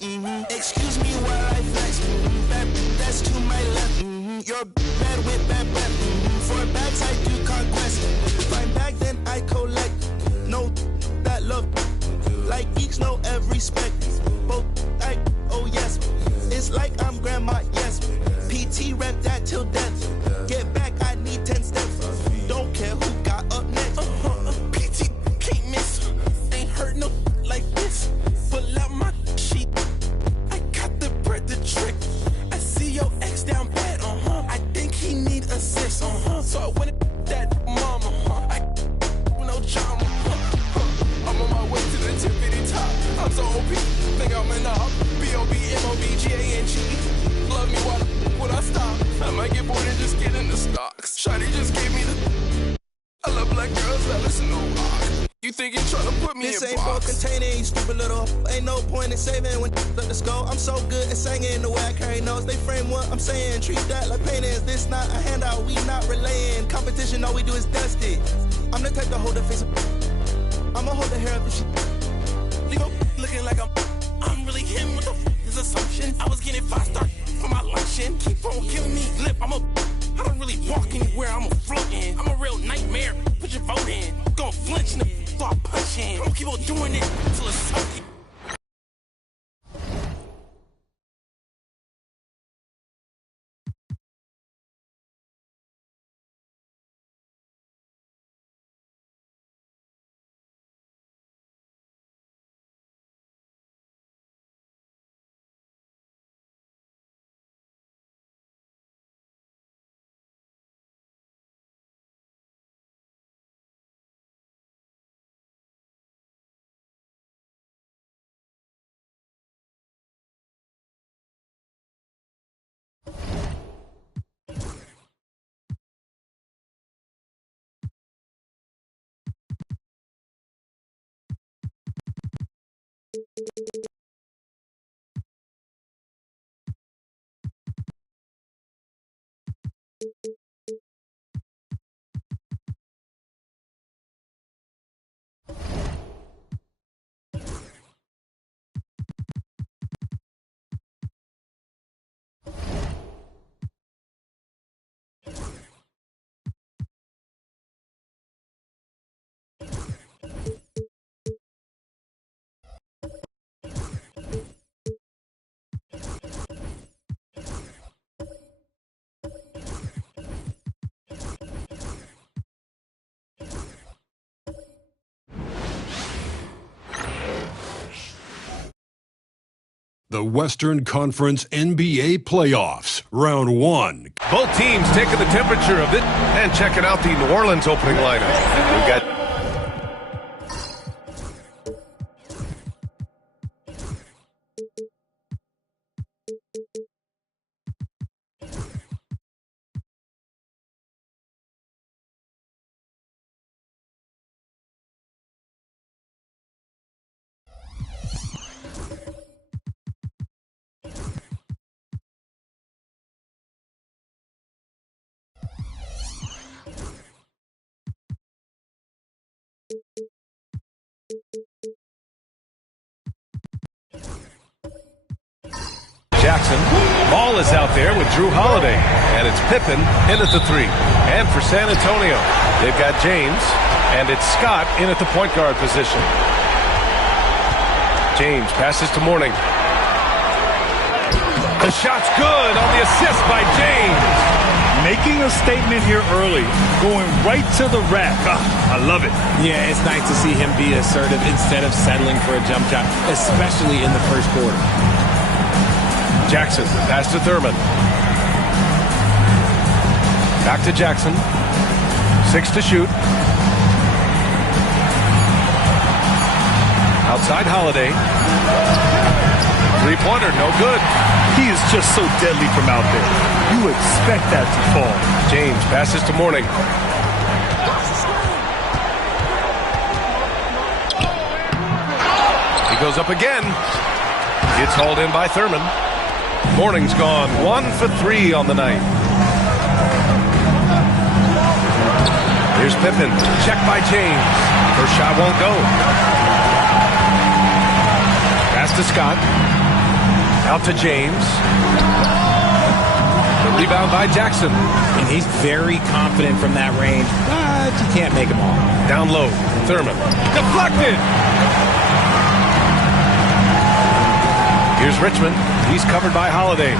yes. Excuse me while I flex. That's to my left. You're bad with bad breath. For bags I do conquest. Find bag then I collect. No, that love. Like geeks know every spec. Both like, oh yes. It's like I'm grandma, yes. PT rep that till death. Get back, I need 10 steps. Don't care who got up next. PT can't miss. Ain't heard no like this. Pull out my sheet. I got the bread to trick. I see your ex down bad, I think he need assist, So I went that mama, I no drama, I'm on my way to the tippity top. I'm so OP, think I'm an op. B-O-B-M-O-B-G-A-N-G. Love me while would I stop? I might get bored and just get in the stocks. Shawty just gave me the. I love black girls that listen to rock. You think you're trying to put me this in ain't for containing, you stupid little. Ain't no point in saving when let the skull. I'm so good at singing the way I carry notes. They frame what I'm saying, treat that like pain is. This not a handout, we not relaying. Competition, all we do is dust it. I'm the type to hold the face. I'ma hold the hair up and shit. You go looking like I'm really him. What the is assumption? I was getting 5-star for my luncheon. Keep on giving me lip. I don't really walk anywhere. I'm a floating. I'm a real nightmare. Put your vote in. Gonna flinch in the start punching. I'm gonna keep on doing it until it's something. The Western Conference NBA Playoffs, Round 1. Both teams taking the temperature of it and checking out the New Orleans opening lineup. We've got Jackson. Ball is out there with Drew Holiday. And it's Pippen in at the 3. And for San Antonio, they've got James. And it's Scott in at the point guard position. James passes to Mourning. The shot's good on the assist by James. Making a statement here early, going right to the rack. I love it. Yeah, it's nice to see him be assertive instead of settling for a jump shot, especially in the first quarter. Jackson, pass to Thurman. Back to Jackson. 6 to shoot. Outside Holiday. Three-pointer, no good. He is just so deadly from out there. You expect that to fall. James passes to Mourning. He goes up again. Gets hauled in by Thurman. Mourning's gone 1 for 3 on the night. Here's Pippen. Checked by James. First shot won't go. Pass to Scott. Out to James. The rebound by Jackson. And he's very confident from that range, but you can't make them all. Down low, Thurman. Deflected! Here's Richmond. He's covered by Holiday.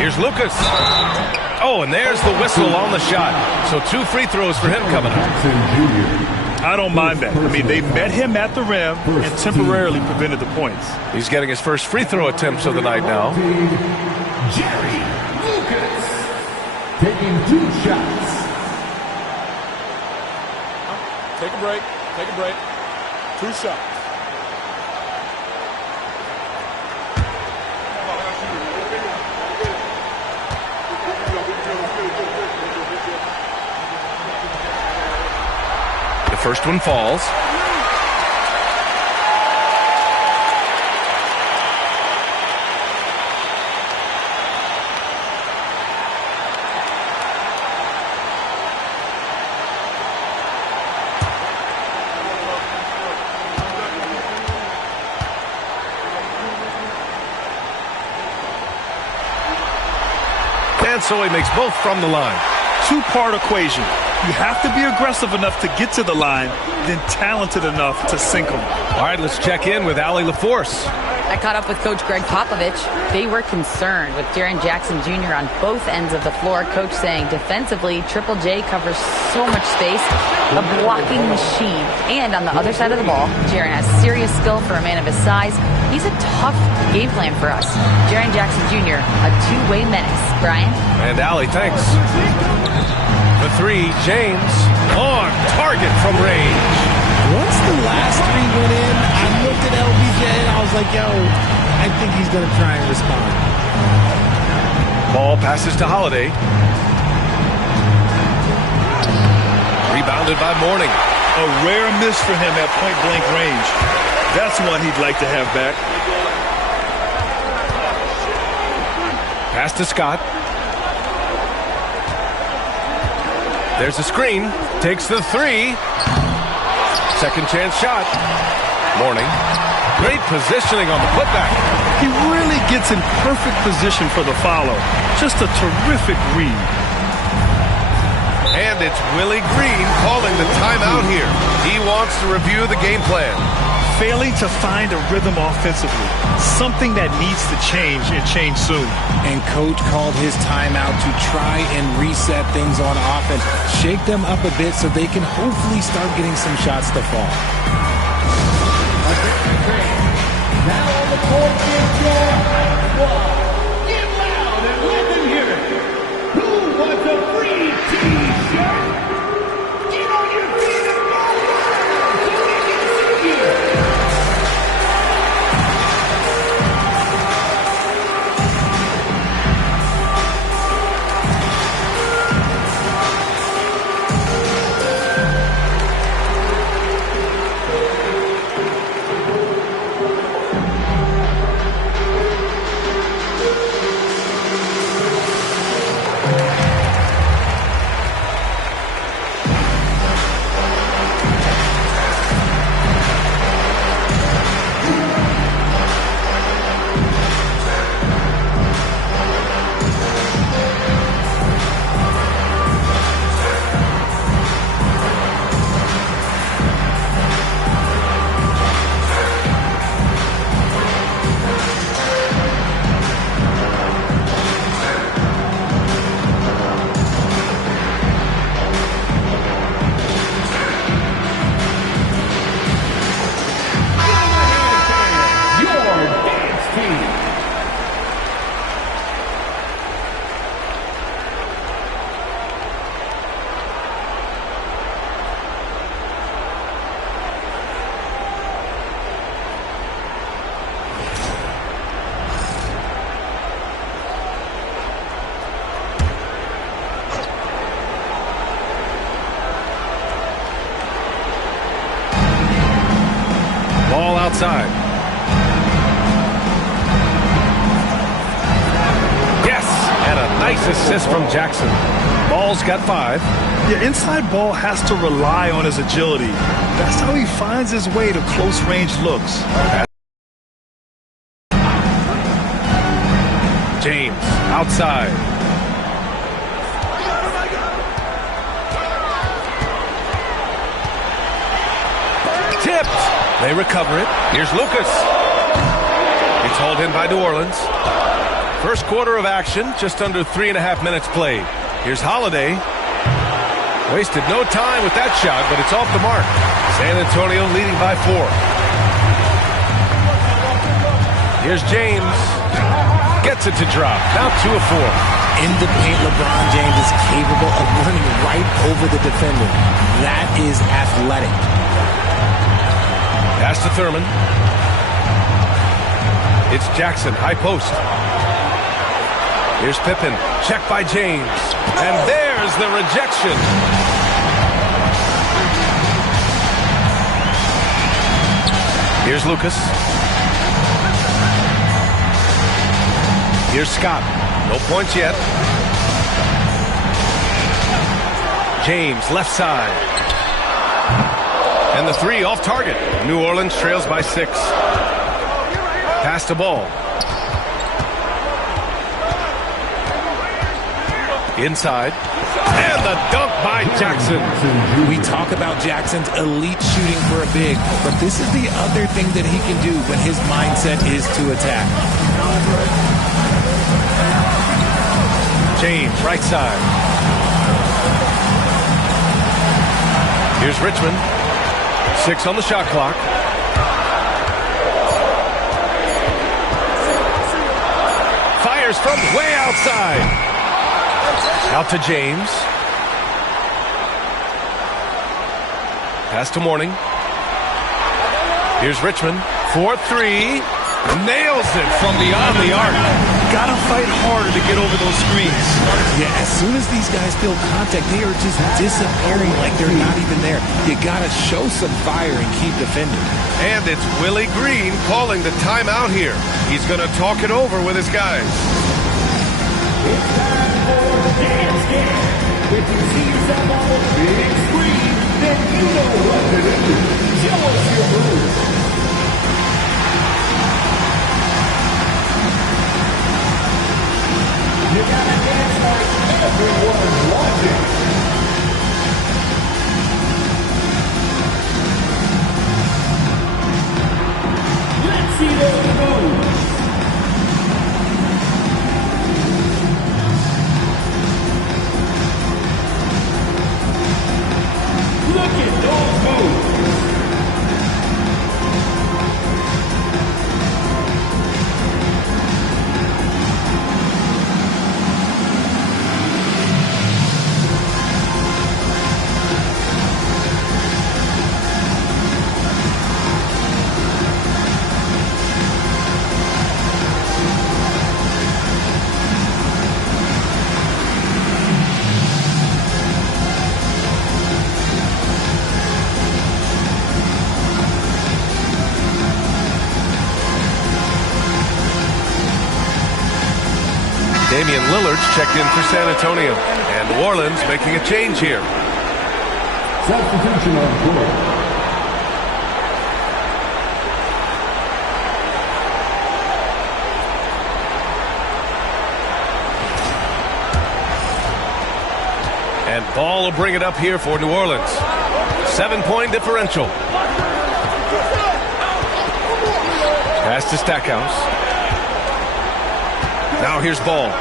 Here's Lucas. Oh, and there's the whistle on the shot. So 2 free throws for him coming up. I don't mind that. I mean, they met him at the rim and temporarily prevented the points. He's getting his first free throw attempts of the night now. Jerry Lucas taking 2 shots. Take a break. Take a break. 2 shots. The first one falls. And so he makes both from the line. 2-part equation. You have to be aggressive enough to get to the line, then talented enough to sink them. All right, let's check in with Allie LaForce. I caught up with Coach Greg Popovich. They were concerned with Jaren Jackson Jr. on both ends of the floor. Coach saying defensively, Triple J covers so much space, a blocking machine. And on the other side of the ball, Jaren has serious skill for a man of his size. He's a tough game plan for us. Jaren Jackson Jr., a two-way menace. Brian? And Allie, thanks. The 3, James, on target from range. Once the last 3 went in, I looked at LBJ and I was like, yo, I think he's going to try and respond. Ball passes to Holiday. Rebounded by Mourning. A rare miss for him at point-blank range. That's one he'd like to have back. Pass to Scott. There's a screen. Takes the 3. Second chance shot. Mourning. Great positioning on the putback. He really gets in perfect position for the follow. Just a terrific read. And it's Willie Green calling the timeout here. He wants to review the game plan. Failing to find a rhythm offensively. Something that needs to change and change soon. And Coach called his timeout to try and reset things on offense. Shake them up a bit so they can hopefully start getting some shots to fall. Now on the court is your squad. Get loud and let them hear it. Who wants a free T-shirt? Get on your feet and go wild so they can see you. Ball outside. Yes! And a nice assist from Jackson. Ball's got 5. Yeah, inside ball has to rely on his agility. That's how he finds his way to close range looks. James outside. Tipped. They recover it. Here's Lucas. It's hauled in by New Orleans. First quarter of action, just under 3.5 minutes played. Here's Holiday. Wasted no time with that shot, but it's off the mark. San Antonio leading by 4. Here's James. Gets it to drop. Now 2 of 4. In the paint, LeBron James is capable of running right over the defender. That is athletic. Pass to Thurman. It's Jackson, high post. Here's Pippen. Check by James. And there's the rejection. Here's Lucas. Here's Scott. No points yet. James, left side. And the 3 off target. New Orleans trails by 6. Pass to Ball. Inside. And the dunk by Jackson. We talk about Jackson's elite shooting for a big, but this is the other thing that he can do when his mindset is to attack. James, right side. Here's Richmond. 6 on the shot clock. Fires from way outside. Out to James. Pass to Mourning. Here's Richmond. 4-3. Nails it from beyond the arc. Gotta fight harder to get over those screens. Yeah, as soon as these guys feel contact, they are just disappearing like they're not even there. You gotta show some fire and keep defending. And it's Willie Green calling the timeout here. He's gonna talk it over with his guys. It's time for Dance Game. If you see yourself on the big screen, then you know what to do. Show us your moves. You gotta dance like everyone's watching. Let's see those moves. Look at those moves. Damian Lillard's checked in for San Antonio. And New Orleans making a change here. Substitution on court. And Ball will bring it up here for New Orleans. 7-point differential. Pass to Stackhouse. Now here's Ball.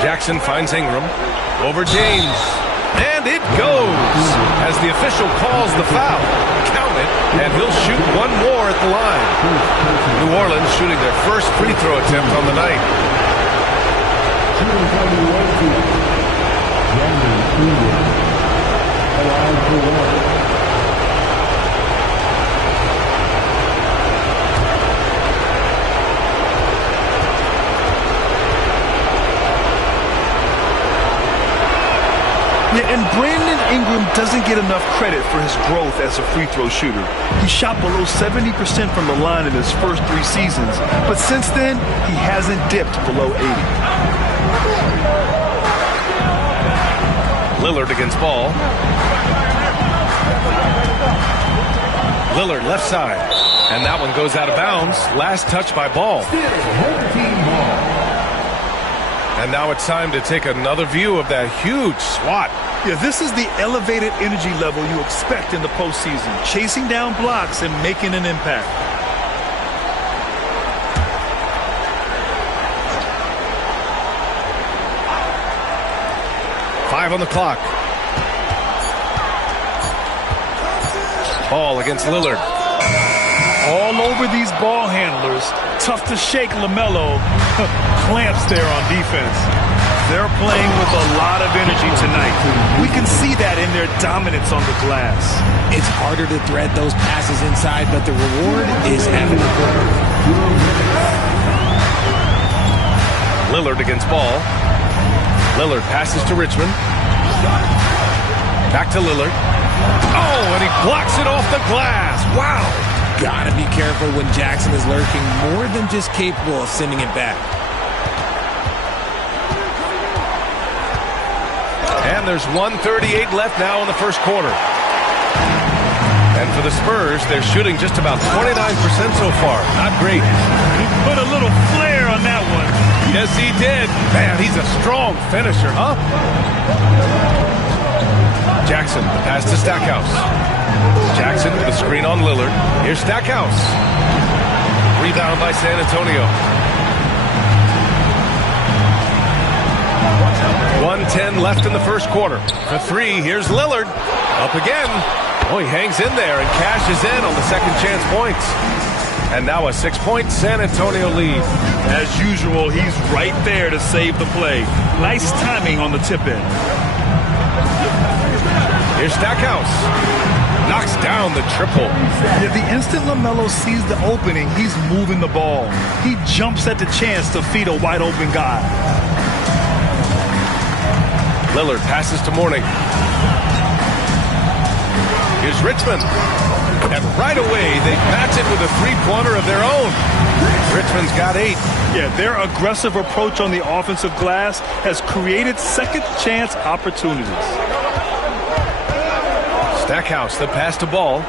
Jackson finds Ingram. Over James. And it goes as the official calls the foul. Count it, and he'll shoot one more at the line. New Orleans shooting their first free throw attempt on the night. Yeah, and Brandon Ingram doesn't get enough credit for his growth as a free throw shooter. He shot below 70% from the line in his first 3 seasons, but since then, he hasn't dipped below 80. Lillard against Ball. Lillard left side. And that one goes out of bounds. Last touch by Ball. And now it's time to take another view of that huge swat. Yeah, this is the elevated energy level you expect in the postseason. Chasing down blocks and making an impact. Five on the clock. Ball against Lillard. All over these ball handlers. Tough to shake LaMelo. Clamps there on defense. They're playing with a lot of energy tonight. We can see that in their dominance on the glass. It's harder to thread those passes inside, but the reward is evident. Lillard against Ball. Lillard passes to Richmond. Back to Lillard. Oh, and he blocks it off the glass. Wow. Gotta be careful when Jackson is lurking, more than just capable of sending it back. And there's 1:38 left now in the first quarter. And for the Spurs, they're shooting just about 29% so far. Not great. He put a little flair on that one. Yes, he did. Man, he's a strong finisher, huh? Jackson, the pass to Stackhouse. Jackson with a screen on Lillard. Here's Stackhouse. Rebound by San Antonio. 1:10 left in the first quarter. For three, here's Lillard. Up again. Oh, he hangs in there and cashes in on the second chance points. And now a 6-point San Antonio lead. As usual, he's right there to save the play. Nice timing on the tip in. Here's Stackhouse. Knocks down the triple. Yeah, the instant LaMelo sees the opening, he's moving the ball. He jumps at the chance to feed a wide open guy. Lillard passes to Mourning. Here's Richmond. And right away, they match it with a three-pointer of their own. Richmond's got 8. Yeah, their aggressive approach on the offensive glass has created second-chance opportunities. Stackhouse, the pass to Ball.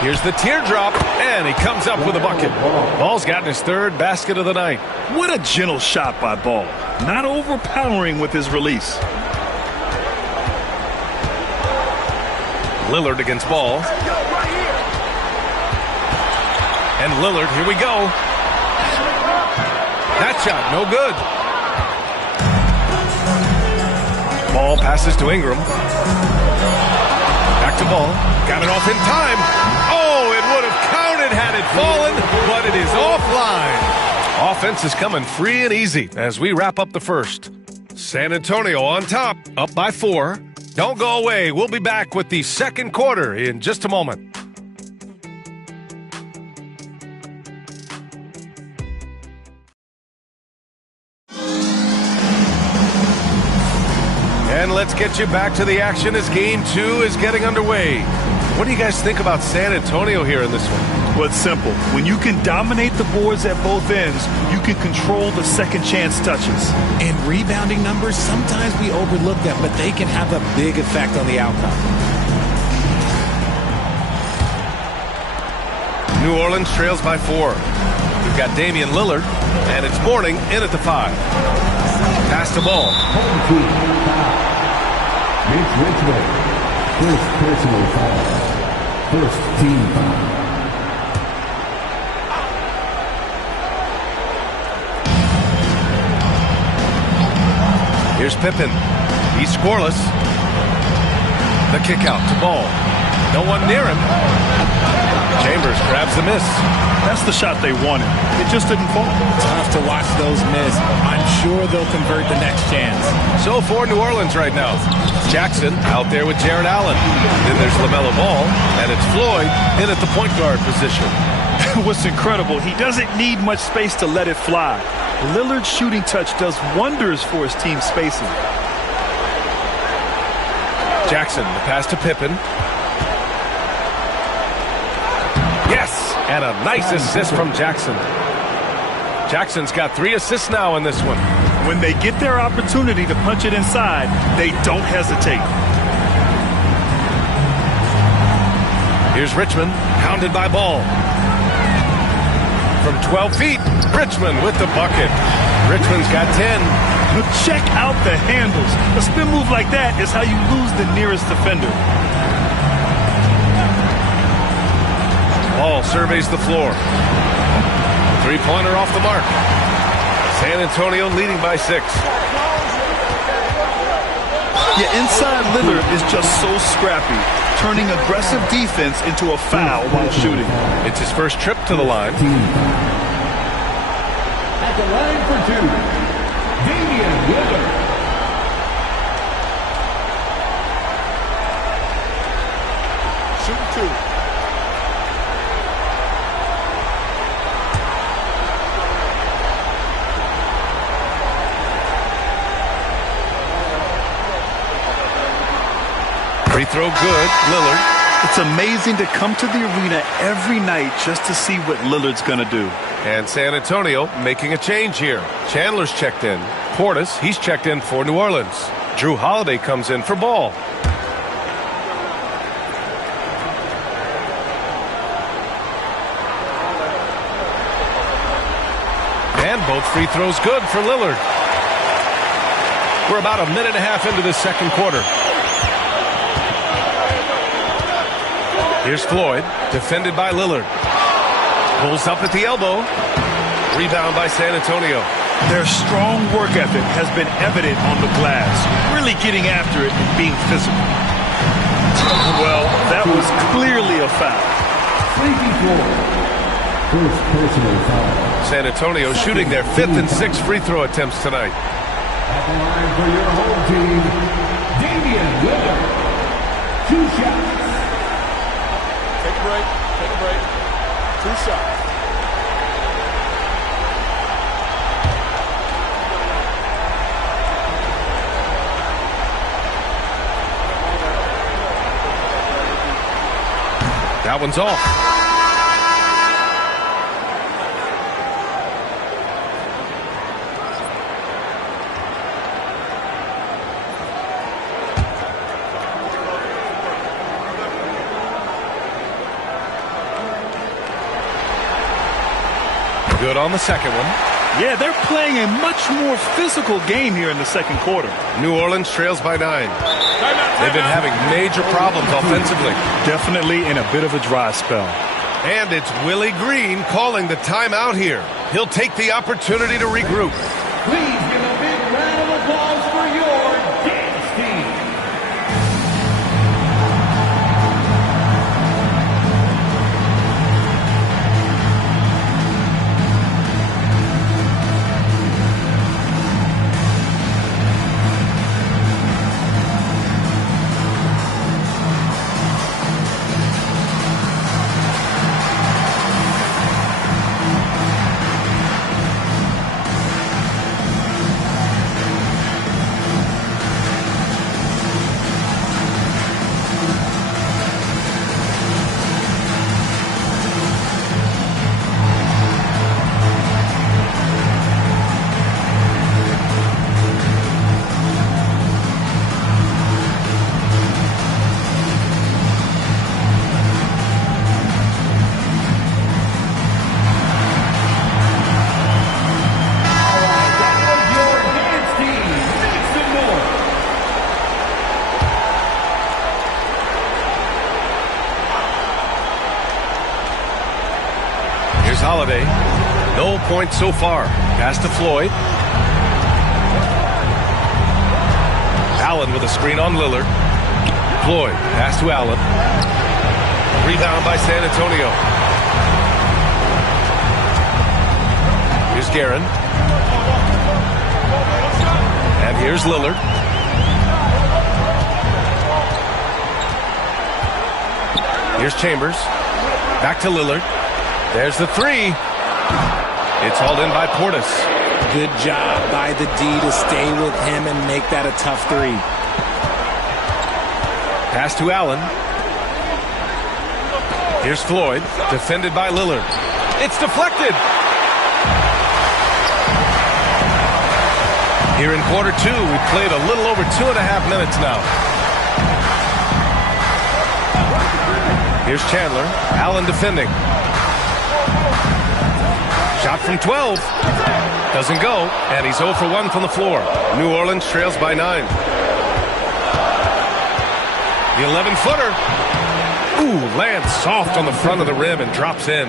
Here's the teardrop, and he comes up with a bucket. Ball's gotten his third basket of the night. What a gentle shot by Ball. Not overpowering with his release. Lillard against Ball. And Lillard, here we go. That shot, no good. Ball passes to Ingram. Back to Ball. Got it off in time. Oh, it would have counted had it fallen, but it is offline. Offense is coming free and easy as we wrap up the first. San Antonio on top, up by 4. Don't go away. We'll be back with the second quarter in just a moment. And let's get you back to the action as Game 2 is getting underway. What do you guys think about San Antonio here in this one? Well, it's simple. When you can dominate the boards at both ends, you can control the second chance touches. And rebounding numbers, sometimes we overlook them, but they can have a big effect on the outcome. New Orleans trails by 4. We've got Damian Lillard, and it's Mourning in at the 5. Pass to Ball. First personal foul. First team foul. Here's Pippen. He's scoreless. The kick out to Ball. No one near him. Chambers grabs the miss. That's the shot they wanted. It just didn't fall. Tough to watch those miss. I'm sure they'll convert the next chance. So for New Orleans right now. Jackson out there with Jared Allen. Then there's LaMelo Ball, and it's Floyd in at the point guard position. What's incredible, he doesn't need much space to let it fly. Lillard's shooting touch does wonders for his team's spacing. Jackson, the pass to Pippen. Yes, and a nice assist from Jackson. Jackson's got 3 assists now in this one. When they get their opportunity to punch it inside, they don't hesitate. Here's Richmond, hounded by Ball. From 12 feet, Richmond with the bucket. Richmond's got 10. But check out the handles. A spin move like that is how you lose the nearest defender. Ball surveys the floor. Three-pointer off the mark. San Antonio leading by 6. Yeah, inside Lillard is just so scrappy, turning aggressive defense into a foul while shooting. It's his first trip to the line. At the line for 2, Damian Lillard. Shooting 2. Free throw good, Lillard. It's amazing to come to the arena every night just to see what Lillard's going to do. And San Antonio making a change here. Chandler's checked in. Portis, he's checked in for New Orleans. Drew Holiday comes in for Ball. And both free throws good for Lillard. We're about a minute and a half into the second quarter. Here's Floyd, defended by Lillard. Pulls up at the elbow. Rebound by San Antonio. Their strong work ethic has been evident on the glass, really getting after it and being physical. Well, that was clearly a foul. First personal foul. San Antonio shooting their 5th and 6th free throw attempts tonight. At the line for your home team, Damian Lillard. 2 shots. Take a break. Take a break. 2 shots. That one's off. Good on the second one. Yeah, they're playing a much more physical game here in the second quarter. New Orleans trails by 9. They've been having major problems offensively. Definitely in a bit of a dry spell. And it's Willie Green calling the timeout here. He'll take the opportunity to regroup. Please give a big round of applause for your dance team. Holiday. No points so far. Pass to Floyd. Allen with a screen on Lillard. Floyd. Pass to Allen. Rebound by San Antonio. Here's Guerin. And here's Lillard. Here's Chambers. Back to Lillard. There's the 3. It's hauled in by Portis. Good job by the D to stay with him and make that a tough 3. Pass to Allen. Here's Floyd, defended by Lillard. It's deflected. Here in quarter 2, we've played a little over 2.5 minutes now. Here's Chandler. Allen defending. Shot from 12. Doesn't go, and he's 0 for 1 from the floor. New Orleans trails by 9. The 11-footer. Ooh, lands soft on the front of the rim and drops in.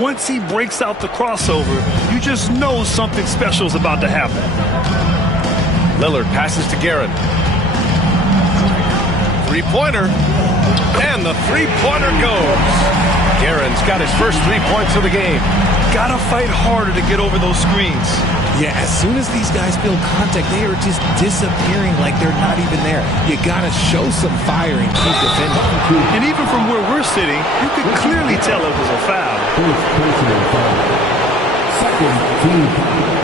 Once he breaks out the crossover, you just know something special is about to happen. Lillard passes to Guerin. Three-pointer. And the three-pointer goes. Guerin's got his first 3 points of the game. Gotta fight harder to get over those screens. Yeah, as soon as these guys feel contact, they are just disappearing like they're not even there. You gotta show some fire and keep defending. And even from where we're sitting, you could clearly tell it was a foul. First personal foul. Second team foul.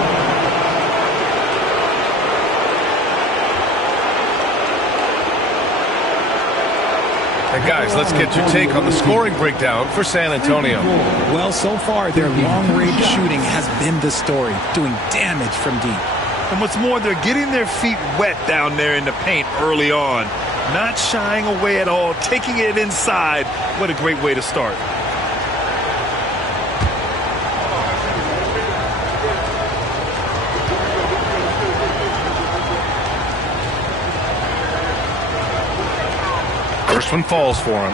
And guys, let's get your take on the scoring breakdown for San Antonio. Well, so far, their long-range shooting has been the story, doing damage from deep. And what's more, they're getting their feet wet down there in the paint early on. Not shying away at all, taking it inside. What a great way to start. First one falls for him.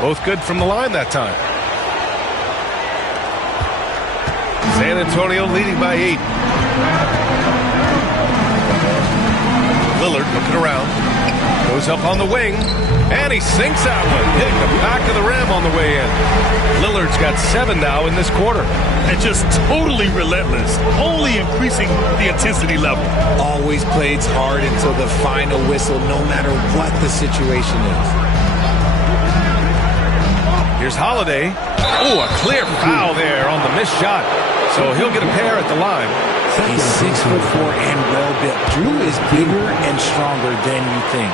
Both good from the line that time. San Antonio leading by 8. Lillard looking around. Goes up on the wing. And he sinks that one. Hitting the back of the rim on the way in. Lillard's got 7 now in this quarter. And just totally relentless. Only increasing the intensity level. Always plays hard until the final whistle, no matter what the situation is. Here's Holiday. Oh, a clear foul there on the missed shot. So he'll get a pair at the line. He's 6'4" and well-built. Drew is bigger and stronger than you think.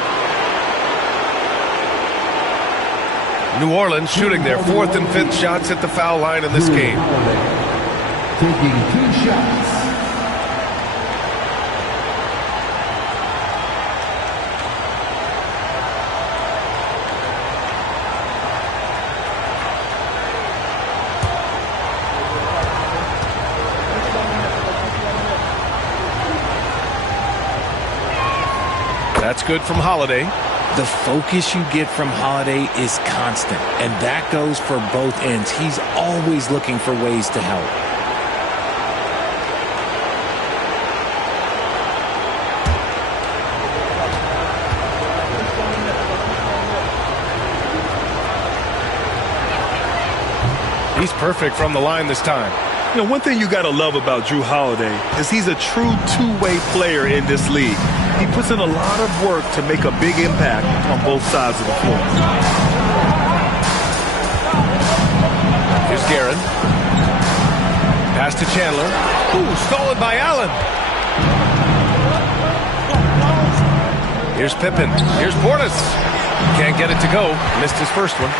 New Orleans shooting their 4th and 5th shots at the foul line in this game. Taking 2 shots. That's good from Holiday. The focus you get from Holiday is constant, and that goes for both ends. He's always looking for ways to help. He's perfect from the line this time. You know, one thing you got to love about Drew Holiday is he's a true two-way player in this league. He puts in a lot of work to make a big impact on both sides of the floor. Here's Guerin. Pass to Chandler. Ooh, stolen by Allen. Here's Pippen. Here's Portis. Can't get it to go. Missed his first one.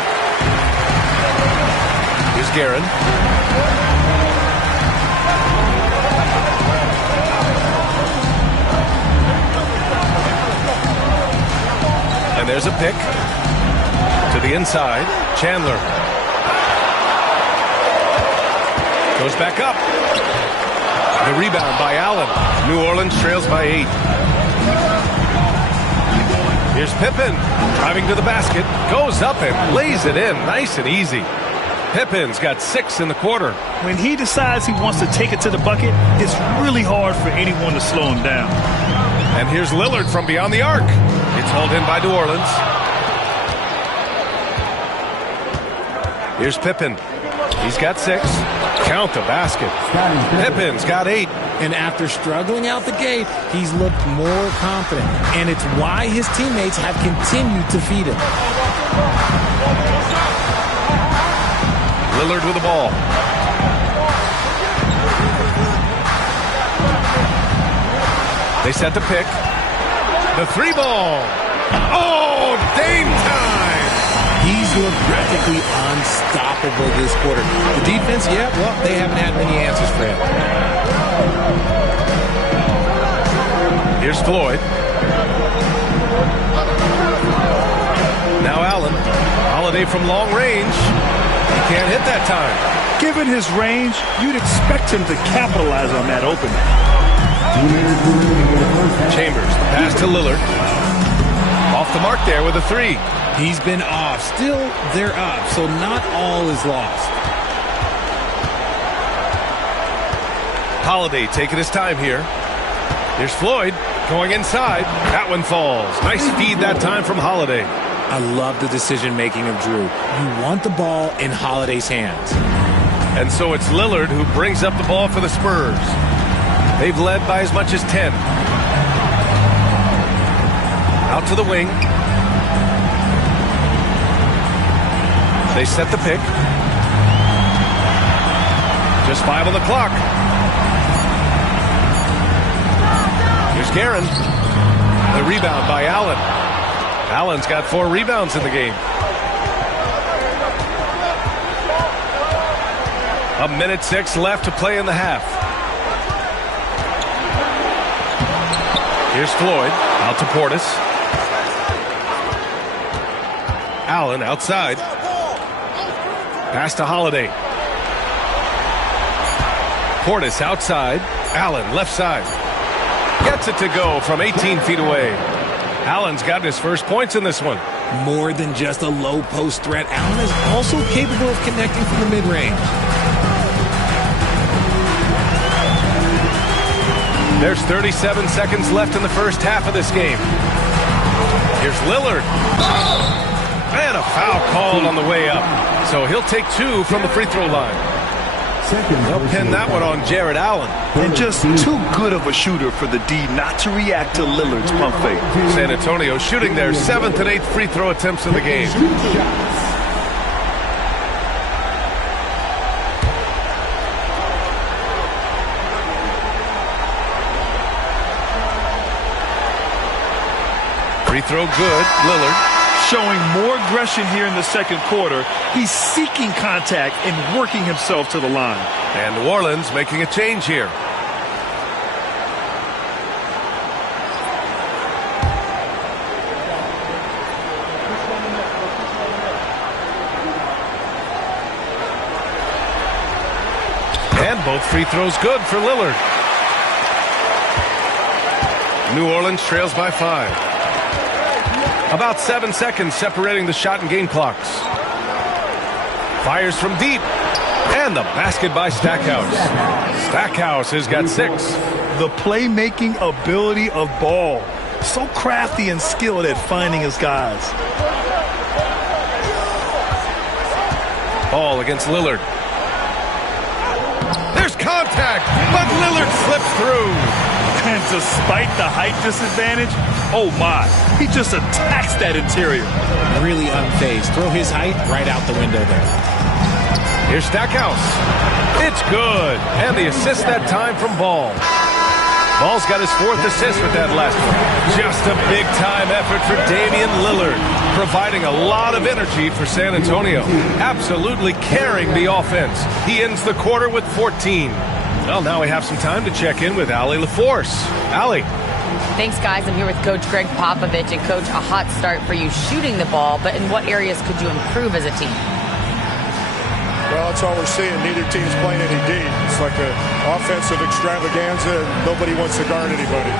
Here's Guerin. And there's a pick to the inside. Chandler goes back up. The rebound by Allen. New Orleans trails by 8. Here's Pippen driving to the basket. Goes up and lays it in. Nice and easy. Pippen's got 6 in the quarter. When he decides he wants to take it to the bucket, it's really hard for anyone to slow him down. And here's Lillard from beyond the arc. It's hauled in by New Orleans. Here's Pippen. He's got 6. Count the basket. Pippen's got 8. And after struggling out the gate, he's looked more confident. And it's why his teammates have continued to feed him. Lillard with the ball. They set the pick. The 3-ball. Oh, Dame time! He's looked practically unstoppable this quarter. The defense, yeah, well, they haven't had many answers for him. Here's Floyd. Now Allen. Holiday from long range. He can't hit that time. Given his range, you'd expect him to capitalize on that opening. Chambers, the pass to Lillard. Off the mark there with a 3. He's been off. Still, they're up, so not all is lost. Holiday taking his time here. Here's Floyd going inside. That one falls. Nice feed that time from Holiday. I love the decision-making of Drew. You want the ball in Holiday's hands. And so it's Lillard who brings up the ball for the Spurs. They've led by as much as 10. Out to the wing. They set the pick. Just 5 on the clock. Here's Guerin. The rebound by Allen. Allen's got 4 rebounds in the game. A minute 6 left to play in the half. Here's Floyd. Out to Portis. Allen outside. Pass to Holiday. Portis outside. Allen left side. Gets it to go from 18 feet away. Allen's got his first points in this one. More than just a low post threat, Allen is also capable of connecting from the mid-range. There's 37 seconds left in the first half of this game. Here's Lillard. And a foul called on the way up. So he'll take 2 from the free throw line. They'll pin that one on Jared Allen. And just too good of a shooter for the D not to react to Lillard's pump fake. San Antonio shooting their 7th and 8th free throw attempts of the game. Free throw good, Lillard. Showing more aggression here in the second quarter. He's seeking contact and working himself to the line. And New Orleans making a change here. And both free throws good for Lillard. New Orleans trails by 5. About 7 seconds separating the shot and game clocks. Fires from deep. And the basket by Stackhouse. Stackhouse has got 6. The playmaking ability of Ball. So crafty and skilled at finding his guys. Ball against Lillard. There's contact, but Lillard slips through. And despite the height disadvantage, oh my, he just attacks that interior. Really unfazed. Throw his height right out the window there. Here's Stackhouse. It's good. And the assist that time from Ball. Ball's got his 4th assist with that last one. Just a big-time effort for Damian Lillard, providing a lot of energy for San Antonio. Absolutely carrying the offense. He ends the quarter with 14. Well, now we have some time to check in with Allie LaForce. Allie. Thanks, guys. I'm here with Coach Greg Popovich. And, Coach, a hot start for you shooting the ball, but in what areas could you improve as a team? Well, that's all we're seeing. Neither team's playing any D. It's like an offensive extravaganza, and nobody wants to guard anybody.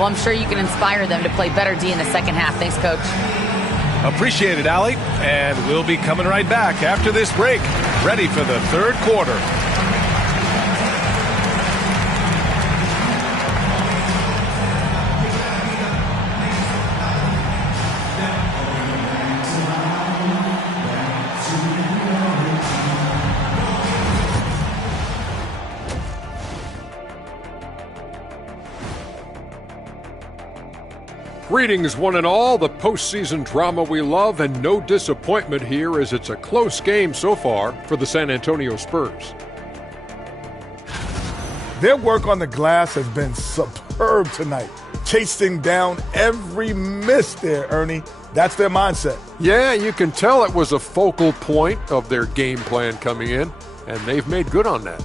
Well, I'm sure you can inspire them to play better D in the second half. Thanks, Coach. Appreciate it, Allie. And we'll be coming right back after this break, ready for the third quarter. Greetings, one and all. The postseason drama we love, and no disappointment here as it's a close game so far for the San Antonio Spurs. Their work on the glass has been sublime. superb tonight, chasing down every miss there, Ernie. That's their mindset. Yeah, you can tell it was a focal point of their game plan coming in, and they've made good on that.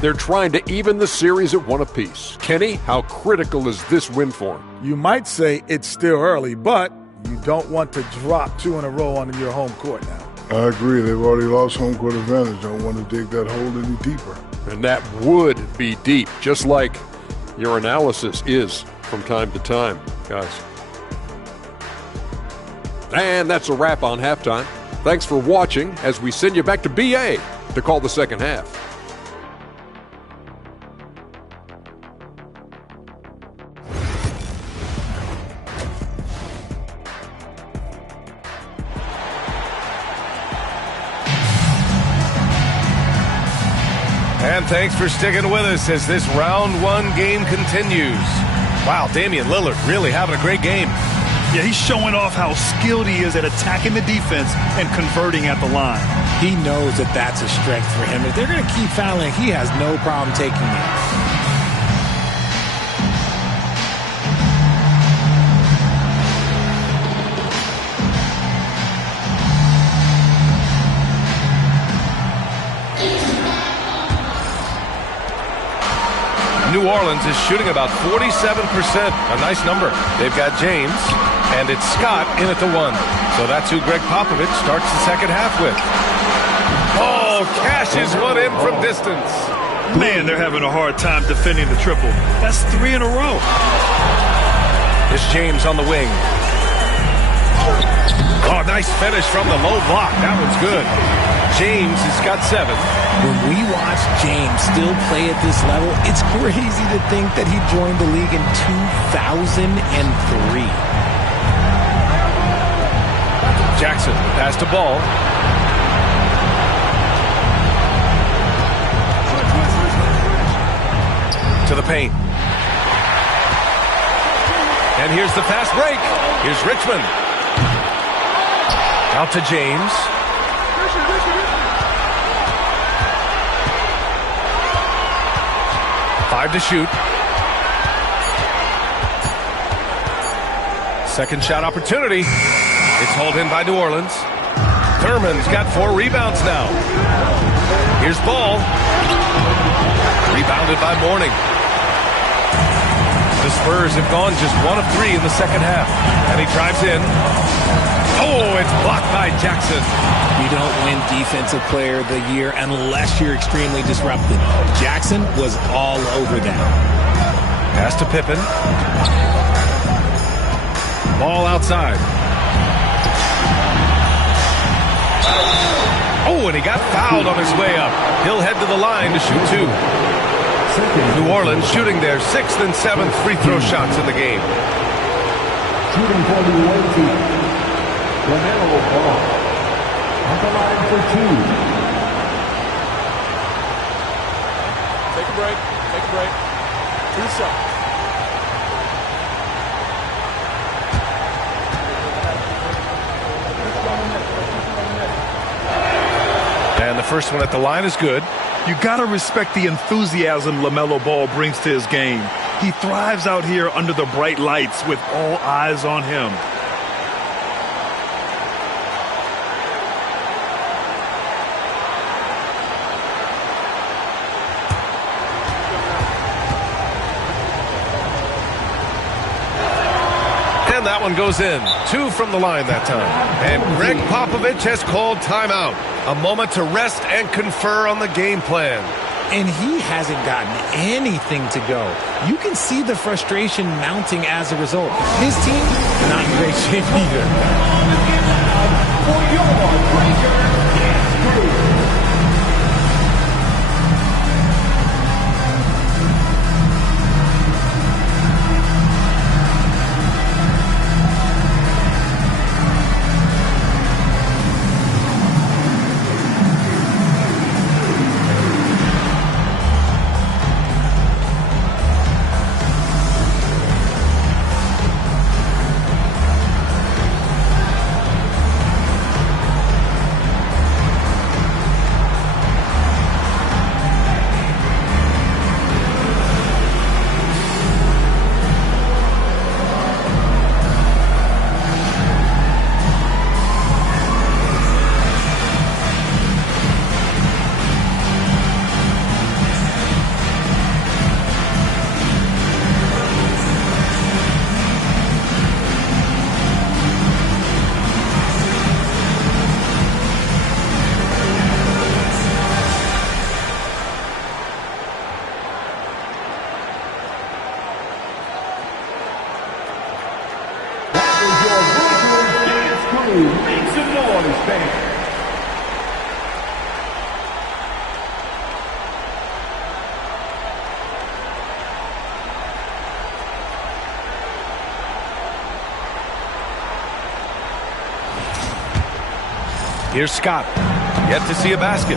They're trying to even the series at one apiece. Kenny, how critical is this win for them? You might say it's still early, but you don't want to drop 2 in a row on your home court now. I agree. They've already lost home court advantage. Don't want to dig that hole any deeper. And that would be deep, just like your analysis is from time to time, guys. And that's a wrap on halftime. Thanks for watching as we send you back to BA to call the second half. And thanks for sticking with us as this round 1 game continues. Wow, Damian Lillard really having a great game. Yeah, he's showing off how skilled he is at attacking the defense and converting at the line. He knows that that's a strength for him. If they're going to keep fouling, he has no problem taking it. New Orleans is shooting about 47%, a nice number. They've got James, and it's Scott in at the 1. So that's who Greg Popovich starts the second half with. Oh, cashes one in from distance. Man, they're having a hard time defending the triple. That's 3 in a row. It's James on the wing. Oh, nice finish from the low block. That one's good. James has got 7. When we watch James still play at this level, it's crazy to think that he joined the league in 2003. Jackson passed the ball. To the paint. And here's the fast break. Here's Richmond. Out to James. Five to shoot. Second shot opportunity. It's hauled in by New Orleans. Thurman's got 4 rebounds now. Here's Ball. Rebounded by Mourning. The Spurs have gone just 1 of 3 in the second half. And he drives in. Oh, it's blocked by Jackson. You don't win Defensive Player of the Year unless you're extremely disruptive. Jackson was all over that. Pass to Pippen. Ball outside. Oh, and he got fouled on his way up. He'll head to the line to shoot 2. New Orleans shooting their 6th and 7th free throw shots in the game. Shooting for the away team, LaMelo Ball on the line for 2. Take a break. 2 shots. And the first one at the line is good. You got to respect the enthusiasm LaMelo Ball brings to his game. He thrives out here under the bright lights with all eyes on him. And that one goes in. 2 from the line that time. And Greg Popovich has called timeout. A moment to rest and confer on the game plan. And he hasn't gotten anything to go. You can see the frustration mounting as a result. His team, not in great shape either. For your breaker, Here's Scott. Yet to see a basket.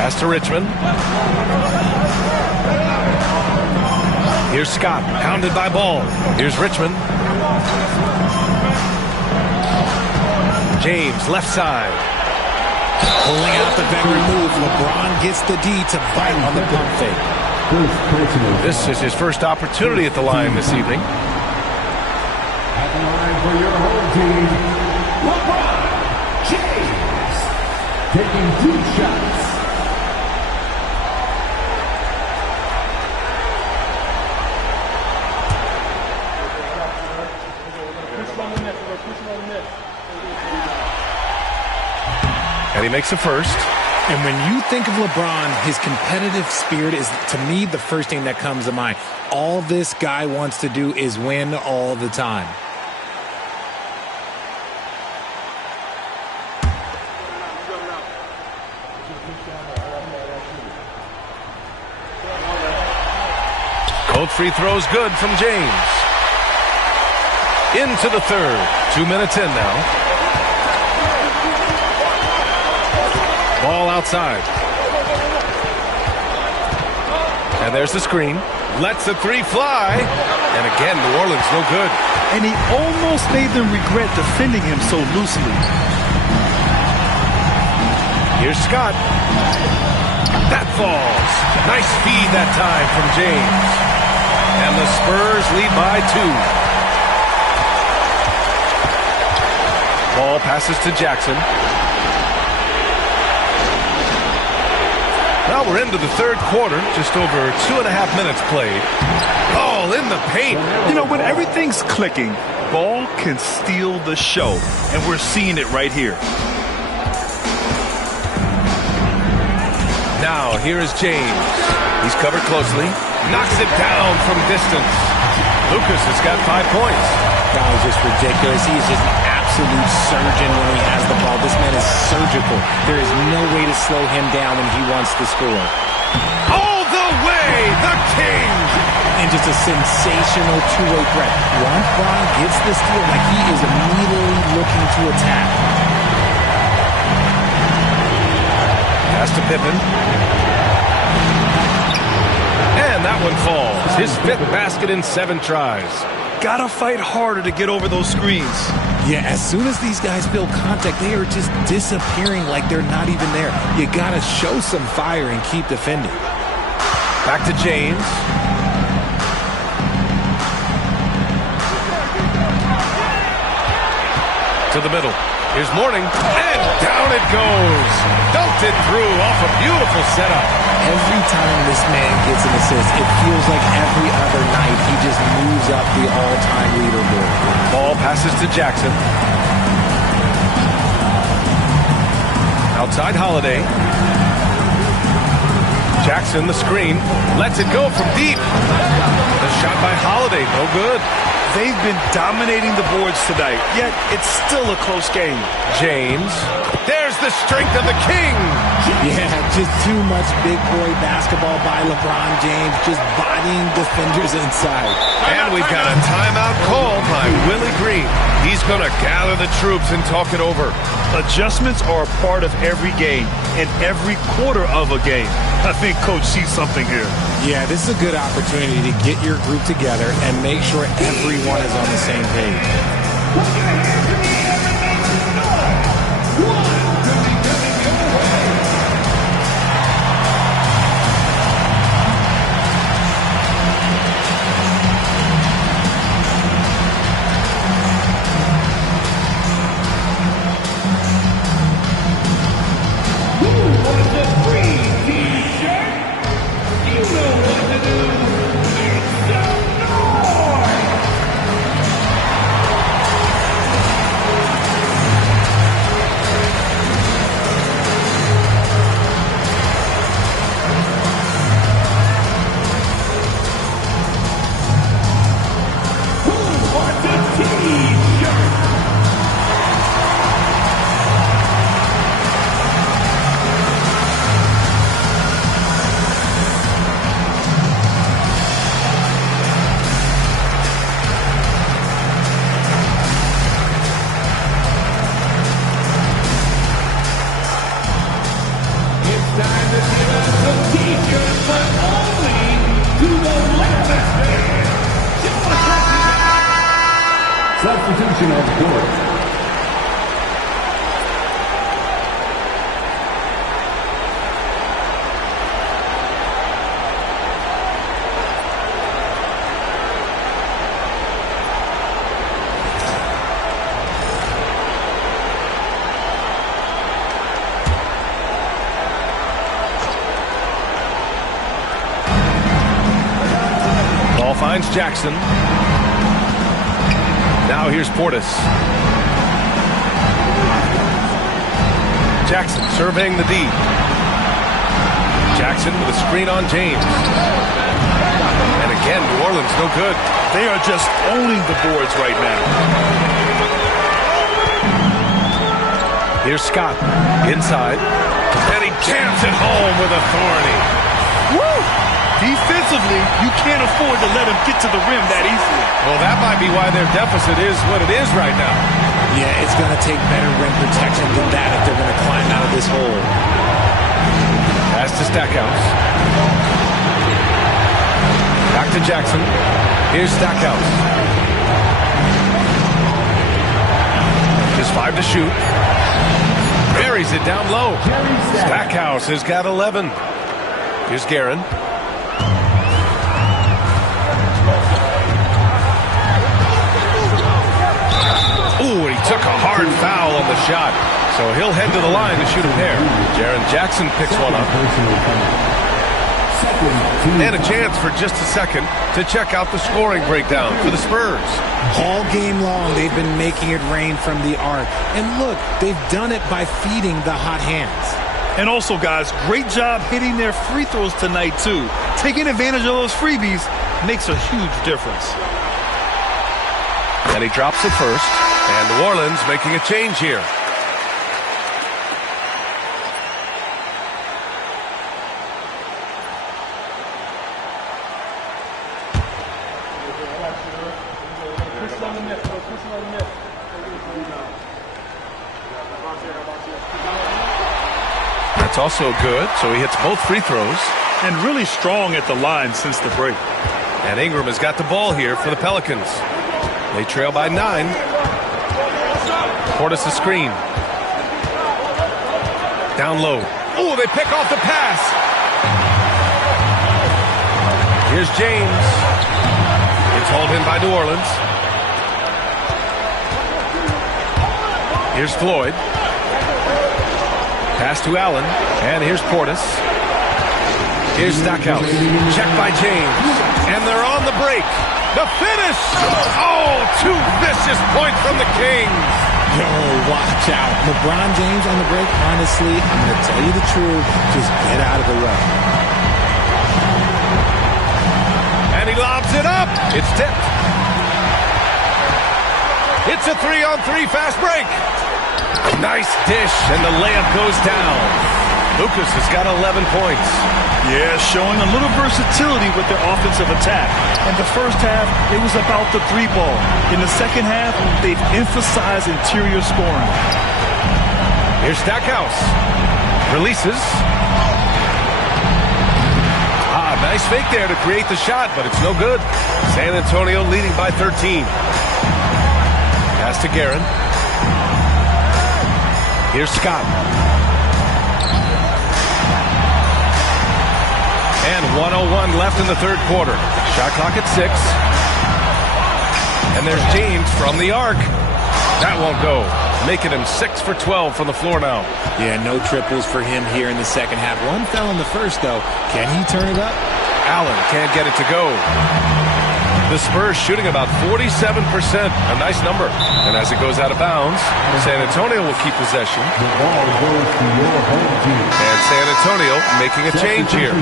Pass to Richmond. Here's Scott, pounded by Ball. Here's Richmond. James, left side. Pulling out the veteran move. LeBron gets the D to bite on the pump fake. This is his first opportunity at the line this evening. At the line for your home team, LeBron James, taking 2 shots. And he makes the first. And when you think of LeBron, his competitive spirit is, to me, the first thing that comes to mind. All this guy wants to do is win all the time. Both free throws good from James. Into the third. 2 minutes in now. Ball outside. And there's the screen. Lets the three fly. And again, New Orleans no good. And he almost made them regret defending him so loosely. Here's Scott. That falls. Nice feed that time from James. And the Spurs lead by 2. Ball passes to Jackson. Now we're into the third quarter, just over 2.5 minutes played. Ball in the paint. You know, when everything's clicking, Ball can steal the show, and we're seeing it right here. Now, here is James. He's covered closely. Knocks it down from distance. Lucas has got 5 points. That was just ridiculous. He's just an absolute surgeon when he has the ball. This man is surgical. There is no way to slow him down when he wants to score. All the way, the King! And just a sensational two-way threat. Once Bron gets the steal, like he is immediately looking to attack. Pass to Pippen. And that one falls. His 5th basket in 7 tries. Gotta fight harder to get over those screens. Yeah, as soon as these guys feel contact, they are just disappearing like they're not even there. You gotta show some fire and keep defending. Back to James. To the middle. Here's Mourning. And down it goes. Dunked it through off a beautiful setup. Every time this man gets an assist, it feels like every other night he just moves up the all-time leaderboard. Ball passes to Jackson. Outside Holiday. Jackson, the screen. Lets it go from deep. The shot by Holiday, no good. They've been dominating the boards tonight, yet it's still a close game. James. There's the strength of the King. Yeah, just too much big boy basketball by LeBron James, just bodying defenders inside. And we've got a timeout called by Willie Green. He's going to gather the troops and talk it over. Adjustments are a part of every game and every quarter of a game. I think Coach sees something here. Yeah, this is a good opportunity to get your group together and make sure everyone is on the same page. substitution on the court. Finds Jackson. Now here's Portis. Jackson surveying the D. Jackson with a screen on James. And again, New Orleans no good. They are just owning the boards right now. Here's Scott inside. And he jams it home with authority. Woo! Defensively, you can't afford to let him get to the rim that easily. Well, that might be why their deficit is what it is right now. Yeah, it's going to take better rim protection than that if they're going to climb out of this hole. Pass to Stackhouse. Back to Jackson. Here's Stackhouse. Just 5 to shoot. Buries it down low. Stackhouse has got 11. Here's Guerin. Ooh, he took a hard foul on the shot. So he'll head to the line to shoot a pair. Jaren Jackson picks one up. And a chance for just a second to check out the scoring breakdown for the Spurs. All game long, they've been making it rain from the arc. And look, they've done it by feeding the hot hands. And also, guys, great job hitting their free throws tonight, too. Taking advantage of those freebies makes a huge difference. And he drops it first. And New Orleans making a change here. That's also good, so he hits both free throws. And really strong at the line since the break. And Ingram has got the ball here for the Pelicans. They trail by 9. Portis a screen. Down low. Oh, they pick off the pass. Here's James. It's hauled in by New Orleans. Here's Floyd. Pass to Allen. And here's Portis. Here's Stackhouse. Check by James. And they're on the break. The finish! Oh, 2 vicious points from the Kings. Yo, watch out. LeBron James on the break, honestly, I'm going to tell you the truth. Just get out of the way. And he lobs it up. It's tipped. It's a 3-on-3 fast break. Nice dish, and the layup goes down. Lucas has got 11 points. Yeah, showing a little versatility with their offensive attack. In the first half, it was about the 3-ball. In the second half, they've emphasized interior scoring. Here's Stackhouse. Releases. Nice fake there to create the shot, but it's no good. San Antonio leading by 13. Pass to Guerin. Here's Scott. And 1:01 left in the third quarter. Shot clock at 6. And there's James from the arc. That won't go. Making him 6 for 12 from the floor now. Yeah, no triples for him here in the second half. One fell in the first, though. Can he turn it up? Allen can't get it to go. The Spurs shooting about 47%. A nice number. And as it goes out of bounds, San Antonio will keep possession. The ball goes to your home team. And San Antonio making a change here.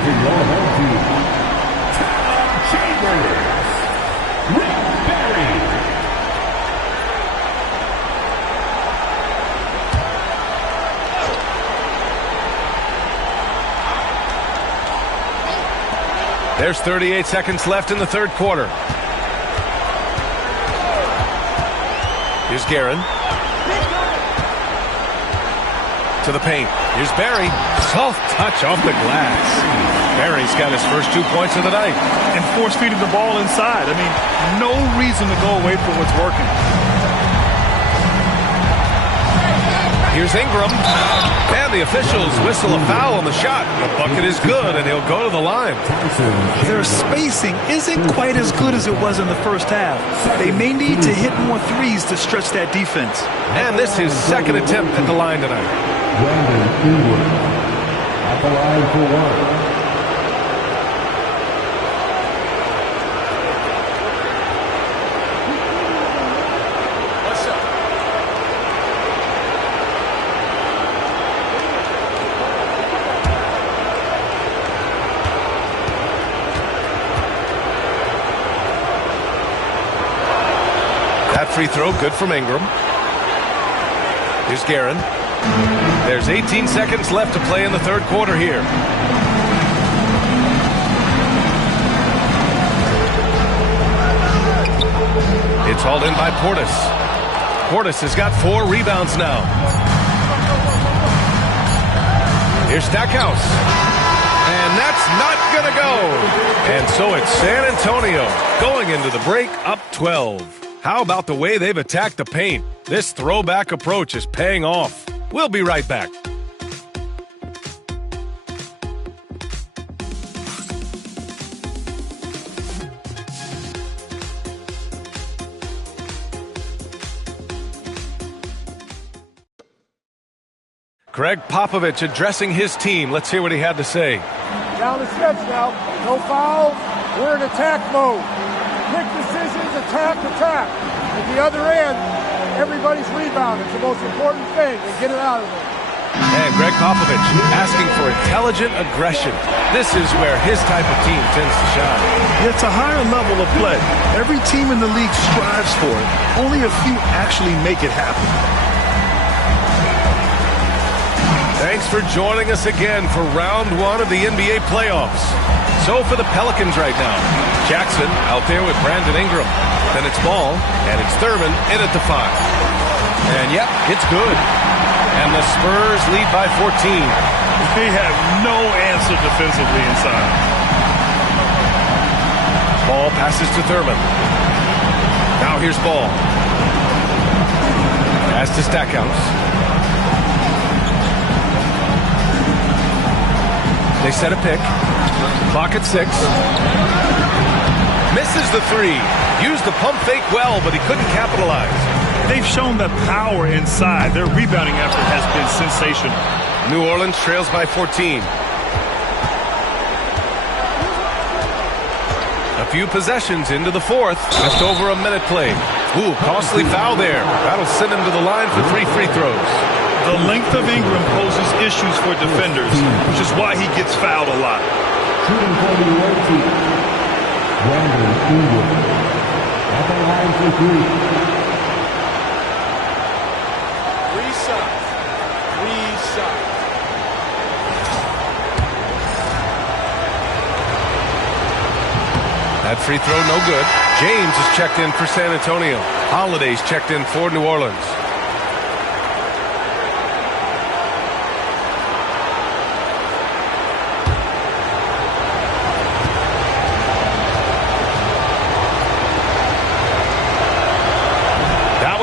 There's 38 seconds left in the third quarter. Here's Guerin. To the paint. Here's Barry. Soft touch off the glass. Barry's got his first 2 points of the night. And force-feeding the ball inside. I mean, no reason to go away from what's working. Here's Ingram. And the officials whistle a foul on the shot. The bucket is good, and he'll go to the line. Their spacing isn't quite as good as it was in the first half. They may need to hit more threes to stretch that defense. And this is his second attempt at the line tonight. Brandon Ingram at the line for one. Free throw, good from Ingram. Here's Guerin. There's 18 seconds left to play in the third quarter here. It's hauled in by Portis. Portis has got 4 rebounds now. Here's Stackhouse. And that's not going to go. And so it's San Antonio going into the break up 12. How about the way they've attacked the paint? This throwback approach is paying off. We'll be right back. Greg Popovich addressing his team. Let's hear what he had to say. Down the stretch now. No fouls. We're in attack mode. Quick decisions, attack. At the other end, everybody's rebounding. It's the most important thing, and get it out of there. And Greg Popovich asking for intelligent aggression. This is where his type of team tends to shine. It's a higher level of play. Every team in the league strives for it. Only a few actually make it happen. Thanks for joining us again for round 1 of the NBA playoffs. So for the Pelicans right now, Jackson out there with Brandon Ingram. Then it's Ball, and it's Thurman in at the 5. And yep, it's good. And the Spurs lead by 14. They have no answer defensively inside. Ball passes to Thurman. Now here's Ball. Pass to Stackhouse. They set a pick. Clock at 6. Misses the 3. Used the pump fake well, but he couldn't capitalize. They've shown the power inside. Their rebounding effort has been sensational. New Orleans trails by 14. A few possessions into the fourth. Just over a minute played. Ooh, costly foul there. That'll send him to the line for 3 free throws. The length of Ingram poses issues for defenders, which is why he gets fouled a lot. Shooting for the away team, Brandon Ingram at the line for 3. 3 shots. 3 shots. That free throw no good. James is checked in for San Antonio. Holiday's checked in for New Orleans.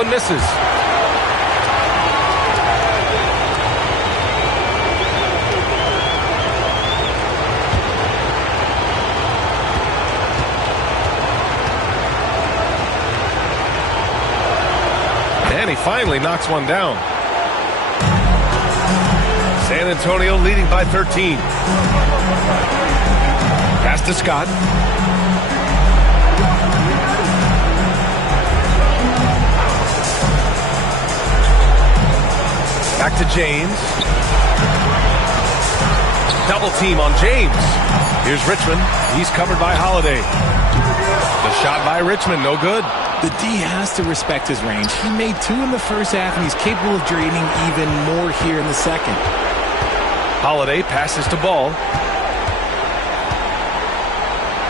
Misses. And he finally knocks one down. San Antonio leading by 13. Pass to Scott. Back to James. Double team on James. Here's Richmond. He's covered by Holiday. The shot by Richmond, no good. The D has to respect his range. He made 2 in the first half, and he's capable of draining even more here in the second. Holiday passes to Ball.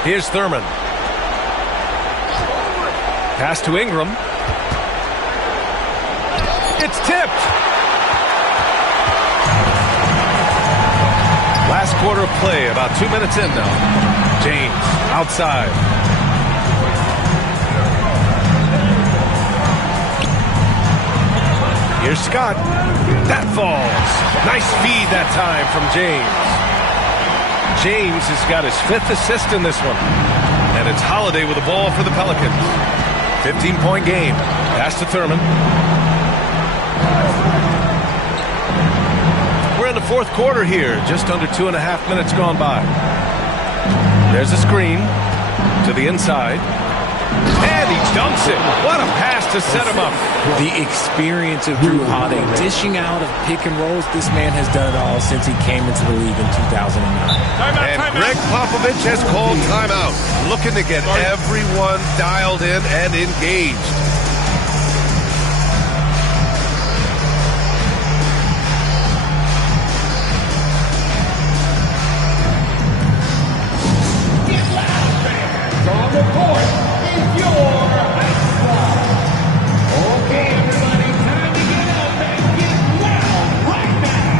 Here's Thurman. Pass to Ingram. It's tipped. Last quarter of play, about 2 minutes in now. James, outside. Here's Scott. That falls. Nice feed that time from James. James has got his 5th assist in this one. And it's Holiday with the ball for the Pelicans. 15-point game. Pass to Thurman. We're in the 4th quarter here. Just under 2.5 minutes gone by. There's a screen to the inside. And he dunks it. What a pass to set him up. The experience of Drew Holiday dishing out of pick and rolls. This man has done it all since he came into the league in 2009. And Greg Popovich has called timeout, looking to get everyone dialed in and engaged. On the court is your high squad. Okay, everybody, time to get up and get loud right now.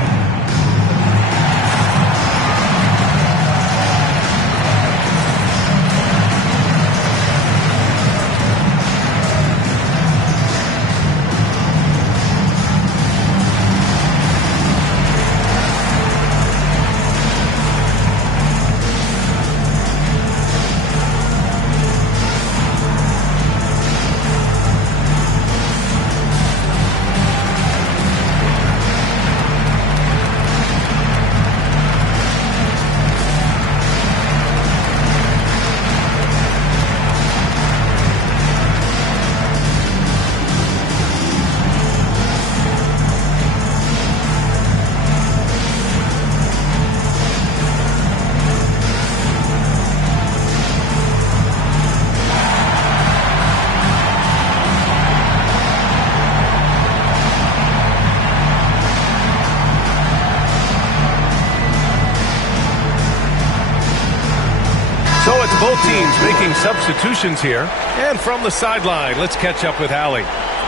So it's both teams making substitutions here. And from the sideline, let's catch up with Allie.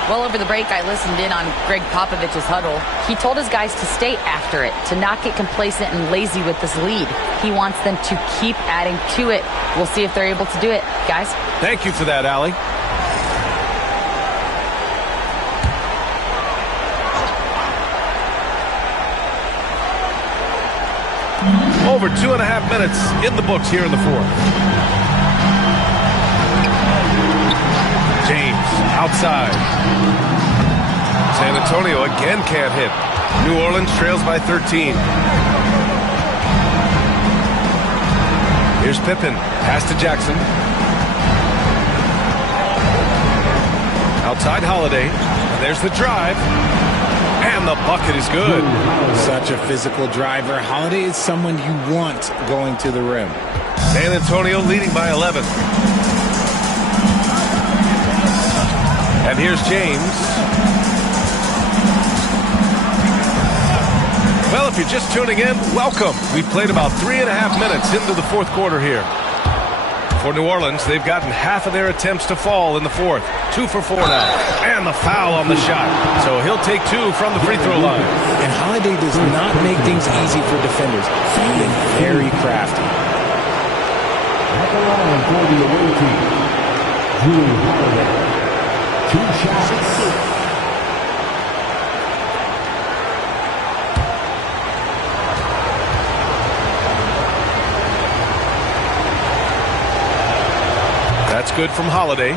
Well, over the break, I listened in on Greg Popovich's huddle. He told his guys to stay after it, to not get complacent and lazy with this lead. He wants them to keep adding to it. We'll see if they're able to do it. Guys? Thank you for that, Allie. Over 2.5 minutes in the books here in the 4th. James outside. San Antonio again can't hit. New Orleans trails by 13. Here's Pippen. Pass to Jackson. Outside Holiday. And there's the drive. And the bucket is good. Such a physical driver. Holiday is someone you want going to the rim. San Antonio leading by 11. And here's James. Well, if you're just tuning in, welcome. We've played about 3.5 minutes into the 4th quarter here. For New Orleans, they've gotten half of their attempts to fall in the 4th. 2 for 4 now. And the foul on the shot. So he'll take 2 from the free throw line. And Holiday does not make things easy for defenders. He's been very crafty. At the line for the away team, Drew Holiday. 2 shots. That's good from Holiday.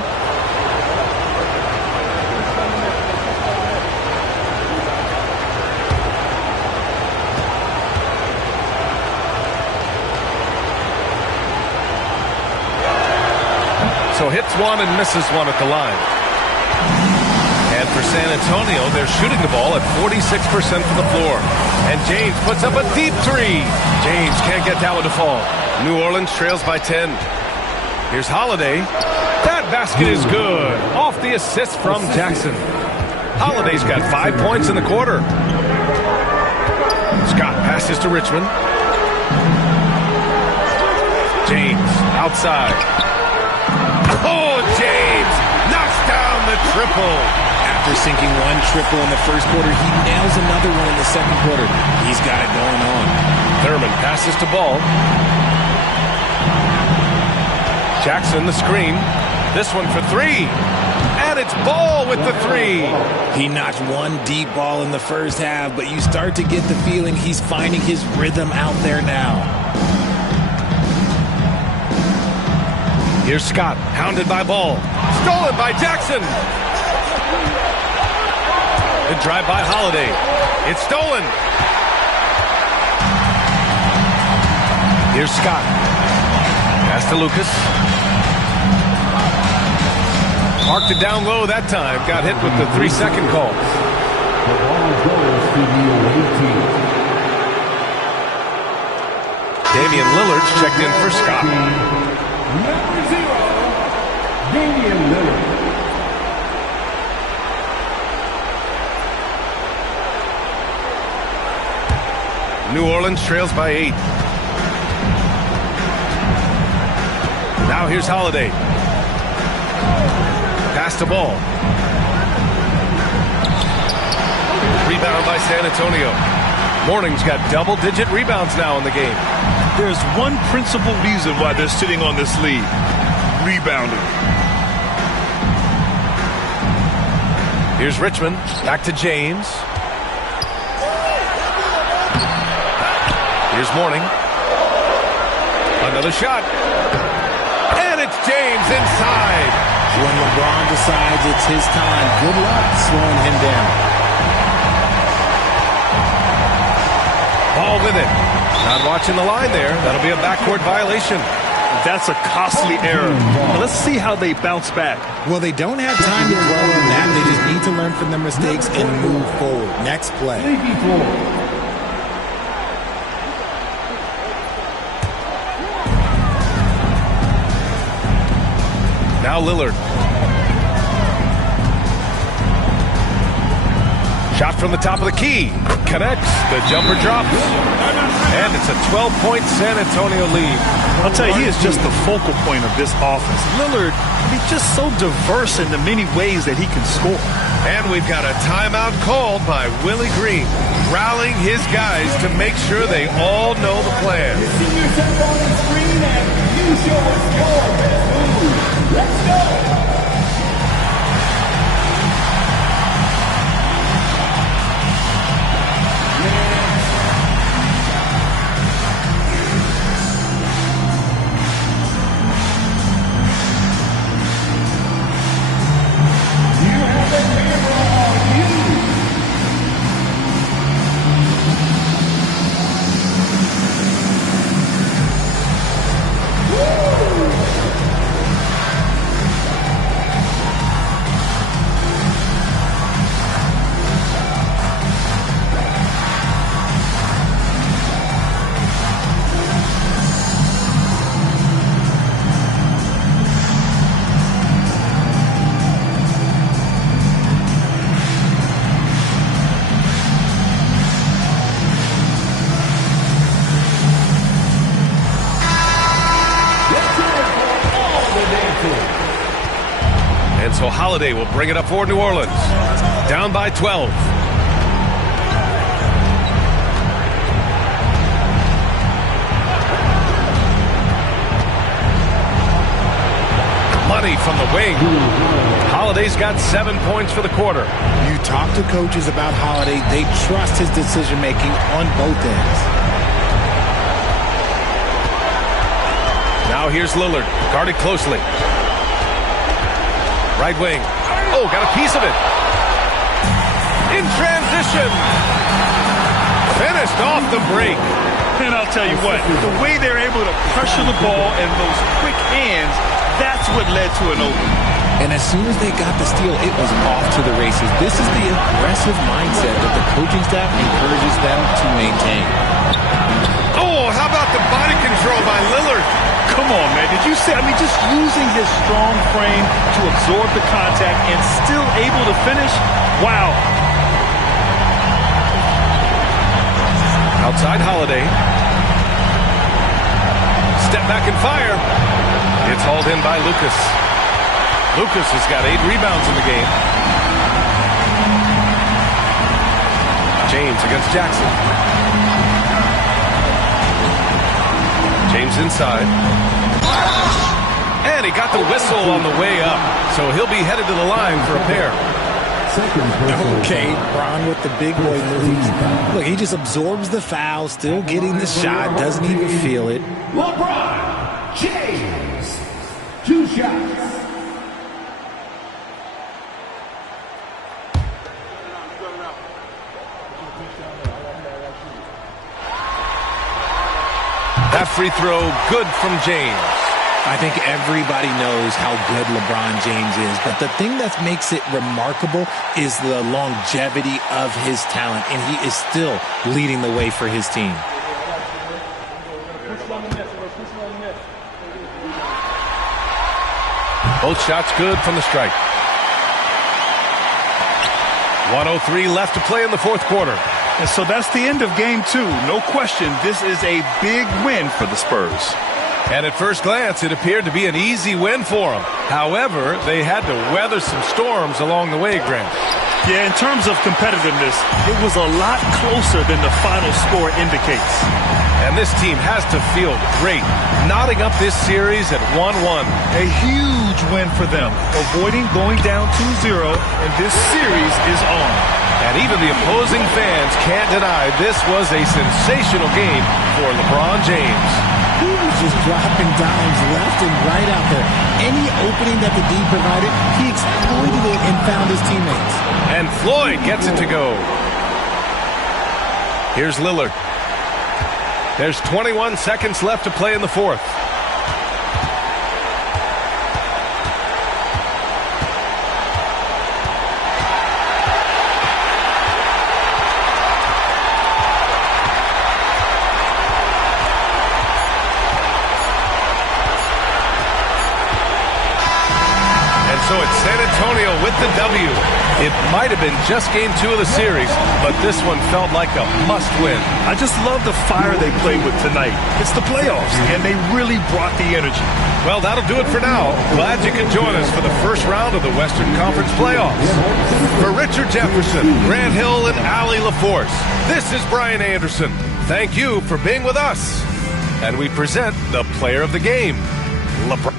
So hits 1 and misses 1 at the line. And for San Antonio, they're shooting the ball at 46% from the floor. And James puts up a deep 3. James can't get that one to fall. New Orleans trails by 10. Here's Holiday. That basket is good. Off the assist from Jackson. Holiday's got 5 points in the quarter. Scott passes to Richmond. James outside. Oh, James knocks down the triple. After sinking 1 triple in the 1st quarter, he nails another one in the 2nd quarter. He's got it going on. Thurman passes to Ball. Jackson the screen. This one for 3. And shot. It's Ball with the three. He notched one deep ball in the first half, but you start to get the feeling he's finding his rhythm out there now. Here's Scott, hounded by Ball. Stolen by Jackson. Good drive by Holiday. It's stolen. Here's Scott. Pass to Lucas. Marked it down low that time. Got hit with the 3-second call. The ball goes to the away team. Damian Lillard's checked in for Scott. Number 0, Damian Lillard. New Orleans trails by 8. Now here's Holiday. Pass to Ball. Rebound by San Antonio. Morning's got double-digit rebounds now in the game. There's one principal reason why they're sitting on this lead. Rebounding. Here's Richmond. Back to James. Here's Morning. Another shot. And it's James inside. When LeBron decides it's his time, good luck slowing him down. Ball with it. Not watching the line there. That'll be a backcourt violation. That's a costly error. Now let's see how they bounce back. Well, they don't have time to dwell on that. They just need to learn from their mistakes and move forward. Next play. Now Lillard. Shot from the top of the key. Connects. The jumper drops. And it's a 12-point San Antonio lead. I'll tell you, he is just the focal point of this offense. Lillard, he's just so diverse in the many ways that he can score. And we've got a timeout called by Willie Green, rallying his guys to make sure they all know the plan. See yourself on the screen and you show us your best move. Let's go. So Holiday will bring it up for New Orleans. Down by 12. Money from the wing. Holiday's got 7 points for the quarter. You talk to coaches about Holiday, they trust his decision-making on both ends. Now here's Lillard, guarded closely. Right wing. Oh, got a piece of it. In transition. Finished off the break. And I'll tell you what, the way they're able to pressure the ball and those quick hands, that's what led to an opening. And as soon as they got the steal, it was off to the races. This is the aggressive mindset that the coaching staff encourages them to maintain. Oh, how about the body control by Lillard? Come on, man. Did you see? I mean, just using his strong frame to absorb the contact and still able to finish. Wow. Outside Holiday. Step back and fire. It's hauled in by Lucas. Lucas has got 8 rebounds in the game. James against Jackson. James inside. And he got the whistle on the way up, so he'll be headed to the line for a pair. Okay, Bron with the big boy move. Look, he just absorbs the foul, still getting the shot, doesn't even feel it. LeBron James, 2 shots. That free throw, good from James. I think everybody knows how good LeBron James is, but the thing that makes it remarkable is the longevity of his talent, and he is still leading the way for his team. Both shots good from the strike. 1:03 left to play in the fourth quarter. And so that's the end of game 2. No question, this is a big win for the Spurs. And at first glance, it appeared to be an easy win for them. However, they had to weather some storms along the way, Grant. Yeah, in terms of competitiveness, it was a lot closer than the final score indicates. And this team has to feel great, knotting up this series at 1-1. A huge win for them, avoiding going down 2-0, and this series is on. And even the opposing fans can't deny this was a sensational game for LeBron James. He was just dropping dimes left and right out there. Any opening that the D provided, he exploited it and found his teammates. And Floyd gets it to go. Here's Lillard. There's 21 seconds left to play in the fourth. So it's San Antonio with the W. It might have been just game 2 of the series, but this one felt like a must-win. I just love the fire they played with tonight. It's the playoffs, and they really brought the energy. Well, that'll do it for now. Glad you could join us for the first round of the Western Conference playoffs. For Richard Jefferson, Grant Hill, and Allie LaForce, this is Brian Anderson. Thank you for being with us. And we present the player of the game, LeBron.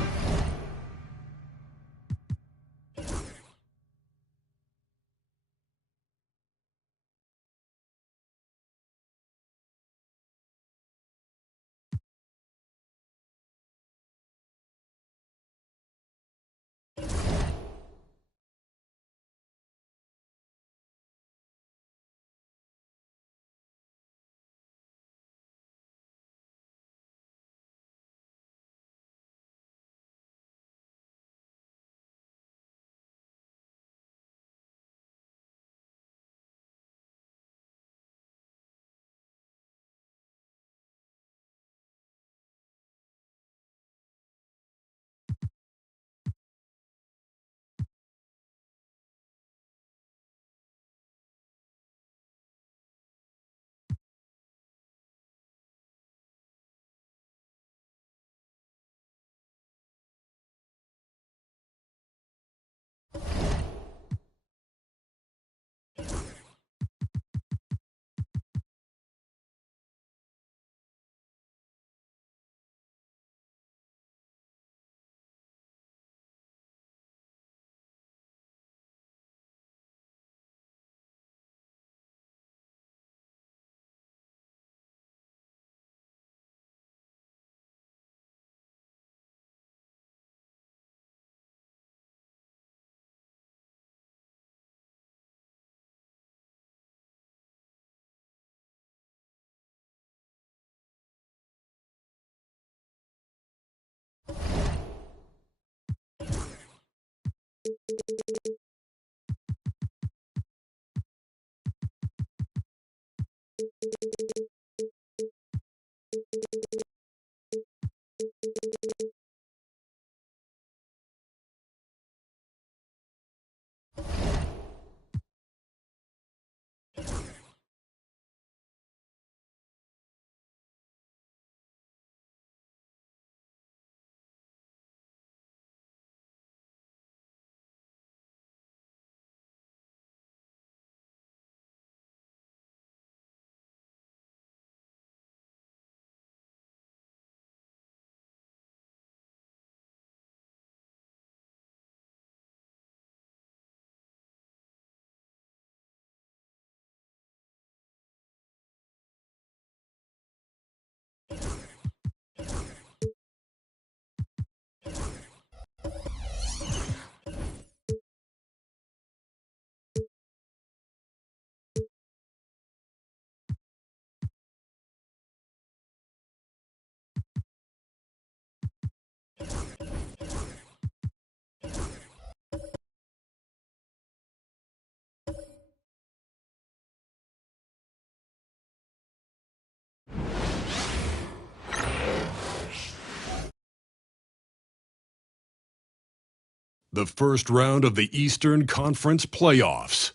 the first round of the Eastern Conference playoffs.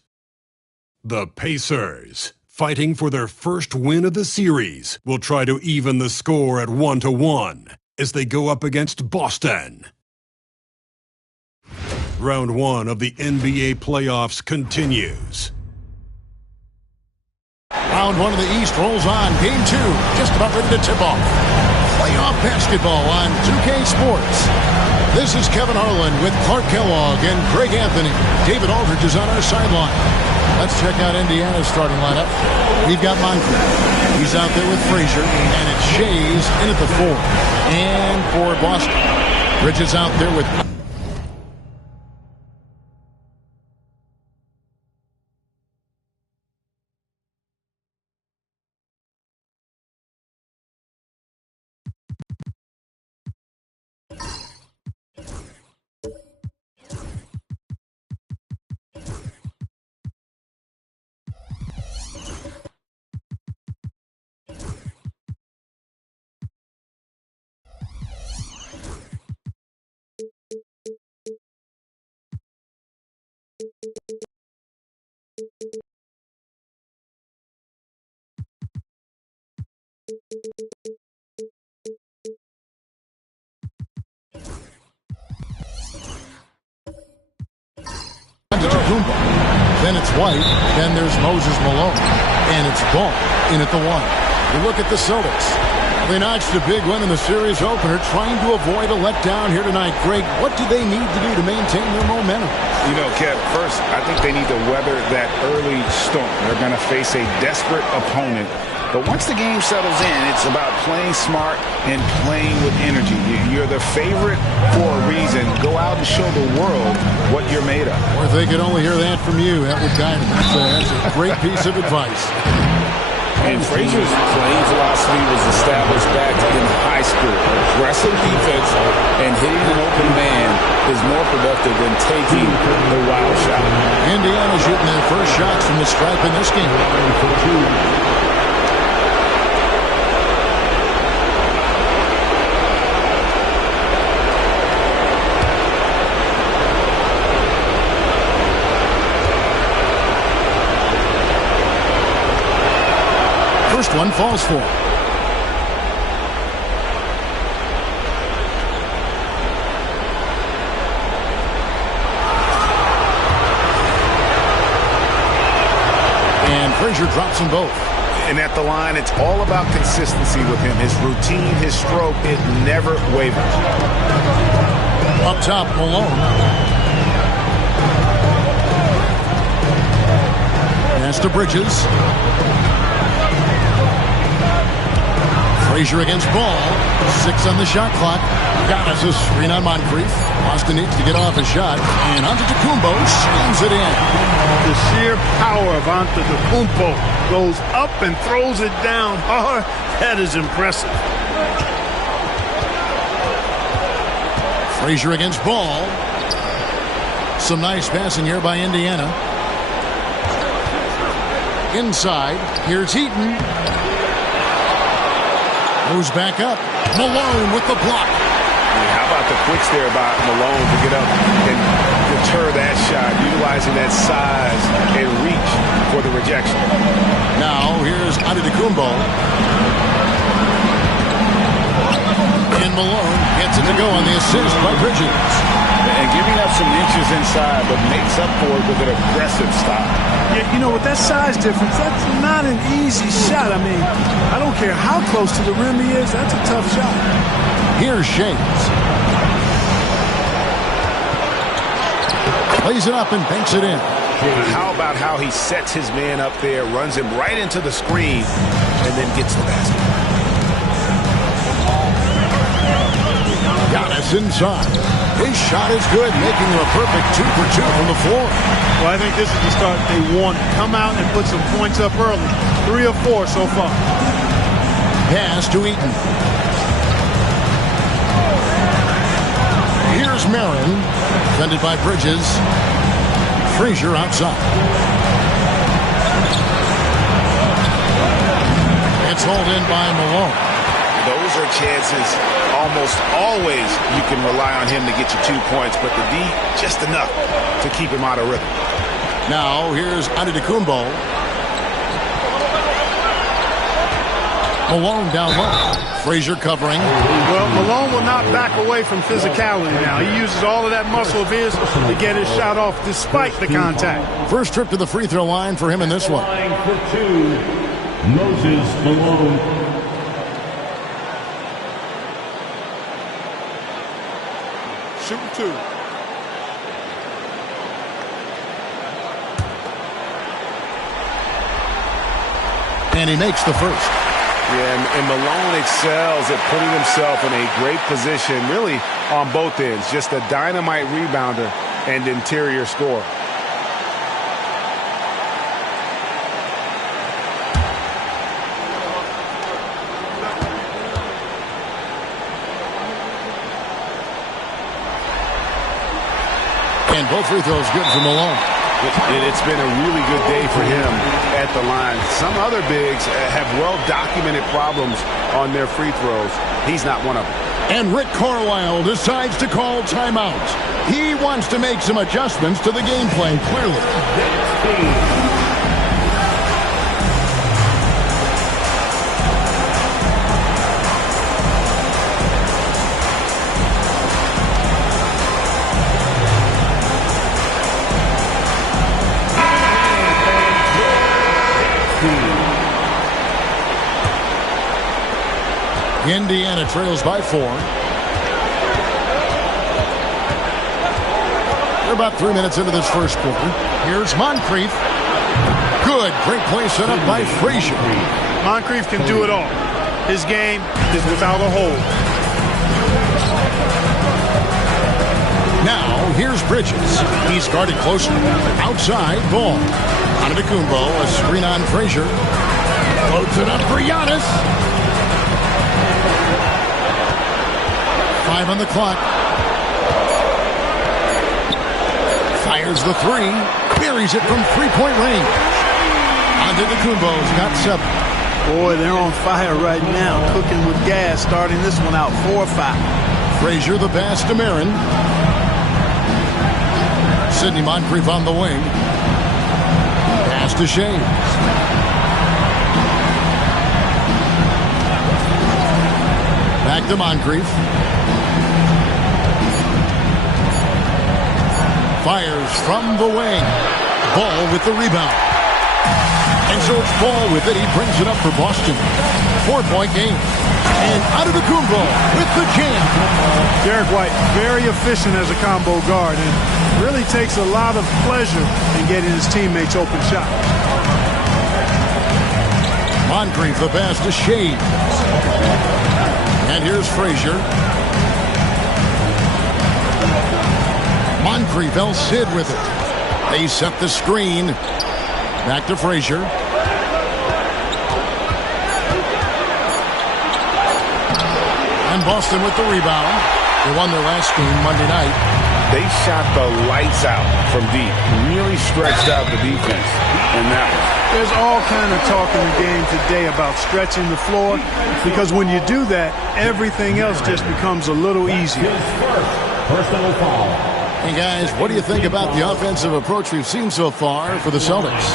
The Pacers, fighting for their first win of the series, will try to even the score at 1-1 as they go up against Boston. Round 1 of the NBA playoffs continues. Round 1 of the East rolls on. Game 2, just about ready to tip off. Playoff basketball on 2K Sports. This is Kevin Harlan with Clark Kellogg and Greg Anthony. David Aldridge is on our sideline. Let's check out Indiana's starting lineup. We've got Moncrief. He's out there with Frazier, and it's Shays in at the 4. And for Boston, Bridges out there with... Then it's White. Then there's Moses Malone. And it's Ball in at the 1. We look at the Celtics. They notched a big win in the series opener, trying to avoid a letdown here tonight. Greg, what do they need to do to maintain their momentum? You know, Kev, first, I think they need to weather that early storm. They're going to face a desperate opponent. But once the game settles in, it's about playing smart and playing with energy. You're the favorite for a reason. Go out and show the world what you're made of. Or if they could only hear that from you, that would guide them. That's a great piece of advice. And Frazier's playing philosophy was established back in high school. Aggressive defense and hitting an open man is more productive than taking the wild shot. Indiana shooting their first shots from the stripe in this game. First one falls for. And Frazier drops them both. And at the line, it's all about consistency with him. His routine, his stroke, it never wavers. Up top, Malone. Pass to Bridges. Frazier against Ball. 6 on the shot clock. Giannis is screen on Moncrief. Boston needs to get off a shot. And Antetokounmpo slams it in. The sheer power of Antetokounmpo goes up and throws it down hard. That is impressive. Frazier against Ball. Some nice passing here by Indiana. Inside. Here's Heaton. Moves back up. Malone with the block. How about the quicks there by Malone to get up and deter that shot, utilizing that size and reach for the rejection. Now here's Antetokounmpo. And Malone gets it to go on the assist by Bridges. And giving up some inches inside, but makes up for it with an aggressive stop. Yeah, you know, with that size difference, that's not an easy shot. I mean, I don't care how close to the rim he is. That's a tough shot. Here's Shays. Plays it up and banks it in. How about how he sets his man up there, runs him right into the screen, and then gets the basket. Giannis inside. His shot is good, making him a perfect 2 for 2 from the floor. Well, I think this is the start they want. Come out and put some points up early. 3 or 4 so far. Pass to Eaton. Here's Marin. Defended by Bridges. Frazier outside. It's hauled in by Malone. Those are chances almost always you can rely on him to get you 2 points, but the D, just enough to keep him out of rhythm. Now, here's Antetokounmpo. Malone down low. Frazier covering. Well, Malone will not back away from physicality now. He uses all of that muscle of his to get his shot off despite the contact. First trip to the free throw line for him in this one. For two, Moses Malone. Shooting two. And he makes the first. Yeah, and Malone excels at putting himself in a great position, really on both ends. Just a dynamite rebounder and interior scorer. And both free throws good for Malone. It's been a really good day for him at the line. Some other bigs have well-documented problems on their free throws. He's not one of them. And Rick Carlisle decides to call timeout. He wants to make some adjustments to the game plan, clearly. Indiana trails by 4. We're about 3 minutes into this first quarter. Here's Moncrief. Good. Great play set up by Frazier. Moncrief can do it all. His game is without a hold. Now, here's Bridges. He's guarded closely. Outside, ball. Antetokounmpo, a screen on Frazier. Floats it up for Giannis. 5 on the clock. Fires the 3. Buries it from three-point range. Antetokounmpo's got 7. Boy, they're on fire right now. Cooking with gas, starting this one out 4-5. Frazier the pass to Marin. Sidney Moncrief on the wing. Pass to Shames. Back to Moncrief. Fires from the wing. Ball with the rebound. And so it's Ball with it. He brings it up for Boston. 4-point game. And Antetokounmpo with the jam. Derek White, very efficient as a combo guard and really takes a lot of pleasure in getting his teammates open shot. Moncrief the pass to Shade. And here's Frazier. Moncrief, El Cid with it. They set the screen. Back to Frazier. And Boston with the rebound. They won their last game Monday night. They shot the lights out from deep. Really stretched out the defense in that one. There's all kind of talk in the game today about stretching the floor because when you do that, everything else just becomes a little easier. Personal foul. Hey, guys, what do you think about the offensive approach we've seen so far for the Celtics?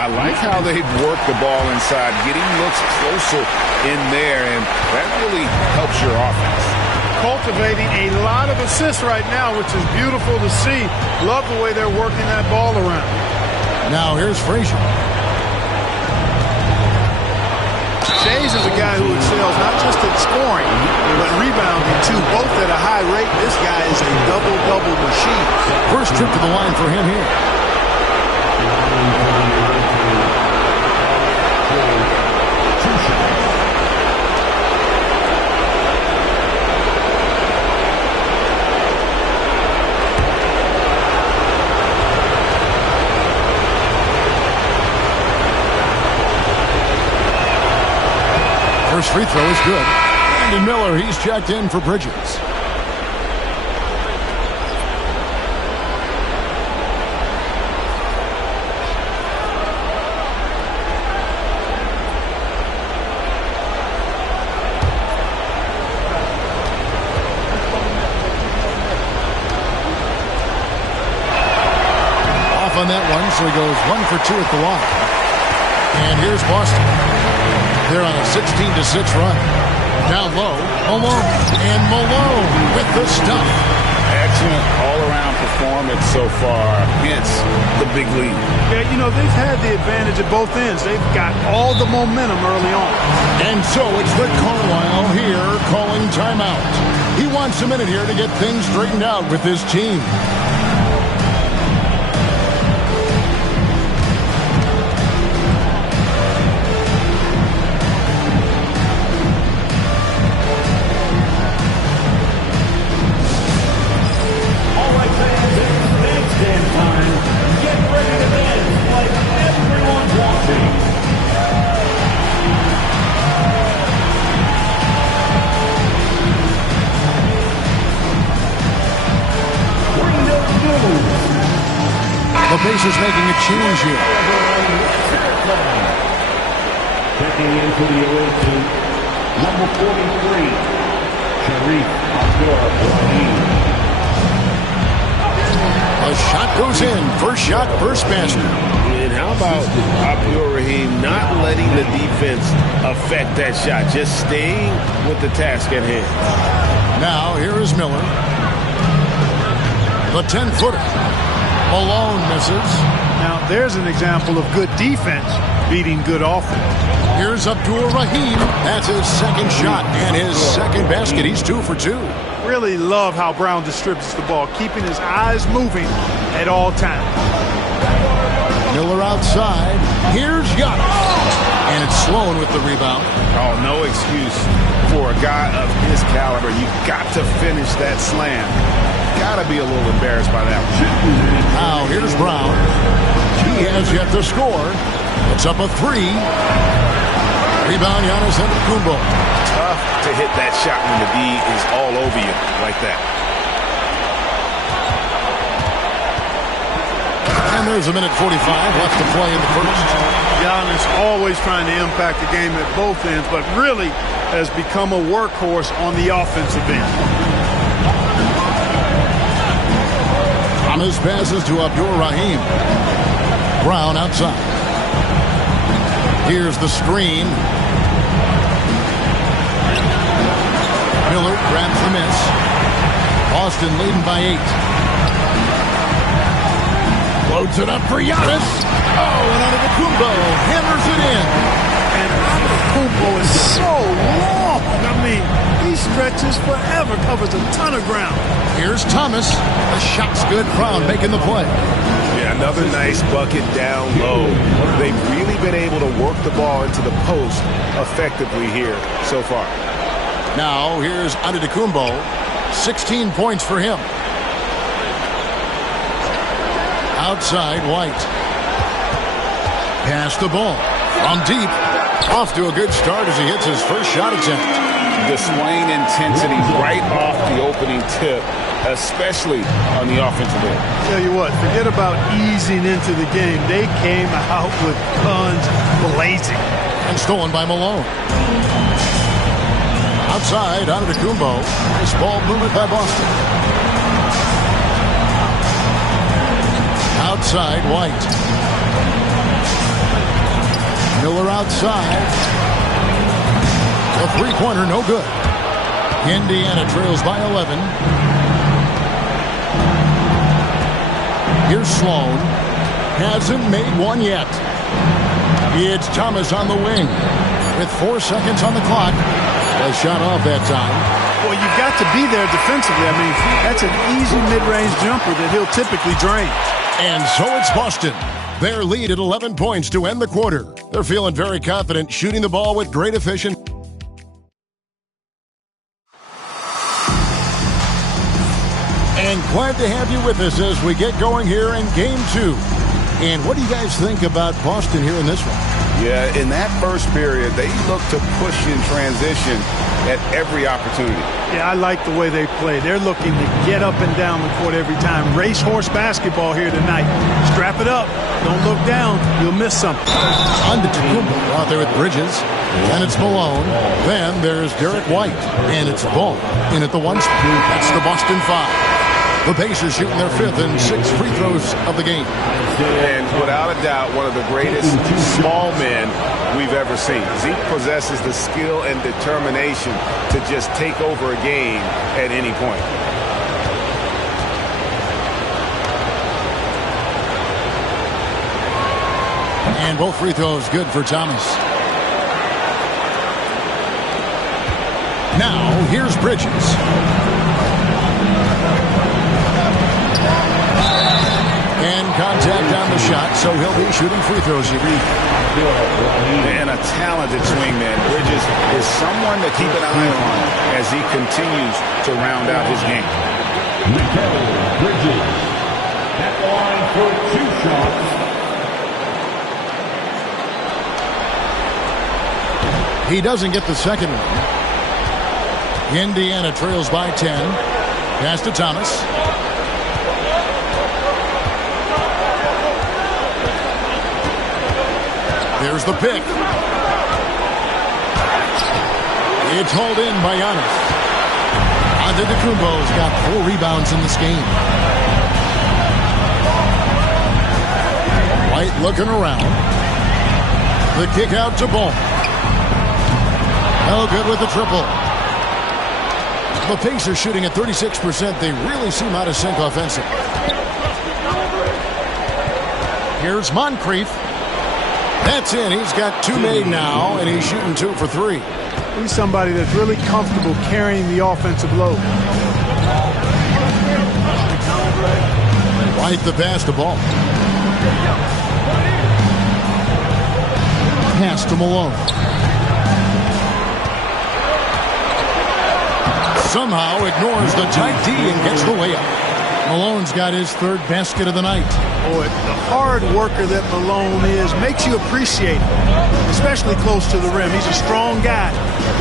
I like how they've worked the ball inside, getting looks closer in there, and that really helps your offense. Cultivating a lot of assists right now, which is beautiful to see. Love the way they're working that ball around. Now here's Frazier. Shays is a guy who excels not just at scoring, but rebounding too, both at a high rate. This guy is a double-double machine. First trip to the line for him here. First free throw is good. Brandon Miller, he's checked in for Bridges. on that one, so he goes 1 for 2 at the line. And here's Boston. They're on a 16-6 run. Down low, Malone. And Malone with the stuff. Excellent all-around performance so far, hence the big lead. Yeah, you know, they've had the advantage at both ends. They've got all the momentum early on. And so it's the Carlisle here calling timeout. He wants a minute here to get things straightened out with his team. The Pacers making a change here. Checking into the away team, number 43, Sharif Abdur-Rahim. A shot goes in. First shot, first basket. And how about Abdur-Rahim not letting the defense affect that shot, just staying with the task at hand. Now, here is Miller. The 10-footer. Malone misses. Now, there's an example of good defense beating good offense. Here's Abdur-Rahim. That's his second shot and his second basket. He's 2 for 2. Really love how Brown distributes the ball, keeping his eyes moving at all times. Miller outside. Here's Giannis. And it's Sloan with the rebound. Oh, no excuse for a guy of his caliber. You got to finish that slam. Got to be a little embarrassed by that one. Now, here's Brown. He has yet to score. It's up a 3. Rebound, Giannis Antetokounmpo. Tough to hit that shot when the D is all over you like that. And there's a minute 45 left to play in the first. Giannis always trying to impact the game at both ends, but really has become a workhorse on the offensive end. Thomas passes to Abdur-Rahim. Brown outside. Here's the screen. Miller grabs the miss. Boston leading by 8. Loads it up for Giannis. Oh, and Antetokounmpo hammers it in. And Antetokounmpo is so long. I mean, he stretches forever, covers a ton of ground. Here's Thomas. The shot's good. Brown making the play. Yeah, another nice bucket down low. They've really been able to work the ball into the post effectively here so far. Now, here's Antetokounmpo. 16 points for him. Outside, White. Pass the ball. From deep. Off to a good start as he hits his first shot attempt. Displaying intensity right off the opening tip, especially on the offensive end. Tell you what, forget about easing into the game. They came out with guns blazing. And stolen by Malone. Outside, Antetokounmpo. Nice ball movement by Boston. Outside, White. Miller outside. The three-pointer, no good. Indiana trails by 11. Here's Sloan. Hasn't made one yet. It's Thomas on the wing. With 4 seconds on the clock. A shot off that time. Well, you've got to be there defensively. I mean, that's an easy mid-range jumper that he'll typically drain. And so it's Boston. Their lead at 11 points to end the quarter. They're feeling very confident, shooting the ball with great efficiency. And glad to have you with us as we get going here in Game 2. And what do you guys think about Boston here in this one? Yeah, in that first period, they look to push in transition at every opportunity. Yeah, I like the way they play. They're looking to get up and down the court every time. Racehorse basketball here tonight. Strap it up. Don't look down. You'll miss something. Antetokounmpo out there with Bridges. Then it's Malone. Then there's Derek White. And it's Ball in at the 1 spot. That's the Boston 5. The Pacers shooting their 5th and 6th free throws of the game. And without a doubt, one of the greatest small men we've ever seen. Zeke possesses the skill and determination to just take over a game at any point. And both free throws good for Thomas. Now, here's Bridges. And contact on the shot, so he'll be shooting free throws here. And a talented swingman. Bridges is someone to keep an eye on as he continues to round out his game. Bridges at the line for 2 shots. He doesn't get the second one. Indiana trails by 10. Pass to Thomas. There's the pick. It's hauled in by Giannis. Antetokounmpo's got 4 rebounds in this game. White looking around. The kick out to Ball. No good with the triple. The Pacers shooting at 36%. They really seem out of sync offensively. Here's Moncrief. That's in. He's got 2 made now, and he's shooting 2 for 3. He's somebody that's really comfortable carrying the offensive load. White the pass to Ball. Pass to Malone. Somehow ignores the tight D and gets the way up. Malone's got his 3rd basket of the night. Boy, the hard worker that Malone is makes you appreciate him, especially close to the rim. He's a strong guy.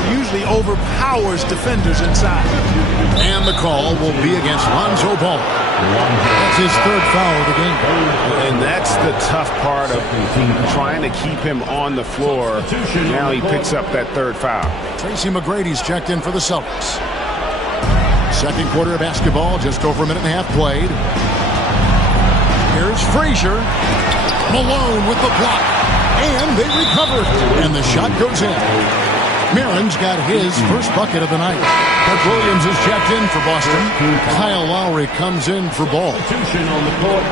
He usually overpowers defenders inside. And the call will be against Lonzo Ball. That's his 3rd foul of the game. And that's the tough part of trying to keep him on the floor. Now he picks up that 3rd foul. Tracy McGrady's checked in for the Celtics. Second quarter of basketball, just over a minute and a half played. Here's Frazier. Malone with the block. And they recover. And the shot goes in. Marin's got his first bucket of the night. Kirk Williams is checked in for Boston. Kyle Lowry comes in for Ball. On the court.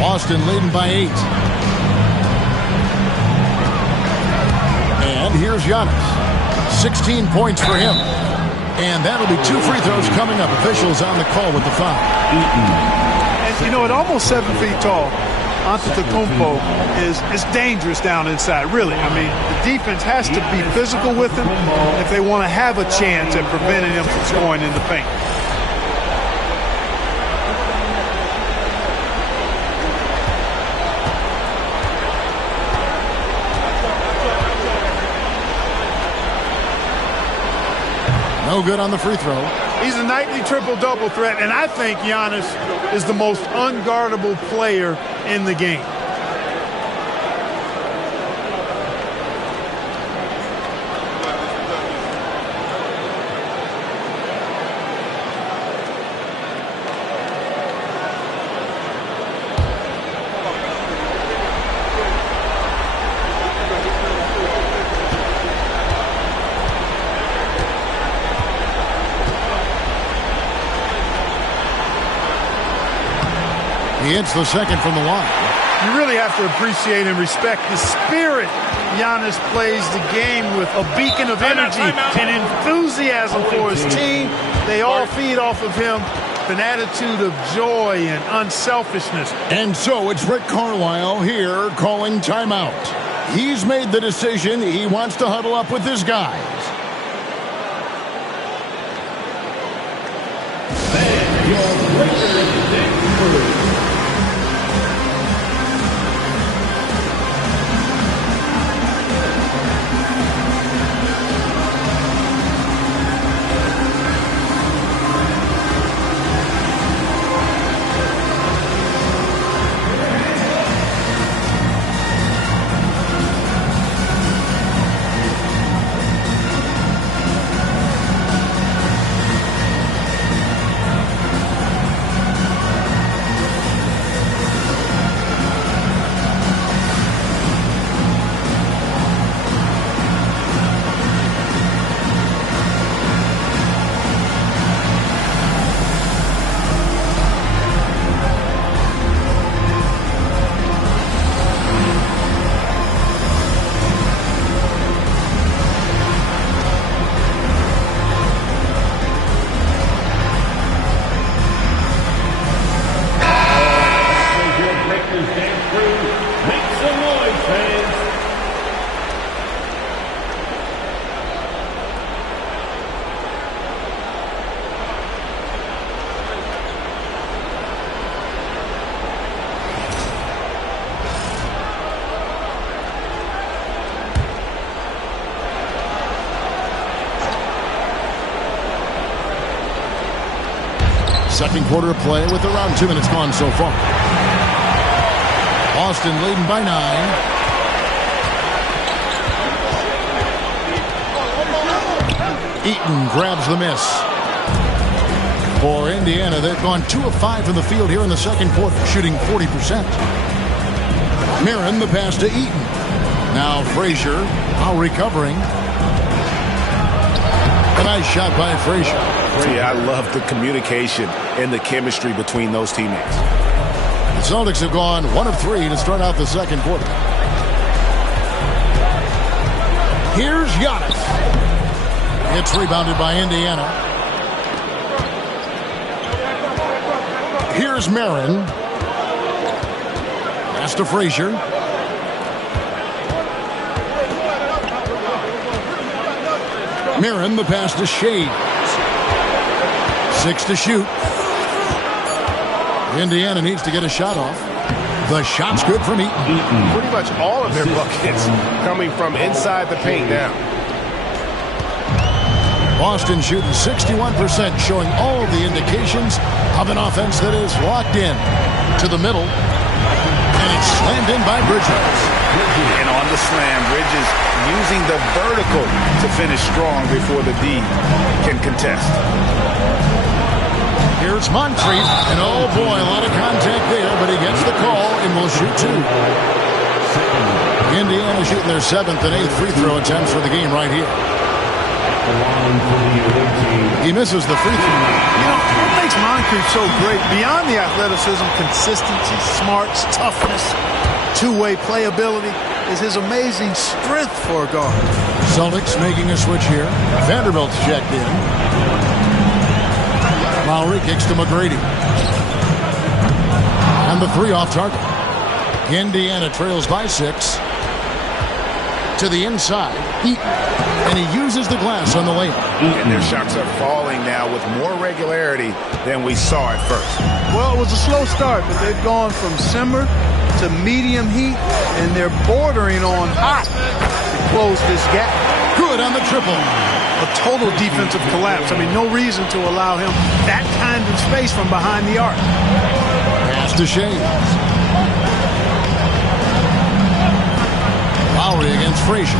Boston leading by 8. And here's Giannis. 16 points for him. And that'll be 2 free throws coming up. Officials on the call with the foul. And, you know, at almost 7 feet tall, Antetokounmpo is dangerous down inside, really. I mean, the defense has to be physical with him if they want to have a chance at preventing him from scoring in the paint. No good on the free throw. He's a nightly triple-double threat, and I think Giannis is the most unguardable player in the game. He hits the second from the line. You really have to appreciate and respect the spirit Giannis plays the game with, a beacon of energy and enthusiasm for his team. They all feed off of him, an attitude of joy and unselfishness. And so it's Rick Carlisle here calling timeout. He's made the decision. He wants to huddle up with his guys. Second quarter of play with around 2 minutes gone so far. Boston leading by 9. Eaton grabs the miss. For Indiana, they've gone 2 of 5 from the field here in the second quarter, shooting 40%. Mirren, the pass to Eaton. Now Frazier, now recovering. A nice shot by Frazier. Yeah, I love the communication and the chemistry between those teammates. The Celtics have gone 1 of 3 to start out the second quarter. Here's Giannis. It's rebounded by Indiana. Here's Mirren. Pass to Frazier. Mirren, the pass to Shades. 6 to shoot. Indiana needs to get a shot off. The shot's good from Eaton. Pretty much all of their buckets coming from inside the paint now. Boston shooting 61%, showing all the indications of an offense that is locked in. To the middle. And it's slammed in by Bridges. And on the slam, Bridges using the vertical to finish strong before the D can contest. Here's Moncrief, and oh boy, a lot of contact there, but he gets the call and will shoot 2. Indiana shooting their 7th and 8th free throw attempts for the game right here. He misses the free throw. You know, what makes Moncrief so great, beyond the athleticism, consistency, smarts, toughness, two-way playability, is his amazing strength for a guard. Celtics making a switch here. Vanderbilt's checked in. Lowry kicks to McGrady. And the 3 off target. Indiana trails by 6. To the inside. And he uses the glass on the layup. And their shots are falling now with more regularity than we saw at first. Well, it was a slow start, but they've gone from simmer to medium heat, and they're bordering on hot to close this gap. Good on the triple. A total defensive collapse. I mean, no reason to allow him that kind of space from behind the arc. Pass to Shades. Lowry against Frazier.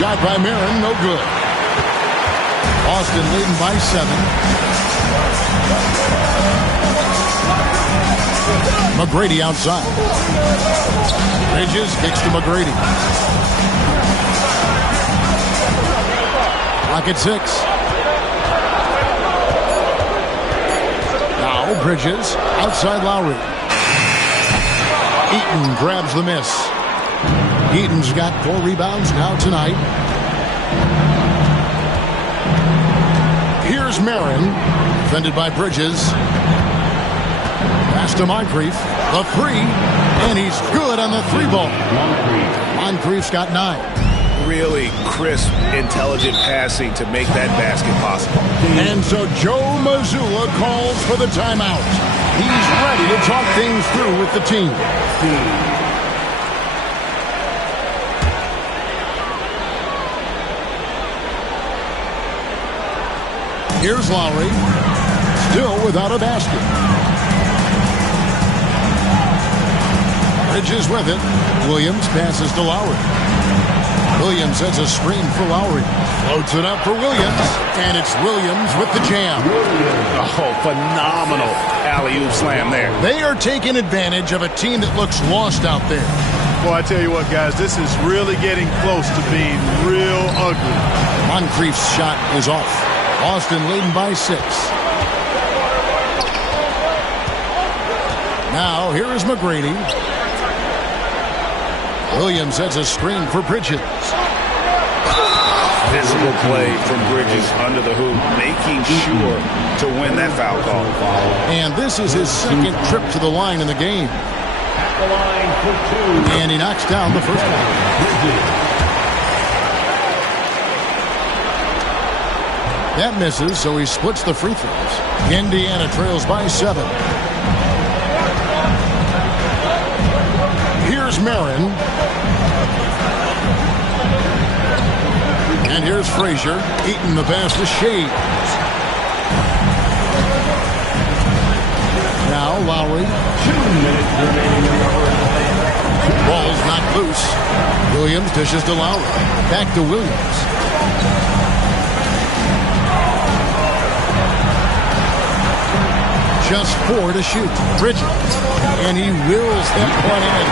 Shot by Mirren, no good. Boston leading by 7. McGrady outside. Bridges kicks to McGrady. Clock at 6. Now Bridges outside Lowry. Eaton grabs the miss. Eaton's got 4 rebounds now tonight. Here's Mirren, defended by Bridges. Pass to Moncrief. The 3, and he's good on the 3 ball. Moncrief's got 9. Really crisp, intelligent passing to make that basket possible. And so Joe Mazzulla calls for the timeout. He's ready to talk things through with the team. Here's Lowry, still without a basket. Bridges with it. Williams passes to Lowry. Williams sets a screen for Lowry. Floats it up for Williams, and it's Williams with the jam. Oh, phenomenal alley-oop slam there. They are taking advantage of a team that looks lost out there. Boy, I tell you what, guys, this is really getting close to being real ugly. Moncrief's shot is off. Boston leading by 6. Now, here is McGrady. Williams sets a screen for Bridges. Physical play from Bridges under the hoop, making sure to win that foul call. And this is his second trip to the line in the game. And he knocks down the first one. That misses, so he splits the free throws. Indiana trails by 7. Here's Mirren. And here's Frazier. Eaton the pass to Shades. now, Lowry. 2 minutes remaining in the first half. Ball's knocked loose. Williams dishes to Lowry. Back to Williams. Just 4 to shoot. Bridges. And he wills that one in.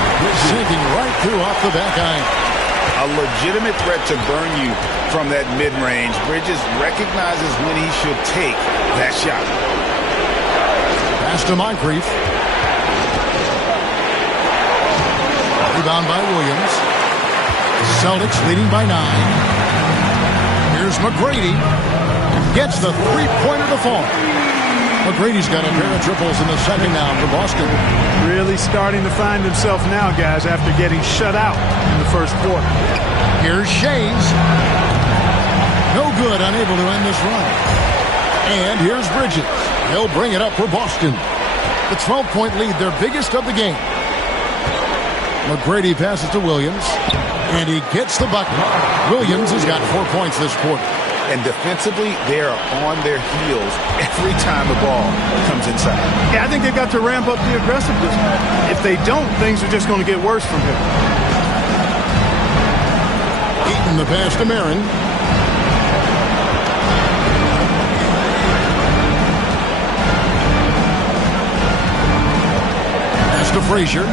Sinking right through off the back iron. A legitimate threat to burn you from that mid-range. Bridges recognizes when he should take that shot. Pass to Moncrief. Rebound by Williams. Celtics leading by 9. Here's McGrady. Gets the three-pointer to fall. McGrady's got a pair of triples in the second now for Boston. Really starting to find himself now, guys, after getting shut out in the first quarter. Here's Shays. No good, unable to end this run. And here's Bridges. He'll bring it up for Boston. The 12-point lead, their biggest of the game. McGrady passes to Williams, and he gets the bucket. Williams has got 4 points this quarter. And defensively, they are on their heels every time the ball comes inside. Yeah, I think they've got to ramp up the aggressiveness. If they don't, things are just going to get worse from here. Eaton the pass to Marin. Pass to Frazier.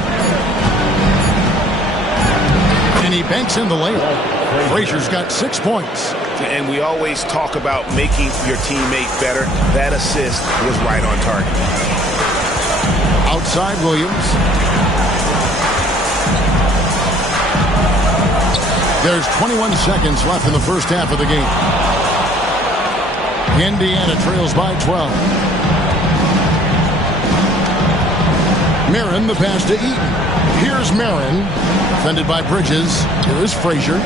And he banks in the layup. Frazier's got 6 points. And we always talk about making your teammate better. That assist was right on target. Outside Williams. There's 21 seconds left in the first half of the game. Indiana trails by 12. Marin, the pass to Eaton. Here's Marin. Defended by Bridges. Here is Frazier.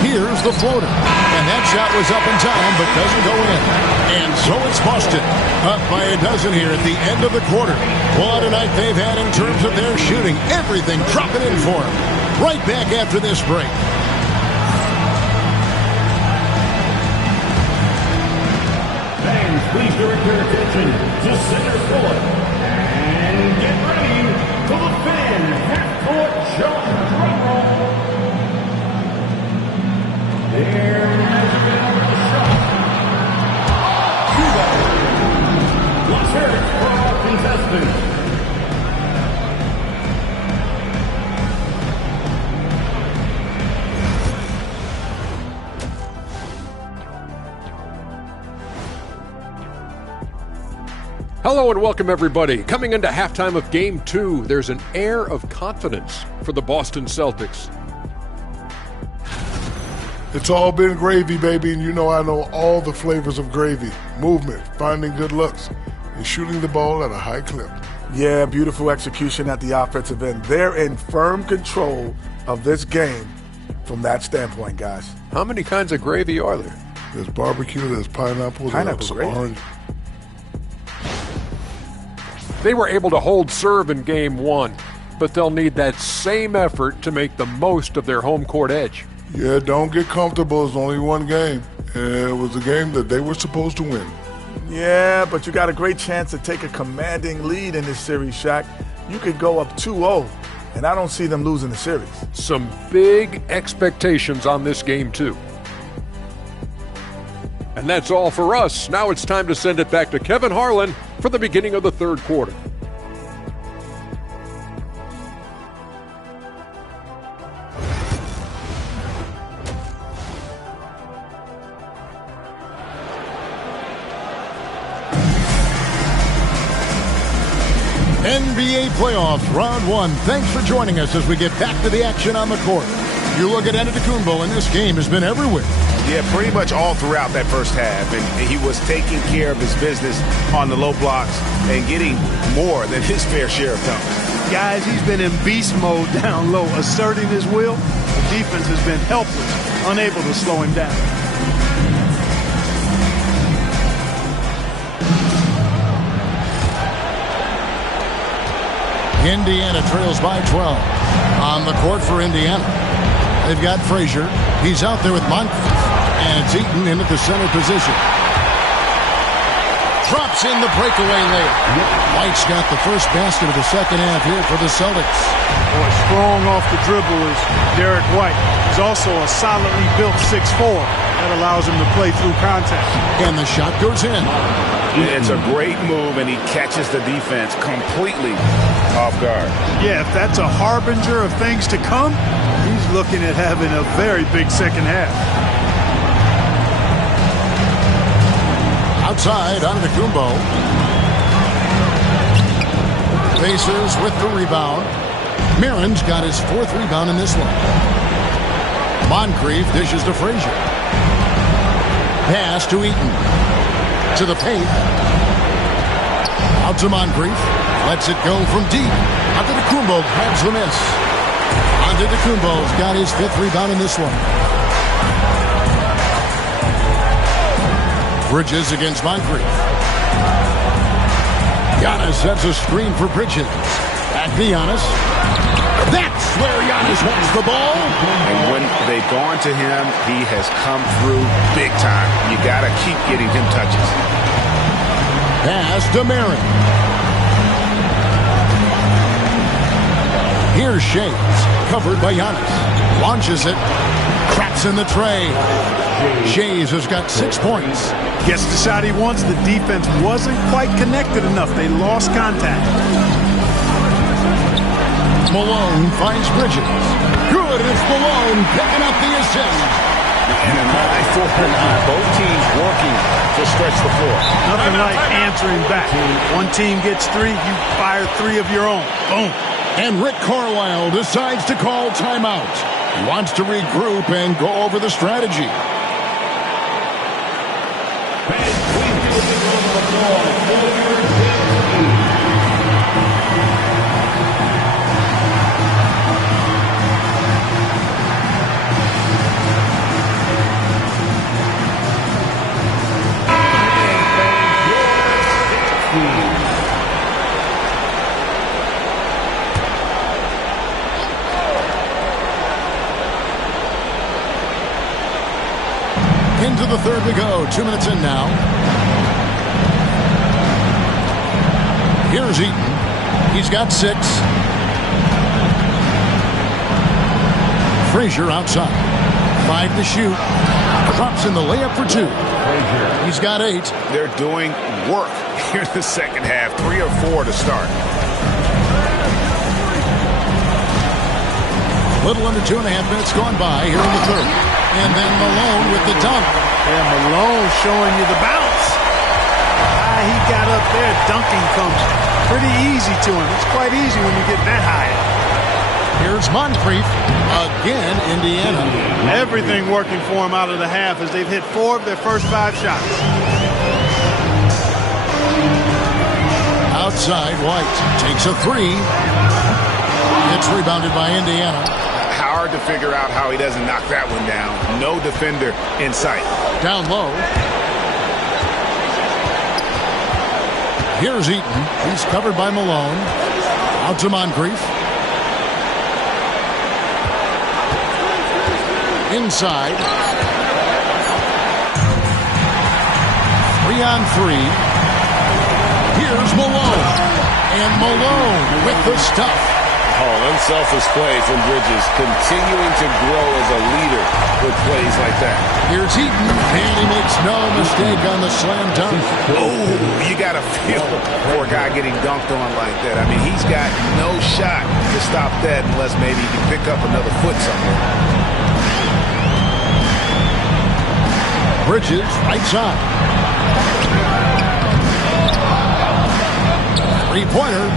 Here's the floater. And that shot was up in time, but doesn't go in. And so it's Boston. Up by a dozen here at the end of the quarter. What a night they've had in terms of their shooting. Everything dropping in for them. Right back after this break. Fans, please direct your attention to center court. And get ready for the fan half-court shot drum roll. There has been a shot. Let's hear it for our contestants. Hello and welcome everybody. Coming into halftime of Game 2, there's an air of confidence for the Boston Celtics. It's all been gravy, baby, and you know I know all the flavors of gravy. Movement, finding good looks, and shooting the ball at a high clip. Yeah, beautiful execution at the offensive end. They're in firm control of this game from that standpoint, guys. How many kinds of gravy are there? There's barbecue, there's pineapple, there's gravy. orange. They were able to hold serve in Game 1, but they'll need that same effort to make the most of their home court edge. Yeah, don't get comfortable. It's only one game. And it was a game that they were supposed to win. Yeah, but you got a great chance to take a commanding lead in this series, Shaq. You could go up 2-0, and I don't see them losing the series. Some big expectations on this game, too. And that's all for us. Now it's time to send it back to Kevin Harlan for the beginning of the third quarter. NBA playoffs, round 1. Thanks for joining us as we get back to the action on the court. You look at Antetokounmpo, and this game has been everywhere. Yeah, pretty much all throughout that first half. And he was taking care of his business on the low blocks and getting more than his fair share of dunks. Guys, he's been in beast mode down low, asserting his will. The defense has been helpless, unable to slow him down. Indiana trails by 12. On the court for Indiana, they've got Frazier. He's out there with Moncrief. And it's Eaton in at the center position. drops in the breakaway layup. White's got the first basket of the second half here for the Celtics. Boy, strong off the dribble is Derek White. He's also a solidly built 6'4". That allows him to play through contact. And the shot goes in. It's a great move, and he catches the defense completely off guard. Yeah, if that's a harbinger of things to come, he's looking at having a very big second half. Outside, Antetokounmpo. Pacers with the rebound. Marin's got his fourth rebound in this one. Moncrief dishes to Frazier. Pass to Eaton. To the paint. Out to Moncrief. Lets it go from deep. Antetokounmpo grabs the miss. Antetokounmpo's got his fifth rebound in this one. Bridges against Moncrief. Giannis sets a screen for Bridges. Back to Giannis. That's where Giannis wants the ball. And when they've gone to him, he has come through big time. You got to keep getting him touches. Pass to Marin. Here's Shades, covered by Giannis. Launches it. Cracks in the tray. Shades has got 6 points. Gets the shot he wants. The defense wasn't quite connected enough. They lost contact. Malone finds Bridges. Good, it's Malone picking up the assist. And an eye for an eye. Both teams working to stretch the floor. Nothing like answering back. One team gets 3, you fire 3 of your own. Boom. And Rick Carlisle decides to call timeout. He wants to regroup and go over the strategy. Into the third we go. 2 minutes in now. Here's Eaton. He's got 6. Frazier outside. 5 to shoot. Drops in the layup for 2. He's got 8. They're doing work here in the second half. 3 or 4 to start. Little under 2.5 minutes gone by here in the third. And then Malone with the dunk. Yeah, Malone showing you the bounce. How he got up there, dunking comes pretty easy to him. It's quite easy when you get that high. Here's Moncrief. Again, Indiana. Everything working for him out of the half as they've hit 4 of their first 5 shots. Outside, White takes a 3. It's rebounded by Indiana. Hard to figure out how he doesn't knock that one down. No defender in sight. Down low. Here's Eaton. He's covered by Malone. Out to Moncrief. Inside. 3 on 3. Here's Malone. And Malone with the stuff. Oh, unselfish play from Bridges, continuing to grow as a leader with plays like that. Here's Eaton, and he makes no mistake on the slam dunk. Oh, you got to feel for a guy getting dunked on like that. I mean, he's got no shot to stop that unless maybe he can pick up another foot somewhere. Bridges, right side. 3-pointer.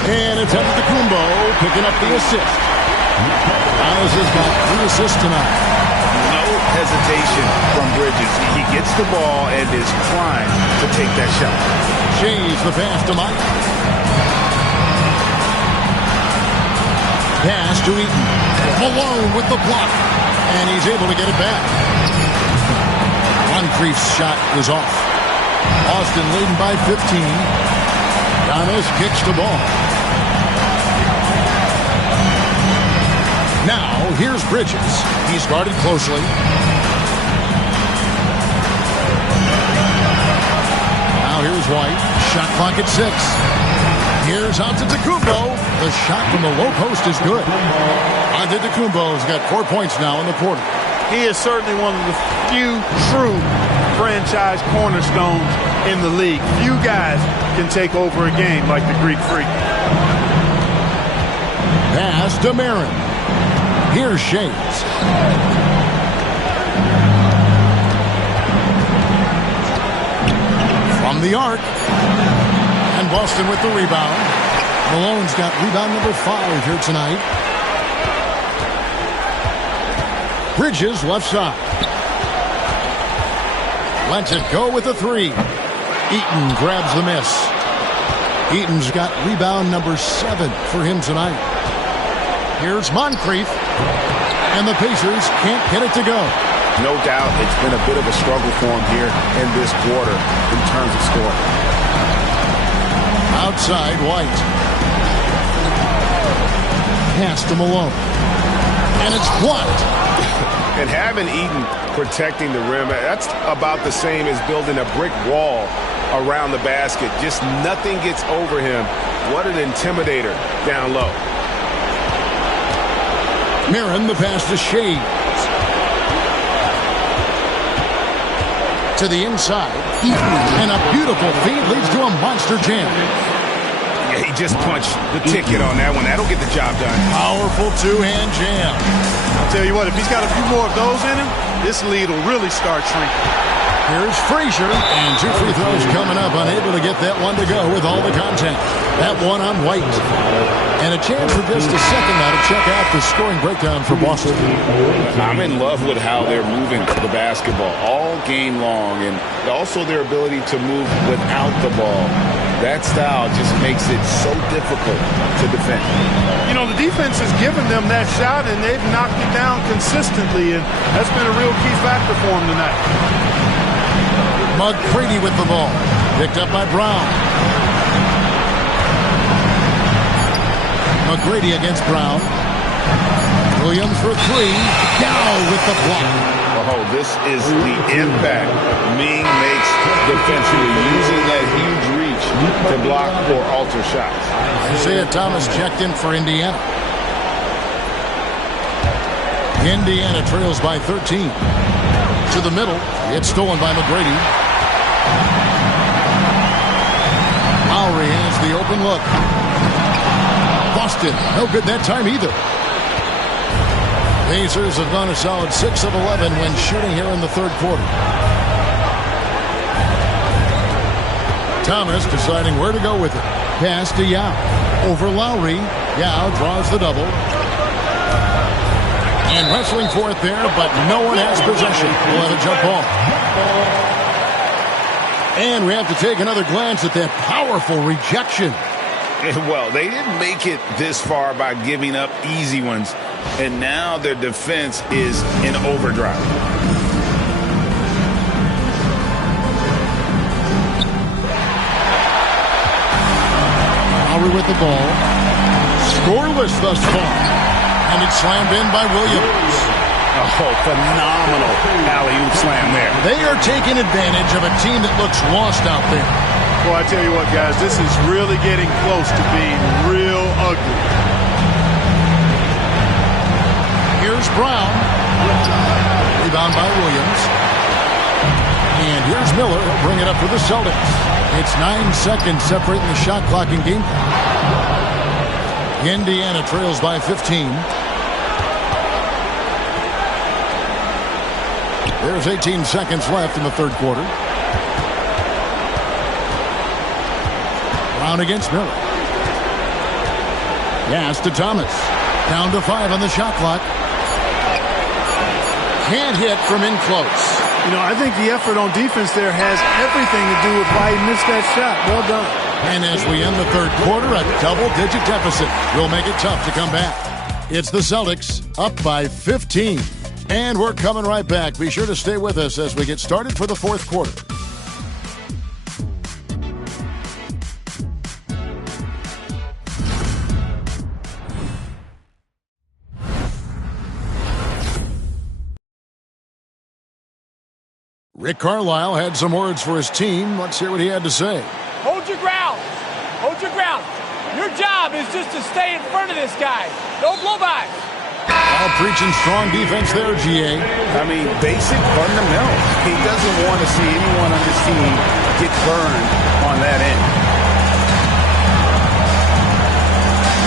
And it's Antetokounmpo picking up the assist. Giannis has got 3 assists tonight. No hesitation from Bridges. He gets the ball and is primed to take that shot. Shays the pass to Mike. Pass to Eaton. Malone with the block. And he's able to get it back. Moncrief's shot is off. Austin leading by 15. Giannis kicks the ball. Now, here's Bridges. He's guarded closely. White. Shot clock at 6. Here's Antetokounmpo. The shot from the low post is good. Antetokounmpo's got 4 points now in the quarter. He is certainly one of the few true franchise cornerstones in the league. Few guys can take over a game like the Greek Freak. Pass to Marin. Here's Shades. From the arc. And Boston with the rebound. Malone's got rebound number 5 here tonight. Bridges left side. Lets it go with a 3. Eaton grabs the miss. Eaton's got rebound number 7 for him tonight. Here's Moncrief. And the Pacers can't get it to go. No doubt it's been a bit of a struggle for him here in this quarter in terms of scoring. Outside, White. Pass to Malone. And it's blocked. And having Eaton protecting the rim, that's about the same as building a brick wall around the basket. Just nothing gets over him. What an intimidator down low. Marin, the pass to Shades. To the inside. And a beautiful feed leads to a monster jam. Yeah, he just punched the ticket on that one. That'll get the job done. Powerful two-hand jam. I'll tell you what, if he's got a few more of those in him, this lead will really start shrinking. Here's Frazier, and 2 free throws coming up, unable to get that one to go with all the contact. That one on White. And a chance for just a second now to check out the scoring breakdown for Boston. I'm in love with how they're moving the basketball all game long, and also their ability to move without the ball. That style just makes it so difficult to defend. You know, the defense has given them that shot, and they've knocked it down consistently, and that's been a real key factor for them tonight. McGrady with the ball. Picked up by Brown. McGrady against Brown. Williams for 3. Dow with the block. Oh, this is the impact Ming makes defensively, using that huge reach to block or alter shots. Isaiah Thomas checked in for Indiana. Indiana trails by 13. To the middle. It's stolen by McGrady. Lowry has the open look. Boston, no good that time either. Pacers have gone a solid 6 of 11 when shooting here in the third quarter. Thomas deciding where to go with it. Pass to Yao. Over Lowry. Yao draws the double. And wrestling for it there, but no one has possession. We'll have a jump ball. And we have to take another glance at that powerful rejection. Well, they didn't make it this far by giving up easy ones, and now their defense is in overdrive. Lowry with the ball. Scoreless thus far. And it's slammed in by Williams. Oh, phenomenal alley-oop slam there. They are taking advantage of a team that looks lost out there. Well, I tell you what, guys, this is really getting close to being real ugly. Here's Brown. Rebound by Williams. And here's Miller. He'll bring it up for the Celtics. It's 9 seconds separating the shot clock and game. Indiana trails by 15. There's 18 seconds left in the third quarter. Brown against Miller. Pass to Thomas. Down to 5 on the shot clock. Can't hit from in close. You know, I think the effort on defense there has everything to do with why he missed that shot. Well done. And as we end the third quarter, a double-digit deficit will make it tough to come back. It's the Celtics up by 15. And we're coming right back. Be sure to stay with us as we get started for the fourth quarter. Rick Carlisle had some words for his team. Let's hear what he had to say. Hold your ground. Hold your ground. Your job is just to stay in front of this guy. Don't blow by. All preaching strong defense there, GA. I mean, basic fundamentals. He doesn't want to see anyone on this team get burned on that end.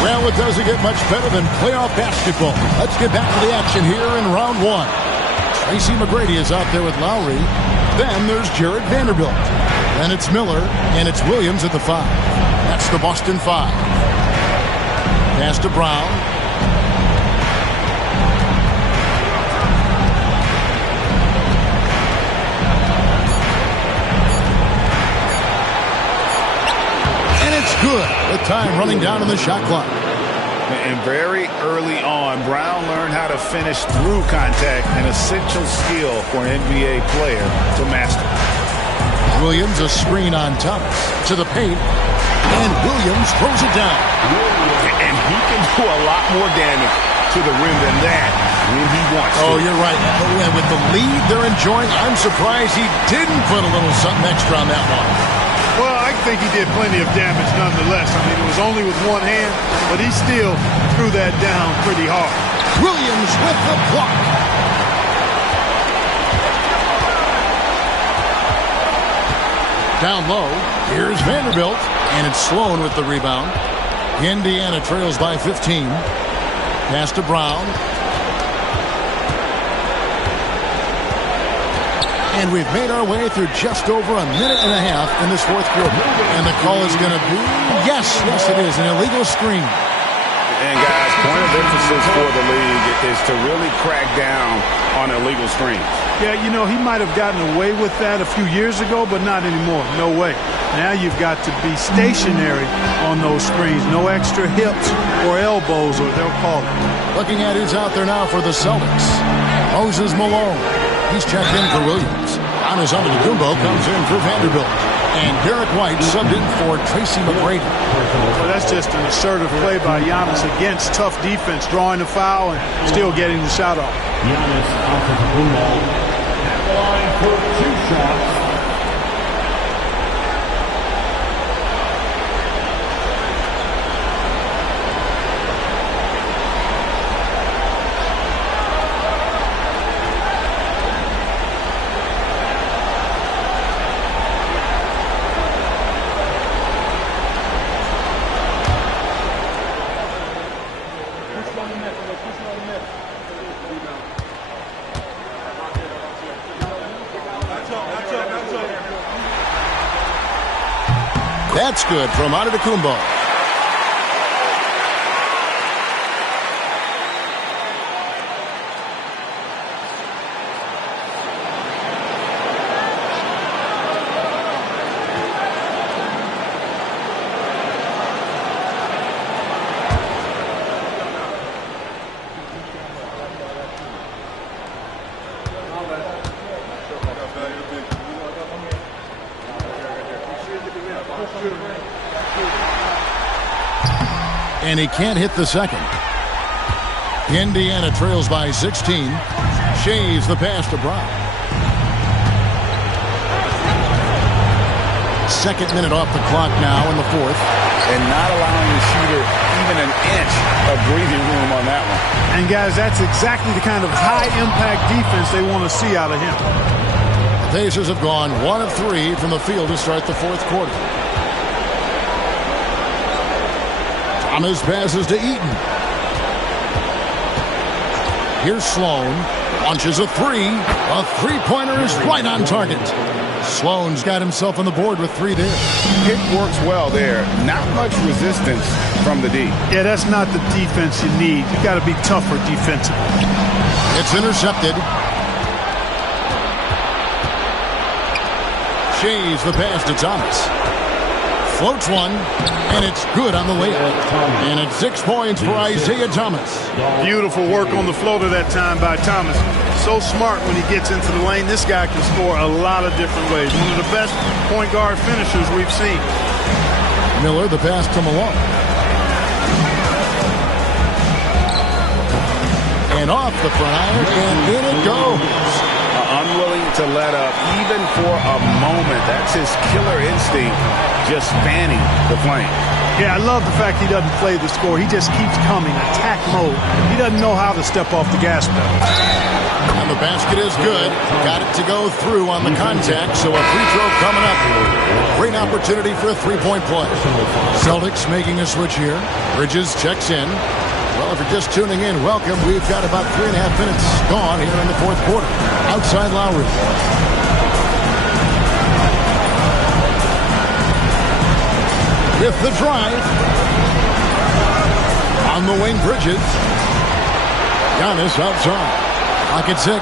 Well, it doesn't get much better than playoff basketball. Let's get back to the action here in round one. Tracy McGrady is out there with Lowry. Then there's Jared Vanderbilt. Then it's Miller, and it's Williams at the 5. That's the Boston 5. Pass to Brown. And it's good with time running down on the shot clock. And very early on, Brown learned how to finish through contact, an essential skill for an NBA player to master. Williams, a screen on Thomas. To the paint. And Williams throws it down. And he can do a lot more damage to the rim than that when he wants to. Oh, you're right. And with the lead they're enjoying, I'm surprised he didn't put a little something extra on that one. Well, I think he did plenty of damage nonetheless. I mean, it was only with one hand, but he still threw that down pretty hard. Williams with the block. Down low, here's Vanderbilt, and it's Sloan with the rebound. Indiana trails by 15. Pass to Brown. And we've made our way through just over a minute and a half in this fourth quarter. And the call is going to be, yes, it is, an illegal screen. And guys, point of emphasis for the league is to really crack down on illegal screens. Yeah, you know, he might have gotten away with that a few years ago, but not anymore. No way. Now you've got to be stationary on those screens. No extra hips or elbows, or they'll call it. Looking at who's out there now for the Celtics. Moses Malone. He's checked in for Williams. Giannis Antetokounmpo comes in for Vanderbilt. And Derek White subbed in for Tracy McGrady. Well, that's just an assertive play by Giannis against tough defense, drawing the foul and still getting the shot off. Giannis Antetokounmpo at the line for 2 shots. That's good from Antetokounmpo. And he can't hit the second. Indiana trails by 16. Shays the pass to Brown. Second minute off the clock now in the fourth. And not allowing the shooter even an inch of breathing room on that one. And guys, that's exactly the kind of high-impact defense they want to see out of him. The Pacers have gone 1 of 3 from the field to start the fourth quarter. Thomas passes to Eaton. Here's Sloan. Launches a 3. A three-pointer is right on target. Sloan's got himself on the board with 3 there. It works well there. Not much resistance from the D. Yeah, that's not the defense you need. You got to be tougher defensively. It's intercepted. Shays the pass to Thomas. Floats one, and it's good on the layup. And it's 6 points for Isaiah Thomas. Beautiful work on the floater that time by Thomas. So smart when he gets into the lane. This guy can score a lot of different ways. One of the best point guard finishers we've seen. Miller, the pass to Malone. And off the front iron, and in it goes. unwilling to let up even for a moment. That's his killer instinct, just fanning the flame. Yeah, I love the fact he doesn't play the score. He just keeps coming, attack mode. He doesn't know how to step off the gas pedal. And the basket is good. Got it to go through on the contact, so a free throw coming up. Great opportunity for a three-point play. Celtics making a switch here. Bridges checks in. Well, if you're just tuning in, welcome. We've got about 3.5 minutes gone here in the fourth quarter. Outside Lowry. With the drive. On the wing, Bridges. Giannis outside. Clock at 6.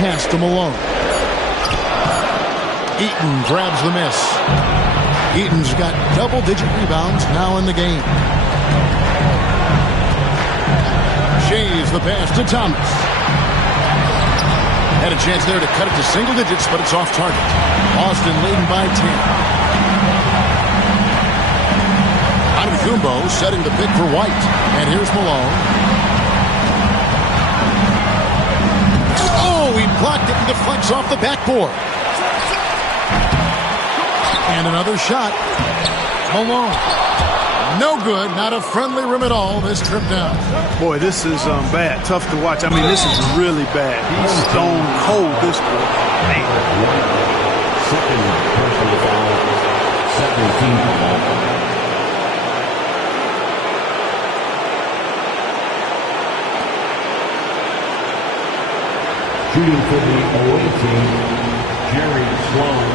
Pass to Malone. Eaton grabs the miss. Eaton's got double-digit rebounds now in the game. Shays the pass to Thomas. Had a chance there to cut it to single digits, but it's off target. Boston leading by 10. Antetokounmpo setting the pick for White. And here's Malone. Oh, he blocked it and deflects off the backboard. And another shot. Malone. No good. Not a friendly rim at all this trip down. Boy, this is bad. Tough to watch. I mean, this is really bad. He's stone cold this quarter. Man. Second personal foul. 17 foul. Shooting for the away team, Jerry Sloan,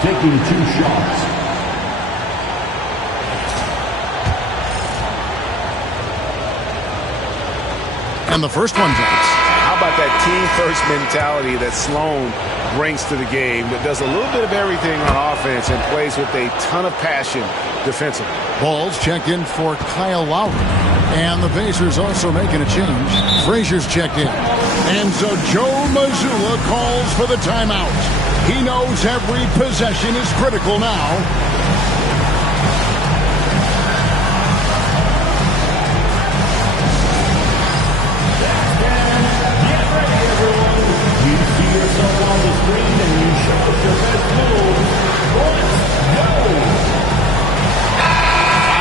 taking 2 shots. And the first one drops. How about that team-first mentality that Sloan brings to the game that does a little bit of everything on offense and plays with a ton of passion defensively. Balls checked in for Kyle Lowry. And the Pacers also making a change. Frazier's checked in. And so Joe Mazzulla calls for the timeout. He knows every possession is critical now.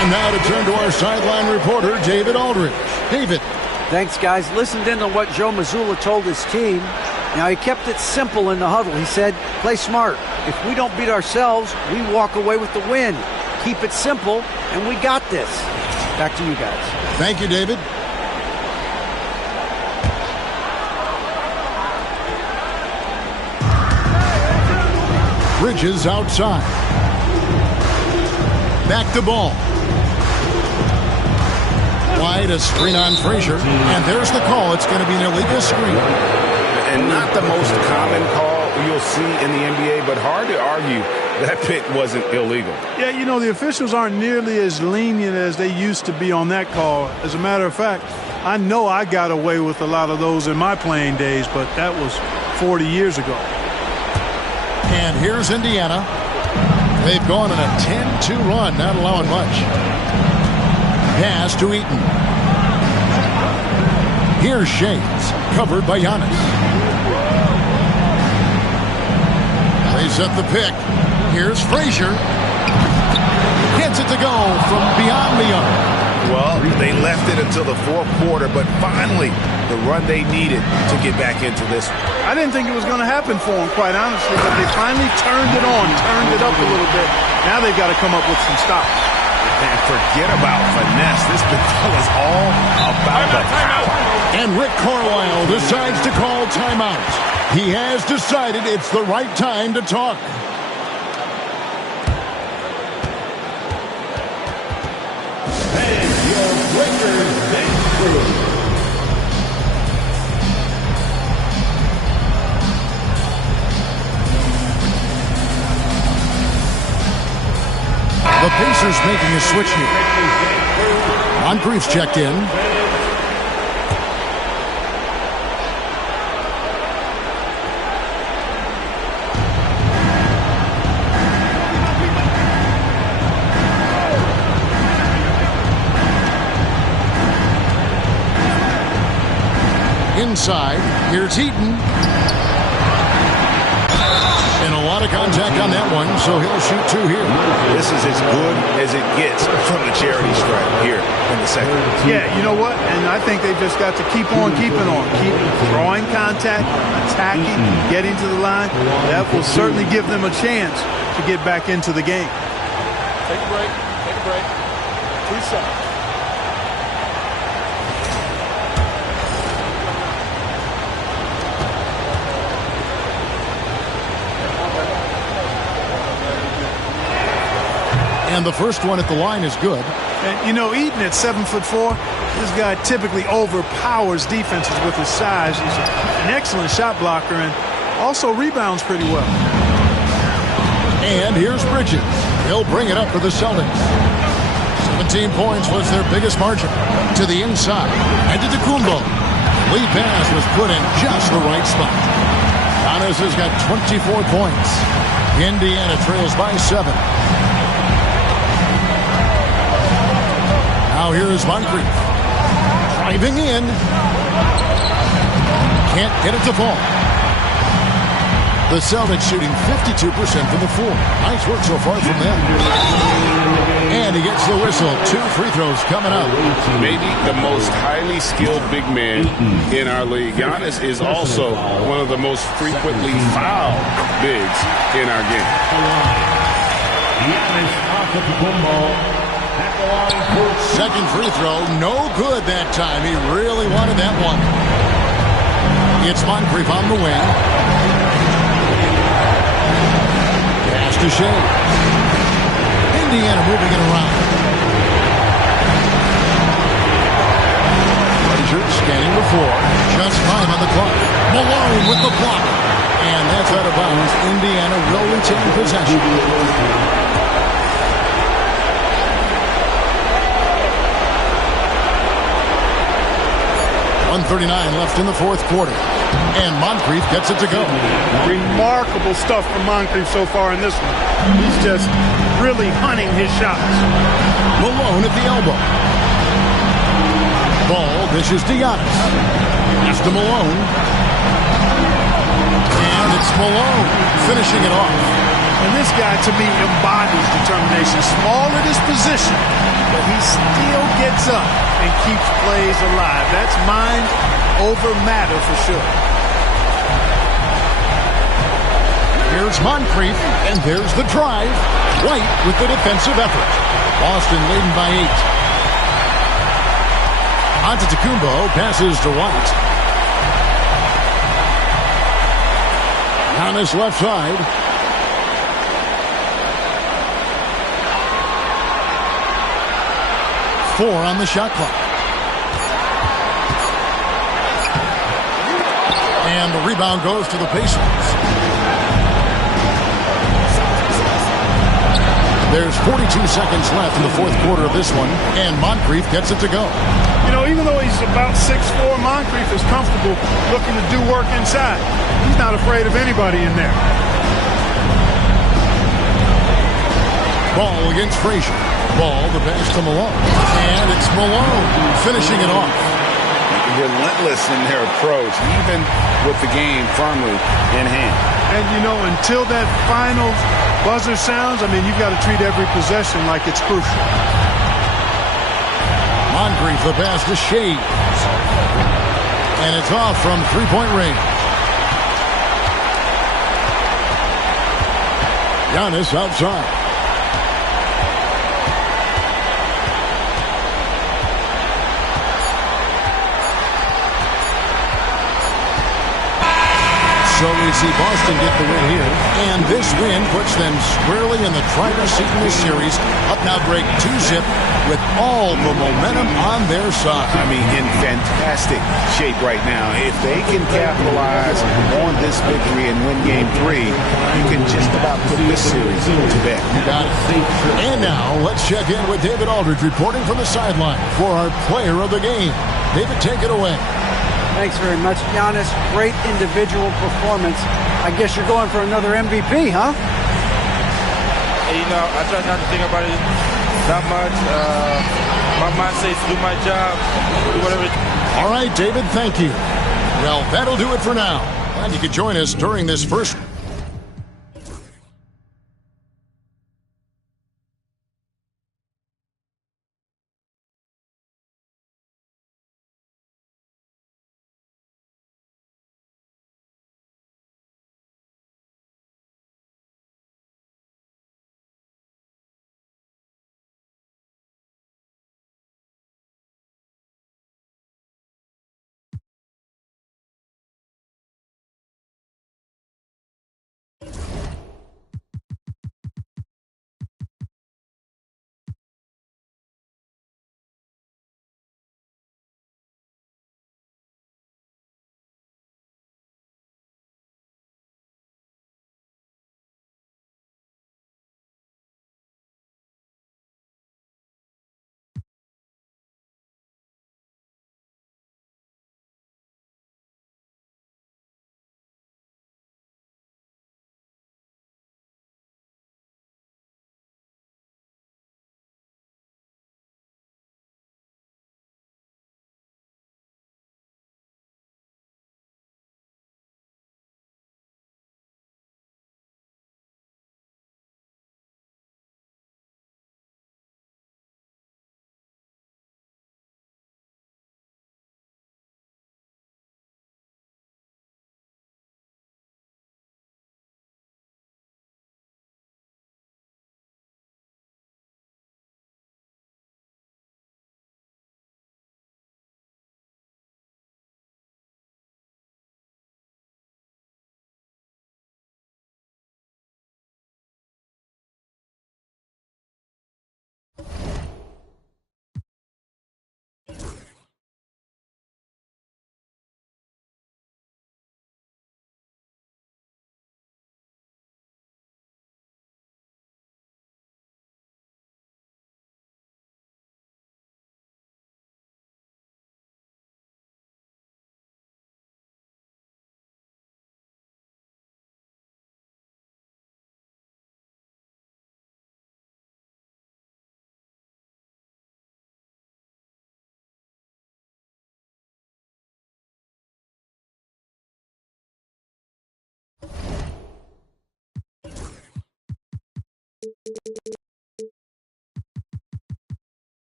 And now to turn to our sideline reporter, David Aldridge. David. Thanks, guys. Listened in to what Joe Mazzulla told his team. Now, he kept it simple in the huddle. He said, play smart. If we don't beat ourselves, we walk away with the win. Keep it simple, and we got this. Back to you guys. Thank you, David. Bridges outside. Back to ball. Wide, a screen on Frazier. And there's the call. It's going to be an illegal screen. And not the most common call you'll see in the NBA, but hard to argue that pick wasn't illegal. Yeah, you know, the officials aren't nearly as lenient as they used to be on that call. As a matter of fact, I know I got away with a lot of those in my playing days, but that was 40 years ago. And here's Indiana. They've gone on a 10-2 run, not allowing much. Pass to Eaton. Here's Shays, covered by Giannis. They set the pick. Here's Frazier. Gets it to go from beyond the arc. Well, they left it until the fourth quarter, but finally the run they needed to get back into this one. I didn't think it was going to happen for them, quite honestly, but they finally turned it on, turned it up a little bit. Now they've got to come up with some stops. And forget about finesse. This big fella's all about the power. And Rick Carlisle decides to call timeout. He has decided it's the right time to talk. And your Lakers bench crew. The Pacers making a switch here. Moncrief's checked in. Inside, here's Eaton. contact on that one, so he'll shoot 2 here. This is as good as it gets from the charity stripe here in the second. Yeah, you know what? And I think they've just got to keep on keeping on. Keep drawing contact, attacking, getting to the line. That will certainly give them a chance to get back into the game. Take a break. Take a break. 2 seconds. And the first one at the line is good. And, you know, Eaton at 7'4", this guy typically overpowers defenses with his size. He's an excellent shot blocker and also rebounds pretty well. And here's Bridges. He'll bring it up for the Celtics. 17 points was their biggest margin. To the inside. And to Tacumbo. Lead pass was put in just the right spot. Giannis has got 24 points. Indiana trails by 7. Now here's Moncrief. Driving in. Can't get it to fall. The Celtics shooting 52% from the floor. Nice work so far from them. And he gets the whistle. 2 free throws coming up. Maybe the most highly skilled big man in our league. Giannis is also one of the most frequently fouled bigs in our game. Second free throw, no good that time. He really wanted that one. It's Moncrief on the wing. Pass to Shea. Indiana moving it around. Frazier scanning the floor. Just 5 on the clock. Malone with the block. And that's out of bounds. Indiana will retain possession. 1:39 left in the fourth quarter. And Moncrief gets it to go. Remarkable stuff from Moncrief so far in this one. He's just really hunting his shots. Malone at the elbow. Ball dishes to Giannis. Pass to Malone. And it's Malone finishing it off. And this guy, to me, embodies determination. Small at his position, but he still gets up and keeps plays alive. That's mind over matter for sure. Here's Moncrief, and there's the drive. White with the defensive effort. Boston leading by 8. Antetokounmpo passes to White. Giannis left side. Four on the shot clock. And the rebound goes to the Pacers. There's 42 seconds left in the fourth quarter of this one, and Moncrief gets it to go. You know, even though he's about 6'4", Moncrief is comfortable looking to do work inside. He's not afraid of anybody in there. Ball against Frazier. Ball, the pass to Malone. And it's Malone finishing it off. Relentless in their approach, even with the game firmly in hand. And, you know, until that final buzzer sounds, I mean, you've got to treat every possession like it's crucial. Moncrief, the pass to Shea. And it's off from three-point range. Giannis outside. So we see Boston get the win here. And this win puts them squarely in the driver's seat in this series. Up now break 2-zip with all the momentum on their side. I mean, in fantastic shape right now. If they can capitalize on this victory and win game 3, you can just about put this series to bed. You got it. And now let's check in with David Aldridge reporting from the sideline for our player of the game. David, take it away. Thanks very much, Giannis. Great individual performance. I guess you're going for another MVP, huh? You know, I try not to think about it that much. My mind says do my job, do whatever. All right, David, thank you. Well, that'll do it for now. And you can join us during this first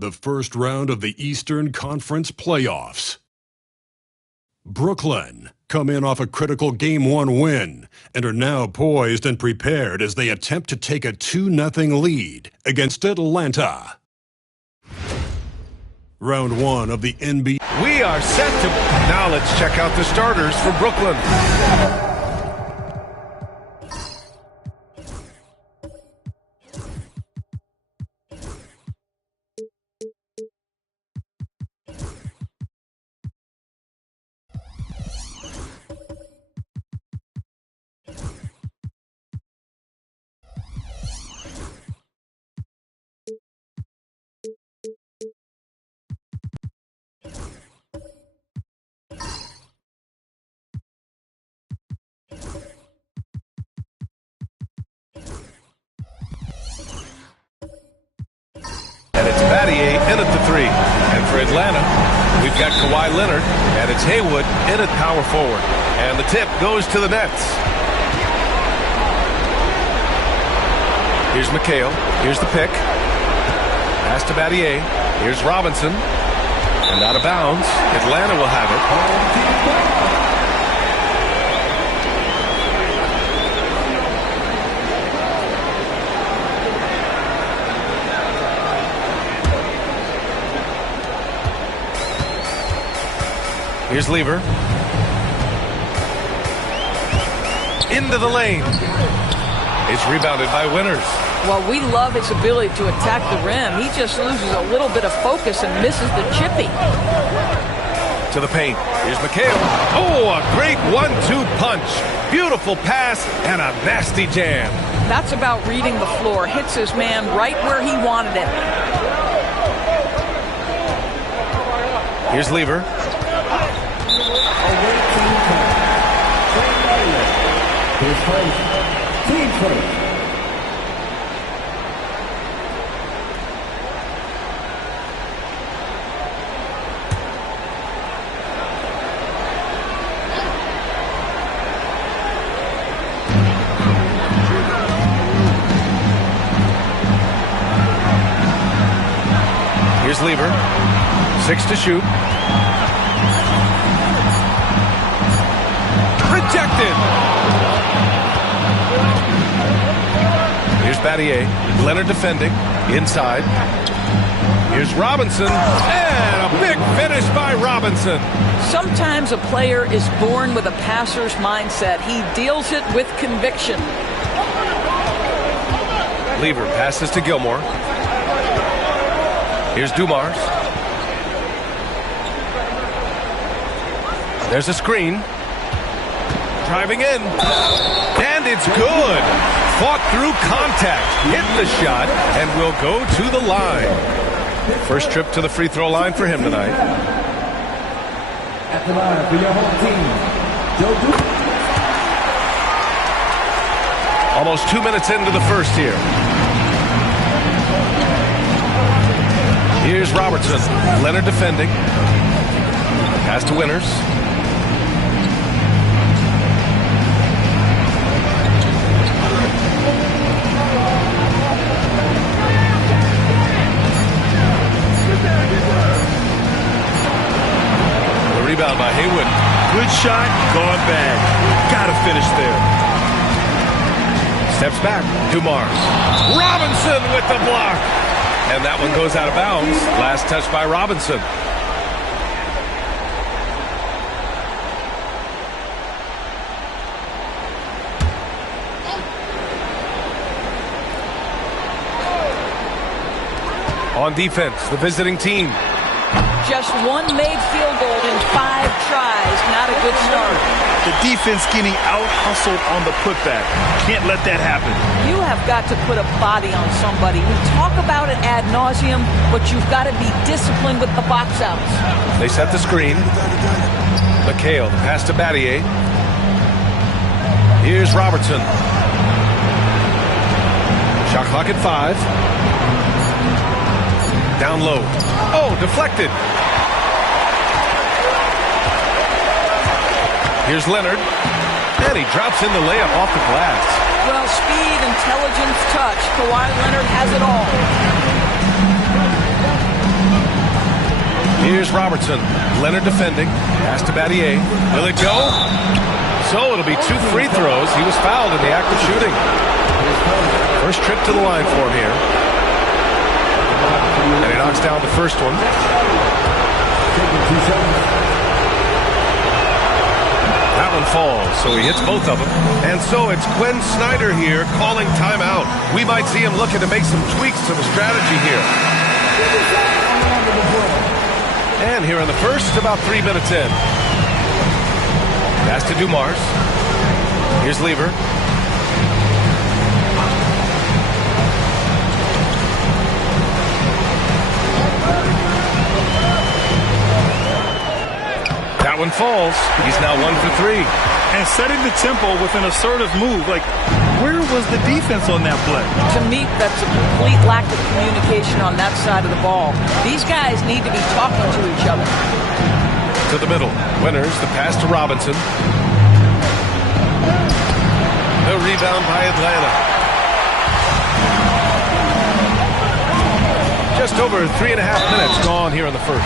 The first round of the Eastern Conference playoffs. Brooklyn come in off a critical Game 1 win and are now poised and prepared as they attempt to take a 2-0 lead against Atlanta. Round 1 of the NBA. We are set to... Now let's check out the starters for Brooklyn. And it's Battier in at the 3. And for Atlanta, we've got Kawhi Leonard, and it's Haywood in at power forward. And the tip goes to the Nets. Here's McHale. Here's the pick. Pass to Battier. Here's Robinson. And out of bounds. Atlanta will have it. Here's Lever. Into the lane. It's rebounded by Winters. Well, we love his ability to attack the rim. He just loses a little bit of focus and misses the chippy. To the paint. Here's McHale. Oh, a great 1-2 punch. Beautiful pass and a nasty jam. That's about reading the floor. Hits his man right where he wanted it. Here's Lever. His first team first. Here's Lever. 6 to shoot. Rejected. Here's Battier. Leonard defending. Inside. Here's Robinson. And a big finish by Robinson. Sometimes a player is born with a passer's mindset. He deals it with conviction. Lever passes to Gilmore. Here's Dumars. There's a screen. Driving in. And it's good. Fought through contact. Hit the shot and will go to the line. First trip to the free throw line for him tonight. At the line for your home team, Joe Almost 2 minutes into the first here. Here's Robertson. Leonard defending. Pass to Winters. The rebound by Haywood. Good shot, gone bad. Gotta finish there. Steps back. Dumars. Robinson with the block. And that one goes out of bounds. Last touch by Robinson. On defense, the visiting team. Just one made field goal in 5 tries. Not a good start. The defense getting out-hustled on the putback. Can't let that happen. You have got to put a body on somebody. We talk about it ad nauseum, but you've got to be disciplined with the box outs. They set the screen. McHale, the pass to Battier. Here's Robertson. Shot clock at 5. Down low. Oh, deflected. Here's Leonard. And he drops in the layup off the glass. Well, speed, intelligence, touch. Kawhi Leonard has it all. Here's Robertson. Leonard defending. Pass to Battier. Will it go? So it'll be 2 free throws. He was fouled in the act of shooting. First trip to the line for him here. And he knocks down the first one. That one falls, so he hits both of them. And so it's Quinn Snyder here calling timeout. We might see him looking to make some tweaks to the strategy here. And here in the first, about 3 minutes in. Pass to Dumars. Here's Lever. That one falls. He's now 1 for 3. And setting the tempo with an assertive move. Like, where was the defense on that play? To me, that's a complete lack of communication on that side of the ball. These guys need to be talking to each other. To the middle. Winners, the pass to Robinson. The rebound by Atlanta. Just over 3.5 minutes gone here in the first.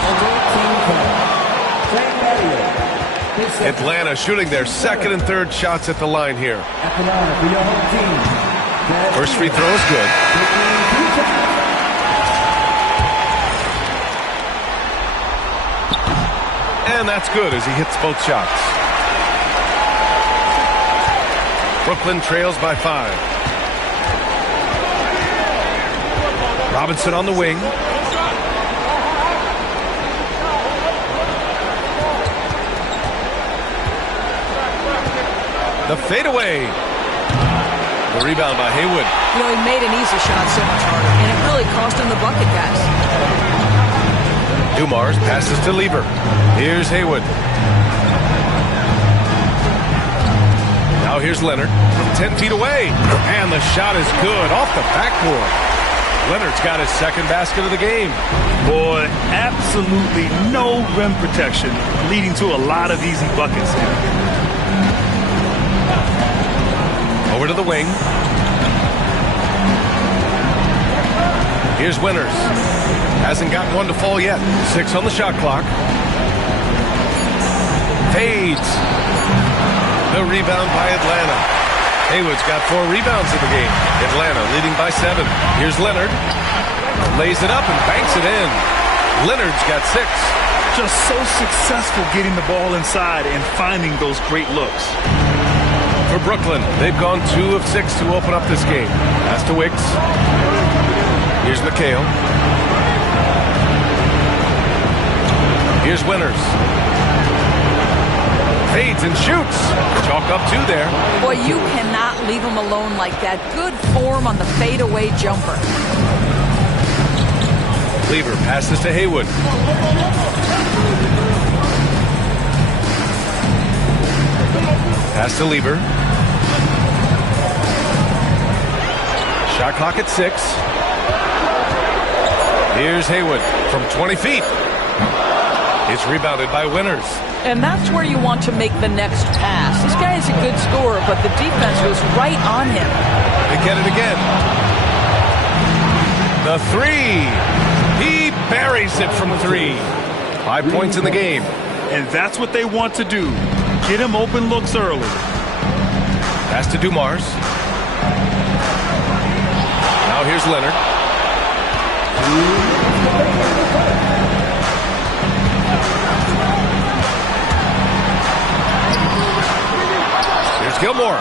Atlanta shooting their second and third shots at the line here. First free throw is good. And that's good as he hits both shots. Brooklyn trails by 5. Robinson on the wing. The fadeaway. The rebound by Haywood. You know, he made an easy shot so much harder, and it really cost him the bucket, guys. Dumars passes to Lever. Here's Haywood. Now here's Leonard from 10 feet away. And the shot is good off the backboard. Leonard's got his second basket of the game. Boy, absolutely no rim protection, leading to a lot of easy buckets here. Over to the wing. Here's Winners. Hasn't gotten one to fall yet. 6 on the shot clock. Fades. The rebound by Atlanta. Haywood's got 4 rebounds in the game. Atlanta leading by 7. Here's Leonard. Lays it up and banks it in. Leonard's got 6. Just so successful getting the ball inside and finding those great looks. For Brooklyn, they've gone 2 of 6 to open up this game. Pass to Wicks. Here's McHale. Here's Winners. Fades and shoots. Chalk up 2 there. Boy, you cannot leave him alone like that. Good form on the fadeaway jumper. Lever passes to Haywood. Pass to Lever. Shot clock at 6. Here's Haywood from 20 feet. It's rebounded by Winners. And that's where you want to make the next pass. This guy is a good scorer, but the defense was right on him. They get it again. The 3. He buries it from 3. 5 points in the game. And that's what they want to do. Get him open looks early. Pass to Dumars. Now here's Leonard. Here's Gilmore.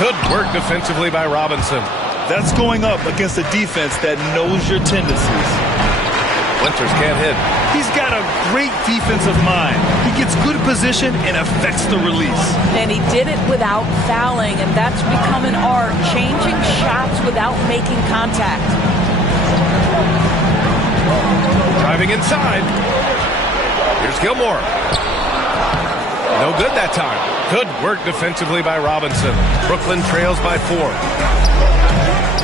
Good work defensively by Robinson. That's going up against a defense that knows your tendencies. Winters can't hit. He's got a great defensive mind. He gets good position and affects the release. And he did it without fouling, and that's become an art, changing shots without making contact. Driving inside. Here's Gilmore. No good that time. Good work defensively by Robinson. Brooklyn trails by 4.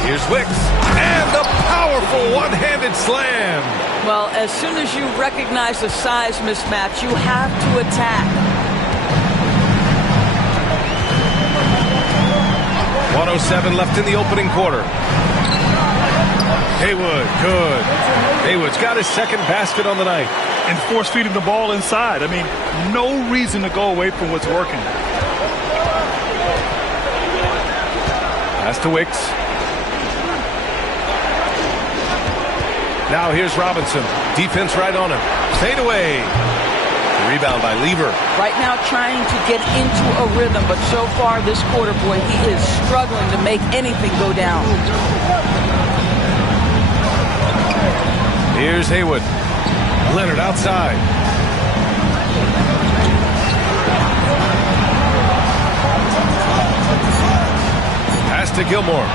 Here's Wicks. And the powerful one-handed slam. Well, as soon as you recognize the size mismatch, you have to attack. 1:07 left in the opening quarter. Haywood, good. Haywood's got his second basket on the night. And force feeding the ball inside. I mean, no reason to go away from what's working. Pass to Wicks. Now here's Robinson. Defense right on him. Fade away. Rebound by Lever. Right now trying to get into a rhythm, but so far this quarter, boy, he is struggling to make anything go down. Here's Haywood. Leonard outside. Pass to Gilmore.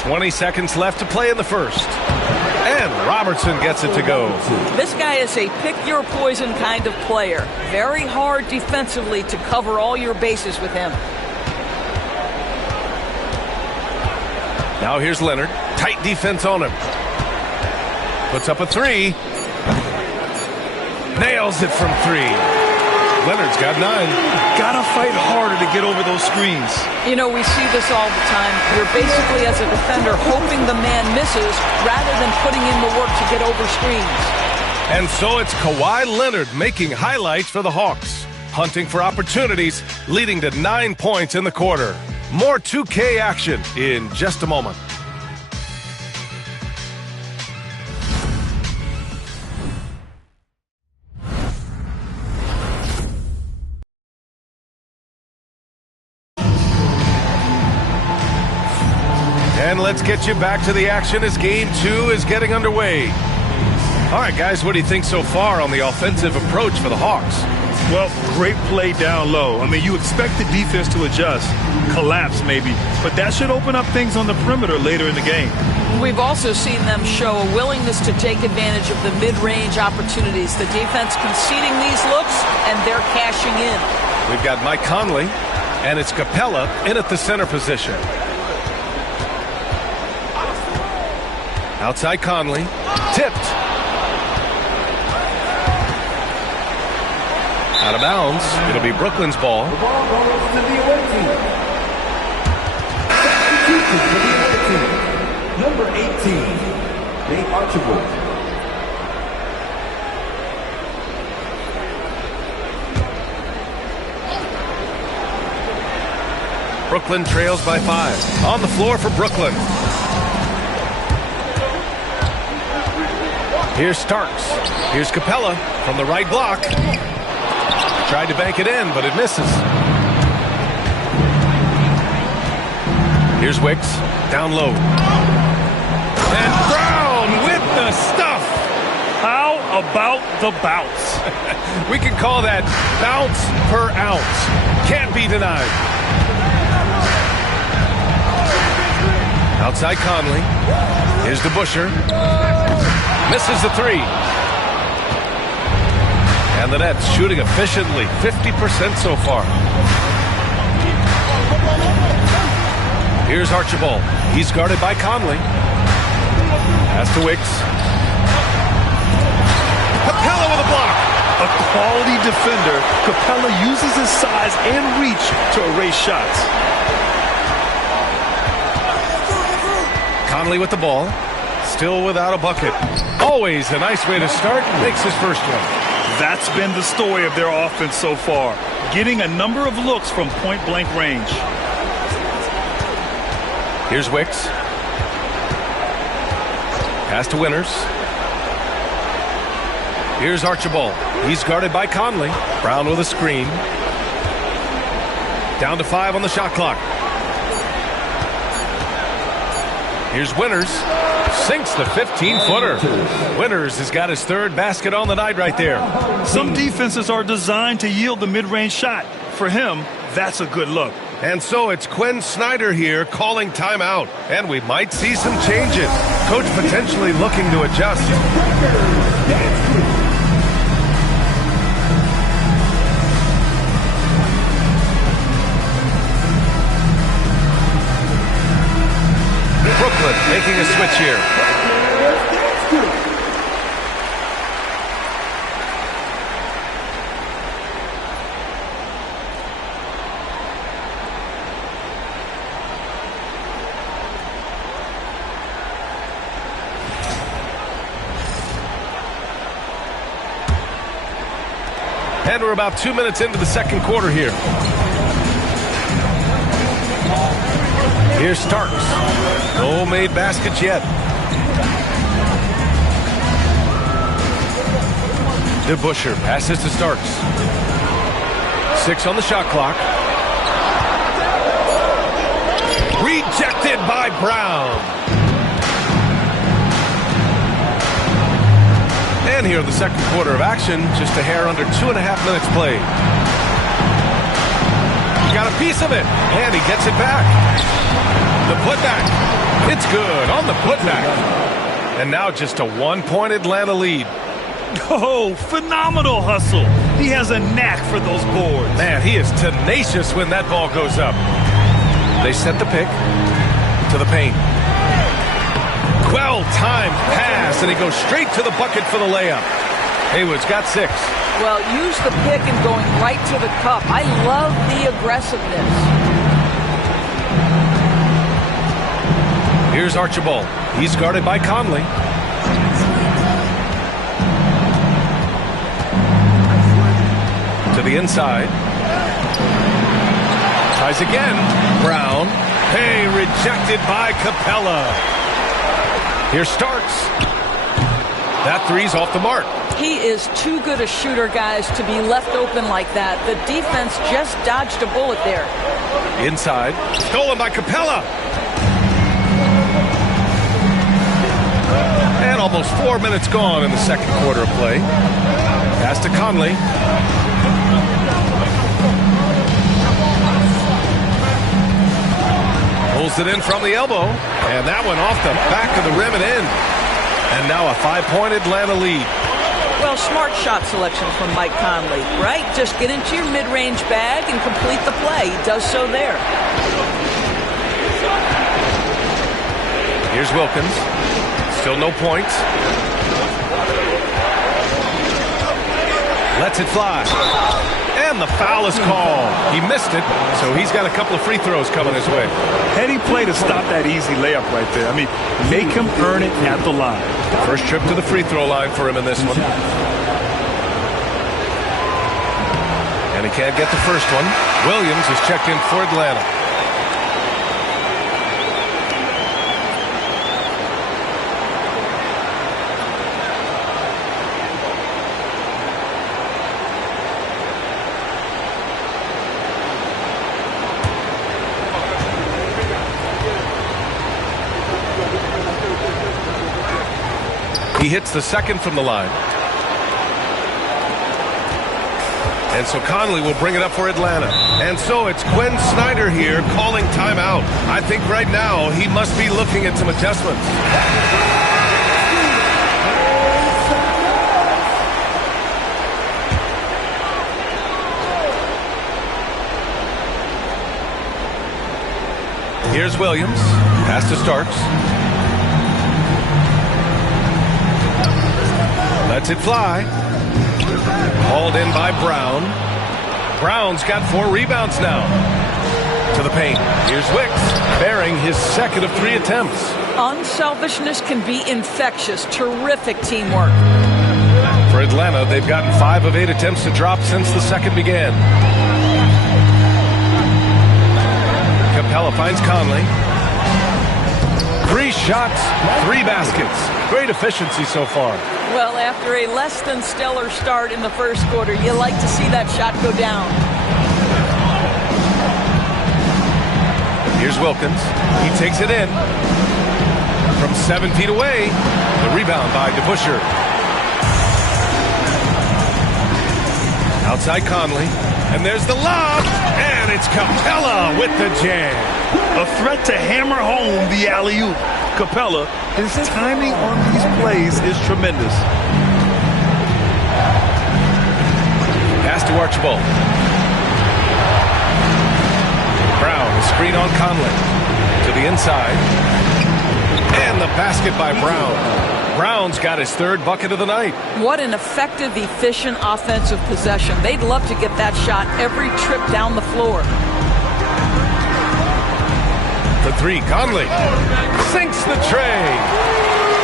20 seconds left to play in the first. And Robertson gets it to go. This guy is a pick-your-poison kind of player. Very hard defensively to cover all your bases with him. Now here's Leonard. Tight defense on him. Puts up a 3. Nails it from 3. Leonard's got 9. Gotta fight harder to get over those screens. You know, we see this all the time. You're basically, as a defender, hoping the man misses rather than putting in the work to get over screens. And so it's Kawhi Leonard making highlights for the Hawks. Hunting for opportunities, leading to 9 points in the quarter. More 2K action in just a moment. And let's get you back to the action as Game 2 is getting underway. All right, guys, what do you think so far on the offensive approach for the Hawks? Well, great play down low. I mean, you expect the defense to adjust, collapse maybe, but that should open up things on the perimeter later in the game. We've also seen them show a willingness to take advantage of the mid-range opportunities. The defense conceding these looks, and they're cashing in. We've got Mike Conley, and it's Capella in at the center position. Outside Conley, tipped. Out of bounds. It'll be Brooklyn's ball. The ball goes to the away team. Substitution for the away team. Number 18, Nate Archibald. Brooklyn trails by 5. On the floor for Brooklyn. Here's Starks. Here's Capella from the right block. Tried to bank it in, but it misses. Here's Wicks. Down low. And Brown with the stuff. How about the bounce? We can call that bounce per ounce. Can't be denied. Outside Conley. Here's the Busher. Misses the 3. And the Nets shooting efficiently, 50% so far. Here's Archibald. He's guarded by Conley. Pass to Wicks. Capella with a block. A quality defender, Capella uses his size and reach to erase shots. Conley with the ball. Still without a bucket. Always a nice way to start. Makes his first one. That's been the story of their offense so far, getting a number of looks from point-blank range. Here's Wicks. Pass to Winters. Here's Archibald. He's guarded by Conley. Brown with a screen. Down to 5 on the shot clock. Here's Winters. Sinks the 15-footer. Winters has got his third basket on the night right there. Some defenses are designed to yield the mid-range shot. For him, that's a good look. And so it's Quinn Snyder here calling timeout. And we might see some changes. Coach potentially looking to adjust. Brooklyn making a switch here. And we're about 2 minutes into the second quarter here. Here's Starks. No made baskets yet. DeBusschere passes to Starks. 6 on the shot clock. Rejected by Brown. And here in the second quarter of action, just a hair under 2.5 minutes played. Got a piece of it, and he gets it back. The putback. It's good on the putback. And now just a 1-point Atlanta lead. Oh, phenomenal hustle. He has a knack for those boards. Man, he is tenacious when that ball goes up. They set the pick to the paint. Well-timed pass, and he goes straight to the bucket for the layup. Haywood's got 6. Well, use the pick and going right to the cup. I love the aggressiveness. Here's Archibald. He's guarded by Conley. To the inside. Tries again. Brown. Hey, rejected by Capella. Here's Starks. That three's off the mark. He is too good a shooter, guys, to be left open like that. The defense just dodged a bullet there. Inside. Stolen by Capella. And almost 4 minutes gone in the second quarter of play. Pass to Conley. Pulls it in from the elbow. And that one off the back of the rim and in. And now a 5-point Atlanta lead. Well, smart shot selection from Mike Conley, right? Just get into your mid-range bag and complete the play. He does so there. Here's Wilkins. Still no points. Lets it fly. And the foul is called. He missed it, so he's got a couple of free throws coming his way. Heady play to stop that easy layup right there. I mean, make him earn it at the line. First trip to the free throw line for him in this one. And he can't get the first one. Williams is checked in for Atlanta. He hits the second from the line. And so Conley will bring it up for Atlanta. And so it's Quinn Snyder here calling timeout. I think right now he must be looking at some adjustments. Here's Williams. Pass to Starks. Lets it fly. Hauled in by Brown. Brown's got 4 rebounds now. To the paint. Here's Wicks, bearing his second of 3 attempts. Unselfishness can be infectious. Terrific teamwork. For For Atlanta, they've gotten 5 of 8 attempts to drop since the second began. Capella finds Conley. 3 shots, 3 baskets. Great efficiency so far. Well, after a less than stellar start in the first quarter, you like to see that shot go down. Here's Wilkins. He takes it in. From 7 feet away, the rebound by DeBusschere. Outside Conley. And there's the lob. And it's Capella with the jam. A threat to hammer home the alley-oop. Capella, his timing on these plays is tremendous. Pass to Archibald. Brown, screen on Conley. To the inside. And the basket by Brown. Brown's got his 3rd bucket of the night. What an effective, efficient offensive possession. They'd love to get that shot every trip down the floor. The 3, Conley. Sinks the tray.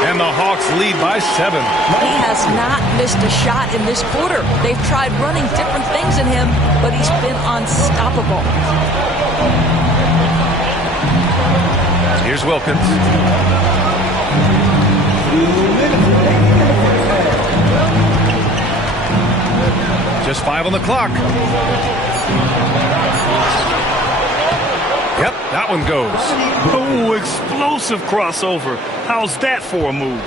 And the Hawks lead by 7. He has not missed a shot in this quarter. They've tried running different things in him, but he's been unstoppable. Here's Wilkins. Just 5 on the clock. Yep, that one goes. Oh, explosive crossover. How's that for a move?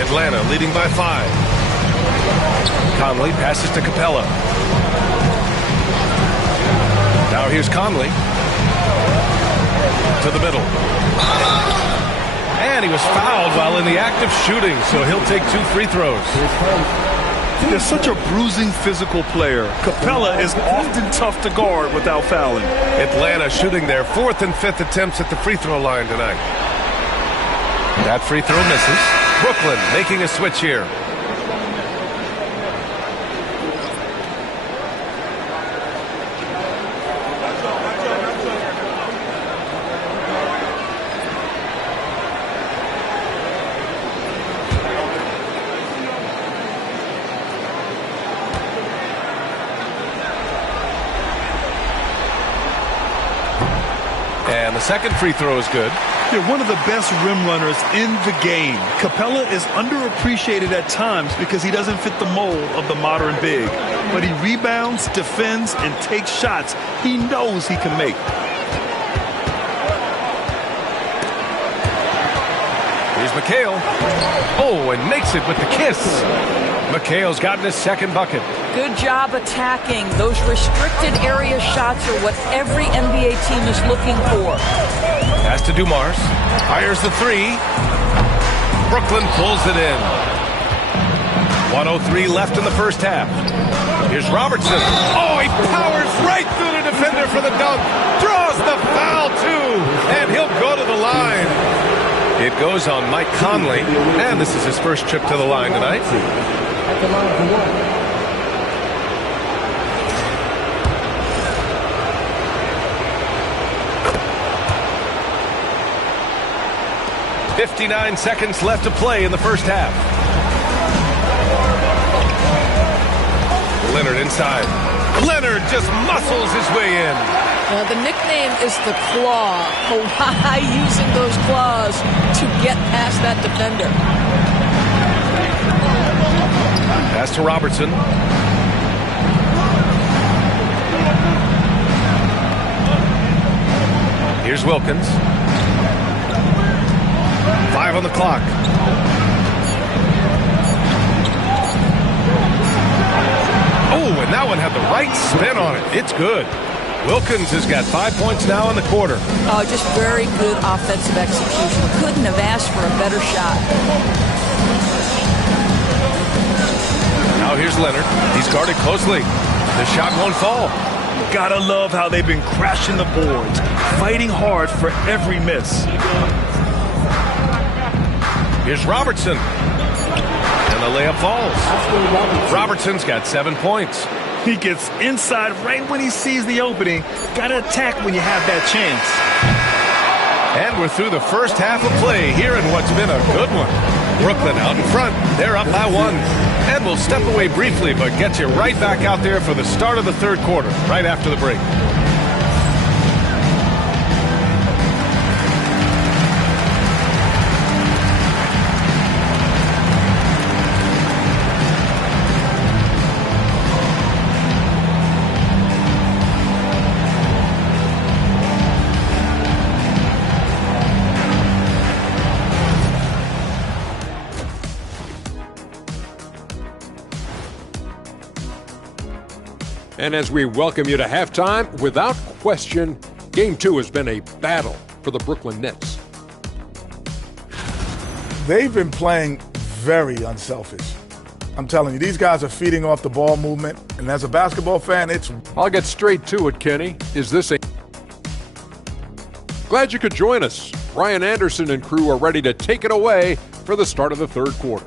Atlanta leading by 5. Conley passes to Capella. Now here's Conley. To the middle. And he was fouled while in the act of shooting, so he'll take 2 free throws. They're such a bruising physical player. Capella is often tough to guard without fouling. Atlanta shooting their 4th and 5th attempts at the free throw line tonight. That free throw misses. Brooklyn making a switch here. And the second free throw is good. They're one of the best rim runners in the game. Capella is underappreciated at times because he doesn't fit the mold of the modern big. But he rebounds, defends, and takes shots he knows he can make. Here's McHale. Oh, and makes it with the kiss. McHale's gotten his 2nd bucket. Good job attacking. Those restricted area shots are what every NBA team is looking for. Pass to Dumars. Fires the 3. Brooklyn pulls it in. 1:03 left in the first half. Here's Robertson. Oh, he powers right through the defender for the dunk. Draws the foul, too. And he'll go to the line. It goes on Mike Conley. And this is his first trip to the line tonight. At the line for 1. 59 seconds left to play in the first half. Leonard inside. Leonard just muscles his way in. The nickname is the Claw. Kawhi using those claws to get past that defender. Pass to Robertson. Here's Wilkins. 5 on the clock. Oh, and that one had the right spin on it. It's good. Wilkins has got 5 points now in the quarter. Oh, just very good offensive execution. Couldn't have asked for a better shot. Now here's Leonard. He's guarded closely. The shot won't fall. Gotta love how they've been crashing the boards, fighting hard for every miss. Here's Robertson. And the layup falls. Robertson's got 7 points. He gets inside right when he sees the opening. Gotta attack when you have that chance. And we're through the first half of play here in what's been a good one. Brooklyn out in front. They're up by 1. And we'll step away briefly, but get you right back out there for the start of the third quarter, right after the break. And as we welcome you to halftime, without question, Game 2 has been a battle for the Brooklyn Nets. They've been playing very unselfish. I'm telling you, these guys are feeding off the ball movement, and as a basketball fan, it's... I'll get straight to it, Kenny. Is this a... Glad you could join us. Brian Anderson and crew are ready to take it away for the start of the third quarter.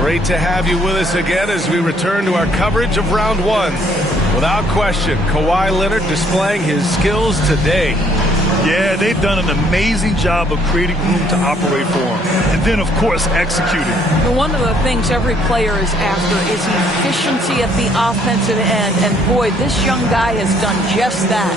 Great to have you with us again as we return to our coverage of round 1. Without question, Kawhi Leonard displaying his skills today. Yeah, they've done an amazing job of creating room to operate for him. And then, of course, executing. One of the things every player is after is efficiency at the offensive end. And boy, this young guy has done just that.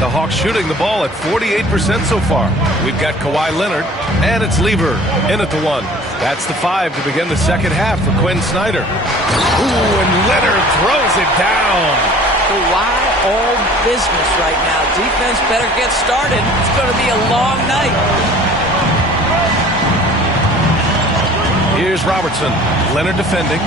The Hawks shooting the ball at 48% so far. We've got Kawhi Leonard, and it's Lever in at the 1. That's the 5 to begin the second half for Quinn Snyder. Ooh, and Leonard throws it down. Kawhi all business right now. Defense better get started. It's going to be a long night. Here's Robertson. Leonard defending.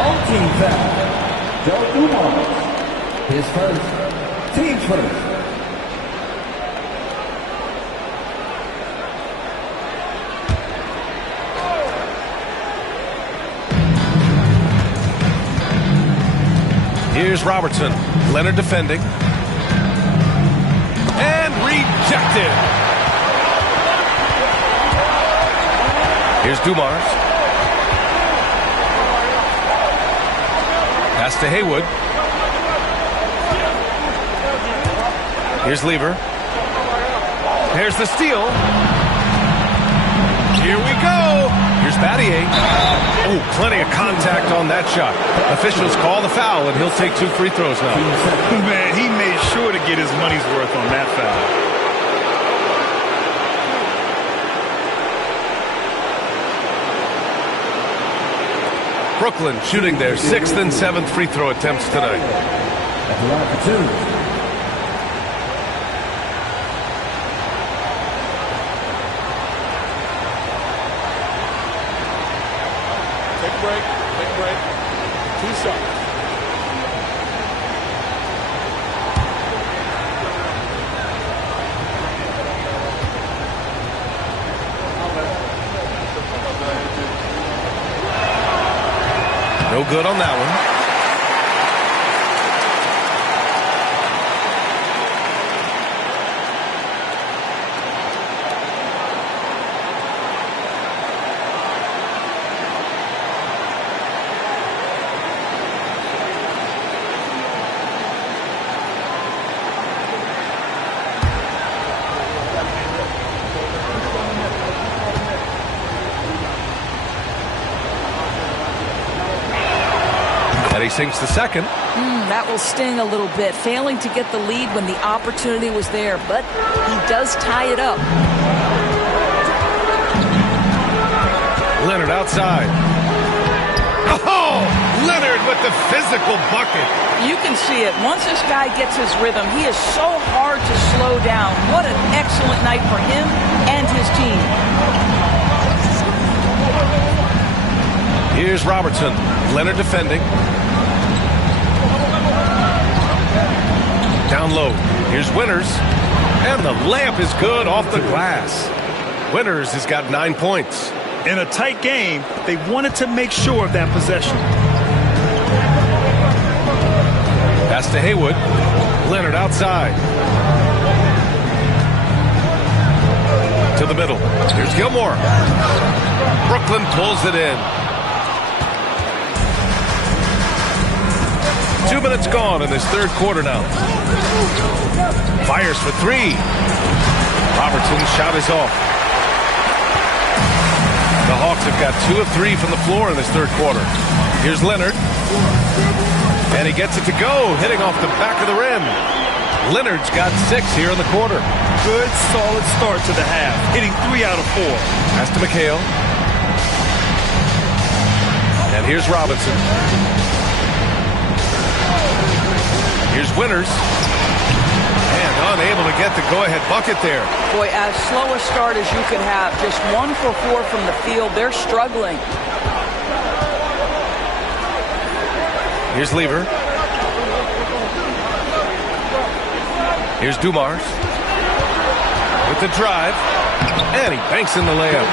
All team foul. Joe Dumars. His first. Team first. Here's Robertson. Leonard defending. And rejected. Here's Dumars. Pass to Haywood. Here's Lever. Here's the steal. Here we go. Here's Battier. Oh, plenty of contact on that shot. Officials call the foul, and he'll take 2 free throws now. Man, he made sure to get his money's worth on that foul. Brooklyn shooting their 6th and 7th free throw attempts tonight. At the line for 2. Take a break. Take a break. 2 shots. No good on that one. He sinks the second. That will sting a little bit. Failing to get the lead when the opportunity was there, but he does tie it up. Leonard outside. Oh! Leonard with the physical bucket. You can see it. Once this guy gets his rhythm, he is so hard to slow down. What an excellent night for him and his team. Here's Robertson. Leonard defending. Down low. Here's Winters. And the layup is good off the glass. Winters has got 9 points. In a tight game, they wanted to make sure of that possession. Pass to Haywood. Leonard outside. To the middle. Here's Gilmore. Brooklyn pulls it in. 2 minutes gone in this third quarter now. Fires for three. Robertson's shot is off. The Hawks have got 2 of 3 from the floor in this third quarter. Here's Leonard. And he gets it to go, hitting off the back of the rim. Leonard's got 6 here in the quarter. Good, solid start to the half, hitting 3 out of 4. Pass to McHale. And here's Robinson. Here's Winters. And unable to get the go-ahead bucket there. Boy, as slow a start as you could have. Just 1 for 4 from the field. They're struggling. Here's Lever. Here's Dumars. With the drive. And he banks in the layup.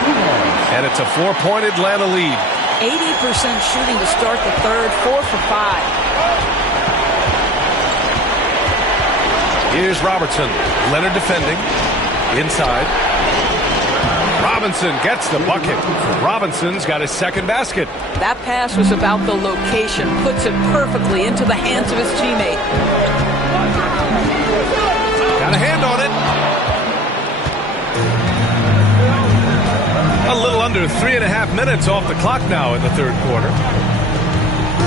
And it's a 4-point Atlanta lead. 80% shooting to start the third. 4 for 5. Here's Robertson. Leonard defending. Inside. Robinson gets the bucket. Robinson's got his second basket. That pass was about the location. Puts it perfectly into the hands of his teammate. Got a hand on it. A little under 3.5 minutes off the clock now in the third quarter.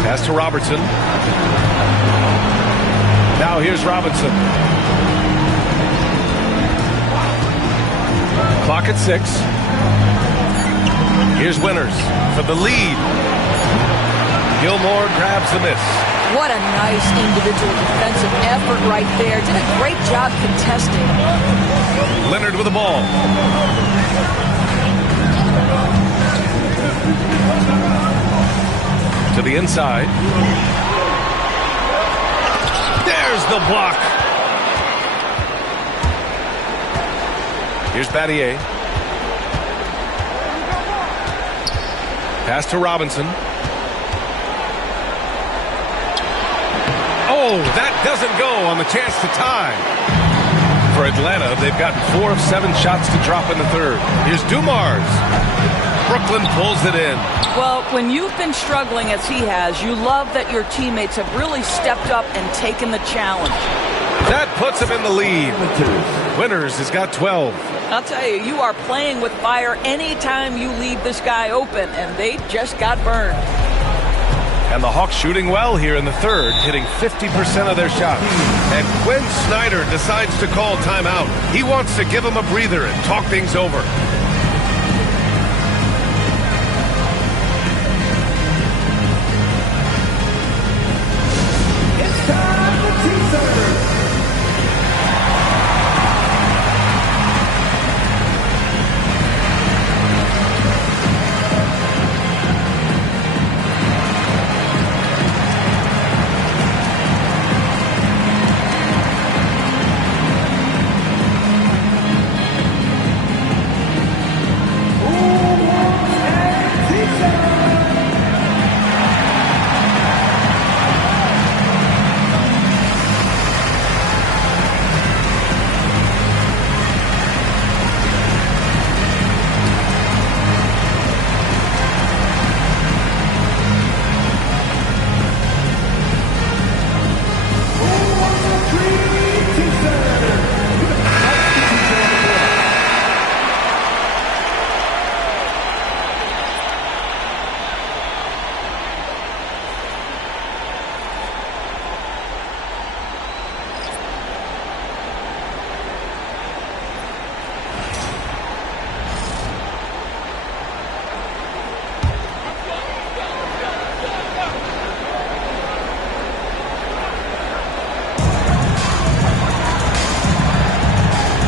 Pass to Robertson. Now here's Robinson. Clock at 6. Here's Winters for the lead. Gilmore grabs the miss. What a nice individual defensive effort right there. Did a great job contesting. Leonard with the ball. To the inside. There's the block. Here's Battier. Pass to Robinson. Oh, that doesn't go on the chance to tie. For Atlanta, they've gotten 4 of 7 shots to drop in the third. Here's Dumars. Brooklyn pulls it in. Well, when you've been struggling as he has, you love that your teammates have really stepped up and taken the challenge. That puts him in the lead. Winters has got 12. I'll tell you, you are playing with fire anytime you leave this guy open, and they just got burned. And the Hawks shooting well here in the third, hitting 50% of their shots. And Quinn Snyder decides to call timeout. He wants to give them a breather and talk things over. It's time for T-Serve.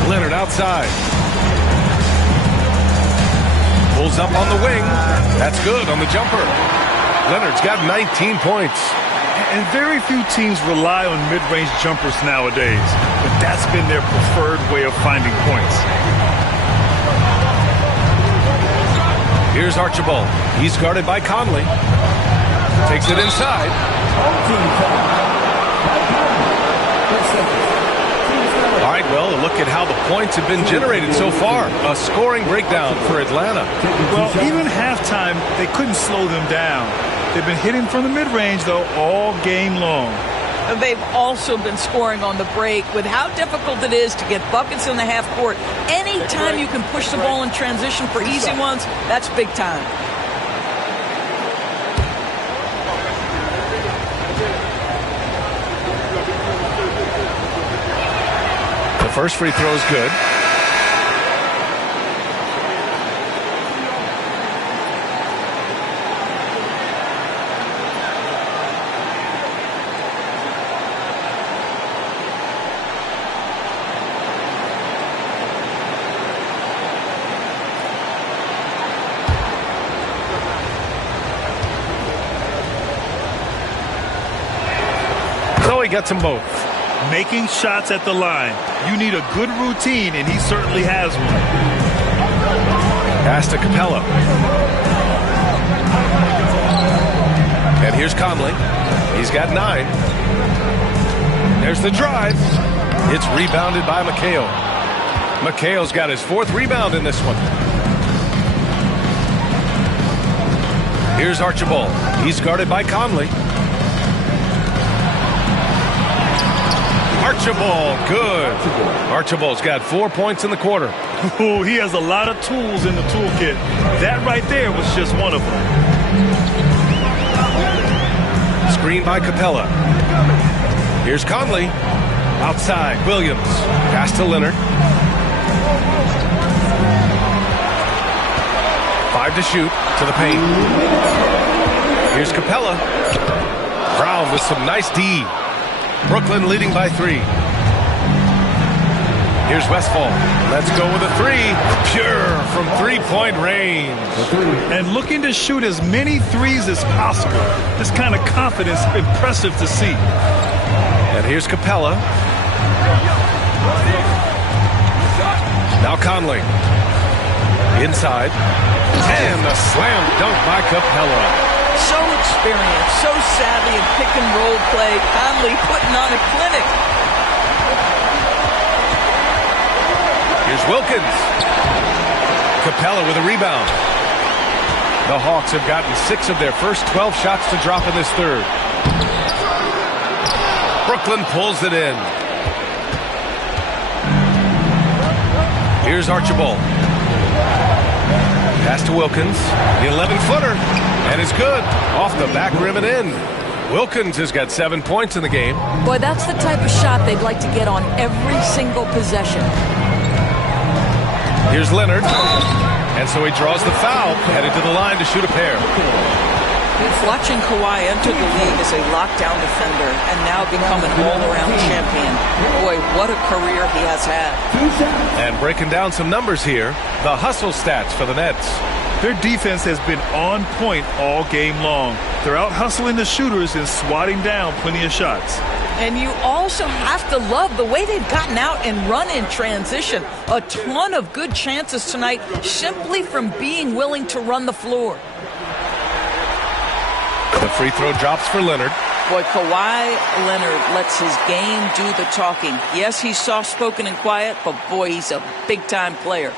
Leonard outside. Pulls up on the wing. That's good on the jumper. Leonard's got 19 points. And very few teams rely on mid-range jumpers nowadays, but that's been their preferred way of finding points. Here's Archibald. He's guarded by Conley. Takes it inside. All right, well, a look at how the points have been generated so far. A scoring breakdown for Atlanta. Well, even halftime, they couldn't slow them down. They've been hitting from the mid-range, though, all game long. They've also been scoring on the break. With how difficult it is to get buckets in the half court, anytime you can push the ball in transition for easy ones, that's big time. The first free throw is good. He gets them both. Making shots at the line. You need a good routine, and he certainly has one. Pass to Capella. And here's Conley. He's got 9. There's the drive. It's rebounded by McHale. McHale's got his 4th rebound in this one. Here's Archibald. He's guarded by Conley. Archibald, good. Archibald's got 4 points in the quarter. Ooh, he has a lot of tools in the toolkit. That right there was just one of them. Screen by Capella. Here's Conley. Outside, Williams. Pass to Leonard. 5 to shoot to the paint. Here's Capella. Brown with some nice D. Brooklyn leading by 3. Here's Westphal. Let's go with a 3. Pure from three-point range. And looking to shoot as many threes as possible. This kind of confidence, impressive to see. And here's Capella. Now Conley. Inside. And a slam dunk by Capella. So experienced, so savvy in pick and roll play. Conley putting on a clinic. Here's Wilkins. Capella with a rebound. The Hawks have gotten 6 of their first 12 shots to drop in this third. Brooklyn pulls it in. Here's Archibald. Pass to Wilkins. The 11-footer. And it's good. Off the back rim and in. Wilkins has got 7 points in the game. Boy, that's the type of shot they'd like to get on every single possession. Here's Leonard. And so he draws the foul, headed to the line to shoot a pair. Watching Kawhi enter the league as a lockdown defender and now become an all-around champion. Boy, what a career he has had. And breaking down some numbers here, the hustle stats for the Nets. Their defense has been on point all game long. They're out hustling the shooters and swatting down plenty of shots. And you also have to love the way they've gotten out and run in transition. A ton of good chances tonight simply from being willing to run the floor. The free throw drops for Leonard. Boy, Kawhi Leonard lets his game do the talking. Yes, he's soft-spoken and quiet, but boy, he's a big-time player.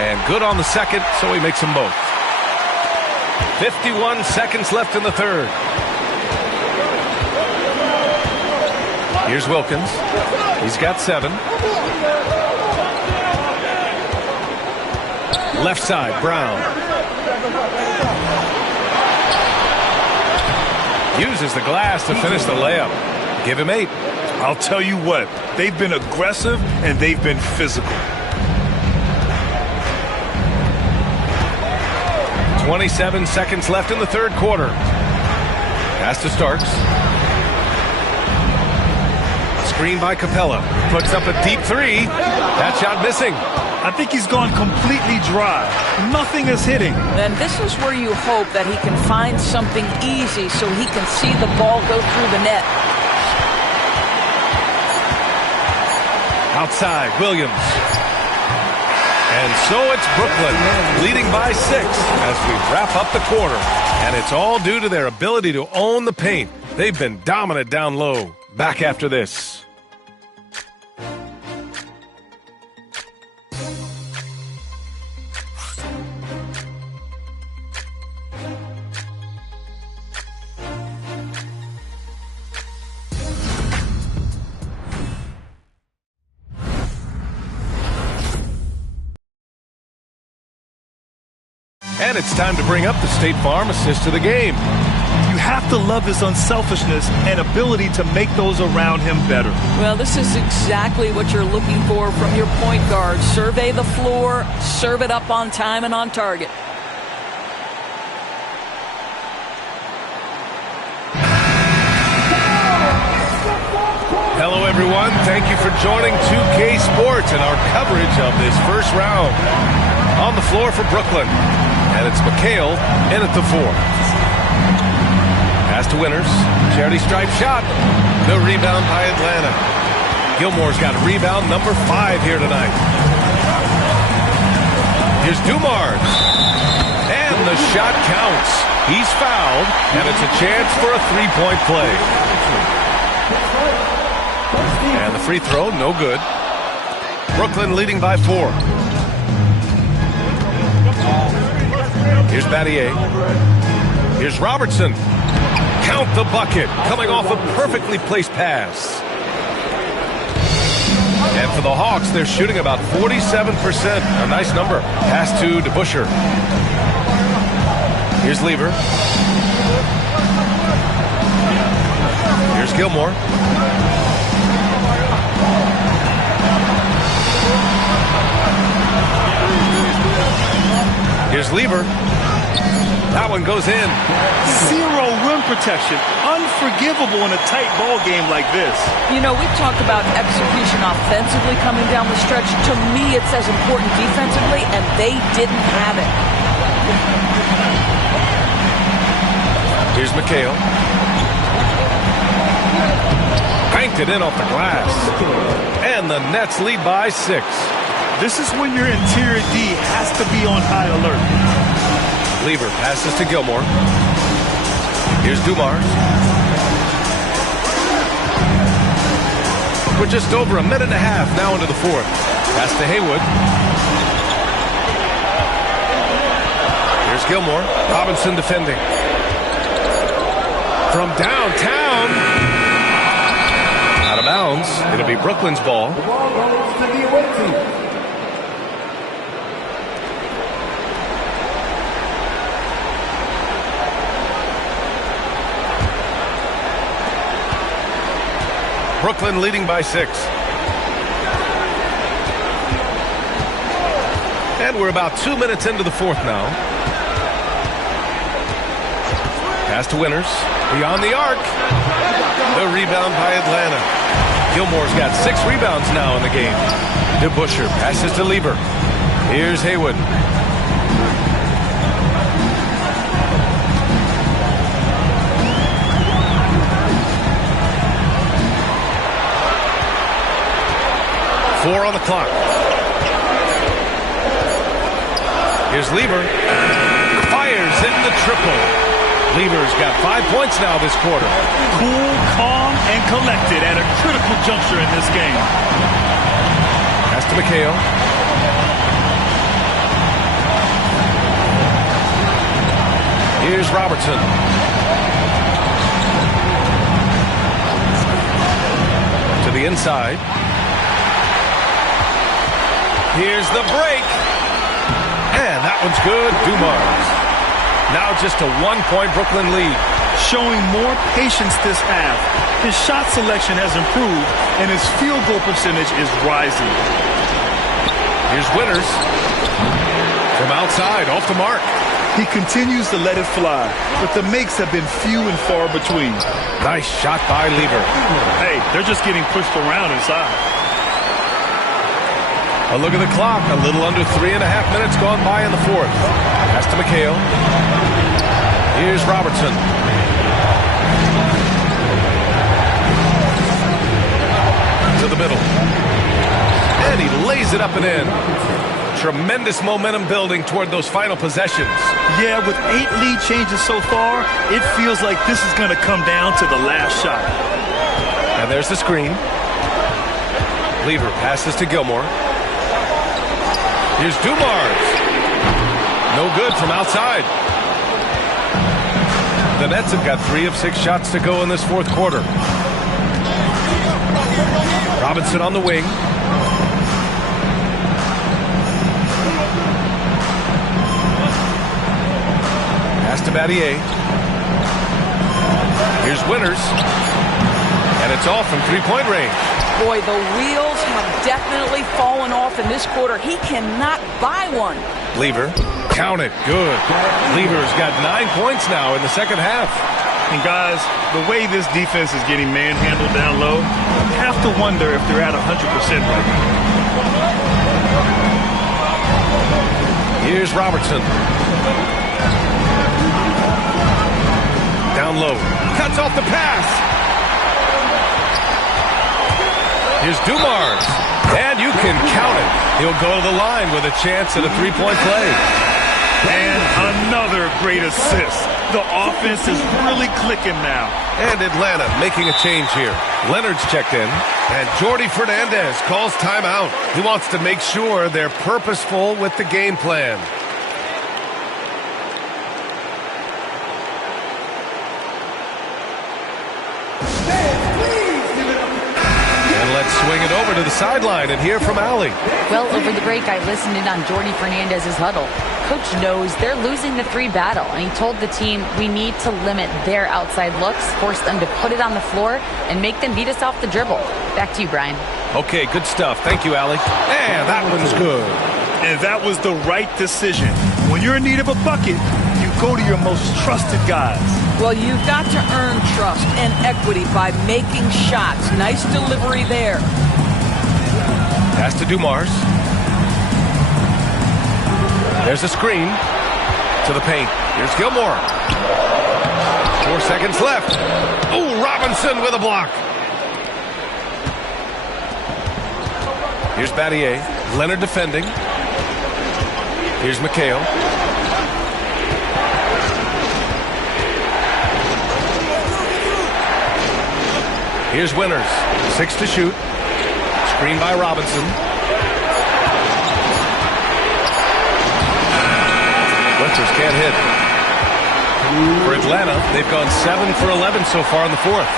And good on the second, so he makes them both. 51 seconds left in the third. Here's Wilkins. He's got 7. Left side, Brown. Uses the glass to finish the layup. Give him 8. I'll tell you what, they've been aggressive and they've been physical. 27 seconds left in the third quarter. Pass to Starks. Screen by Capella. Puts up a deep three. That shot missing. I think he's gone completely dry. Nothing is hitting. And this is where you hope that he can find something easy so he can see the ball go through the net. Outside, Williams. And so it's Brooklyn leading by 6 as we wrap up the quarter. And it's all due to their ability to own the paint. They've been dominant down low. Back after this. And it's time to bring up the State Farm assist of the game. You have to love his unselfishness and ability to make those around him better. Well, this is exactly what you're looking for from your point guard. Survey the floor, serve it up on time and on target. Hello, everyone. Thank you for joining 2K Sports and our coverage of this first round. On the floor for Brooklyn. And it's McHale in at the 4. Pass to Winters. Charity stripe shot. No rebound by Atlanta. Gilmore's got rebound number 5 here tonight. Here's Dumars. And the shot counts. He's fouled, and it's a chance for a 3-point play. And the free throw, no good. Brooklyn leading by 4. Here's Battier. Here's Robertson. Count the bucket. Coming off a perfectly placed pass. And for the Hawks, they're shooting about 47%. A nice number. Pass to DeBusschere. Here's Lever. Here's Gilmore. Here's Lever. That one goes in. Zero rim protection. Unforgivable in a tight ball game like this. You know, we talk about execution offensively coming down the stretch. To me, it's as important defensively, and they didn't have it. Here's McHale. Banked it in off the glass. And the Nets lead by 6. This is when your interior D has to be on high alert. Lever passes to Gilmore. Here's Dumars. We're just over a minute and a half now into the 4th. Pass to Haywood. Here's Gilmore. Robinson defending. From downtown. Out of bounds. It'll be Brooklyn's ball. The ball goes to the away team. Brooklyn leading by 6. And we're about 2 minutes into the 4th now. Pass to Winters. Beyond the arc. The rebound by Atlanta. Gilmore's got 6 rebounds now in the game. DeBusschere passes to Lever. Here's Haywood. Four on the clock. Here's Lever. Fires in the triple. Lever's got 5 points now this quarter. Cool, calm, and collected at a critical juncture in this game. Pass to McHale. Here's Robertson. To the inside. Here's the break. And that one's good. Dumars. Now just a 1-point Brooklyn lead. Showing more patience this half. His shot selection has improved, and his field goal percentage is rising. Here's Winters. From outside, off the mark. He continues to let it fly, but the makes have been few and far between. Nice shot by Lever. Hey, they're just getting pushed around inside. A look at the clock. A little under 3.5 minutes gone by in the fourth. Pass to McHale. Here's Robertson. To the middle. And he lays it up and in. Tremendous momentum building toward those final possessions. Yeah, with 8 lead changes so far, it feels like this is going to come down to the last shot. And there's the screen. Lever passes to Gilmore. Here's Dumars. No good from outside. The Nets have got 3 of 6 shots to go in this fourth quarter. Robinson on the wing. Pass to Battier. Here's Winters. And it's off from three-point range. Boy, the wheels have definitely fallen off in this quarter. He cannot buy one. Lever. Count it. Good. Lever's got 9 points now in the second half. And guys, the way this defense is getting manhandled down low, you have to wonder if they're at 100% right now. Here's Robertson. Down low. Cuts off the pass. Here's Dumars. And you can count it. He'll go to the line with a chance at a three-point play. And another great assist. The offense is really clicking now. And Atlanta making a change here. Leonard's checked in. And Jordi Fernandez calls timeout. He wants to make sure they're purposeful with the game plan. Swing it over to the sideline and hear from Allie. Well, over the break, I listened in on Jordi Fernandez's huddle. Coach knows they're losing the 3 battle, and he told the team we need to limit their outside looks, force them to put it on the floor, and make them beat us off the dribble. Back to you, Brian. Okay, good stuff. Thank you, Allie. And that one's good. And that was the right decision. When you're in need of a bucket, you go to your most trusted guys. Well, you've got to earn trust and equity by making shots. Nice delivery there. Pass to Dumars. There's a screen to the paint. Here's Gilmore. 4 seconds left. Oh, Robinson with a block. Here's Battier. Leonard defending. Here's McHale. Here's Winters. 6 to shoot. Screen by Robinson. Winters can't hit. For Atlanta, they've gone 7 for 11 so far in the fourth.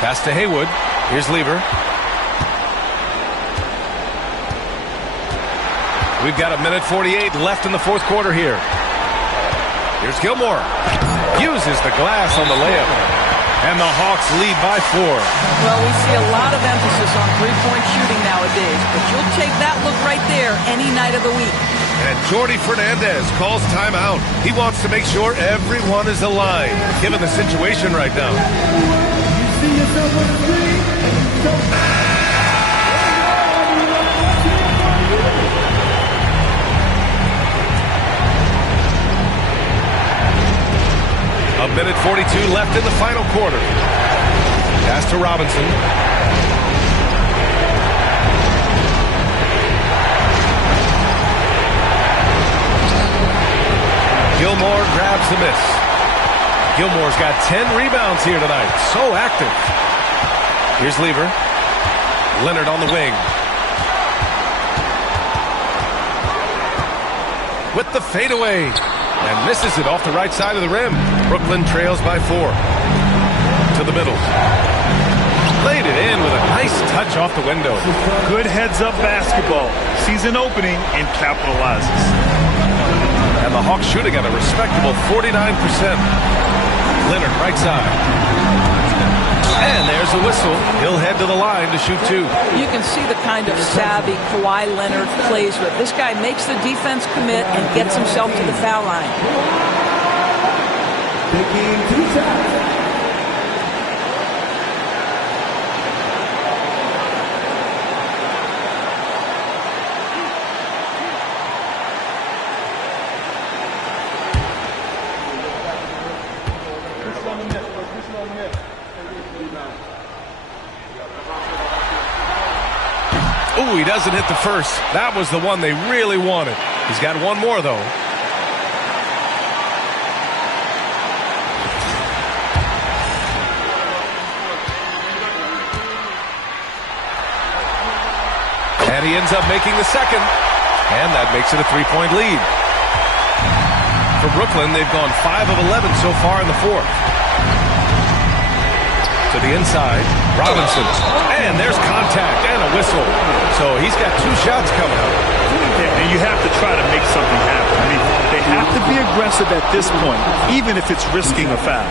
Pass to Haywood. Here's Lever. We've got 1:48 left in the fourth quarter here. Here's Gilmore. Uses the glass on the layup. And the Hawks lead by 4. Well, we see a lot of emphasis on three-point shooting nowadays, but you'll take that look right there any night of the week. And Jordi Fernandez calls timeout. He wants to make sure everyone is aligned, given the situation right now. You see yourself on the screen? A 1:42 left in the final quarter. Pass to Robinson. Gilmore grabs the miss. Gilmore's got 10 rebounds here tonight. So active. Here's Lever. Leonard on the wing. With the fadeaway. And misses it off the right side of the rim. Brooklyn trails by 4. To the middle. Laid it in with a nice touch off the window. Good heads-up basketball. Sees an opening and capitalizes. And the Hawks shooting at a respectable 49%. Leonard, right side. And there's a whistle. He'll head to the line to shoot 2. You can see the kind of savvy Kawhi Leonard plays with. This guy makes the defense commit and gets himself to the foul line. Taking 2 shots. Ooh, he doesn't hit the first. That was the one they really wanted. He's got one more, though. And he ends up making the second. And that makes it a 3-point lead. For Brooklyn, they've gone 5 of 11 so far in the fourth. To the inside, Robinson. And there's contact and a whistle. So he's got 2 shots coming up. Yeah, and you have to try to make something happen. I mean, they have to be aggressive at this point, even if it's risking a foul.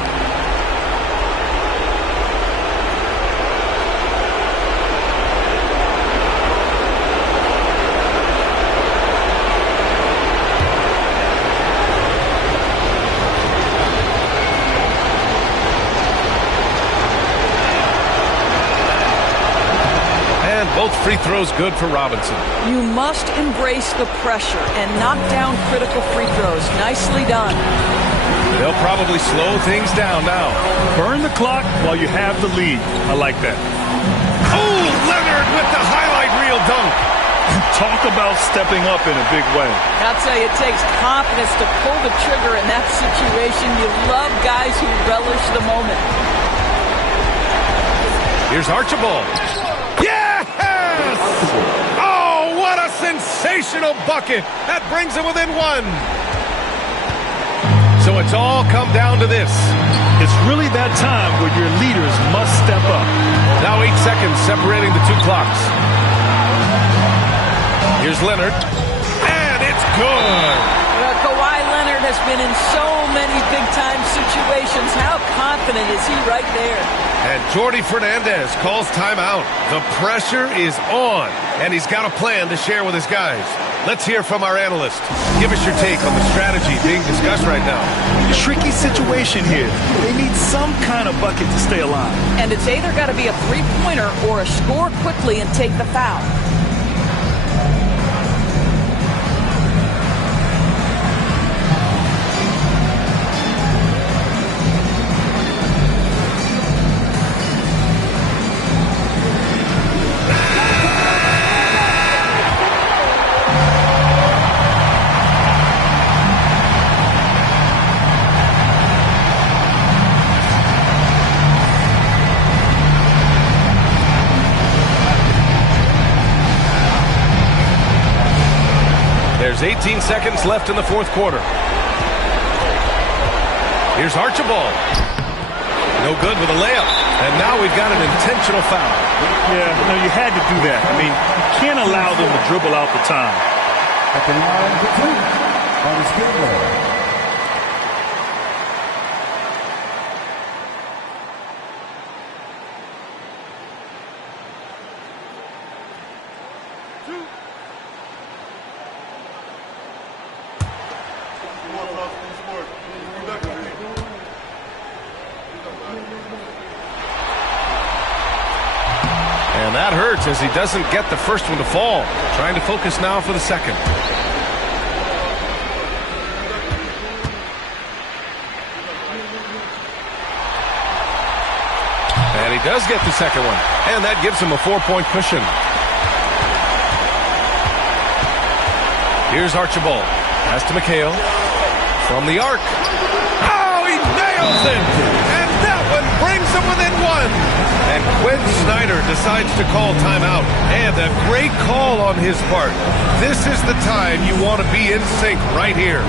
Both free throws good for Robinson. You must embrace the pressure and knock down critical free throws. Nicely done. They'll probably slow things down now. Burn the clock while you have the lead. I like that. Oh, Leonard with the highlight reel dunk. Talk about stepping up in a big way. I'll tell you, it takes confidence to pull the trigger in that situation. You love guys who relish the moment. Here's Archibald. Yes! Oh, what a sensational bucket. That brings him within 1. So it's all come down to this. It's really that time where your leaders must step up. Now 8 seconds separating the 2 clocks. Here's Leonard. And it's good. Well, Kawhi Leonard has been in so many big-time situations. How confident is he right there? And Jordi Fernandez calls timeout. The pressure is on, and he's got a plan to share with his guys. Let's hear from our analyst. Give us your take on the strategy being discussed right now. Tricky situation here. They need some kind of bucket to stay alive. And it's either got to be a three-pointer or a score quickly and take the foul. There's 18 seconds left in the fourth quarter. Here's Archibald. No good with a layup. And now we've got an intentional foul. Yeah, no, you had to do that. I mean, you can't allow them to dribble out the time. At the line for 2 on the skid row. And that hurts as he doesn't get the first one to fall. Trying to focus now for the second. And he does get the second one. And that gives him a 4-point cushion. Here's Archibald. Pass to McHale. From the arc. Oh, he nails it! And that one brings him within 1. And Quinn Snyder decides to call timeout. And a great call on his part. This is the time you want to be in sync right here.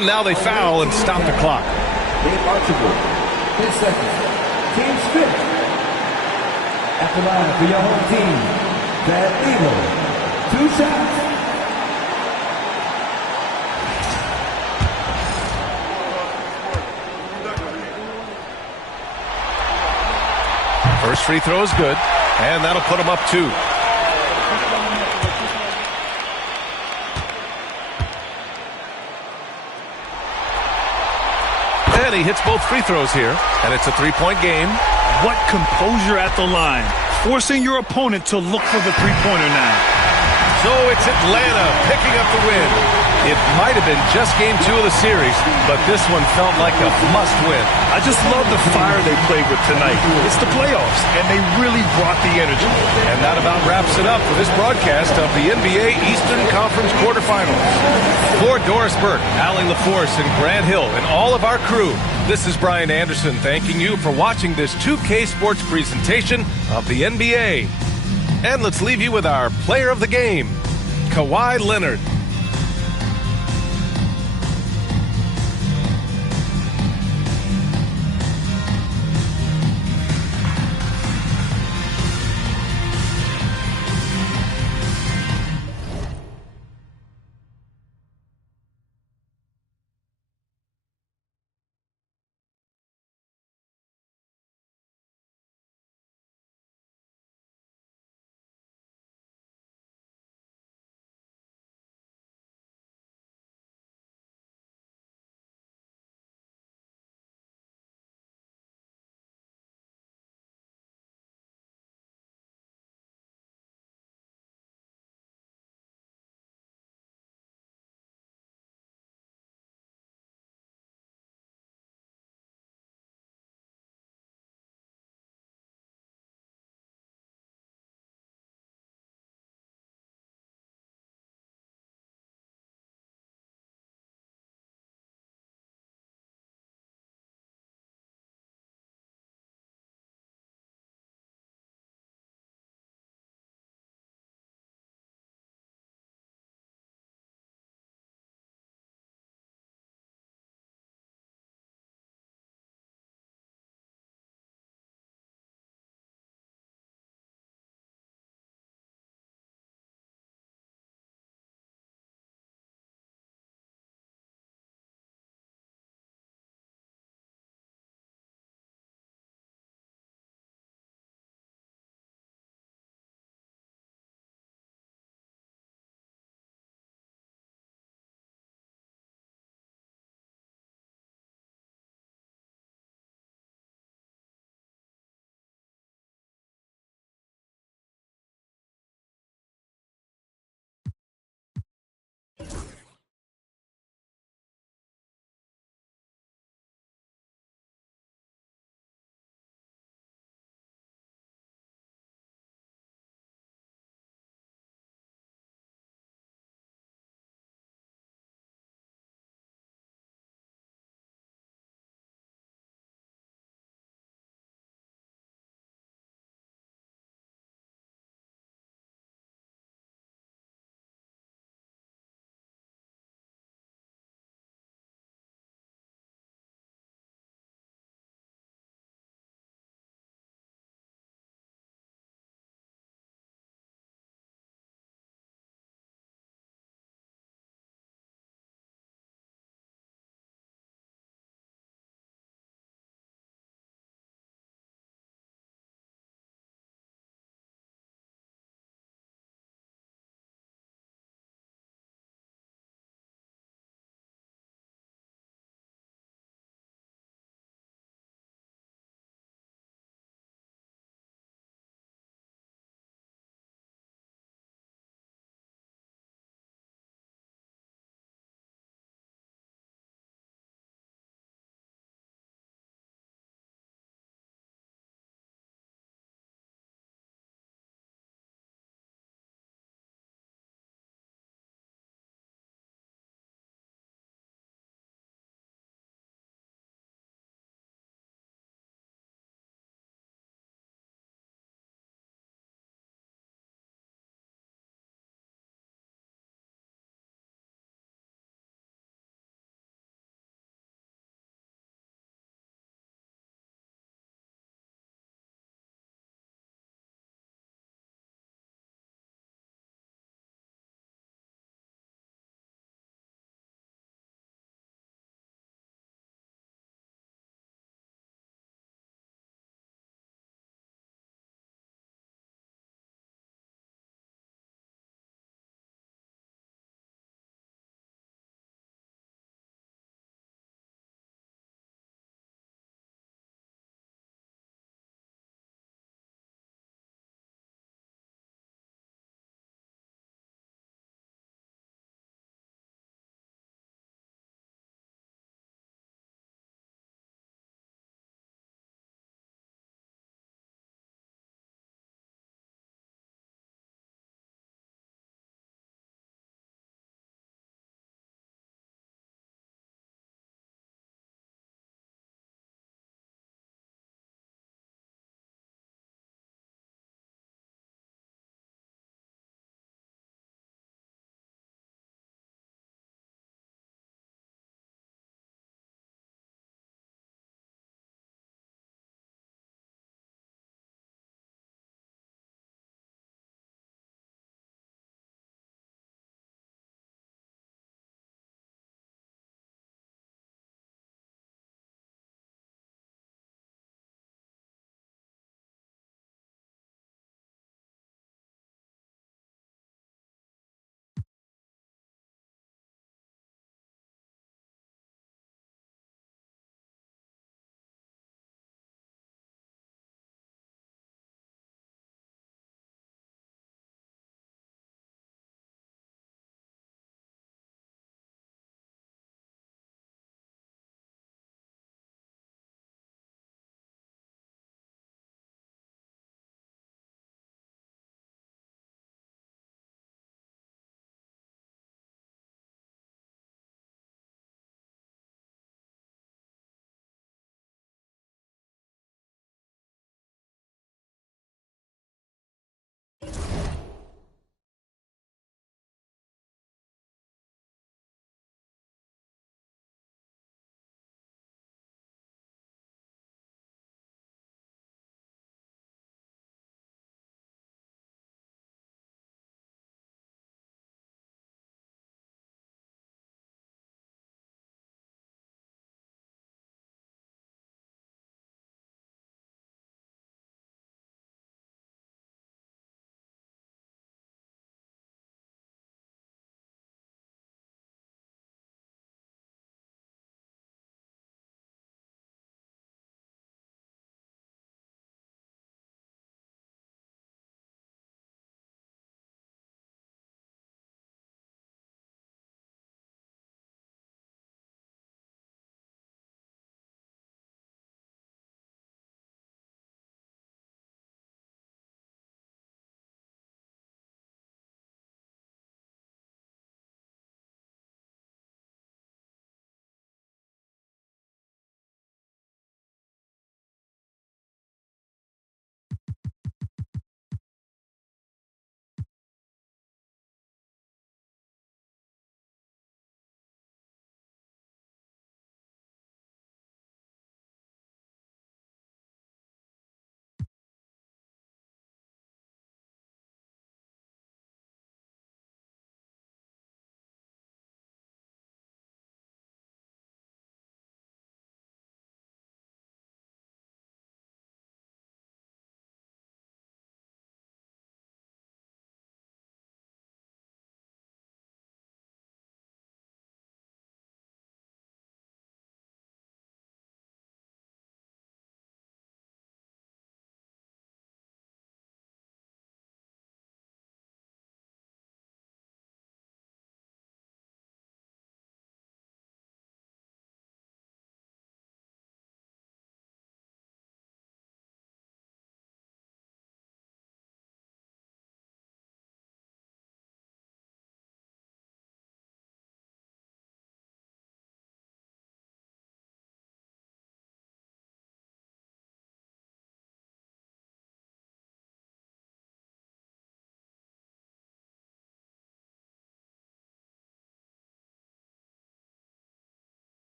And now they foul and stop the clock. Dave Archibald, 10 seconds. Team's fifth. At the line for your home team, Bad Eagle. 2 shots. First free throw is good, and that'll put him up 2. And he hits both free throws here, and it's a 3-point game. What composure at the line, forcing your opponent to look for the three-pointer now. So it's Atlanta picking up the win. It might have been just game 2 of the series, but this one felt like a must-win. I just love the fire they played with tonight. It's the playoffs, and they really brought the energy. And that about wraps it up for this broadcast of the NBA Eastern Conference quarterfinals. For Doris Burke, Allie LaForce, and Grant Hill, and all of our crew, this is Brian Anderson thanking you for watching this 2K Sports presentation of the NBA. And let's leave you with our player of the game, Kawhi Leonard.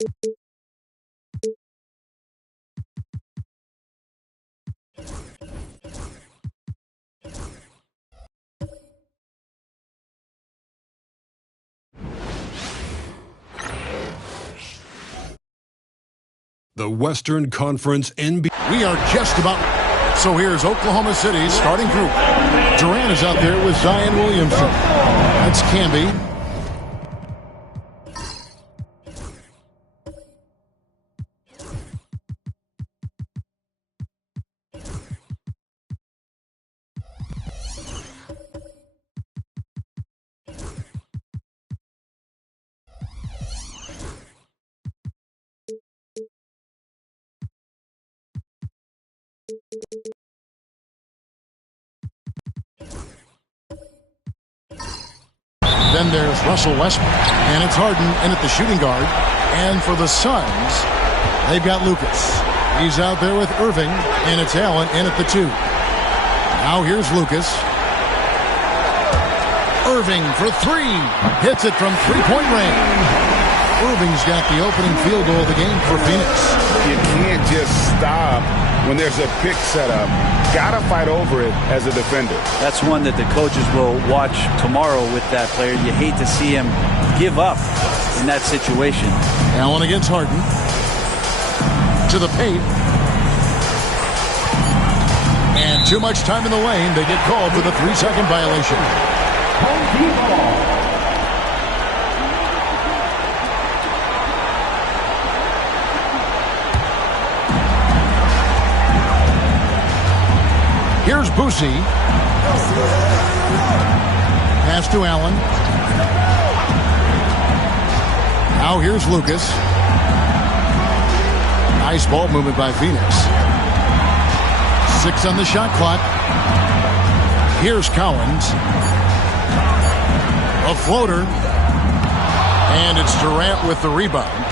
The Western Conference NBA. We are just about. So here's Oklahoma City's starting group. Durant is out there with Zion Williamson. That's Camby. Then there's Russell Westbrook, and it's Harden in at the shooting guard. And for the Suns, they've got Lucas. He's out there with Irving, and it's Allen in at the 2. Now here's Lucas. Irving for 3. Hits it from three-point range. Irving's got the opening field goal of the game for Phoenix. You can't just stop when there's a pick set up. Gotta fight over it as a defender. That's one that the coaches will watch tomorrow with that player. You hate to see him give up in that situation. Allen against Harden. To the paint. And too much time in the lane. They get called for the 3-second violation. Here's Boosie. Pass to Allen. Now here's Lucas. Nice ball movement by Phoenix. 6 on the shot clock. Here's Collins. A floater. And it's Durant with the rebound.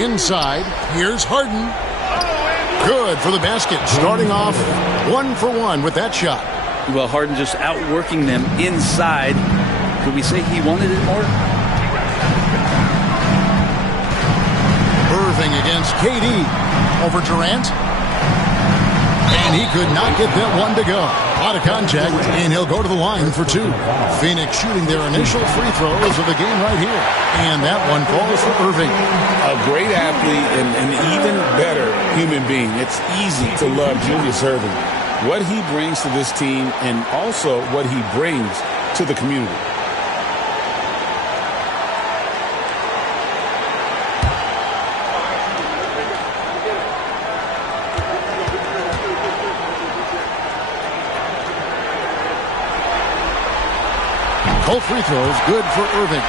Inside, here's Harden. Good for the basket. Starting off 1-for-1 with that shot. Well, Harden just outworking them inside. Could we say he wanted it more? Irving against KD over Durant. And he could not get that one to go. Out of contact, and he'll go to the line for 2. Phoenix shooting their initial free throws of the game right here. And that one falls for Irving. A great athlete and an even better human being. It's easy to love Julius Irving. What he brings to this team and also what he brings to the community. Both free throws good for Irving.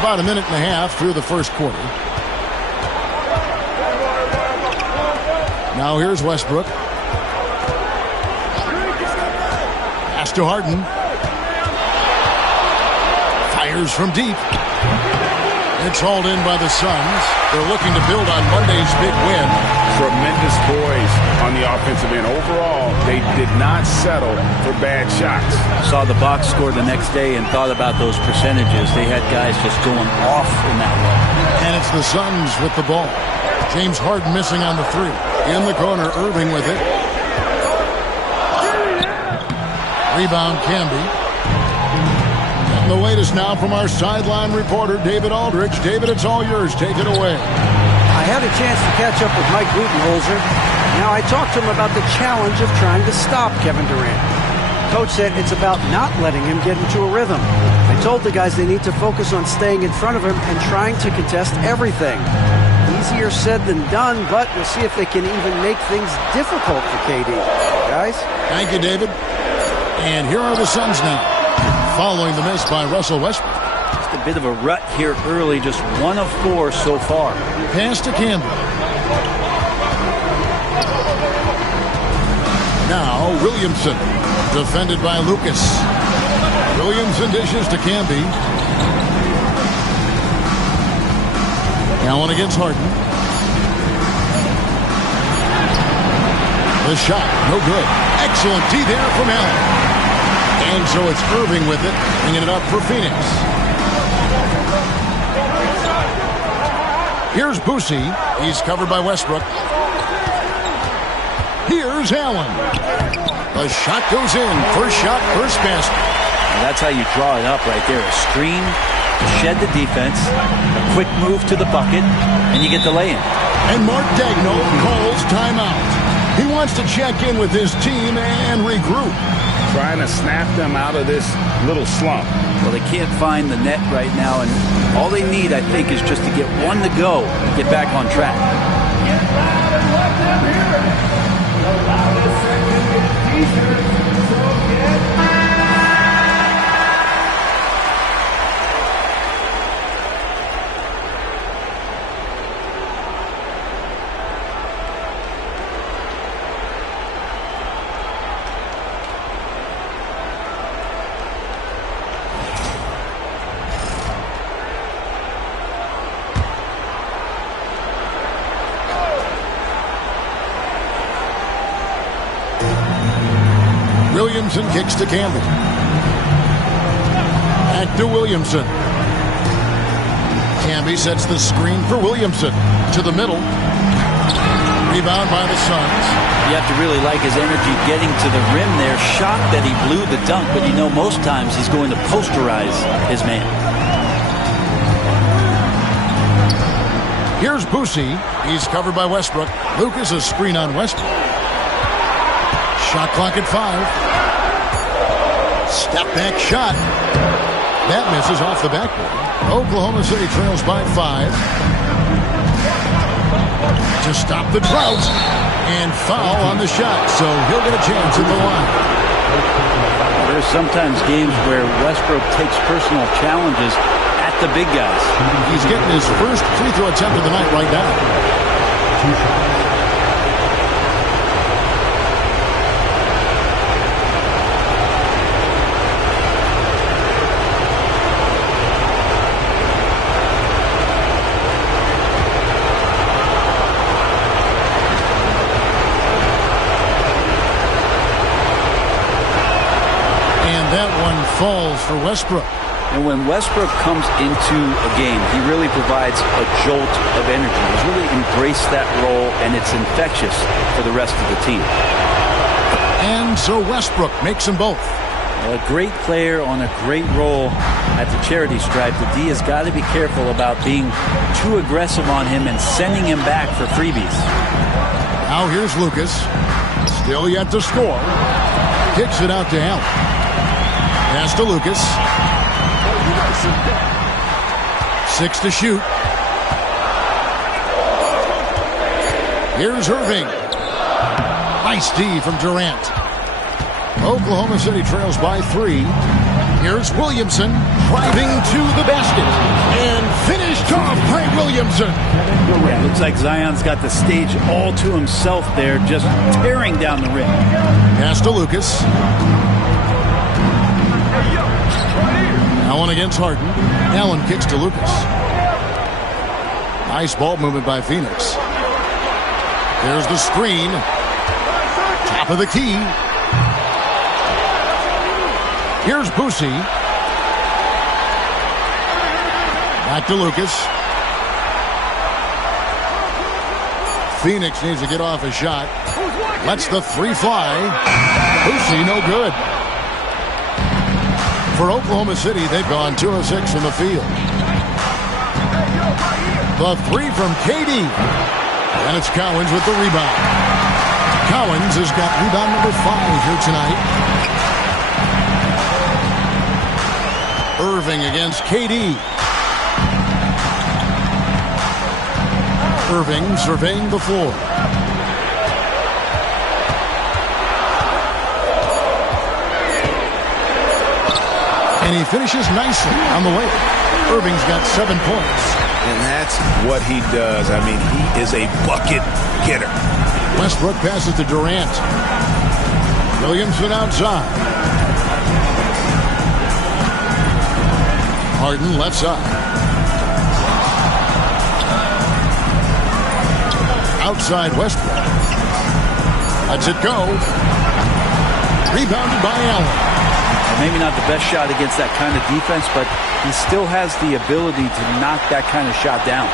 About a minute and a half through the first quarter. Now here's Westbrook. Pass to Harden. Fires from deep. It's hauled in by the Suns. They're looking to build on Monday's big win. Tremendous poise on the offensive end. Overall, they did not settle for bad shots. Saw the box score the next day and thought about those percentages. They had guys just going off in that one. And it's the Suns with the ball. James Harden missing on the 3. In the corner, Irving with it. Rebound, Camby. And the latest now from our sideline reporter, David Aldrich. David, it's all yours. Take it away. I had a chance to catch up with Mike Budenholzer. Now, I talked to him about the challenge of trying to stop Kevin Durant. Coach said it's about not letting him get into a rhythm. I told the guys they need to focus on staying in front of him and trying to contest everything. Easier said than done, but we'll see if they can even make things difficult for KD. Guys? Thank you, David. And here are the Suns now, following the miss by Russell Westbrook. Just a bit of a rut here early, just 1 of 4 so far. Pass to Campbell. Now Williamson, defended by Lucas. Williamson dishes to Camby. Allen against Harden. The shot, no good. Excellent D there from Allen. And so it's Irving with it, bringing it up for Phoenix. Here's Boosie. He's covered by Westbrook. Here's Allen. The shot goes in. First shot, first basket. And that's how you draw it up right there. A screen, shed the defense, a quick move to the bucket, and you get the lay-in. And Mark Daigneault calls timeout. He wants to check in with his team and regroup. Trying to snap them out of this little slump. Well, they can't find the net right now, and all they need, I think, is just to get one to go and get back on track. Get loud and let them hear it. The loudest second t-shirts, so get Williamson kicks to Campbell. Back to Williamson. Camby sets the screen for Williamson. To the middle. Rebound by the Suns. You have to really like his energy getting to the rim there. Shocked that he blew the dunk, but you know most times he's going to posterize his man. Here's Boosie. He's covered by Westbrook. Lucas a screen on Westbrook. Shot clock at 5. Step back shot. That misses off the backboard. Oklahoma City trails by 5. To stop the drought. And foul on the shot. So he'll get a chance at the line. There's sometimes games where Westbrook takes personal challenges at the big guys. He's getting his first free throw attempt of the night right now. Falls for Westbrook. And when Westbrook comes into a game, he really provides a jolt of energy. He's really embraced that role, and it's infectious for the rest of the team. And so Westbrook makes them both. Well, a great player on a great role at the charity stripe. The D has got to be careful about being too aggressive on him and sending him back for freebies. Now here's Lucas. Still yet to score. Kicks it out to Allen. Pass to Lucas. 6 to shoot. Here's Irving. Nice D from Durant. Oklahoma City trails by 3. Here's Williamson driving to the basket. And finished off by Williamson. Looks like Zion's got the stage all to himself there, just tearing down the rim. Pass to Lucas. Allen against Harden. Allen kicks to Lucas. Nice ball movement by Phoenix. There's the screen. Top of the key. Here's Boosie. Back to Lucas. Phoenix needs to get off a shot. Lets the 3 fly. Boosie no good. For Oklahoma City, they've gone 2 of 6 from the field. The 3 from KD. And it's Cowens with the rebound. Cowens has got rebound number 5 here tonight. Irving against KD. Irving surveying the floor. And he finishes nicely on the way. Irving's got 7 points. And that's what he does. I mean, he is a bucket getter. Westbrook passes to Durant. Williamson outside. Harden left side. Outside Westbrook. Lets it go. Rebounded by Allen. Maybe not the best shot against that kind of defense, but he still has the ability to knock that kind of shot down.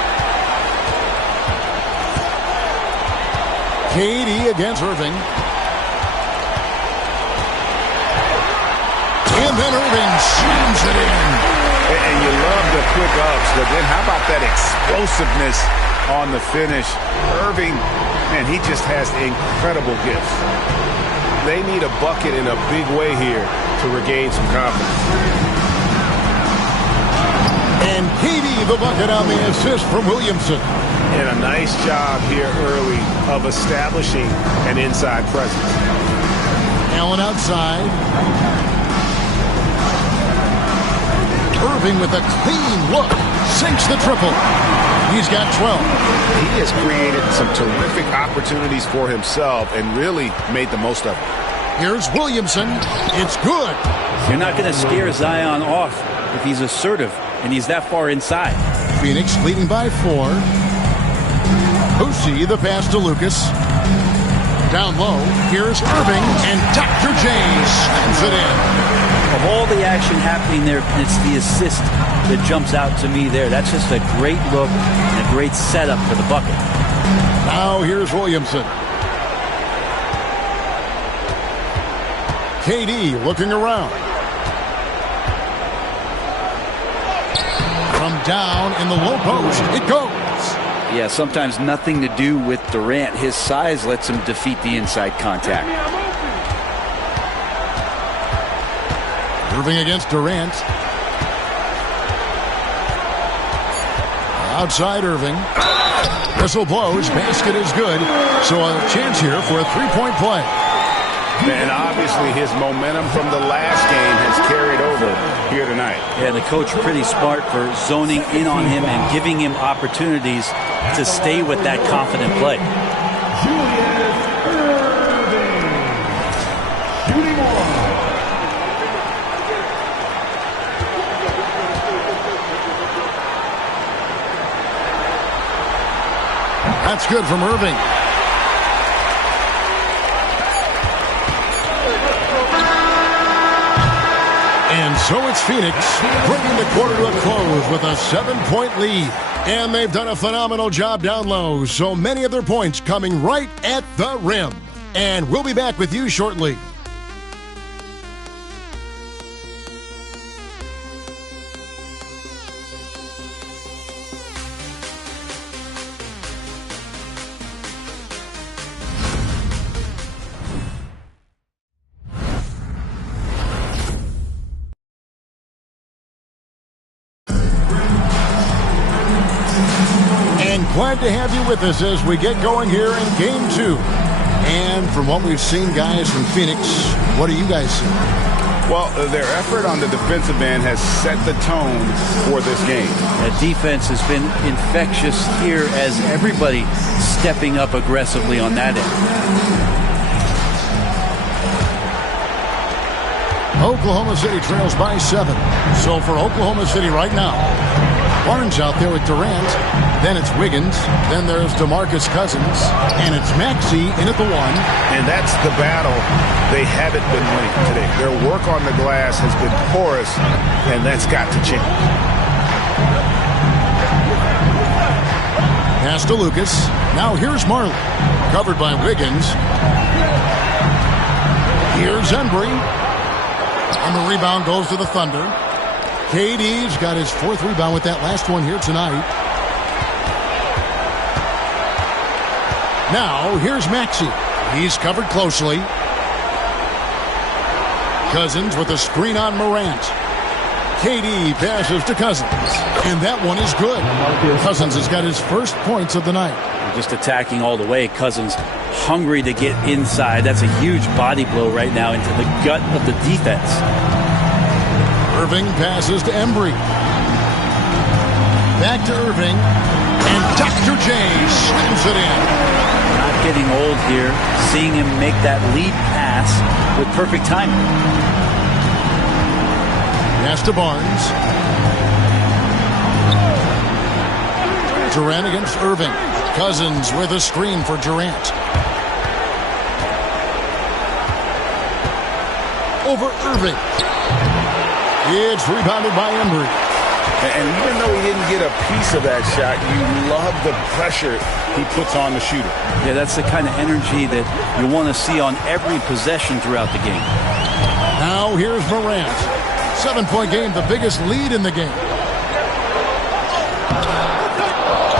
KD against Irving. And then Irving slams it in. And you love the quick ups, but then how about that explosiveness on the finish? Irving, man, he just has incredible gifts. They need a bucket in a big way here to regain some confidence. And KD the bucket on the assist from Williamson. And a nice job here early of establishing an inside presence. Allen outside. Irving with a clean look. Sinks the triple. He's got 12. He has created some terrific opportunities for himself and really made the most of it. Here's Williamson. It's good. You're not going to scare Zion off if he's assertive and he's that far inside. Phoenix leading by 4. Boosie, the pass to Lucas. Down low, here's Irving, and Dr. J slams it in. Of all the action happening there, it's the assist that jumps out to me there. That's just a great look and a great setup for the bucket. Now here's Williamson. KD looking around. From down in the low post, it goes. Yeah, sometimes nothing to do with Durant. His size lets him defeat the inside contact. Irving against Durant. Outside Irving. Whistle blows. Basket is good. So a chance here for a three-point play. And obviously his momentum from the last game has carried over here tonight. Yeah, the coach pretty smart for zoning in on him and giving him opportunities to stay with that confident play. That's good from Irving. And so it's Phoenix bringing the quarter to a close with a 7-point lead. And they've done a phenomenal job down low. So many of their points coming right at the rim. And we'll be back with you shortly. Glad to have you with us as we get going here in Game 2. And from what we've seen, guys, from Phoenix, what do you guys see? Well, their effort on the defensive end has set the tone for this game. The defense has been infectious here as everybody stepping up aggressively on that end. Oklahoma City trails by 7. So for Oklahoma City right now, Barnes out there with Durant. Then it's Wiggins. Then there's DeMarcus Cousins. And it's Maxey in at the 1. And that's the battle they haven't been winning today. Their work on the glass has been porous, and that's got to change. Pass to Lucas. Now here's Marley. Covered by Wiggins. Here's Embry. And the rebound goes to the Thunder. KD's got his 4th rebound with that last one here tonight. Now, here's Maxey. He's covered closely. Cousins with a screen on Morant. KD passes to Cousins. And that one is good. Cousins has got his first points of the night. Just attacking all the way. Cousins hungry to get inside. That's a huge body blow right now into the gut of the defense. Irving passes to Embry. Back to Irving. And Dr. J slams it in. Not getting old here. Seeing him make that lead pass with perfect timing. Pass to Barnes. Durant against Irving. Cousins with a screen for Durant. Over Irving. It's rebounded by Embry. And even though he didn't get a piece of that shot, you love the pressure he puts on the shooter. Yeah, that's the kind of energy that you want to see on every possession throughout the game. Now here's Morant. 7-point game, the biggest lead in the game.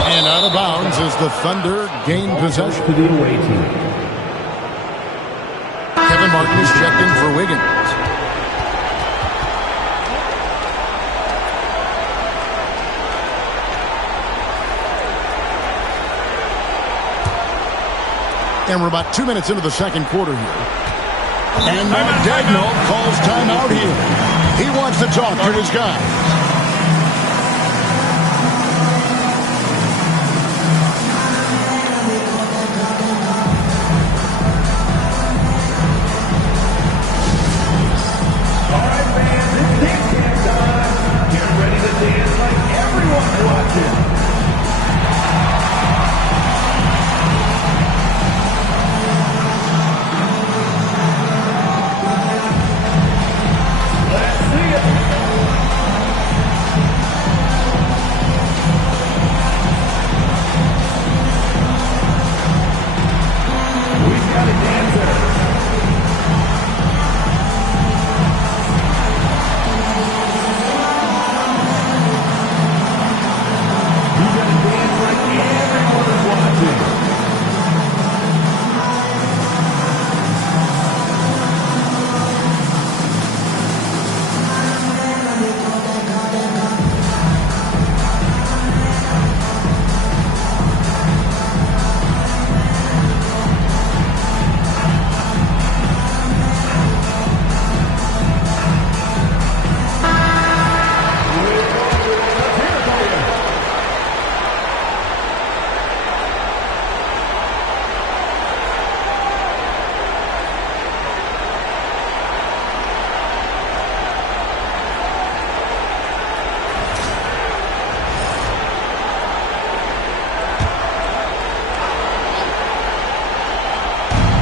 And out of bounds as the Thunder gain possession. To the away team. Kevin Martin is checked in for Wiggins. And we're about 2 minutes into the second quarter here. And Mark Dagnall calls timeout here. He wants to talk to his guys. All right, fans, it's dance camp time. Get ready to dance like everyone's watching.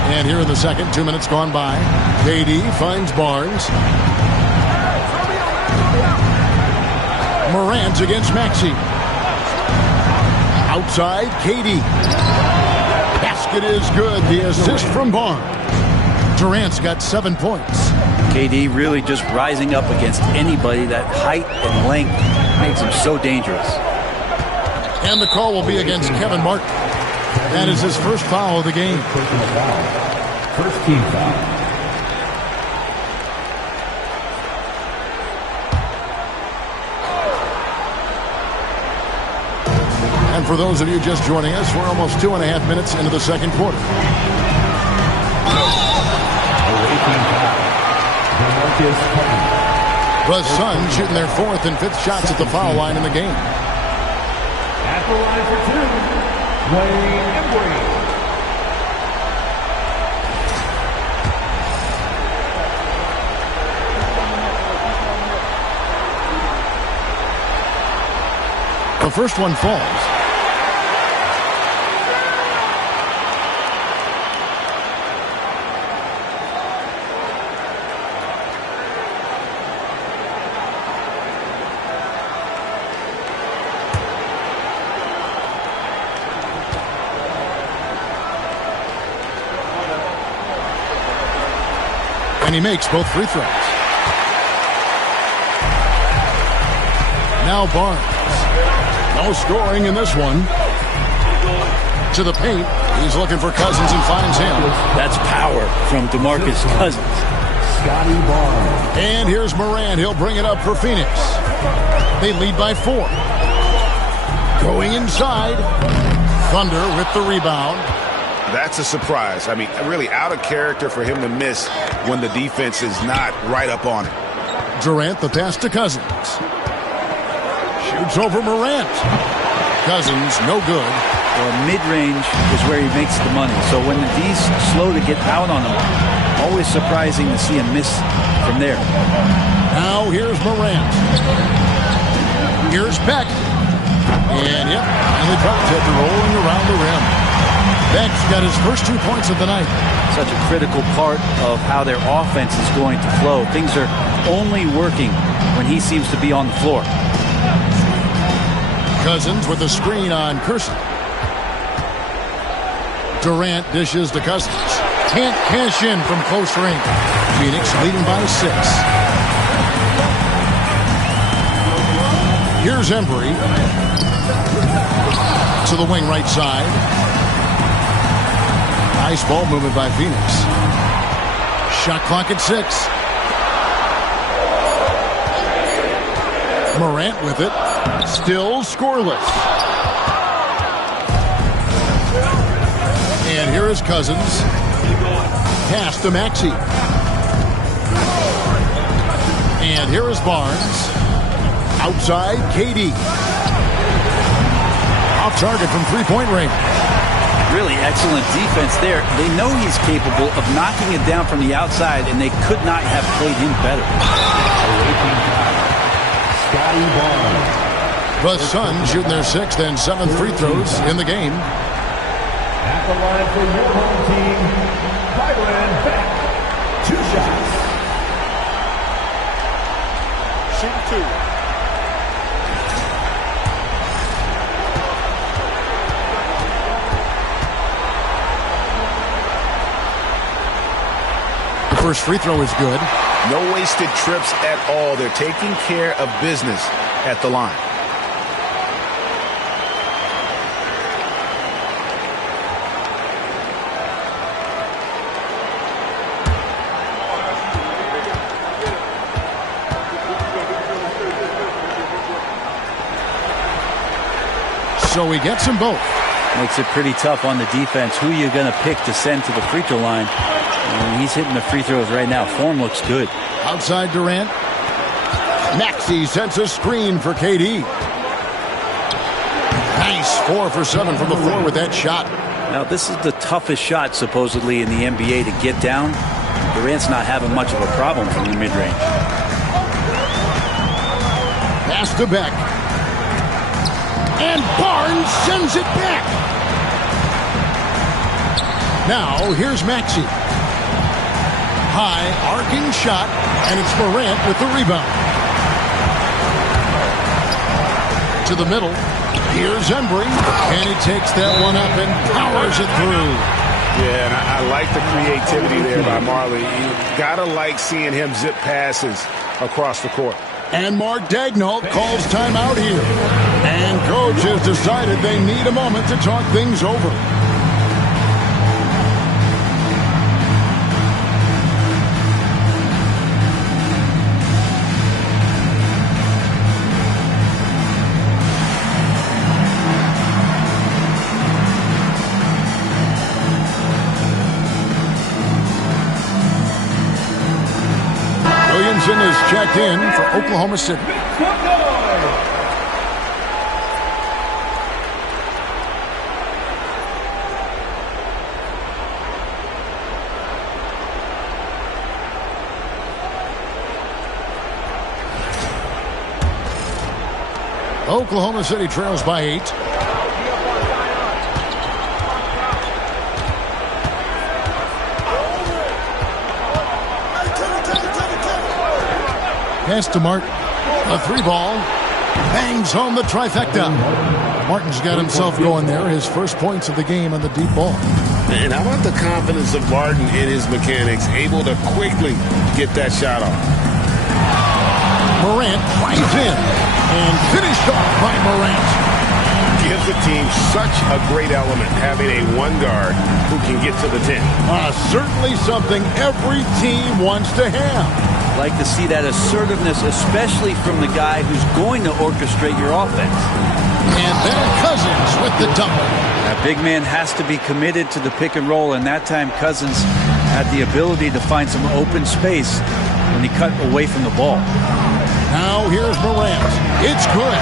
And here in the second, 2 minutes gone by. KD finds Barnes. Morant against Maxey. Outside, KD. Basket is good. The assist from Barnes. Durant's got 7 points. KD really just rising up against anybody. That height and length makes him so dangerous. And the call will be against Kevin Martin. That is his first foul of the game. First team foul. And for those of you just joining us, we're almost 2.5 minutes into the second quarter. The Suns shooting their 4th and 5th shots at the foul line in the game. At the line for 2, Wayne Embry. The first one falls. And he makes both free throws. Now Barnes. No scoring in this one. To the paint. He's looking for Cousins and finds him. That's power from DeMarcus Cousins. Scotty Barnes. And here's Morant. He'll bring it up for Phoenix. They lead by 4. Going inside. Thunder with the rebound. That's a surprise. I mean, really out of character for him to miss when the defense is not right up on it. Durant, the pass to Cousins. Shoots over Morant. Cousins, no good. Well, mid-range is where he makes the money. So when the D's slow to get out on him, always surprising to see him miss from there. Now here's Morant. Here's Beck. And yep, finally drops it, rolling around the rim. Beck's got his first 2 points of the night. Such a critical part of how their offense is going to flow. Things are only working when he seems to be on the floor. Cousins with a screen on Curson. Durant dishes to Cousins. Can't cash in from close range. Phoenix leading by 6. Here's Embry. To the wing right side. Nice ball movement by Phoenix. Shot clock at 6. Morant with it. Still scoreless. And here is Cousins. Pass to Maxey. And here is Barnes. Outside, KD. Off target from three-point range. Really excellent defense there. They know he's capable of knocking it down from the outside, and they could not have played him better. The Suns shooting their 6th and 7th free throws in the game. At the line for your home team, Byron Beck. 2 shots. Shoot 2. First free throw is good. No wasted trips at all. They're taking care of business at the line. So he gets them both. Makes it pretty tough on the defense. Who you're going to pick to send to the free throw line. And he's hitting the free throws right now. Form looks good. Outside Durant. Maxey sends a screen for KD. Nice 4 for 7 from the floor with that shot. Now, this is the toughest shot, supposedly, in the NBA to get down. Durant's not having much of a problem from the mid-range. Pass to Beck. And Barnes sends it back. Now, here's Maxey. High, arcing shot, and it's Morant with the rebound. To the middle. Here's Embry, and he takes that one up and powers it through. Yeah, and I like the creativity there by Marley. You gotta like seeing him zip passes across the court. And Mark Daigneault calls timeout here. And coach has decided they need a moment to talk things over. Williamson is checked in for Oklahoma City. Oklahoma City trails by 8. Pass to Martin. A 3-ball. Bangs home the trifecta. Martin's got himself going there. His first points of the game on the deep ball. And how about the confidence of Martin in his mechanics, able to quickly get that shot off. Morant flies in and finished off by Morant. Gives the team such a great element having a one guard who can get to the 10. Certainly something every team wants to have. Like to see that assertiveness, especially from the guy who's going to orchestrate your offense. And then Cousins with the double. That big man has to be committed to the pick and roll, and that time Cousins had the ability to find some open space when he cut away from the ball. Now here's Morant. It's good.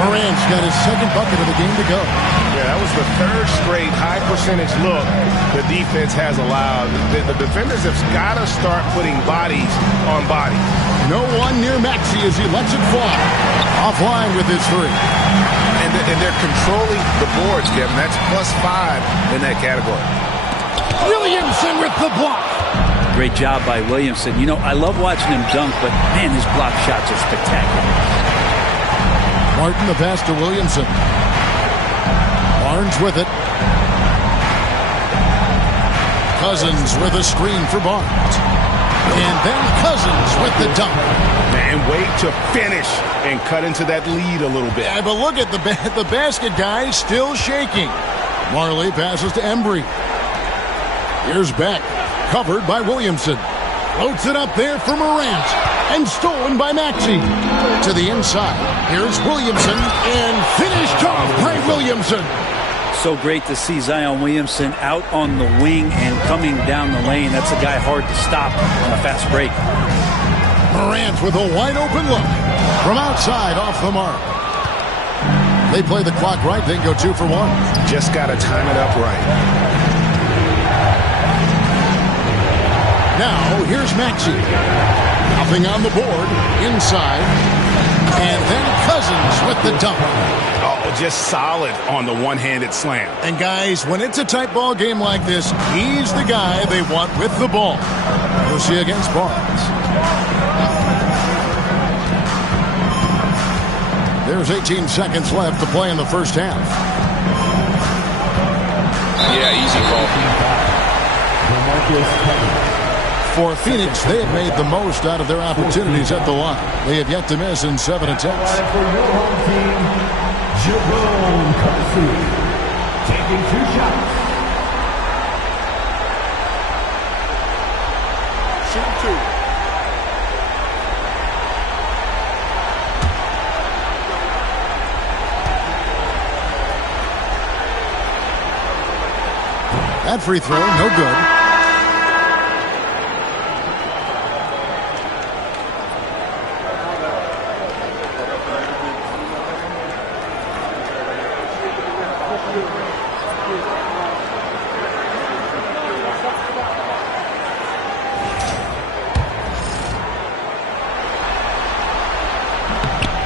Morant's got his second bucket of the game to go. Yeah, that was the third straight high percentage look the defense has allowed. The defenders have got to start putting bodies on bodies. No one near Maxey as he lets it fly. Offline with his 3. and they're controlling the boards, Kevin. That's +5 in that category. Williamson with the block. Great job by Williamson. You know, I love watching him dunk, but man, his block shots are spectacular. Martin, the pass to Williamson. Barnes with it. Cousins with a screen for Barnes. And then Cousins with the dunk. And wait to finish and cut into that lead a little bit. Yeah, but look at the basket guy still shaking. Marley passes to Embry. Here's Beck, covered by Williamson. Floats it up there for Morant. And stolen by Maxey. To the inside. Here's Williamson. And finished off by Williamson. So great to see Zion Williamson out on the wing and coming down the lane. That's a guy hard to stop on a fast break. Morant with a wide open look. From outside off the mark. They play the clock right, then go 2 for 1. Just got to time it up right. Now, here's Maxey. Nothing on the board. Inside. And then Cousins with the dunk. Oh, just solid on the one-handed slam. And guys, when it's a tight ball game like this, he's the guy they want with the ball. We'll see against Barnes. There's 18 seconds left to play in the first half. Yeah, easy call. For Phoenix, they have made the most out of their opportunities at the line. They have yet to miss in 7 attempts. For your home team, Jerome Kersey, taking 2 shots. Shoot 2. That free throw, no good.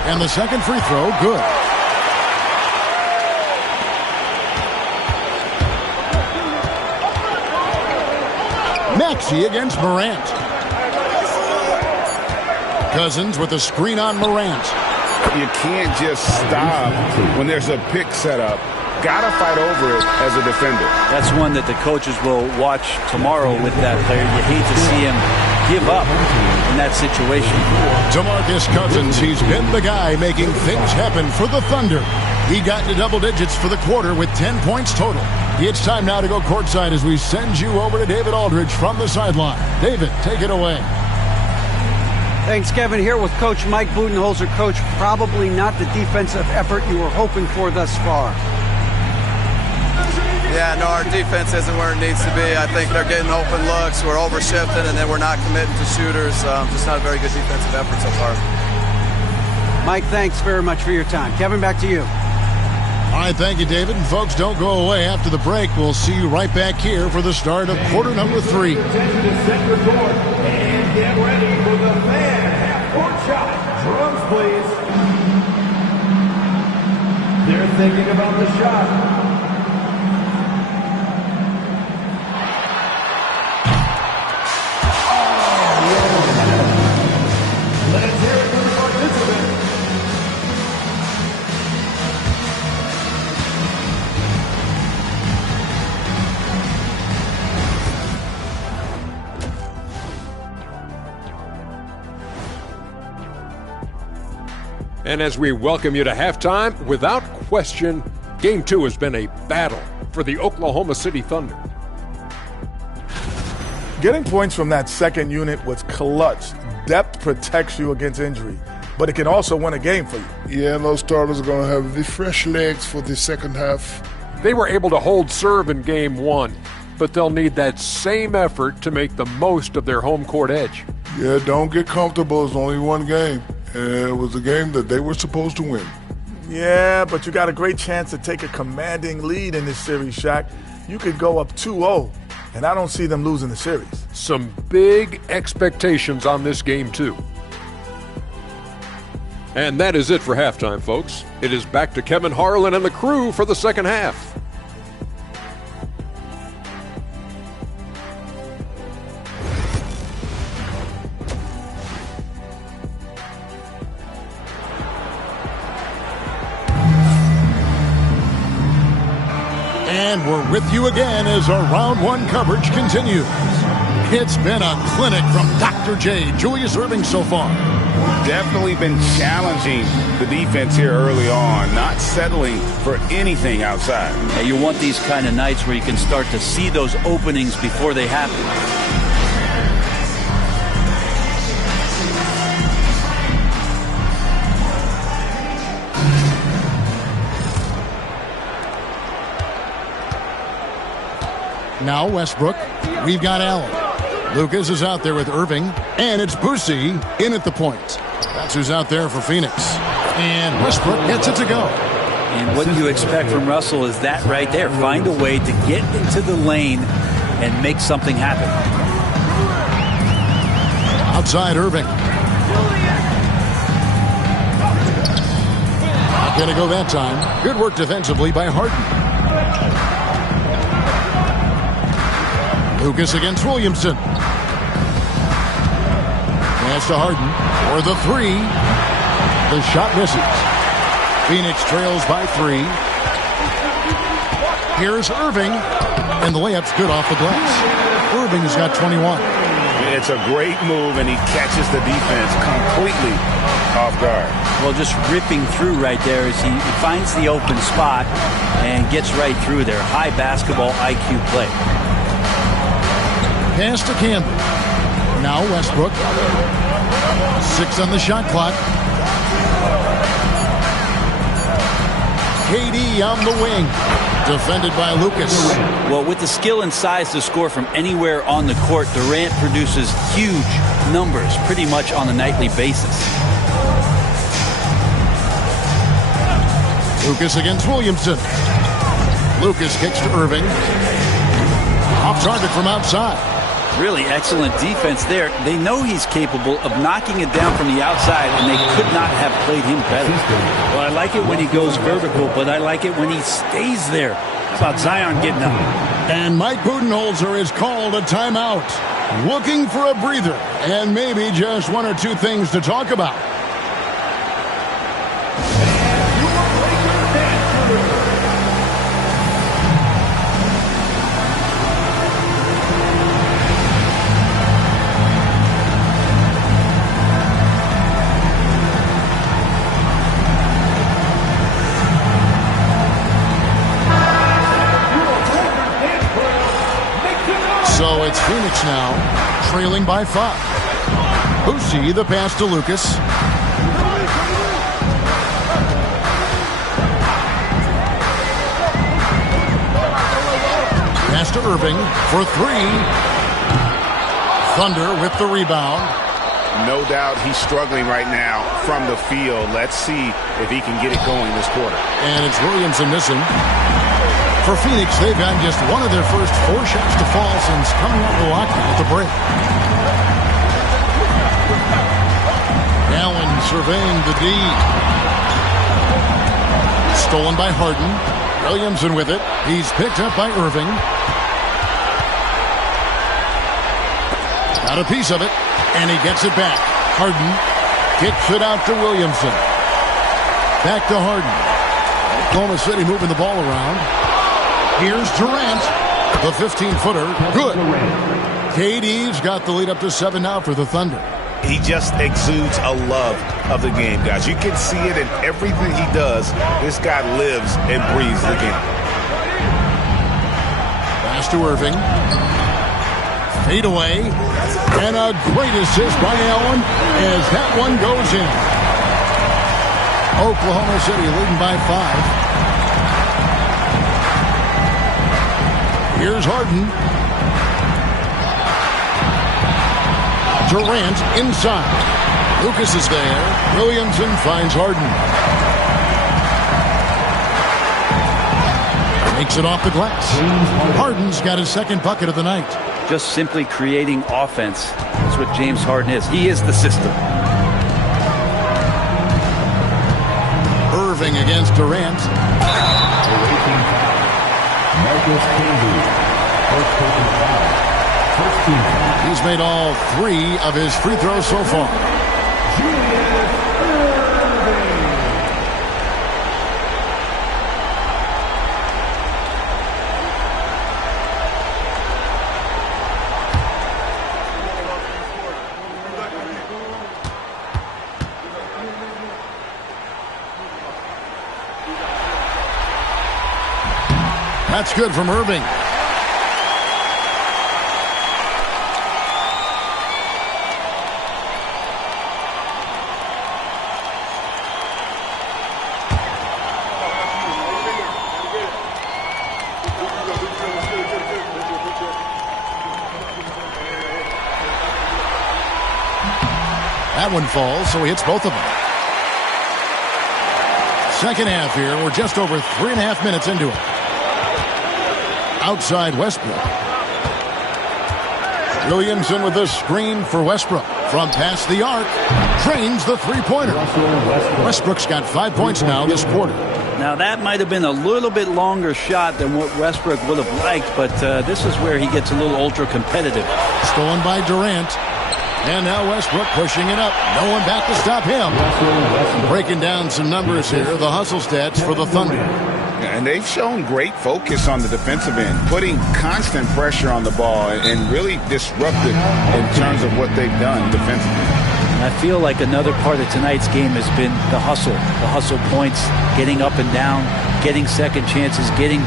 And the second free throw, good. Maxey against Morant. Cousins with a screen on Morant. You can't just stop when there's a pick set up. Gotta fight over it as a defender. That's one that the coaches will watch tomorrow with that player. You hate to see him give up in that situation. DeMarcus Cousins, he's been the guy making things happen for the Thunder. He got into double digits for the quarter with 10 points total. It's time now to go courtside as we send you over to David Aldridge from the sideline. David, take it away. Thanks, Kevin. Here with Coach Mike Budenholzer. Coach, probably not the defensive effort you were hoping for thus far. Yeah, no, our defense isn't where it needs to be. I think they're getting open looks. We're overshifting, and then we're not committing to shooters. Just not a very good defensive effort so far. Mike, thanks very much for your time. Kevin, back to you. All right, thank you, David. And folks, don't go away. After the break, we'll see you right back here for the start of quarter number 3. And get ready for the fan half-court shot. Drums, please. They're thinking about the shot. Let's hear it for the participant. And as we welcome you to halftime, without question, Game 2 has been a battle for the Oklahoma City Thunder. Getting points from that second unit was clutch. Depth protects you against injury, but it can also win a game for you. Yeah, and those starters are going to have the fresh legs for the second half. They were able to hold serve in Game 1, but they'll need that same effort to make the most of their home court edge. Yeah, don't get comfortable. It's only one game. And it was a game that they were supposed to win. Yeah, but you got a great chance to take a commanding lead in this series, Shaq. You could go up 2-0, and I don't see them losing the series. Some big expectations on this game, too. And that is it for halftime, folks. It is back to Kevin Harlan and the crew for the second half. And we're with you again as our round one coverage continues. It's been a clinic from Dr. J, Julius Erving so far. Definitely been challenging the defense here early on, not settling for anything outside. Yeah, you want these kind of nights where you can start to see those openings before they happen. Now Westbrook. We've got Allen. Lucas is out there with Erving. And it's Boosie in at the point. That's who's out there for Phoenix. And Westbrook gets it to go. And what you expect from Russell is that right there. Find a way to get into the lane and make something happen. Outside Erving. Not going to go that time. Good work defensively by Harden. Lucas against Williamson. Pass to Harden for the three. The shot misses. Phoenix trails by 3. Here's Erving, and the layup's good off the glass. Erving has got 21. It's a great move, and he catches the defense completely off guard. Well, just ripping through right there as he finds the open spot and gets right through there. High basketball IQ play. Pass to Campbell. Now Westbrook. 6 on the shot clock. KD on the wing. Defended by Lucas. Well, with the skill and size to score from anywhere on the court, Durant produces huge numbers pretty much on a nightly basis. Lucas against Williamson. Lucas kicks to Erving. Off target from outside. Really excellent defense there. They know he's capable of knocking it down from the outside, and they could not have played him better. Well, I like it when he goes vertical, but I like it when he stays there. How about Zion getting up? And Mike Budenholzer is called a timeout. Looking for a breather, and maybe just 1 or 2 things to talk about. So it's Phoenix now, trailing by 5. Boosie, the pass to Lucas. Pass to Erving for 3. Thunder with the rebound. No doubt he's struggling right now from the field. Let's see if he can get it going this quarter. And it's Williamson missing. For Phoenix, they've had just one of their first 4 shots to fall since coming out of the lockdown at the break. Allen surveying the D. Stolen by Harden. Williamson with it. He's picked up by Erving. Got a piece of it, and he gets it back. Harden kicks it out to Williamson. Back to Harden. Oklahoma City moving the ball around. Here's Durant, the 15-footer. Good. KD's got the lead up to 7 now for the Thunder. He just exudes a love of the game, guys. You can see it in everything he does. This guy lives and breathes the game. Pass to Erving. Fade away. And a great assist by Allen as that one goes in. Oklahoma City leading by 5. Here's Harden. Durant inside. Lucas is there. Williamson finds Harden. Makes it off the glass. Harden's got his second bucket of the night. Just simply creating offense. That's what James Harden is. He is the system. Irving against Durant. He's made all 3 of his free throws so far. That's good from Irving. That one falls, so he hits both of them. Second half here. We're just over 3.5 minutes into it. Outside Westbrook. Williamson with the screen for Westbrook. From past the arc. Drains the three-pointer. Westbrook's got 5 points now this quarter. Now that might have been a little bit longer shot than what Westbrook would have liked, but this is where he gets a little ultra-competitive. Stolen by Durant. And now Westbrook pushing it up. No one back to stop him. Breaking down some numbers here. The hustle stats for the Thunder. And they've shown great focus on the defensive end, putting constant pressure on the ball and really disruptive in terms of what they've done defensively. I feel like another part of tonight's game has been the hustle points, getting up and down, getting second chances, getting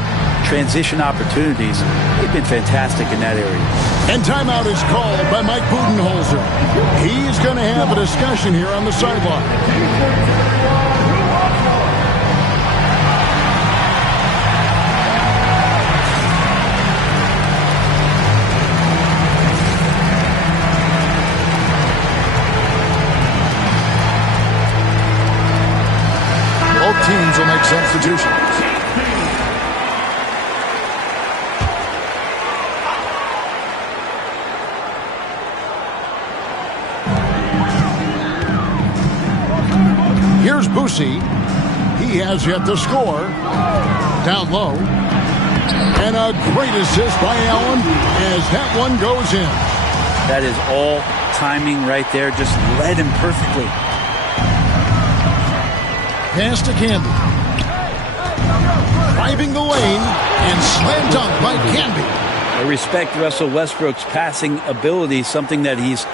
transition opportunities. They've been fantastic in that area. And timeout is called by Mike Budenholzer. He's going to have a discussion here on the sideline. Both teams will make substitutions. Here's Boosie. He has yet to score. Down low. And a great assist by Allen as that one goes in. That is all timing right there. Just led him perfectly. Pass to Canby. Driving the lane and slam dunk by Canby. I respect Russell Westbrook's passing ability, something that he's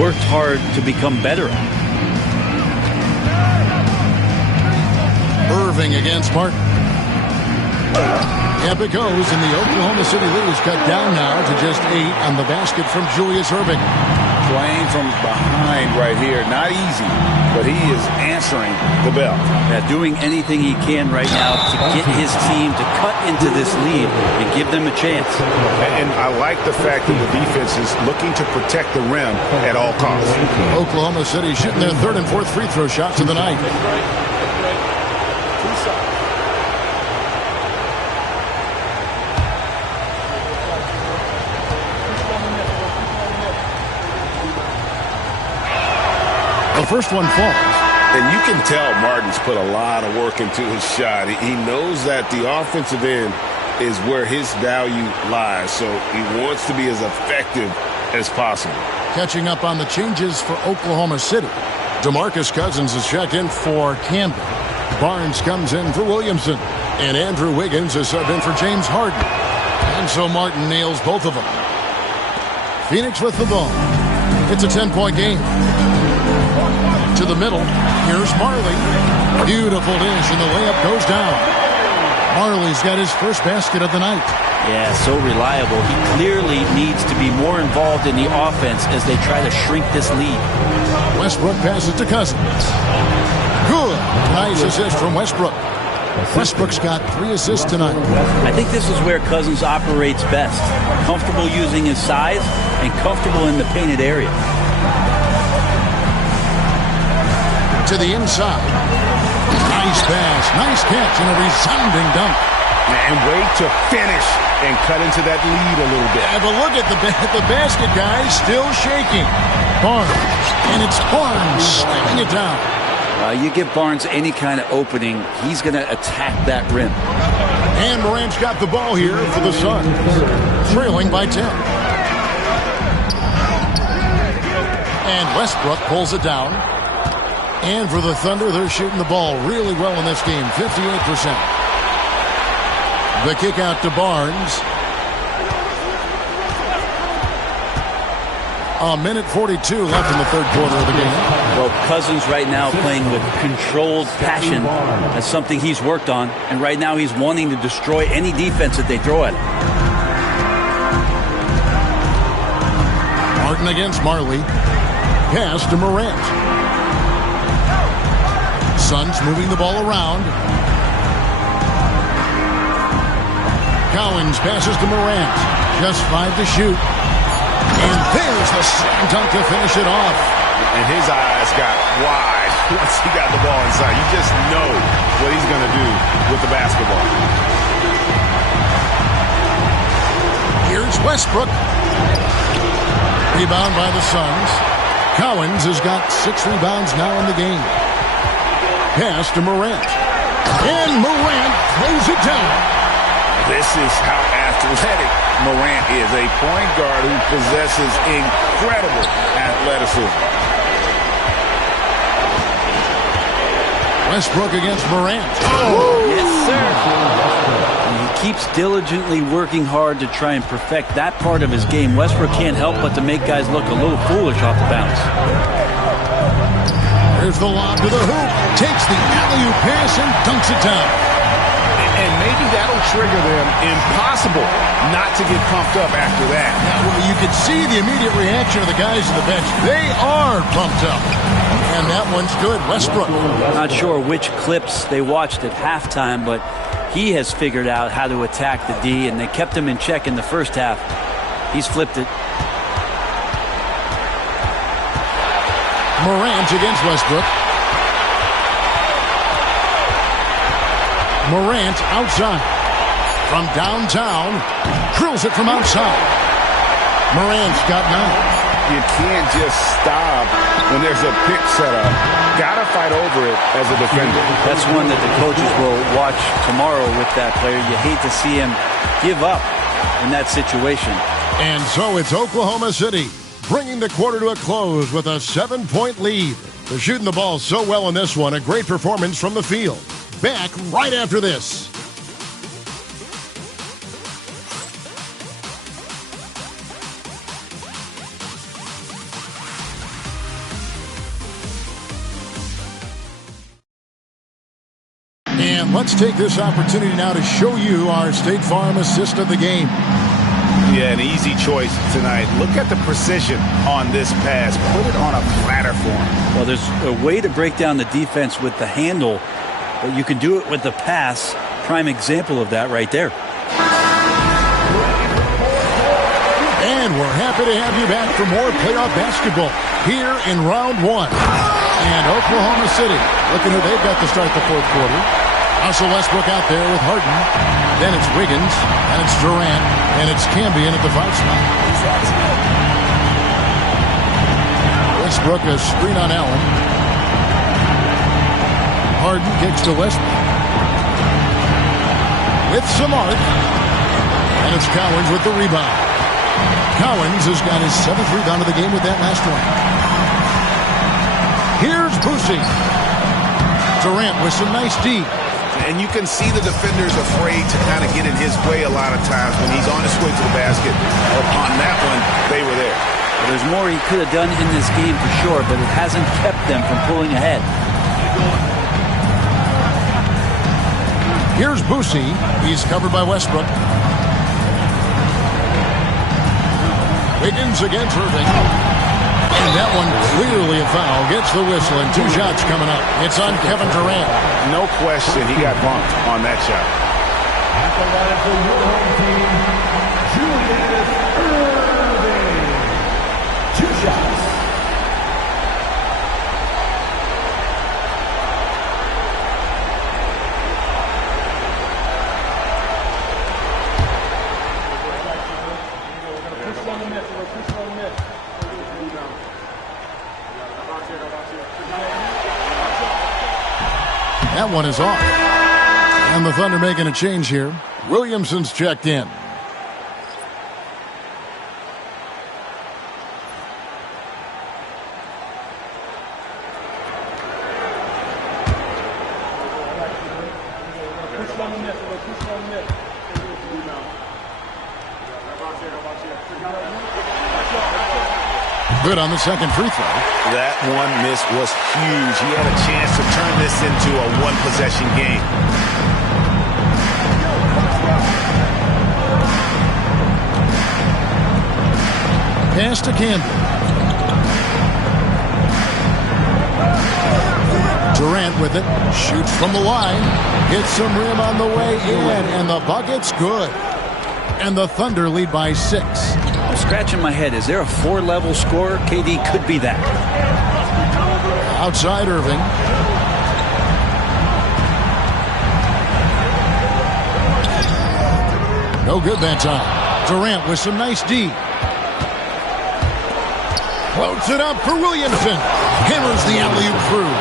worked hard to become better at. Irving against Martin. Up it goes, and the Oklahoma City lead is cut down now to just 8 on the basket from Julius Irving. Playing from behind right here. Not easy, but he is answering the bell. Yeah, doing anything he can right now to get his team to cut into this lead and give them a chance. And I like the fact that the defense is looking to protect the rim at all costs. Oklahoma City shooting their third and fourth free throw shots of the night. The first one falls. And you can tell Martin's put a lot of work into his shot. He knows that the offensive end is where his value lies, so he wants to be as effective as possible. Catching up on the changes for Oklahoma City. DeMarcus Cousins is checked in for Campbell. Barnes comes in for Williamson. And Andrew Wiggins is subbed in for James Harden. And so Martin nails both of them. Phoenix with the ball. It's a 10-point game. To the middle. Here's Marley. Beautiful dish, and the layup goes down. Marley's got his first basket of the night. Yeah, so reliable. He clearly needs to be more involved in the offense as they try to shrink this lead. Westbrook passes to Cousins. Good. Nice assist from Westbrook. Westbrook's got 3 assists tonight. I think this is where Cousins operates best. Comfortable using his size and comfortable in the painted area. To the inside. Nice pass. Nice catch and a resounding dunk. And way to finish and cut into that lead a little bit. Yeah, but look at the basket, guys, still shaking. Barnes. And it's Barnes slamming it down. You give Barnes any kind of opening, he's going to attack that rim. And Morant's got the ball here for the Suns, trailing by 10. And Westbrook pulls it down. And for the Thunder, they're shooting the ball really well in this game, 58%. The kick out to Barnes. A minute 42 left in the third quarter of the game. Well, Cousins right now playing with controlled passion. That's something he's worked on. And right now he's wanting to destroy any defense that they throw at him. Martin against Marley. Pass to Morant. Suns moving the ball around. Cowens passes to Morant. Just 5 to shoot. And there's the slam dunk to finish it off. And his eyes got wide once he got the ball inside. You just know what he's going to do with the basketball. Here's Westbrook. Rebound by the Suns. Cowens has got 6 rebounds now in the game. Pass to Morant. And Morant throws it down. This is how athletic Morant is. A point guard who possesses incredible athleticism. Westbrook against Morant. Oh, yes, sir. And he keeps diligently working hard to try and perfect that part of his game. Westbrook can't help but to make guys look a little foolish off the bounce. There's the lob to the hoop. Takes the alley-oop pass and dunks it down. And maybe that'll trigger them. Impossible not to get pumped up after that. Yeah, well, you could see the immediate reaction of the guys on the bench. They are pumped up. And that one's good. Westbrook. Not sure which clips they watched at halftime, but he has figured out how to attack the D, and they kept him in check in the first half. He's flipped it. Morant against Westbrook. Morant outside. From downtown. Drills it from outside. Morant's got 9. You can't just stop when there's a pick set up. Got to fight over it as a defender. That's one that the coaches will watch tomorrow with that player. You hate to see him give up in that situation. And so it's Oklahoma City bringing the quarter to a close with a 7-point lead. They're shooting the ball so well in this one. A great performance from the field. Back right after this. And let's take this opportunity now to show you our State Farm assist of the game. Yeah, an easy choice tonight. Look at the precision on this pass. Put it on a platter for him. Well, there's a way to break down the defense with the handle, but you can do it with the pass. Prime example of that right there. And we're happy to have you back for more playoff basketball here in round 1. And Oklahoma City, looking who they've got to start the fourth quarter. Russell Westbrook out there with Harden. Then it's Wiggins, and it's Durant, and it's Cambion at the 5 spot. Westbrook a screen on Allen. Harden kicks to Westbrook. With some arc. And it's Cowens with the rebound. Cowens has got his 7th rebound of the game with that last one. Here's Boosie. Durant with some nice D. And you can see the defenders afraid to kind of get in his way a lot of times when he's on his way to the basket. On that one, they were there. Well, there's more he could have done in this game for sure, but it hasn't kept them from pulling ahead. Here's Boosie. He's covered by Westbrook. Wiggins against Irving. And that one clearly a foul. Gets the whistle and 2 shots coming up. It's on Kevin Durant. No question, he got bumped on that shot. At the line for your home team, Julius Irving. 2 shots. that one is off. And the Thunder making a change here. Williamson's checked in. Good on the second free throw. That one miss was huge. He had a chance to turn this into a one-possession game. Pass to Campbell. Durant with it. Shoots from the line. Hits some rim on the way in. And the bucket's good. And the Thunder lead by 6. I'm scratching my head. Is there a 4-level scorer? KD could be that. Outside Irving. No good that time. Durant with some nice D. Floats it up for Williamson. Hammers the alley-oop through.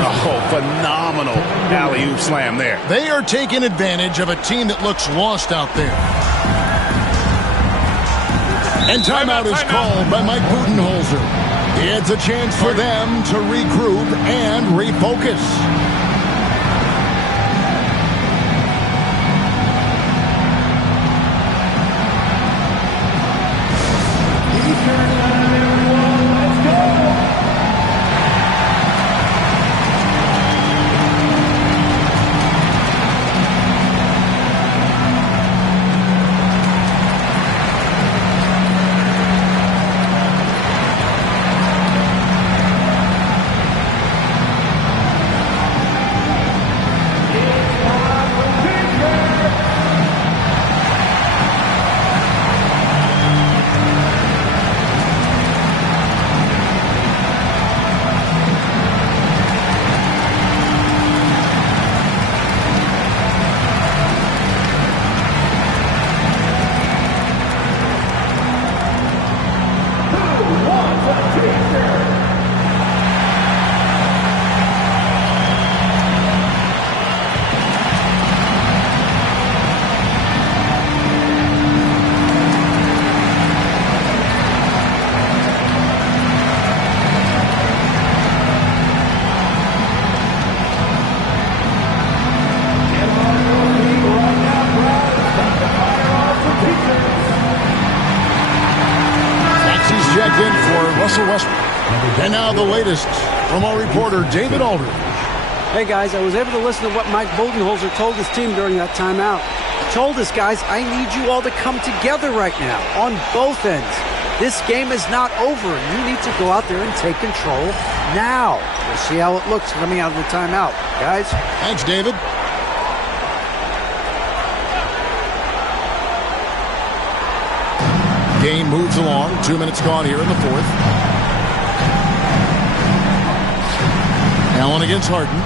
Oh, phenomenal alley-oop slam there. They are taking advantage of a team that looks lost out there. And timeout is called by Mike Budenholzer. It's a chance for them to regroup and refocus. And now the latest from our reporter, David Aldridge. Hey, guys, I was able to listen to what Mike Budenholzer told his team during that timeout. He told us, guys, I need you all to come together right now on both ends. This game is not over. You need to go out there and take control now. We'll see how it looks coming out of the timeout. Guys? Thanks, David. Game moves along. 2 minutes gone here in the fourth. Allen against Harden.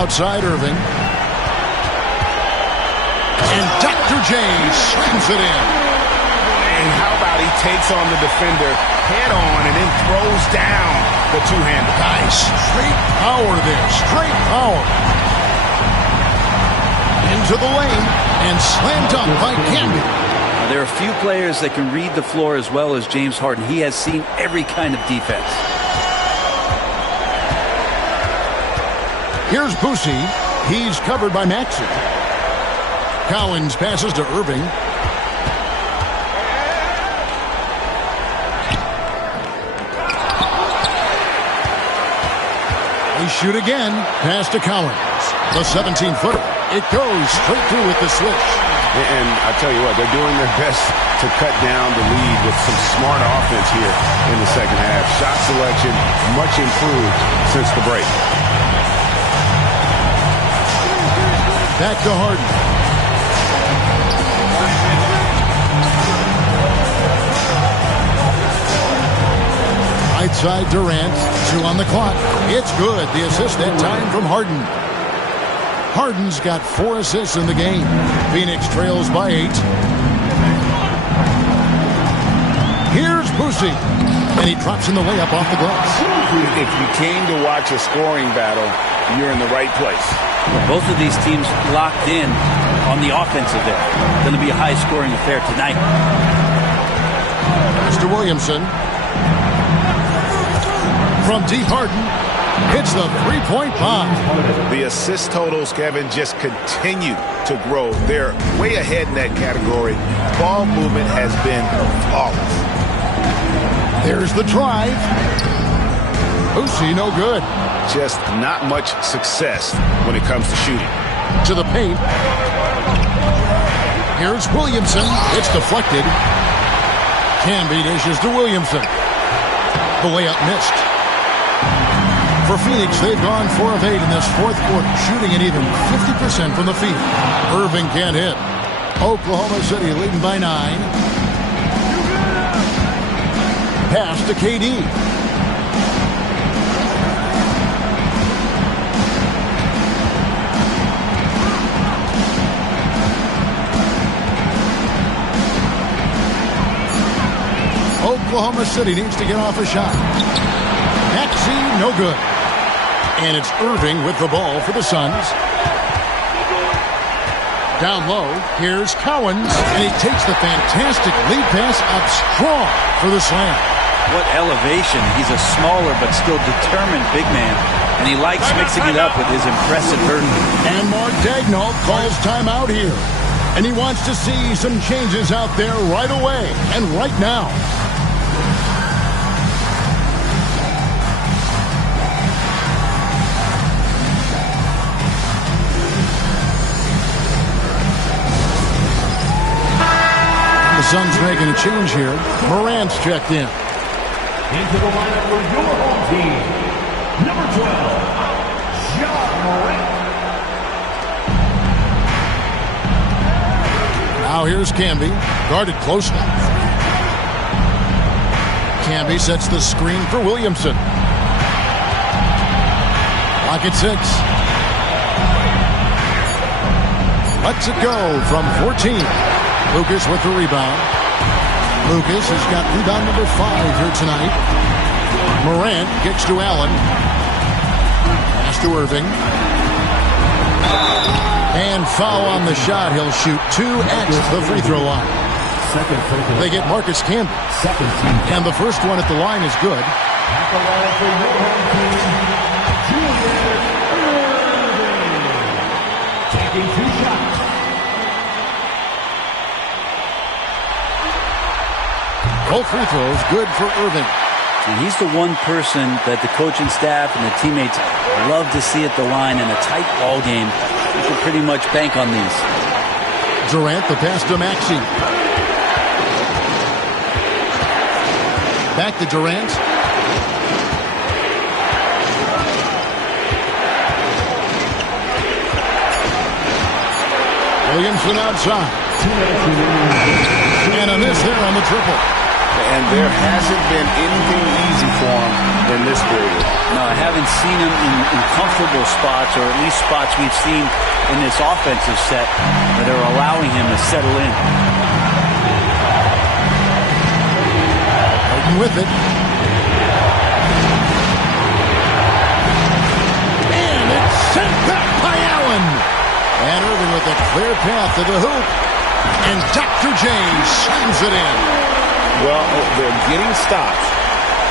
Outside Irving. And Dr. J slams it in. And how about he takes on the defender head on and then throws down the two-hander. Guys, straight power there. Straight power. Into the lane and slam dunk by Camby. There are a few players that can read the floor as well as James Harden. He has seen every kind of defense. Here's Boosie. He's covered by Maxey. Collins passes to Irving. They shoot again. Pass to Collins. The 17-footer. It goes straight through with the switch. And I tell you what, they're doing their best to cut down the lead with some smart offense here in the second half. Shot selection much improved since the break. Back to Harden. Right side Durant. 2 on the clock. It's good. The assist that time from Harden. Harden's got 4 assists in the game. Phoenix trails by 8. Here's Boosie. And he drops in the layup off the glass. If you came to watch a scoring battle, you're in the right place. Both of these teams locked in on the offensive end. Going to be a high-scoring affair tonight. Mr. Williamson. From deep Harden, hits the three-point bomb. The assist totals, Kevin, just continue to grow. They're way ahead in that category. Ball movement has been flawless. There's the drive. Uzi, no good. Just not much success when it comes to shooting. To the paint. Here's Williamson. It's deflected. Canby dishes to Williamson. The layup missed. For Phoenix, they've gone 4 of 8 in this fourth quarter, shooting at even 50% from the field. Irving can't hit. Oklahoma City leading by 9. Pass to KD. Oklahoma City needs to get off a shot. Maxey, no good. And it's Irving with the ball for the Suns. Down low, here's Cowens, and he takes the fantastic lead pass up strong for the slam. What elevation. He's a smaller but still determined big man, and he likes mixing it up with his impressive vert. And Mark Daigneault calls timeout here. And he wants to see some changes out there right away and right now. The Suns making a change here. Morant's checked in. Into the lineup for your home team, number 12, John Morant. Now here's Canby, guarded closely. Canby sets the screen for Williamson. Lock at 6. Lets it go from 14. Lucas with the rebound. Lucas has got rebound number 5 here tonight. Morant gets to Allen. Pass to Irving. And foul on the shot. He'll shoot 2 at the free throw line. They get Marcus Camby. And the first one at the line is good. At the line for your home team, Julius Irving. Taking 2 shots. Both free throws good for Irving. And he's the one person that the coaching staff and the teammates love to see at the line in a tight ball game. You can pretty much bank on these. Durant, the pass to Maxey. Back to Durant. Williamson outside. And a miss there on the triple. And there hasn't been anything easy for him in this period. No, I haven't seen him in comfortable spots, or at least spots we've seen in this offensive set that are allowing him to settle in. Harden with it. And it's sent back by Allen. And Irving with a clear path to the hoop. And Dr. J slams it in. Well, they're getting stops,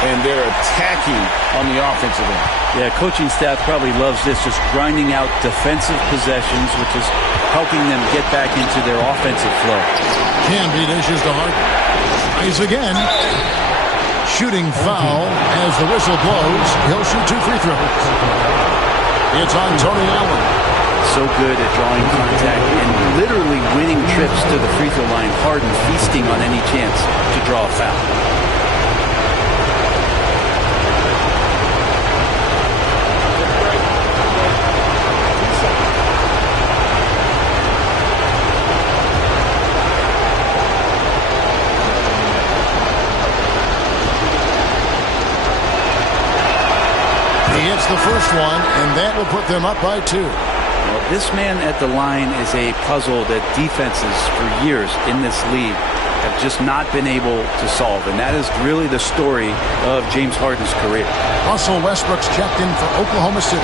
and they're attacking on the offensive end. Yeah, coaching staff probably loves this, just grinding out defensive possessions, which is helping them get back into their offensive flow. Canby dishes to Harden. Tries again. Shooting foul as the whistle blows. He'll shoot 2 free throws. It's on Tony Allen. So good at drawing contact and literally winning trips to the free throw line. Harden feasting on any chance to draw a foul. He hits the first one, and that will put them up by 2. Well, this man at the line is a puzzle that defenses for years in this league have just not been able to solve. And that is really the story of James Harden's career. Russell Westbrook's checked in for Oklahoma City.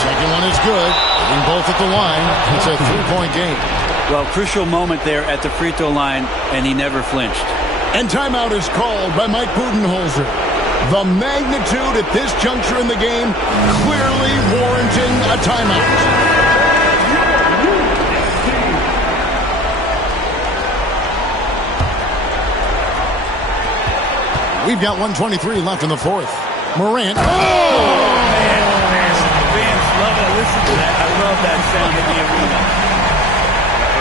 Second one is good. Hitting both at the line. It's a three-point game. Well, crucial moment there at the free throw line, and he never flinched. And timeout is called by Mike Budenholzer. The magnitude at this juncture in the game clearly warranting a timeout. We've got 1:23 left in the fourth. Morant. Fans love to listen to that. I love that sound in the arena.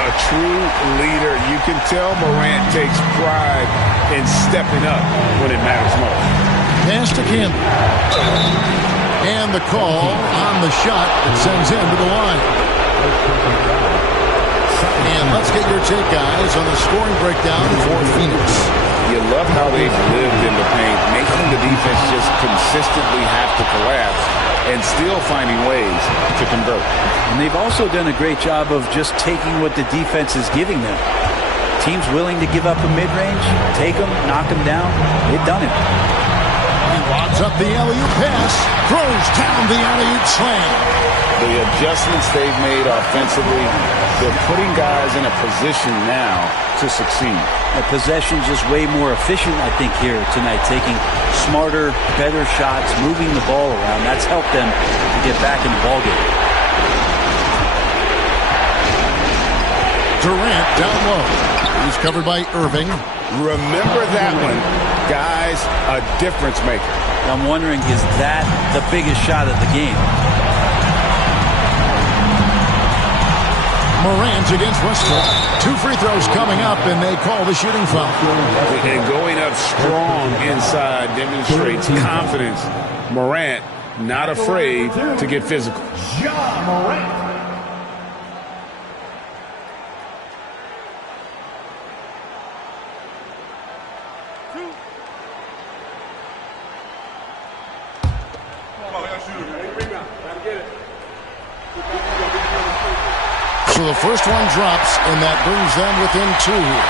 A true leader. You can tell Morant takes pride in stepping up when it matters most. Pass to Campbell. And the call on the shot that sends him to the line. And let's get your take, guys, on the scoring breakdown for Phoenix. You love how they've lived in the paint, making the defense just consistently have to collapse and still finding ways to convert. And they've also done a great job of just taking what the defense is giving them. Teams willing to give up a mid-range, take them, knock them down. They've done it. He lobs up the alley-oop pass, throws down the alley-oop slam. The adjustments they've made offensively, they're putting guys in a position now to succeed. The possession just way more efficient, I think, here tonight, taking smarter, better shots, moving the ball around. That's helped them to get back in the ballgame. Durant down low. He's covered by Irving. Remember that one. Guys, a difference maker. I'm wondering, is that the biggest shot of the game? Morant against Westbrook. 2 free throws coming up, and they call the shooting foul. And going up strong inside demonstrates confidence. Morant not afraid to get physical. Ja Morant. So the first one drops, and that brings them within 2 here.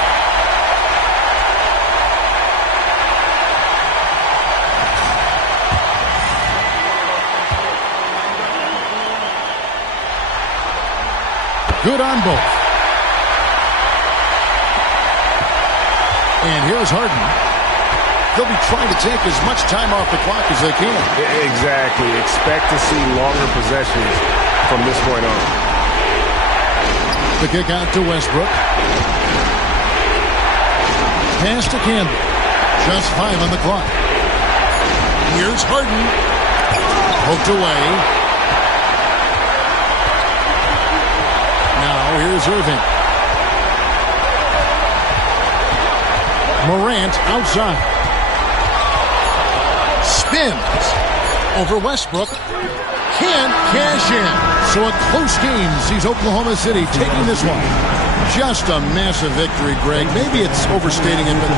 Good on both. And here's Harden. They'll be trying to take as much time off the clock as they can. Exactly. Expect to see longer possessions from this point on. The kick out to Westbrook. Pass to Campbell. Just 5 on the clock. Here's Harden. Poked away. Now here's Irving. Morant outside. Spins over Westbrook. Can't cash in. So a close game sees Oklahoma City taking this one. Just a massive victory, Greg. Maybe it's overstating it, but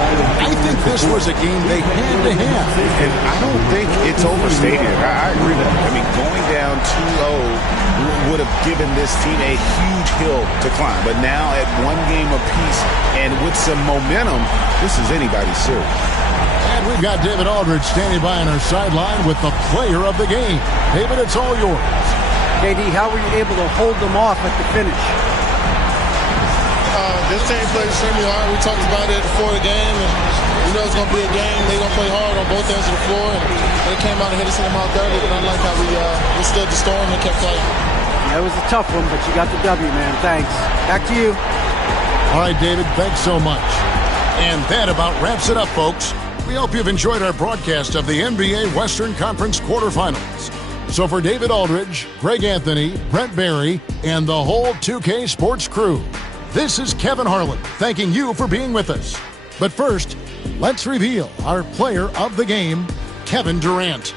I think this was a game they had to have. And I don't think it's overstated. I agree with you. I mean, going down 2-0 would have given this team a huge hill to climb. But now at 1 game apiece and with some momentum, this is anybody's series. And we've got David Aldridge standing by on our sideline with the player of the game. David, it's all yours. KD, how were you able to hold them off at the finish? This team plays extremely hard. We talked about it before the game, and we know it's going to be a game. They're going to play hard on both ends of the floor, and they came out and hit us in the mouth early, but I like how we withstood the storm and kept playing. That was a tough one, but you got the W, man. Thanks. Back to you. All right, David, thanks so much. And that about wraps it up, folks. We hope you've enjoyed our broadcast of the NBA Western Conference quarterfinals. So for David Aldridge, Greg Anthony, Brent Barry, and the whole 2K Sports crew, this is Kevin Harlan thanking you for being with us. But first, let's reveal our player of the game, Kevin Durant.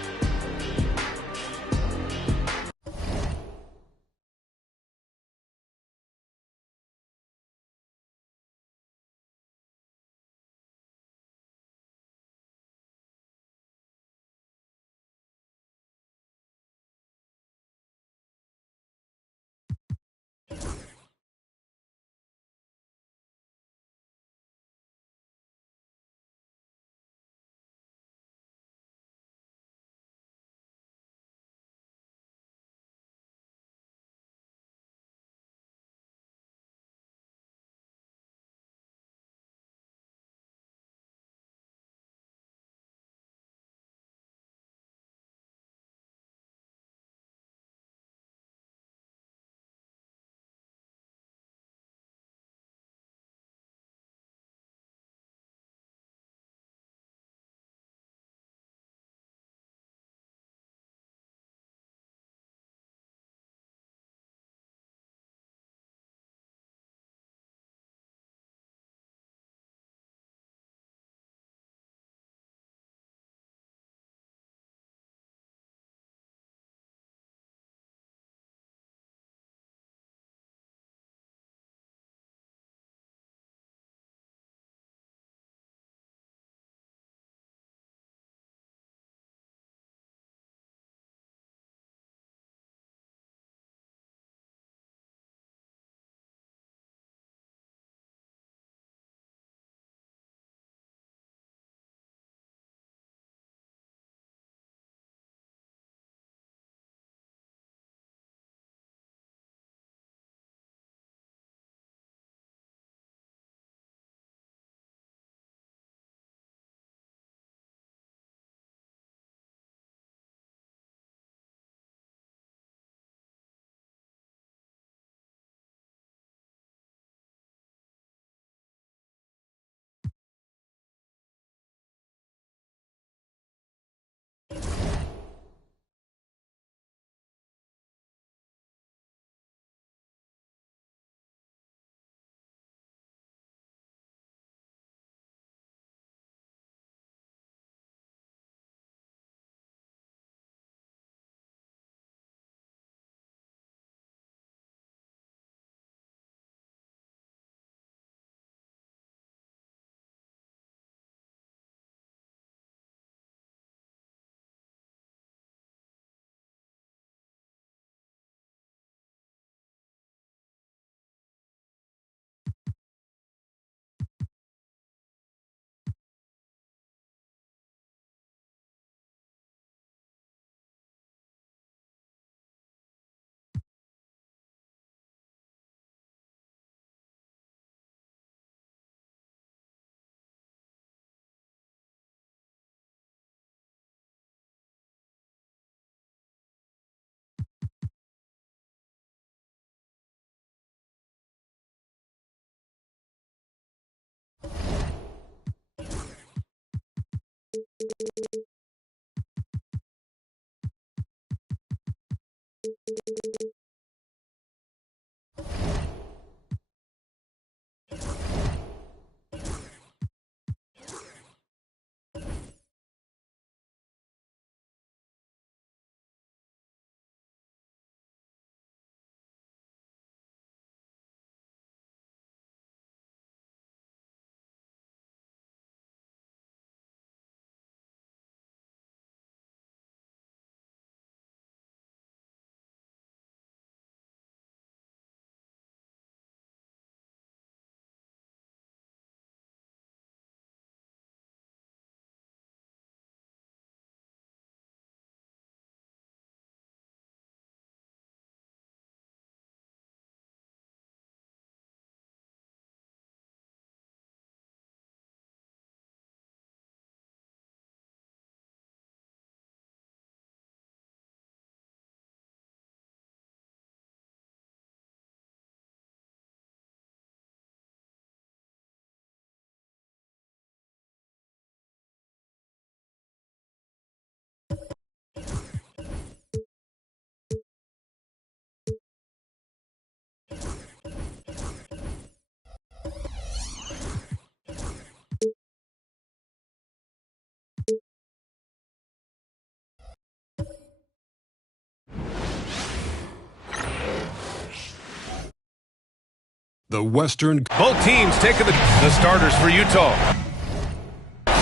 The Western. Both teams taking the starters for Utah.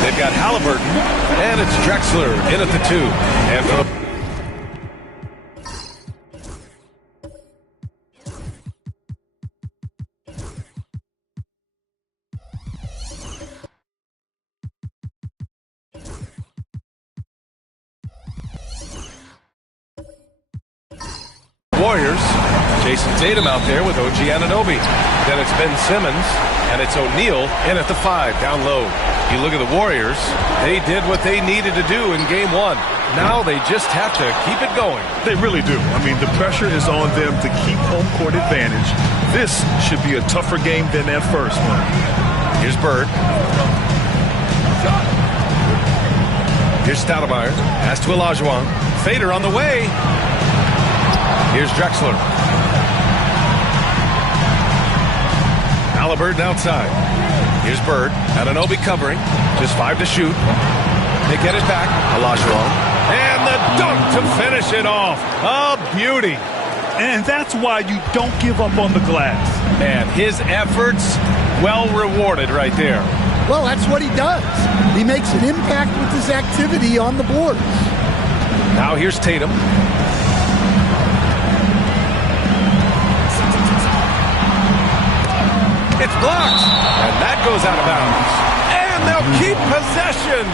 They've got Halliburton, and it's Drexler in at the 2. And for the Warriors, Jason Tatum out there with OG Anunoby. Then it's Ben Simmons, and it's O'Neal in at the 5, down low. You look at the Warriors, they did what they needed to do in Game 1. Now they just have to keep it going. They really do. I mean, the pressure is on them to keep home court advantage. This should be a tougher game than that first one. Here's Bird. Here's Stoudemire. Pass to Olajuwon. Fader on the way. Here's Drexler. Halliburton outside. Here's Bird. Anunoby covering. Just 5 to shoot. They get it back. Olajuwon. And the dunk to finish it off. A beauty. And that's why you don't give up on the glass. Man, his efforts well rewarded right there. Well, that's what he does. He makes an impact with his activity on the boards. Now here's Tatum. It's blocked, and that goes out of bounds. And they'll keep possession.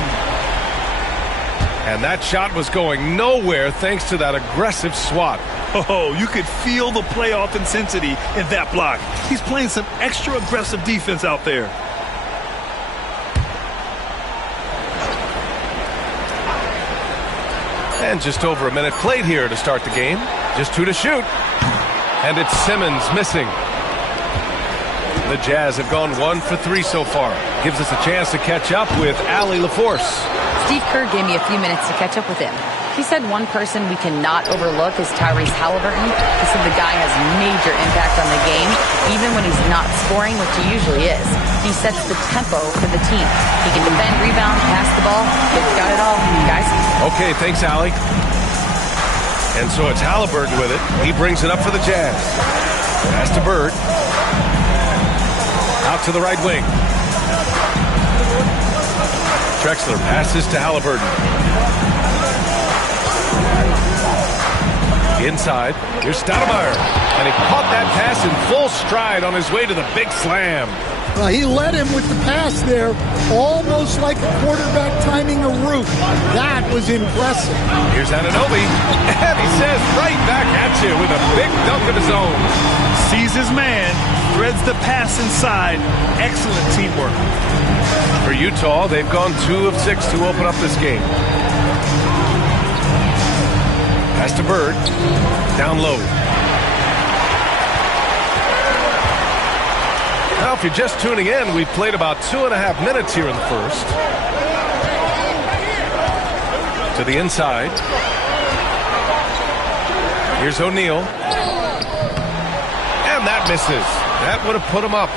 And that shot was going nowhere thanks to that aggressive swat. Oh, you could feel the playoff intensity in that block. He's playing some extra aggressive defense out there. And just over a minute played here to start the game. Just 2 to shoot. And it's Simmons missing. The Jazz have gone 1 for 3 so far. Gives us a chance to catch up with Allie LaForce. Steve Kerr gave me a few minutes to catch up with him. He said one person we cannot overlook is Tyrese Halliburton. He said the guy has major impact on the game, even when he's not scoring, which he usually is. He sets the tempo for the team. He can defend, rebound, pass the ball. He's got it all, guys. Okay, thanks, Allie. And so it's Halliburton with it. He brings it up for the Jazz. Pass to Bird. Out to the right wing. Drexler passes to Halliburton. Inside. Here's Stoudemire. And he caught that pass in full stride on his way to the big slam. Well, he led him with the pass there, almost like a quarterback timing a route. That was impressive. Here's Anunoby. And he says right back at you with a big dunk of his own. Sees his man, threads the pass inside. Excellent teamwork. For Utah, they've gone 2 of 6 to open up this game. Pass to Bird. Down low. Now, if you're just tuning in, we've played about 2.5 minutes here in the first. To the inside. Here's O'Neal. And that misses. That would have put him up.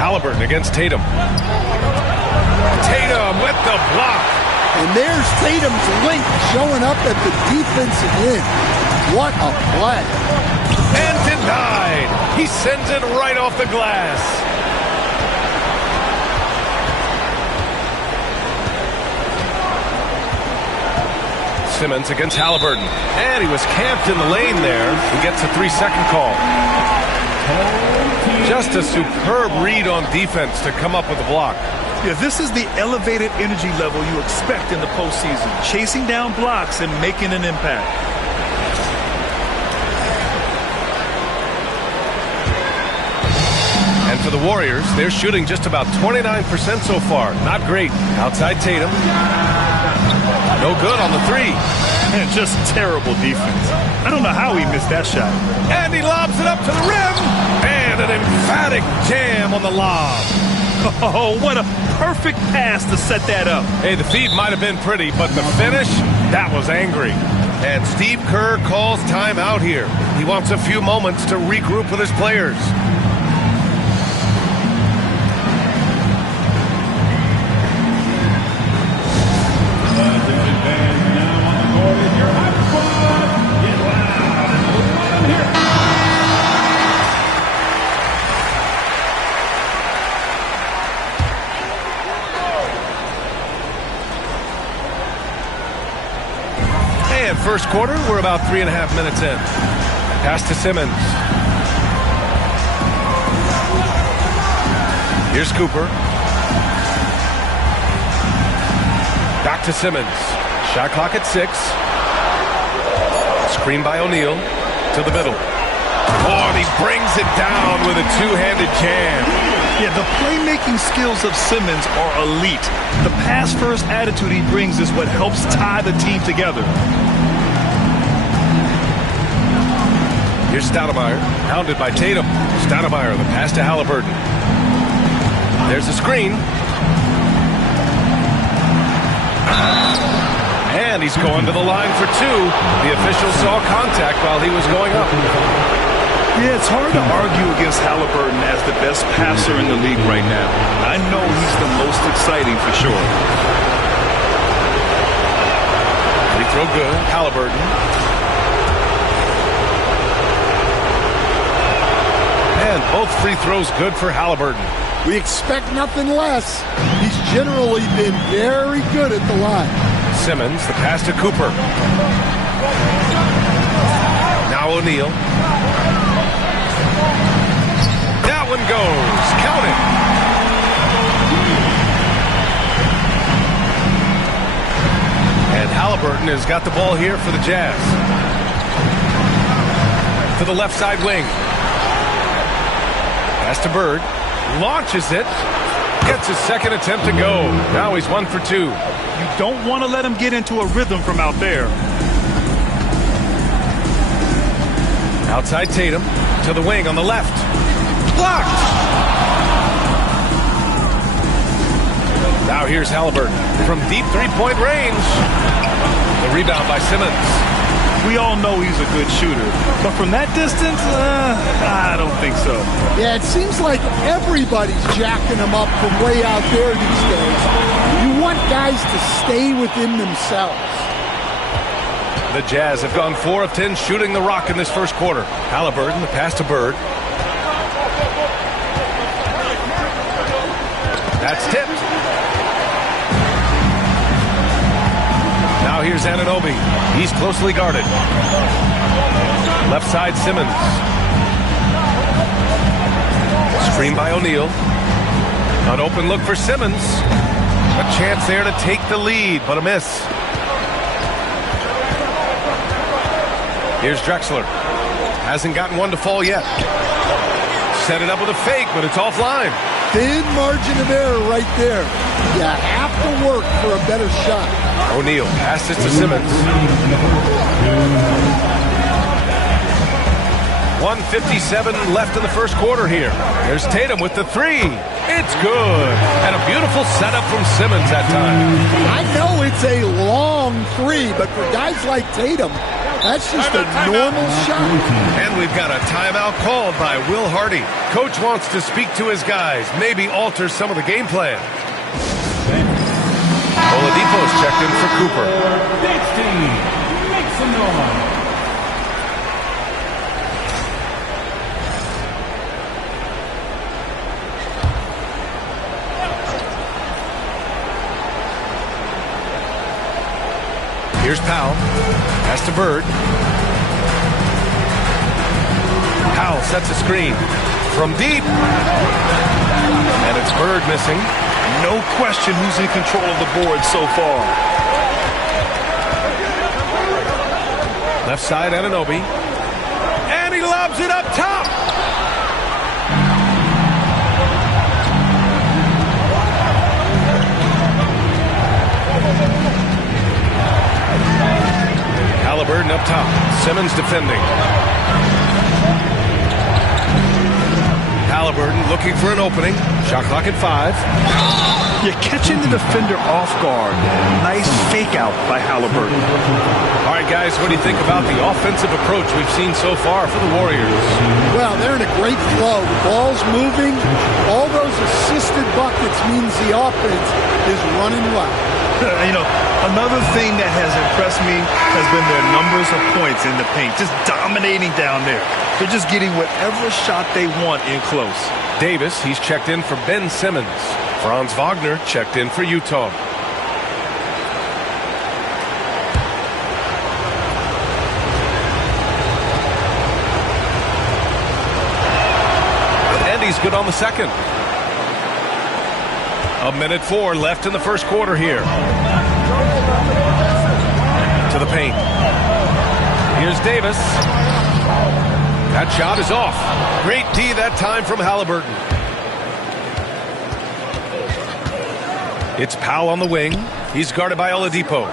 Halliburton against Tatum. Tatum with the block. And there's Tatum's link showing up at the defensive end. What a play. And denied. He sends it right off the glass. Simmons against Halliburton. And he was camped in the lane there. He gets a 3-second call. Just a superb read on defense to come up with the block. Yeah, this is the elevated energy level you expect in the postseason. Chasing down blocks and making an impact. And for the Warriors, they're shooting just about 29% so far. Not great. Outside Tatum. No good on the three. And just terrible defense. I don't know how he missed that shot. And he lobs it up to the rim. And an emphatic jam on the lob. Oh, what a perfect pass to set that up. Hey, the feed might have been pretty, but the finish, that was angry. And Steve Kerr calls timeout here. He wants a few moments to regroup with his players. First quarter, we're about 3.5 minutes in. Pass to Simmons. Here's Cooper. Back to Simmons. Shot clock at 6. Screen by O'Neal to the middle. Oh, and he brings it down with a two-handed jam. Yeah, the playmaking skills of Simmons are elite. The pass-first attitude he brings is what helps tie the team together. Here's Stoudemire, hounded by Tatum. Stoudemire, the pass to Halliburton. There's a screen. And he's going to the line for 2. The official saw contact while he was going up. Yeah, it's hard to argue against Halliburton as the best passer in the league right now. I know he's the most exciting for sure. Free throw good. Halliburton. And both free throws good for Halliburton. We expect nothing less. He's generally been very good at the line. Simmons, the pass to Cooper. Now O'Neal. That one goes. Count it. And Halliburton has got the ball here for the Jazz. To the left side wing. Pass to Bird, launches it, gets his second attempt to go. Now he's 1 for 2. You don't want to let him get into a rhythm from out there. Outside Tatum, to the wing on the left. Blocked! Now here's Halliburton from deep three-point range. The rebound by Simmons. We all know he's a good shooter, but from that distance, I don't think so. Yeah, it seems like everybody's jacking him up from way out there these days. You want guys to stay within themselves. The Jazz have gone 4 of 10 shooting the rock in this first quarter. Halliburton, the pass to Bird. That's tipped. Now here's Anunoby. He's closely guarded. Left side Simmons. Screen by O'Neal. An open look for Simmons. A chance there to take the lead, but a miss. Here's Drexler. Hasn't gotten one to fall yet. Set it up with a fake, but it's offline. Thin margin of error right there. You have to work for a better shot. O'Neal passes to Simmons. 1:57 left in the first quarter here. There's Tatum with the three. It's good. And a beautiful setup from Simmons that time. I know it's a long three, but for guys like Tatum, that's just a normal shot. And we've got a timeout called by Will Hardy. Coach wants to speak to his guys, maybe alter some of the game plan. Oladipo's checked in for Cooper. Next team, make some noise. Here's Powell. Pass to Bird. Powell sets a screen from deep. And it's Bird missing. No question who's in control of the board so far. Left side, Anunoby. And he lobs it up top. Halliburton up top. Simmons defending. Halliburton looking for an opening. Shot clock at 5. You're catching the defender off guard. Nice fake out by Halliburton. All right, guys, what do you think about the offensive approach we've seen so far for the Warriors? Well, they're in a great flow. The ball's moving. All those assisted buckets means the offense is running well. You know, another thing that has impressed me has been their numbers of points in the paint, just dominating down there. They're just getting whatever shot they want in close. Davis, he's checked in for Ben Simmons. Franz Wagner checked in for Utah. And he's good on the second. 1:04 left in the first quarter here. To the paint. Here's Davis. That shot is off. Great D that time from Halliburton. It's Powell on the wing. He's guarded by Oladipo.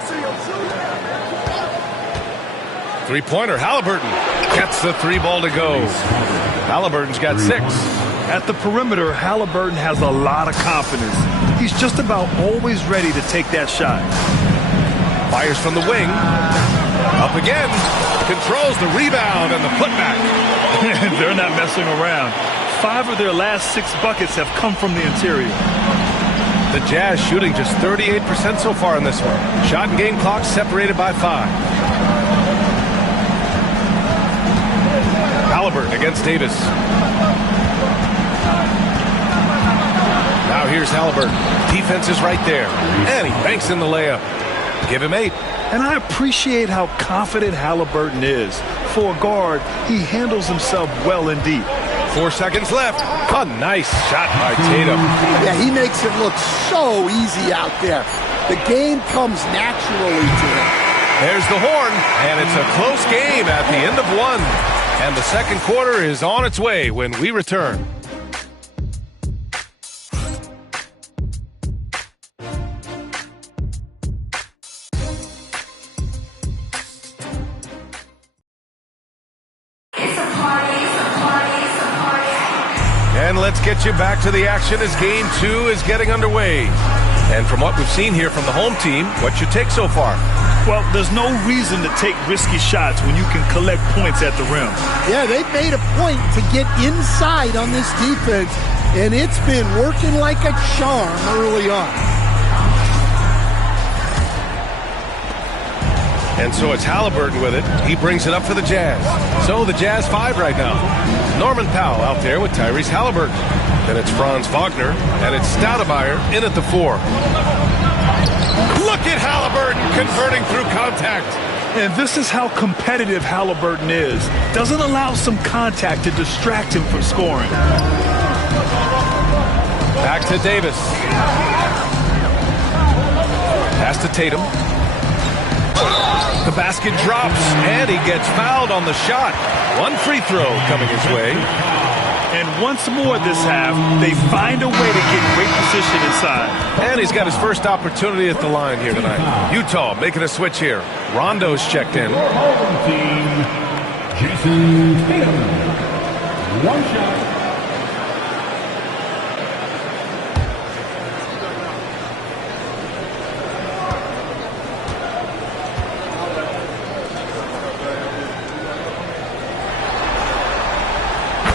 Three-pointer, Halliburton. Gets the three ball to go. Halliburton's got 6. At the perimeter, Halliburton has a lot of confidence. He's just about always ready to take that shot. Fires from the wing. Up again. Controls the rebound and the putback. They're not messing around. 5 of their last 6 buckets have come from the interior. The Jazz shooting just 38% so far in this one. Shot and game clock separated by 5. Halliburton against Davis. Now here's Halliburton. Defense is right there. And he banks in the layup. Give him 8. And I appreciate how confident Halliburton is. For a guard, he handles himself well indeed. 4 seconds left. A nice shot by Tatum. Yeah, he makes it look so easy out there. The game comes naturally to him. There's the horn, and it's a close game at the end of 1. And the second quarter is on its way when we return. And let's get you back to the action as Game 2 is getting underway. And from what we've seen here from the home team, what's your take so far? Well, there's no reason to take risky shots when you can collect points at the rim. Yeah, they've made a point to get inside on this defense, and it's been working like a charm early on. And so it's Halliburton with it. He brings it up for the Jazz. So the Jazz 5 right now. Norman Powell out there with Tyrese Halliburton. Then it's Franz Wagner, and it's Stoudemire in at the 4. Look at Halliburton converting through contact. And this is how competitive Halliburton is. Doesn't allow some contact to distract him from scoring. Back to Davis. Pass to Tatum. The basket drops, and he gets fouled on the shot. 1 free throw coming his way. And once more this half, they find a way to get great position inside. And he's got his first opportunity at the line here tonight. Utah making a switch here. Rondo's checked in. Jason Tatum. One shot.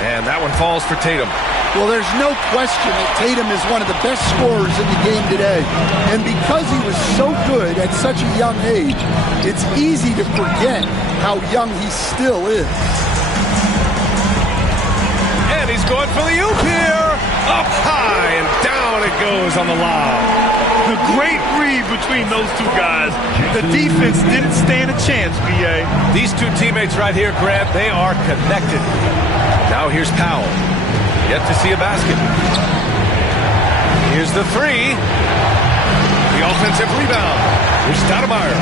And that one falls for Tatum. Well, there's no question that Tatum is one of the best scorers in the game today. And because he was so good at such a young age, it's easy to forget how young he still is. And he's going for the oop here. Up high and down it goes on the lob. The great read between those two guys. The defense didn't stand a chance, B.A. These two teammates right here, Grant, they are connected. Now here's Powell. Yet to see a basket. Here's the three. The offensive rebound. Here's Stoudemire.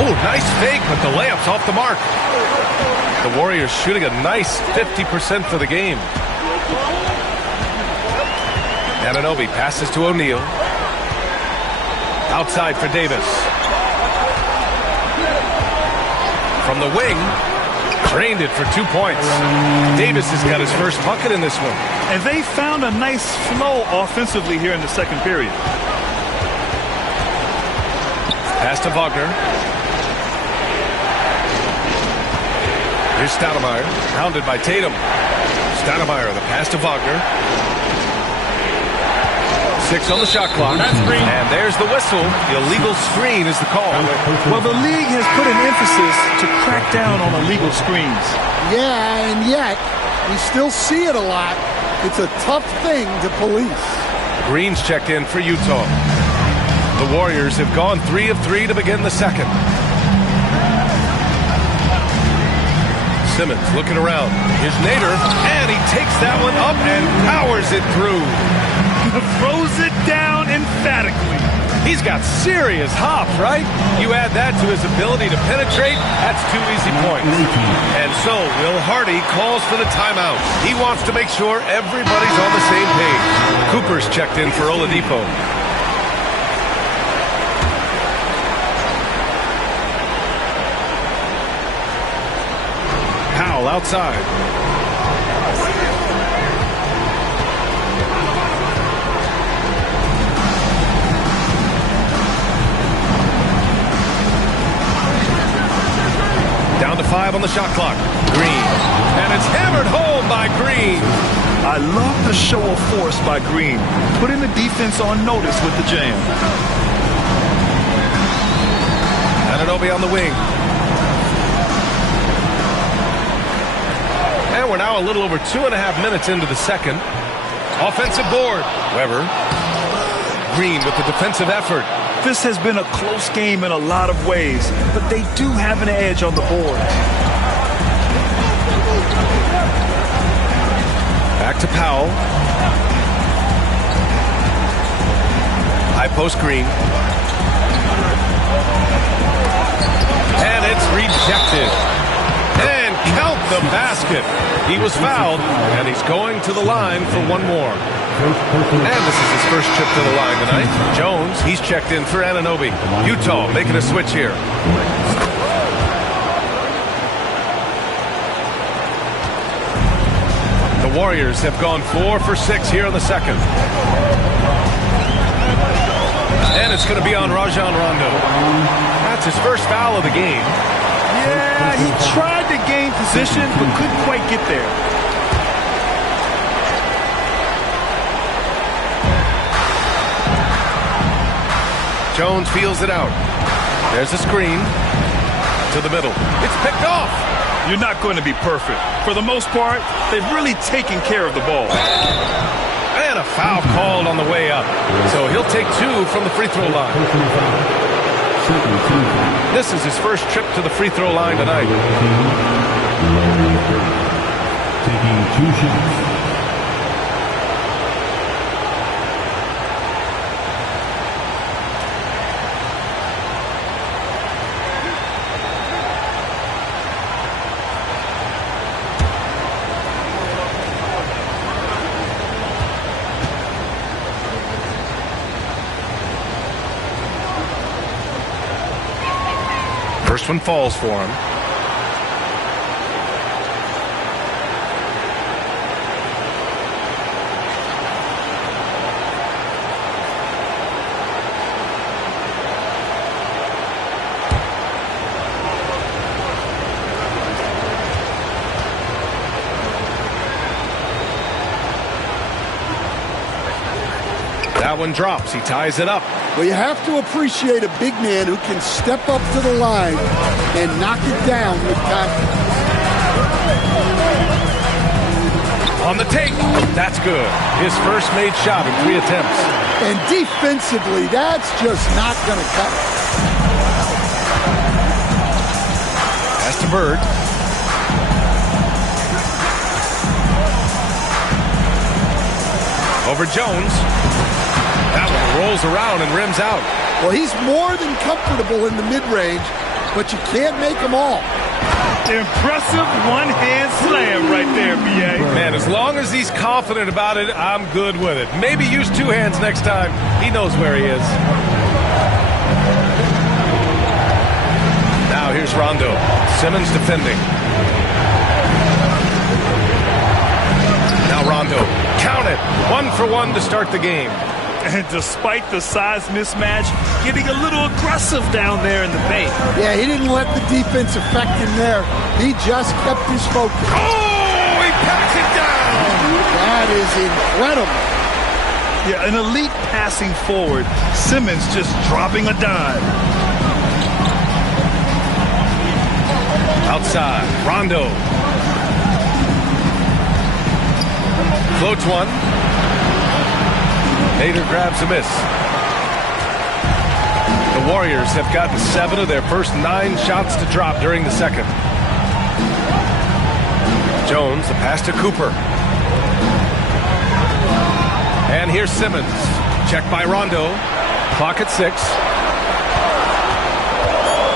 Oh, nice fake, but the layup's off the mark. The Warriors shooting a nice 50% for the game. Anunoby passes to O'Neal. Outside for Davis. From the wing. Drained it for 2 points. Davis has got his first bucket in this one. And they found a nice flow offensively here in the second period. Pass to Wagner. Here's Stoudemire. Hounded by Tatum. Stoudemire, the pass to Wagner. 6 on the shot clock. And there's the whistle. The illegal screen is the call. Well, the league has put an emphasis to crack down on illegal screens. Yeah, and yet we still see it a lot. It's a tough thing to police. Green's checked in for Utah. The Warriors have gone 3 of 3 to begin the second. Simmons looking around. Here's Nader, and he takes that one up and powers it through. Throws it down emphatically. He's got serious hop, right? You add that to his ability to penetrate, that's 2 easy points. And so Will Hardy calls for the timeout. He wants to make sure everybody's on the same page. Cooper's checked in for Oladipo. Powell outside. Down to 5 on the shot clock. Green. And it's hammered home by Green. I love the show of force by Green. Putting the defense on notice with the jam. Anunoby on the wing. And we're now a little over 2.5 minutes into the second. Offensive board. Weber. Green with the defensive effort. This has been a close game in a lot of ways, but they do have an edge on the board. Back to Powell. High post Green. And it's rejected. And count the basket. He was fouled, and he's going to the line for one more. And this is his first trip to the line tonight. Jones, he's checked in for Anunoby. Utah making a switch here. The Warriors have gone 4 for 6 here in the second. And it's going to be on Rajon Rondo. That's his first foul of the game. Yeah, he tried to gain position, but couldn't quite get there. Jones feels it out. There's a screen to the middle. It's picked off. You're not going to be perfect. For the most part, they've really taken care of the ball. And a foul called on the way up. So he'll take 2 from the free throw line. This is his first trip to the free throw line tonight. Taking 2 shots. First one falls for him. one drops. He ties it up. Well, you have to appreciate a big man who can step up to the line and knock it down with confidence. On the take. That's good. His first made shot in 3 attempts. And defensively, that's just not going to cut it. Pass to Bird. Over Jones. That one rolls around and rims out. Well, he's more than comfortable in the mid-range, but you can't make them all. Impressive one-hand slam right there, B.A. Man, as long as he's confident about it, I'm good with it. Maybe use 2 hands next time. He knows where he is. Now here's Rondo. Simmons defending. Now Rondo. Count it. 1 for 1 to start the game. And despite the size mismatch, getting a little aggressive down there in the paint. Yeah, he didn't let the defense affect him there. He just kept his focus. Oh, he packs it down. That is incredible. Yeah, an elite passing forward. Simmons just dropping a dime. Outside, Rondo. Floats one. Nader grabs a miss. The Warriors have gotten 7 of their first 9 shots to drop during the second. Jones, the pass to Cooper. And here's Simmons. Checked by Rondo. Clock at 6.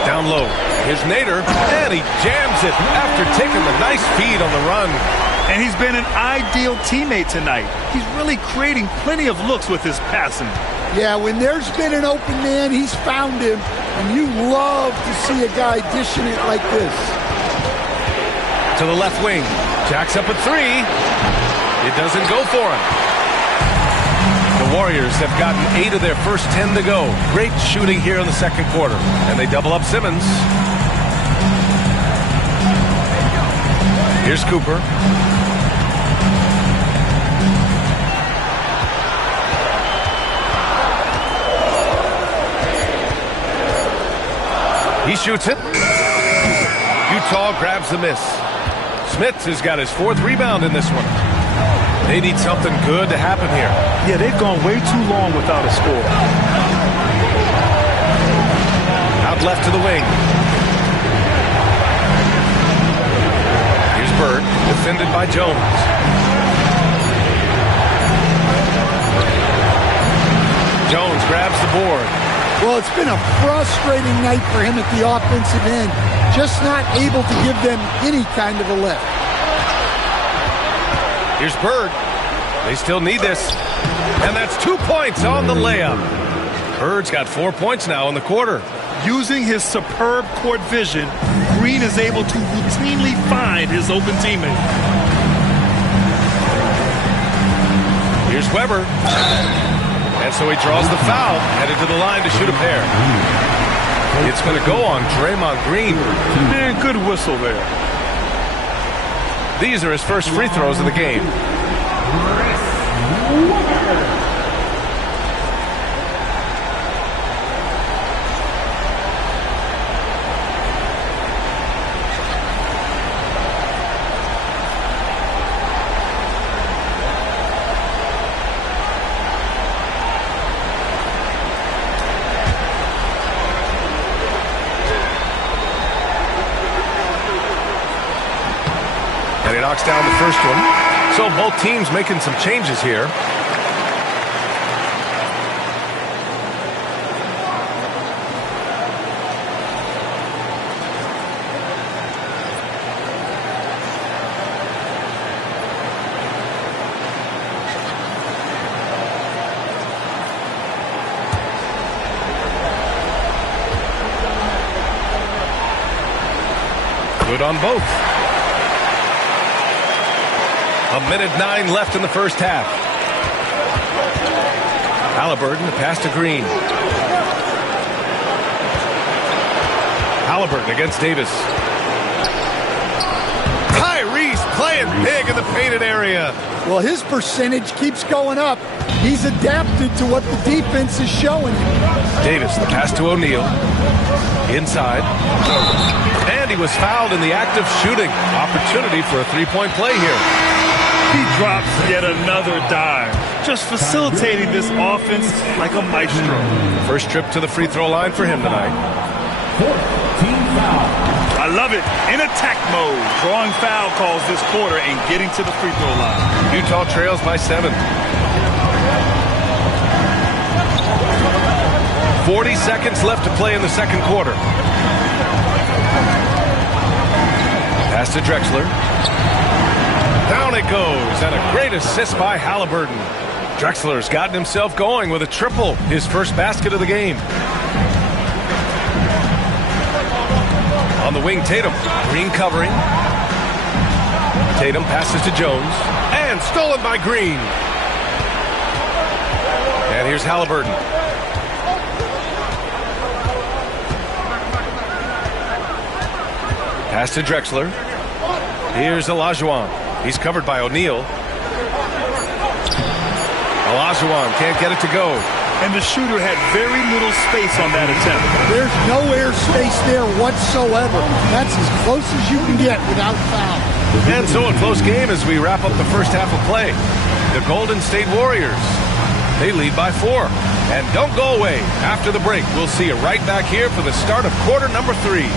Down low. Here's Nader. And he jams it after taking the nice feed on the run. And he's been an ideal teammate tonight. He's really creating plenty of looks with his passing. Yeah, when there's been an open man, he's found him. And you love to see a guy dishing it like this. To the left wing. Jacks up at 3. It doesn't go for him. The Warriors have gotten 8 of their first 10 to go. Great shooting here in the second quarter. And they double up Simmons. Here's Cooper. He shoots it. Utah grabs the miss. Smith has got his 4th rebound in this one. They need something good to happen here. Yeah, they've gone way too long without a score. Out left to the wing. Here's Bird, defended by Jones. Jones grabs the board. Well, it's been a frustrating night for him at the offensive end. Just not able to give them any kind of a lift. Here's Bird. They still need this. And that's 2 points on the layup. Bird's got 4 points now in the quarter. Using his superb court vision, Green is able to routinely find his open teammate. Here's Weber. And so he draws the foul, headed to the line to shoot a pair. It's going to go on Draymond Green. Man, good whistle there. These are his first free throws of the game. And he knocks down the first one. So both teams making some changes here. Good on both. 1:09 left in the first half. Halliburton, the pass to Green. Halliburton against Davis. Tyrese playing big in the painted area. Well, his percentage keeps going up. He's adapted to what the defense is showing him. Davis, the pass to O'Neal. Inside. And he was fouled in the act of shooting. Opportunity for a three-point play here. He drops yet another dive, just facilitating this offense like a maestro. First trip to the free throw line for him tonight. Team foul. I love it. In attack mode, drawing foul calls this quarter and getting to the free throw line. Utah trails by 7. 40 seconds left to play in the second quarter. Pass to Drexler. Down it goes, and a great assist by Halliburton. Drexler's gotten himself going with a triple, his first basket of the game. On the wing, Tatum. Green covering. Tatum passes to Jones, and stolen by Green. And here's Halliburton. Pass to Drexler. Here's Olajuwon. He's covered by O'Neal. Olajuwon can't get it to go. And the shooter had very little space on that attempt. There's no air space there whatsoever. That's as close as you can get without foul. And so a close game as we wrap up the first half of play. The Golden State Warriors, they lead by 4. And don't go away. After the break, we'll see you right back here for the start of quarter number 3.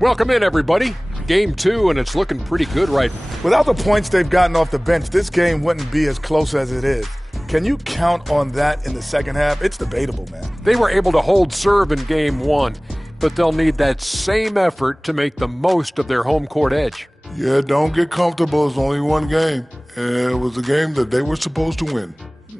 Welcome in, everybody. Game 2, and it's looking pretty good right now. Without the points they've gotten off the bench, this game wouldn't be as close as it is. Can you count on that in the second half? It's debatable, man. They were able to hold serve in Game 1, but they'll need that same effort to make the most of their home court edge. Yeah, don't get comfortable. It's only one game, and it was a game that they were supposed to win.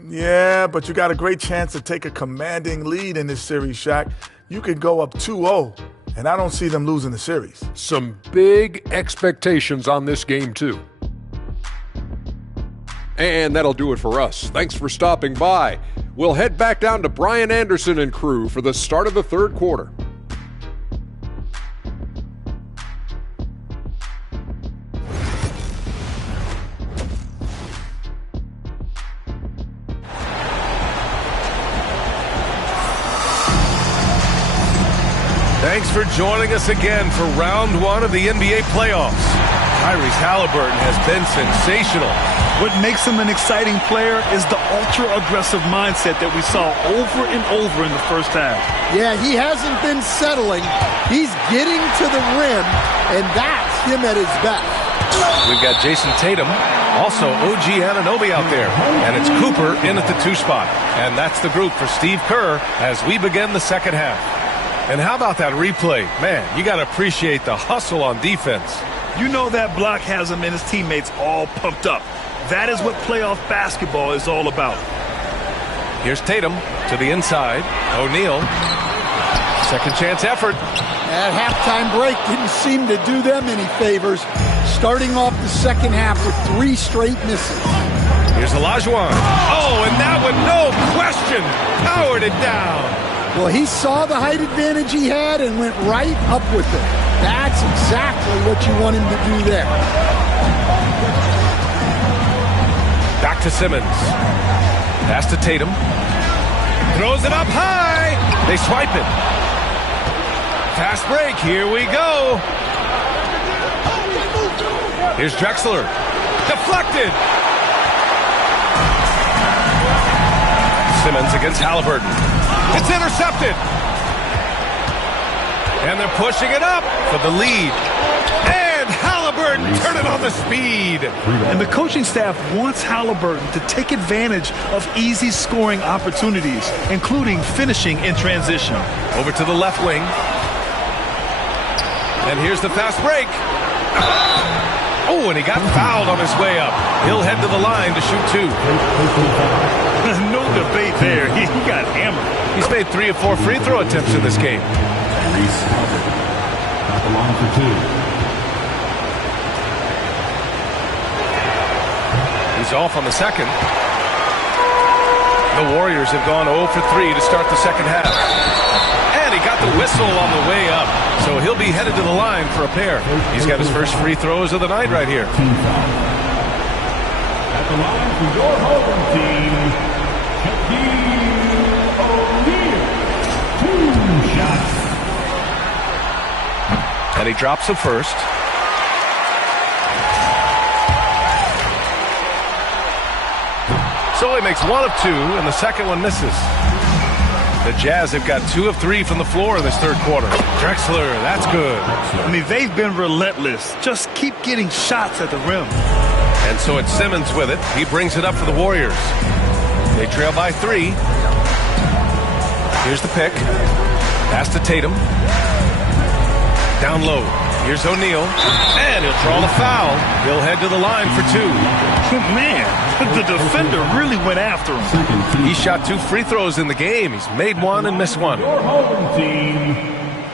Yeah, but you got a great chance to take a commanding lead in this series, Shaq. You could go up 2-0. And I don't see them losing the series. Some big expectations on this game, too. And that'll do it for us. Thanks for stopping by. We'll head back down to Brian Anderson and crew for the start of the third quarter. Thanks for joining us again for round 1 of the NBA playoffs. Tyrese Halliburton has been sensational. What makes him an exciting player is the ultra-aggressive mindset that we saw over and over in the first half. Yeah, he hasn't been settling. He's getting to the rim, and that's him at his best. We've got Jason Tatum, also OG Anunoby out there, and it's Cooper in at the 2 spot. And that's the group for Steve Kerr as we begin the second half. And how about that replay? Man, you got to appreciate the hustle on defense. You know that block has him and his teammates all pumped up. That is what playoff basketball is all about. Here's Tatum to the inside. O'Neal. Second chance effort. That halftime break didn't seem to do them any favors. Starting off the second half with 3 straight misses. Here's Olajuwon. Oh, and that one, no question, powered it down. Well, he saw the height advantage he had and went right up with it. That's exactly what you want him to do there. Back to Simmons. Pass to Tatum. Throws it up high. They swipe it. Fast break. Here we go. Here's Drexler. Deflected. Simmons against Halliburton. It's intercepted. And they're pushing it up for the lead. And Halliburton turning on the speed. And the coaching staff wants Halliburton to take advantage of easy scoring opportunities, including finishing in transition. Over to the left wing. And here's the fast break. Oh, and he got fouled on his way up. He'll head to the line to shoot 2. No debate there. He got hammered. He's made 3 of 4 free throw attempts in this game. the line for 2. He's off on the second. The Warriors have gone 0 for 3 to start the second half. And he got the whistle on the way up. So he'll be headed to the line for a pair. He's got his first free throws of the night right here. At the line for your home team, Shaquille O'Neal. 2 shots. And he drops the first. So he makes 1 of 2, and the second one misses. The Jazz have got 2 of 3 from the floor in this third quarter. Drexler, that's good. I mean, they've been relentless. Just keep getting shots at the rim. And so it's Simmons with it. He brings it up for the Warriors. They trail by 3. Here's the pick. Pass to Tatum. Down low. Here's O'Neal. And he'll draw the foul. He'll head to the line for 2. Man, the defender really went after him. He shot 2 free throws in the game. He's made 1 and missed 1. Your home team,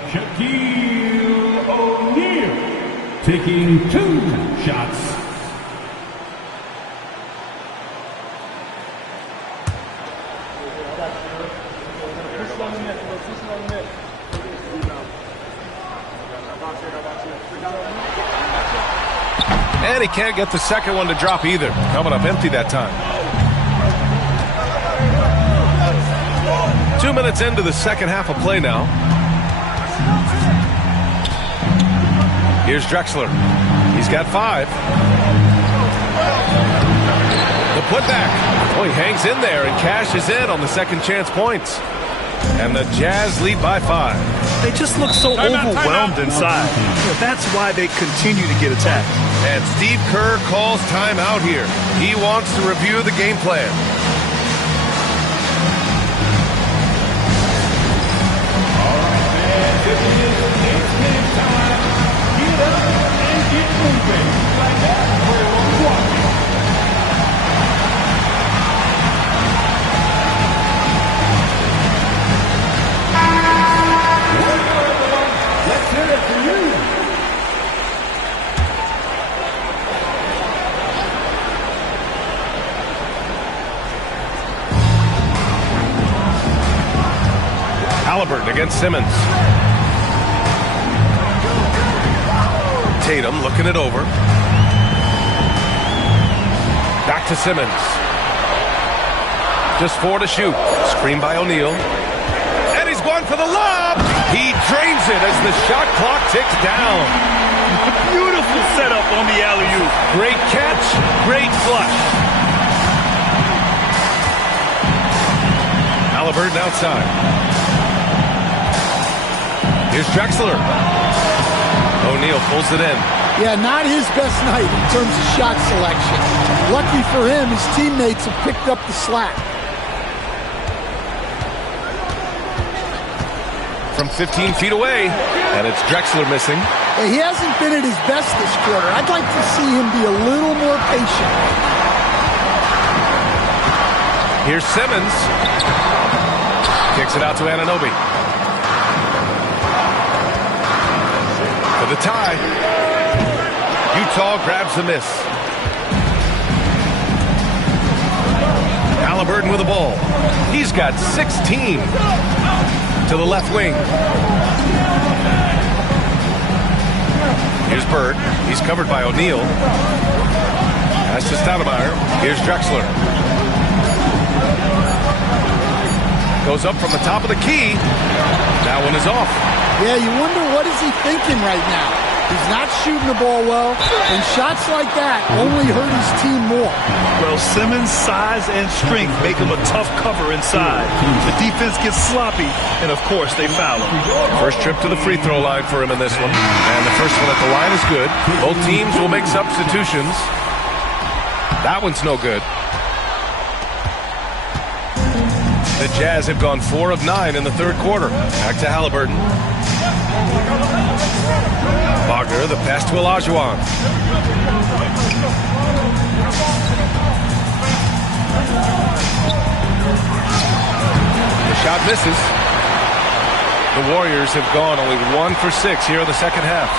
Shaquille O'Neal, taking 2 shots. And he can't get the second one to drop either. Coming up empty that time. 2 minutes into the second half of play now. Here's Drexler. He's got 5. The putback. Oh, he hangs in there and cashes in on the second chance points. And the Jazz lead by 5. They just look so overwhelmed inside. That's why they continue to get attacked. And Steve Kerr calls timeout here. He wants to review the game plan. All right, man. It's game time. Get up and get moving. Like that, we're walking. Let's hear it for you. Halliburton against Simmons. Tatum looking it over. Back to Simmons. Just 4 to shoot. Screen by O'Neal. And he's going for the lob. He drains it as the shot clock ticks down. Beautiful setup on the alley-oop. Great catch, great flush. Halliburton outside. Here's Drexler. O'Neal pulls it in. Yeah, not his best night in terms of shot selection. Lucky for him, his teammates have picked up the slack. From 15 feet away, and it's Drexler missing. Yeah, he hasn't been at his best this quarter. I'd like to see him be a little more patient. Here's Simmons. Kicks it out to Anunoby. For the tie. Utah grabs the miss. Halliburton with the ball. He's got 16 to the left wing. Here's Bird. He's covered by O'Neal. Pass to Stoudemire. Here's Drexler. Goes up from the top of the key. That one is off. Yeah, you wonder what is he thinking right now. He's not shooting the ball well, and shots like that only hurt his team more. Well, Simmons' size and strength make him a tough cover inside. The defense gets sloppy, and of course they foul him. First trip to the free throw line for him in this one. And the first one at the line is good. Both teams will make substitutions. That one's no good. The Jazz have gone 4 of 9 in the third quarter. Back to Halliburton. Wagner, the pass to Olajuwon. The shot misses. The Warriors have gone only 1 for 6 here in the second half.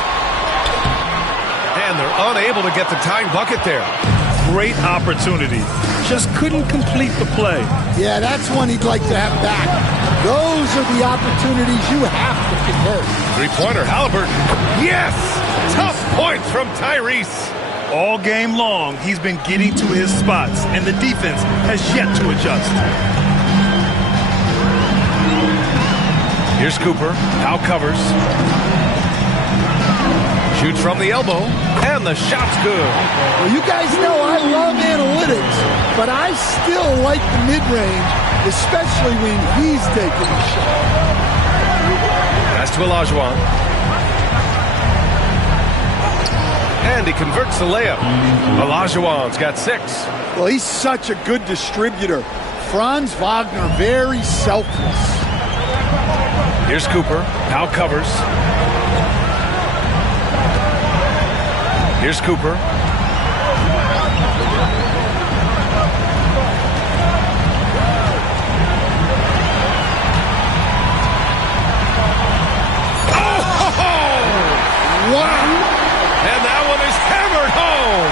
And they're unable to get the tying bucket there. Great opportunity. Just couldn't complete the play. Yeah, that's one he'd like to have back. Those are the opportunities you have to convert. Three-pointer, Halliburton. Yes! Tough points from Tyrese. All game long, he's been getting to his spots, and the defense has yet to adjust. Here's Cooper. Now covers. Shoots from the elbow, and the shot's good. Well, you guys know I love analytics, but I still like the mid-range, especially when he's taking a shot. Pass to Olajuwon. And he converts the layup. Olajuwon's got 6. Well, he's such a good distributor. Franz Wagner, very selfless. Here's Cooper. Now covers. Here's Cooper. Wow! And that one is hammered home.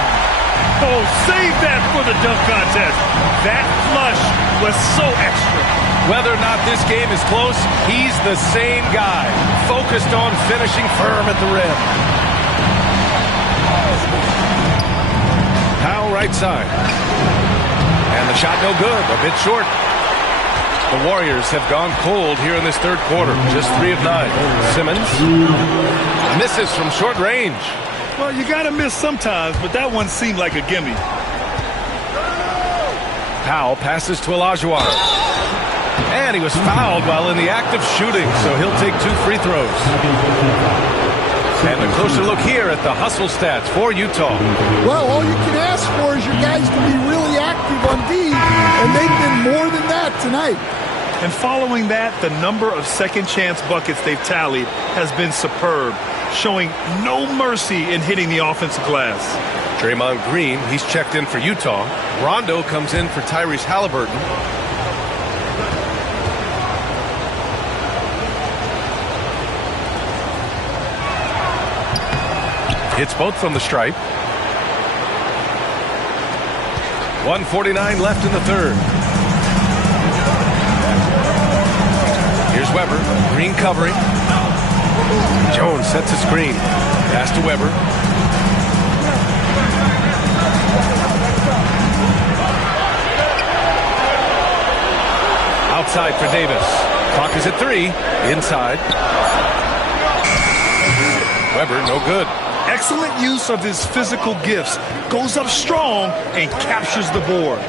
Oh, save that for the dunk contest. That flush was so extra. Whether or not this game is close, he's the same guy, focused on finishing firm at the rim. Powell right side. And the shot no good, a bit short. The Warriors have gone cold here in this third quarter, just 3 of 9. Simmons misses from short range. Well, you got to miss sometimes, but that one seemed like a gimme. Powell passes to Olajuwon. And he was fouled while in the act of shooting, so he'll take 2 free throws. And a closer look here at the hustle stats for Utah. Well, all you can ask for is your guys to be really active on D, and they've been more than that tonight. And following that, the number of second chance buckets they've tallied has been superb, showing no mercy in hitting the offensive glass. Draymond Green, he's checked in for Utah. Rondo comes in for Tyrese Halliburton. Hits both from the stripe. 1:49 left in the third. Here's Weber. Green covering. Jones sets a screen. Pass to Weber. Outside for Davis. Clock is at 3. Inside. Weber, no good. Excellent use of his physical gifts. Goes up strong and captures the board.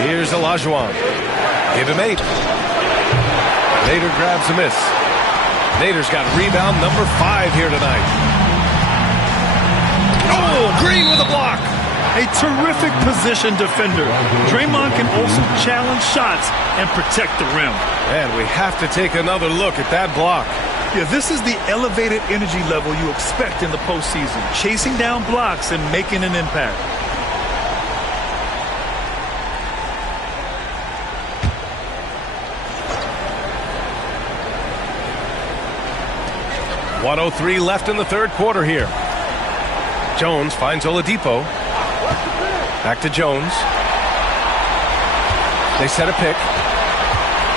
Here's Olajuwon. Give him 8. Nader grabs a miss. Nader's got rebound number 5 here tonight. Oh, Green with a block. A terrific position defender. Draymond can also challenge shots and protect the rim. And we have to take another look at that block. Yeah, this is the elevated energy level you expect in the postseason. Chasing down blocks and making an impact. .103 left in the third quarter here. Jones finds Oladipo. Back to Jones. They set a pick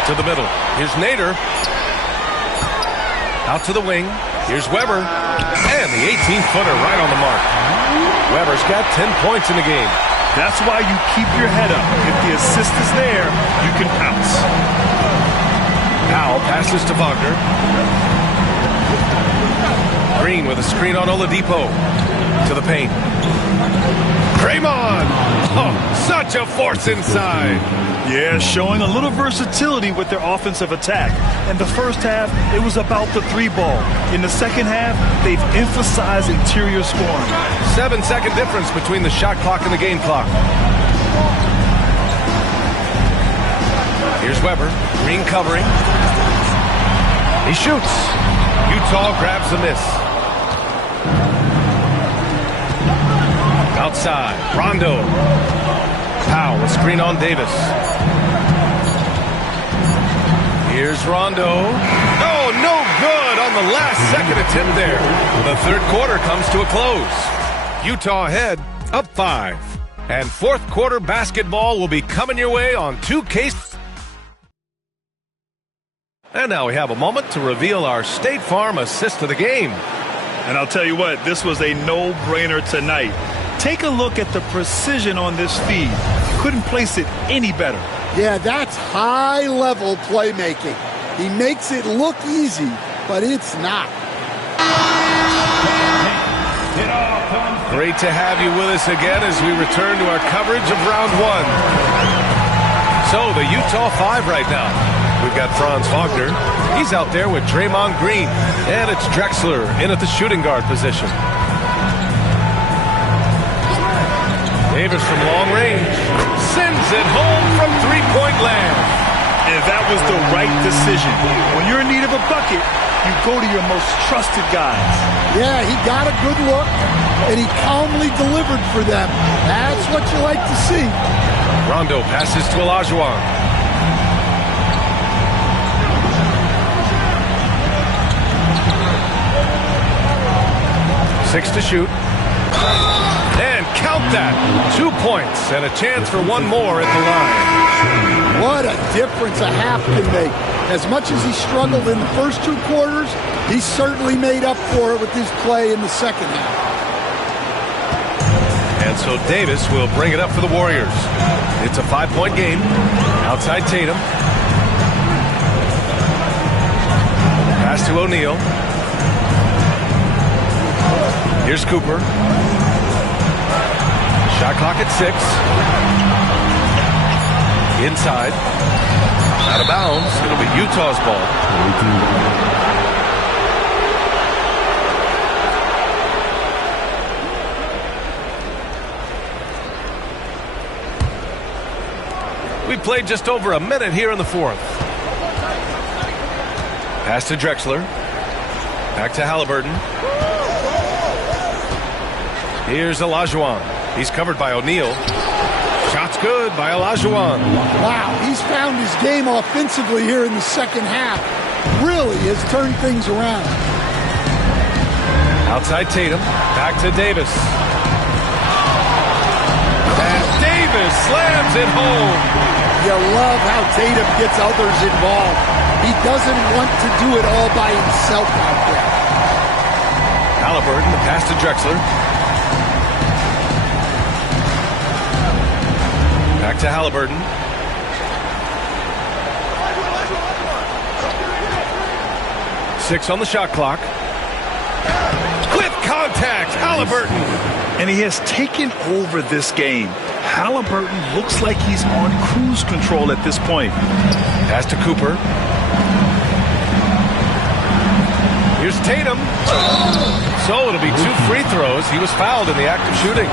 to the middle. Here's Nader. Out to the wing. Here's Weber. And the 18-footer right on the mark. Weber's got 10 points in the game. That's why you keep your head up. If the assist is there, you can pounce. Powell passes to Wagner. Green with a screen on Oladipo. To the paint. Draymond! Oh, such a force inside. Yeah, showing a little versatility with their offensive attack. In the first half, it was about the 3-ball. In the second half, they've emphasized interior scoring. 7-second difference between the shot clock and the game clock. Here's Weber. Green covering. He shoots. Utah grabs the miss. Outside, Rondo. Powell, a screen on Davis. Here's Rondo. Oh, no good on the last second attempt there. The third quarter comes to a close. Utah ahead, up 5. And fourth quarter basketball will be coming your way on 2K. And now we have a moment to reveal our State Farm assist of the game. And I'll tell you what, this was a no-brainer tonight. Take a look at the precision on this feed. Couldn't place it any better. Yeah, that's high-level playmaking. He makes it look easy, but it's not. Great to have you with us again as we return to our coverage of round 1. So the Utah 5 right now. We've got Franz Wagner. He's out there with Draymond Green. And it's Drexler in at the shooting guard position. Davis from long range sends it home from three-point land. And that was the right decision. When you're in need of a bucket, you go to your most trusted guys. Yeah, he got a good look, and he calmly delivered for them. That's what you like to see. Rondo passes to Olajuwon. Six to shoot. And count that. 2 points and a chance for one more at the line. What a difference a half can make. As much as he struggled in the first 2 quarters, he certainly made up for it with his play in the second half. And so Davis will bring it up for the Warriors. It's a 5-point game. Outside Tatum. Pass to O'Neal. Here's Cooper. Shot clock at 6. Inside. Out of bounds. It'll be Utah's ball. We played just over a minute here in the fourth. Pass to Drexler. Back to Halliburton. Here's Olajuwon. He's covered by O'Neal. Shot's good by Olajuwon. Wow, he's found his game offensively here in the second half. Really has turned things around. Outside Tatum. Back to Davis. And Davis slams it home. You love how Tatum gets others involved. He doesn't want to do it all by himself out there. Halliburton, the pass to Drexler. Back to Halliburton. Six on the shot clock. With contact, Halliburton. And he has taken over this game. Halliburton looks like he's on cruise control at this point. Pass to Cooper. Here's Tatum. So it'll be 2 free throws. He was fouled in the act of shooting.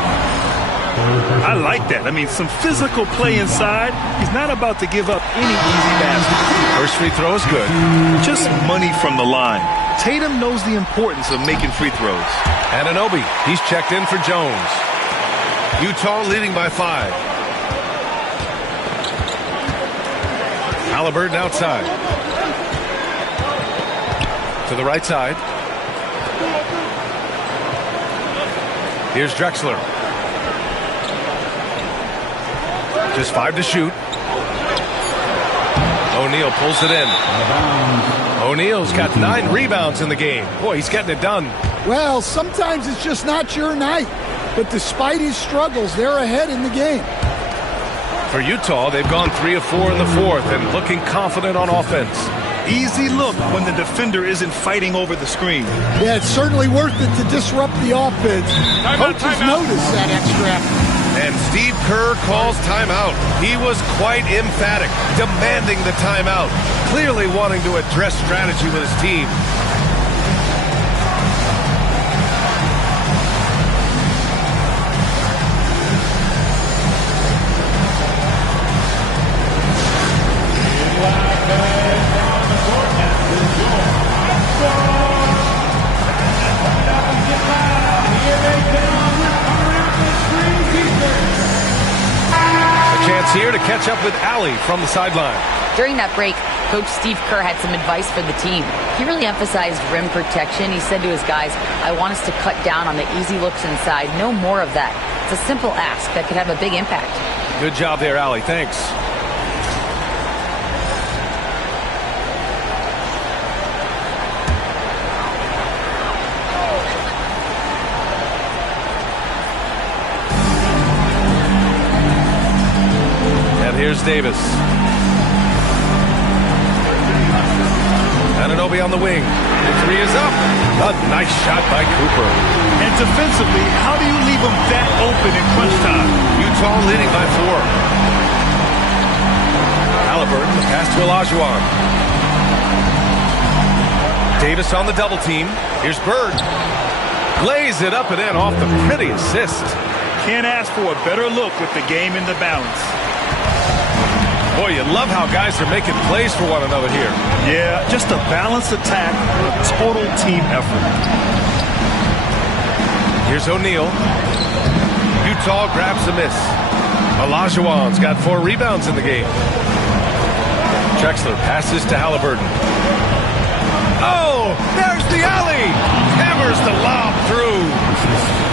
I like that. I mean, some physical play inside. He's not about to give up any easy baskets. First free throw is good. Just money from the line. Tatum knows the importance of making free throws. Anunoby, he's checked in for Jones. Utah leading by 5. Halliburton outside. To the right side. Here's Drexler. Just 5 to shoot. O'Neal pulls it in. O'Neal's got 9 rebounds in the game. Boy, he's getting it done. Well, sometimes it's just not your night. But despite his struggles, they're ahead in the game. For Utah, they've gone 3 of 4 in the fourth and looking confident on offense. Easy look when the defender isn't fighting over the screen. Yeah, it's certainly worth it to disrupt the offense. Coaches notice that extra effort. And Steve Kerr calls timeout. He was quite emphatic, demanding the timeout, clearly wanting to address strategy with his team. Here to catch up with Allie from the sideline. During that break, Coach Steve Kerr had some advice for the team. He really emphasized rim protection. He said to his guys, I want us to cut down on the easy looks inside. No more of that. It's a simple ask that could have a big impact. Good job there, Allie. Thanks. And here's Davis. Ananobi on the wing. The three is up. A nice shot by Cooper. And defensively, how do you leave them that open in crunch time? Utah leading by 4. Halliburton, the pass to Olajuwon. Davis on the double team. Here's Bird. Lays it up and in off the pretty assist. Can't ask for a better look with the game in the balance. Boy, you love how guys are making plays for one another here. Yeah, just a balanced attack, a total team effort. Here's O'Neal. Utah grabs the miss. Olajuwon's got 4 rebounds in the game. Drexler passes to Halliburton. Oh, there's the alley. Hammers the lob through.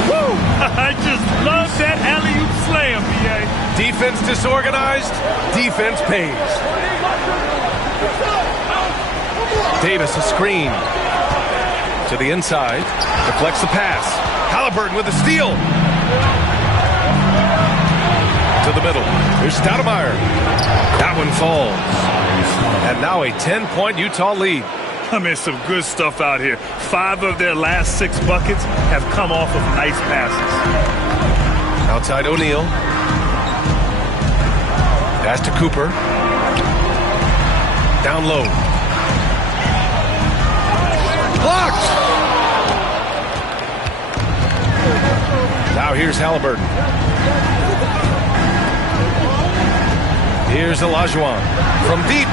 Woo! I just love that alley-oop slam, B.A. Defense disorganized. Defense pays. Davis a screen. To the inside. Deflects the pass. Halliburton with a steal. To the middle. Here's Stoudemire. That one falls. And now a 10-point Utah lead. I mean, some good stuff out here. 5 of their last 6 buckets have come off of nice passes. Outside O'Neal. Pass to Cooper. Down low. Blocked! Now here's Halliburton. Here's Olajuwon from deep.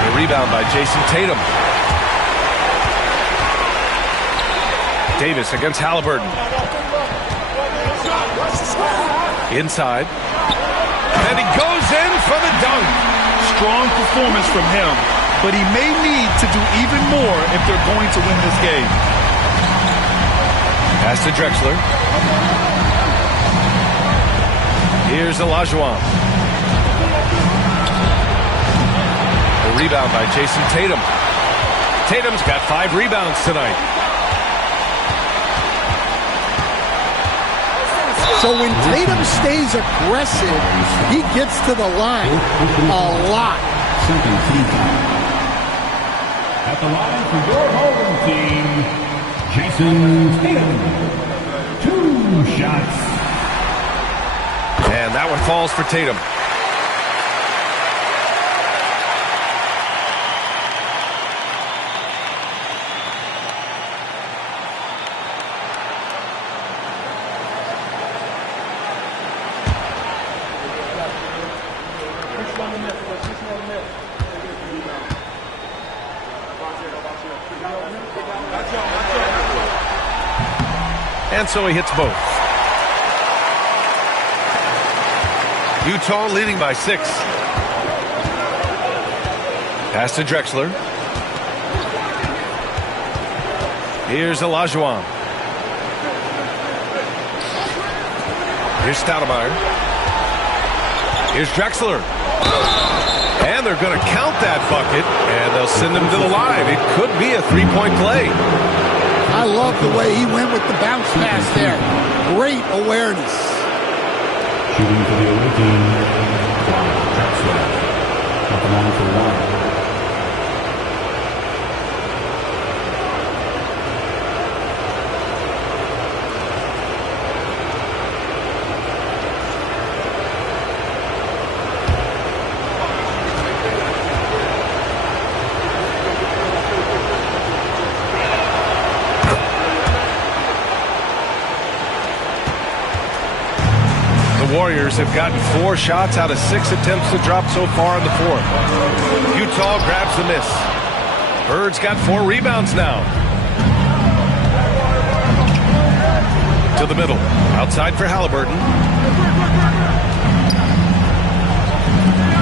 The rebound by Jason Tatum. Davis against Halliburton. Inside. And he goes in for the dunk. Strong performance from him, but he may need to do even more if they're going to win this game. Pass to Drexler. Here's Olajuwon. The rebound by Jason Tatum. Tatum's got 5 rebounds tonight. So when Tatum stays aggressive, he gets to the line a lot. At the line for your home team, Jason Tatum. 2 shots. And that one falls for Tatum. And so he hits both. Utah leading by 6. Pass to Drexler. Here's Olajuwon. Here's Stoudemire. Here's Drexler. And they're going to count that bucket, and they'll send him to the line. It could be a 3-point play. I love the way he went with the bounce pass there. Great awareness. Shooting for the away team, Drexler. At the line for 1. Warriors have gotten 4 shots out of 6 attempts to drop so far in the 4th. Utah grabs the miss. Bird's got 4 rebounds now. To the middle. Outside for Halliburton.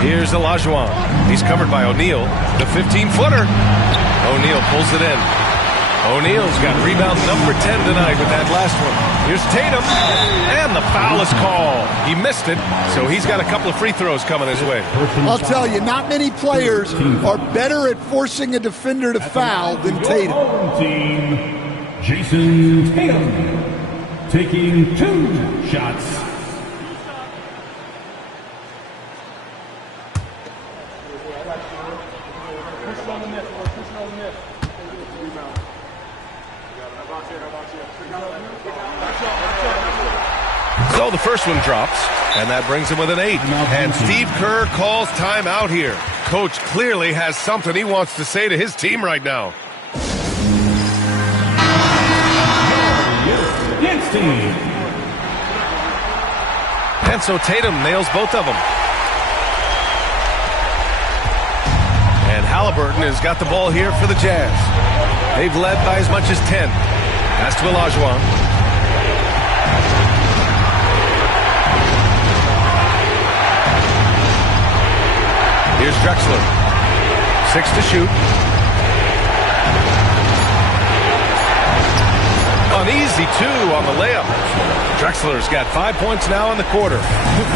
Here's Here's Olajuwon. He's covered by O'Neal. The 15-footer. O'Neal pulls it in. O'Neal's got rebound number 10 tonight with that last one. Here's Tatum, and the foul is called. He missed it, so he's got a couple of free throws coming his way. I'll tell you, not many players are better at forcing a defender to foul than Tatum. Team, Jason Tatum, taking 2 shots. So the first one drops, and that brings him with an 8. And Steve Kerr calls timeout here. Coach clearly has something he wants to say to his team right now. And so Tatum nails both of them. And Halliburton has got the ball here for the Jazz. They've led by as much as 10. Pass to Olajuwon. Here's Drexler. 6 to shoot. An easy 2 on the layup. Drexler's got 5 points now in the quarter.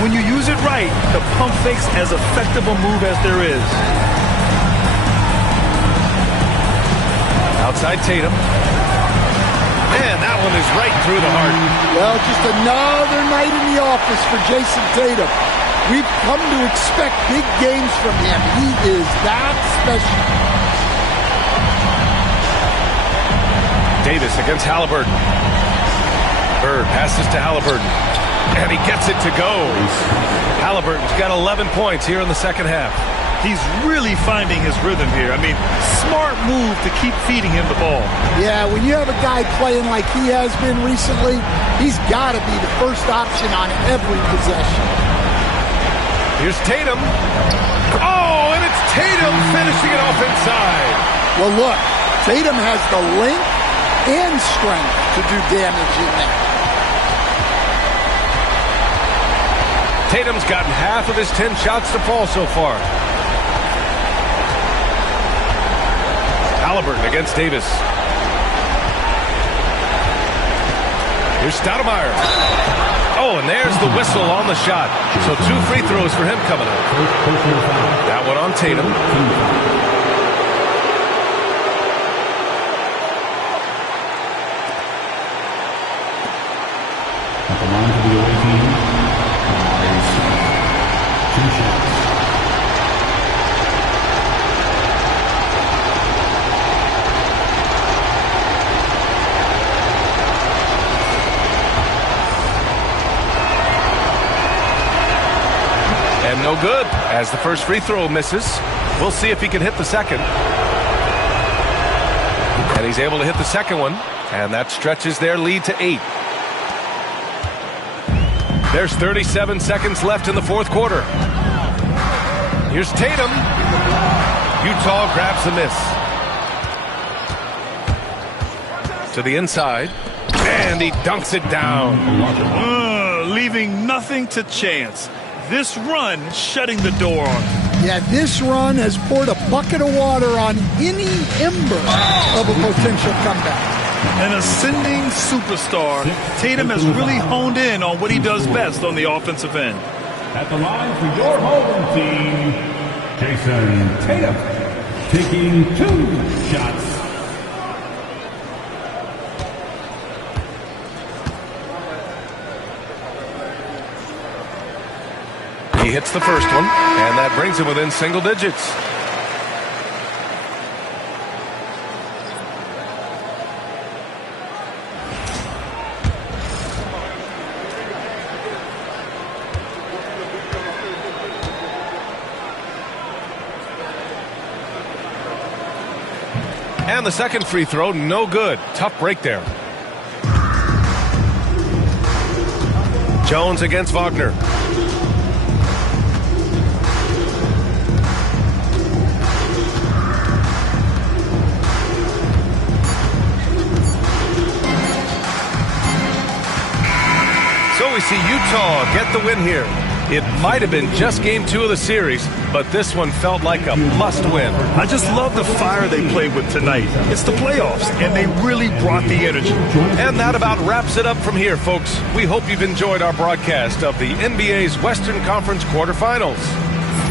When you use it right, the pump fake's as effective a move as there is. Outside Tatum. Man, that one is right through the heart. Well, just another night in the office for Jason Tatum. We've come to expect big games from him. He is that special. Davis against Halliburton. Bird passes to Halliburton. And he gets it to go. Halliburton's got 11 points here in the second half. He's really finding his rhythm here. I mean, smart move to keep feeding him the ball. Yeah, when you have a guy playing like he has been recently, he's got to be the first option on every possession. Here's Tatum. Oh, and it's Tatum finishing it off inside. Well, look, Tatum has the length and strength to do damage in there. Tatum's gotten half of his 10 shots to fall so far. Halliburton against Davis. Here's Stoudemire. Oh, and there's the whistle on the shot. So 2 free throws for him coming up. That one on Tatum. At the line for the away team, 2 shots. And no good, as the first free throw misses. We'll see if he can hit the second. And he's able to hit the second one, and that stretches their lead to 8. There's 37 seconds left in the fourth quarter. Here's Tatum. Utah grabs the miss. To the inside, and he dunks it down. Leaving nothing to chance. This run shutting the door on him. Yeah, this run has poured a bucket of water on any ember of a potential comeback. An ascending superstar, Tatum has really honed in on what he does best on the offensive end. At the line for your home team, Jason Tatum, taking 2 shots. He hits the first one, and that brings him within single digits. And the second free throw, no good. Tough break there. Jones against Wagner. So we see Utah get the win here. It might have been just game 2 of the series, but this one felt like a must-win. I just love the fire they played with tonight. It's the playoffs, and they really brought the energy. And that about wraps it up from here, folks. We hope you've enjoyed our broadcast of the NBA's Western Conference quarterfinals.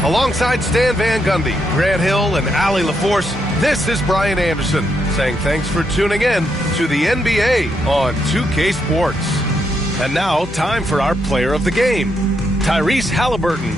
Alongside Stan Van Gundy, Grant Hill, and Allie LaForce, this is Brian Anderson saying thanks for tuning in to the NBA on 2K Sports. And now, time for our player of the game, Tyrese Halliburton.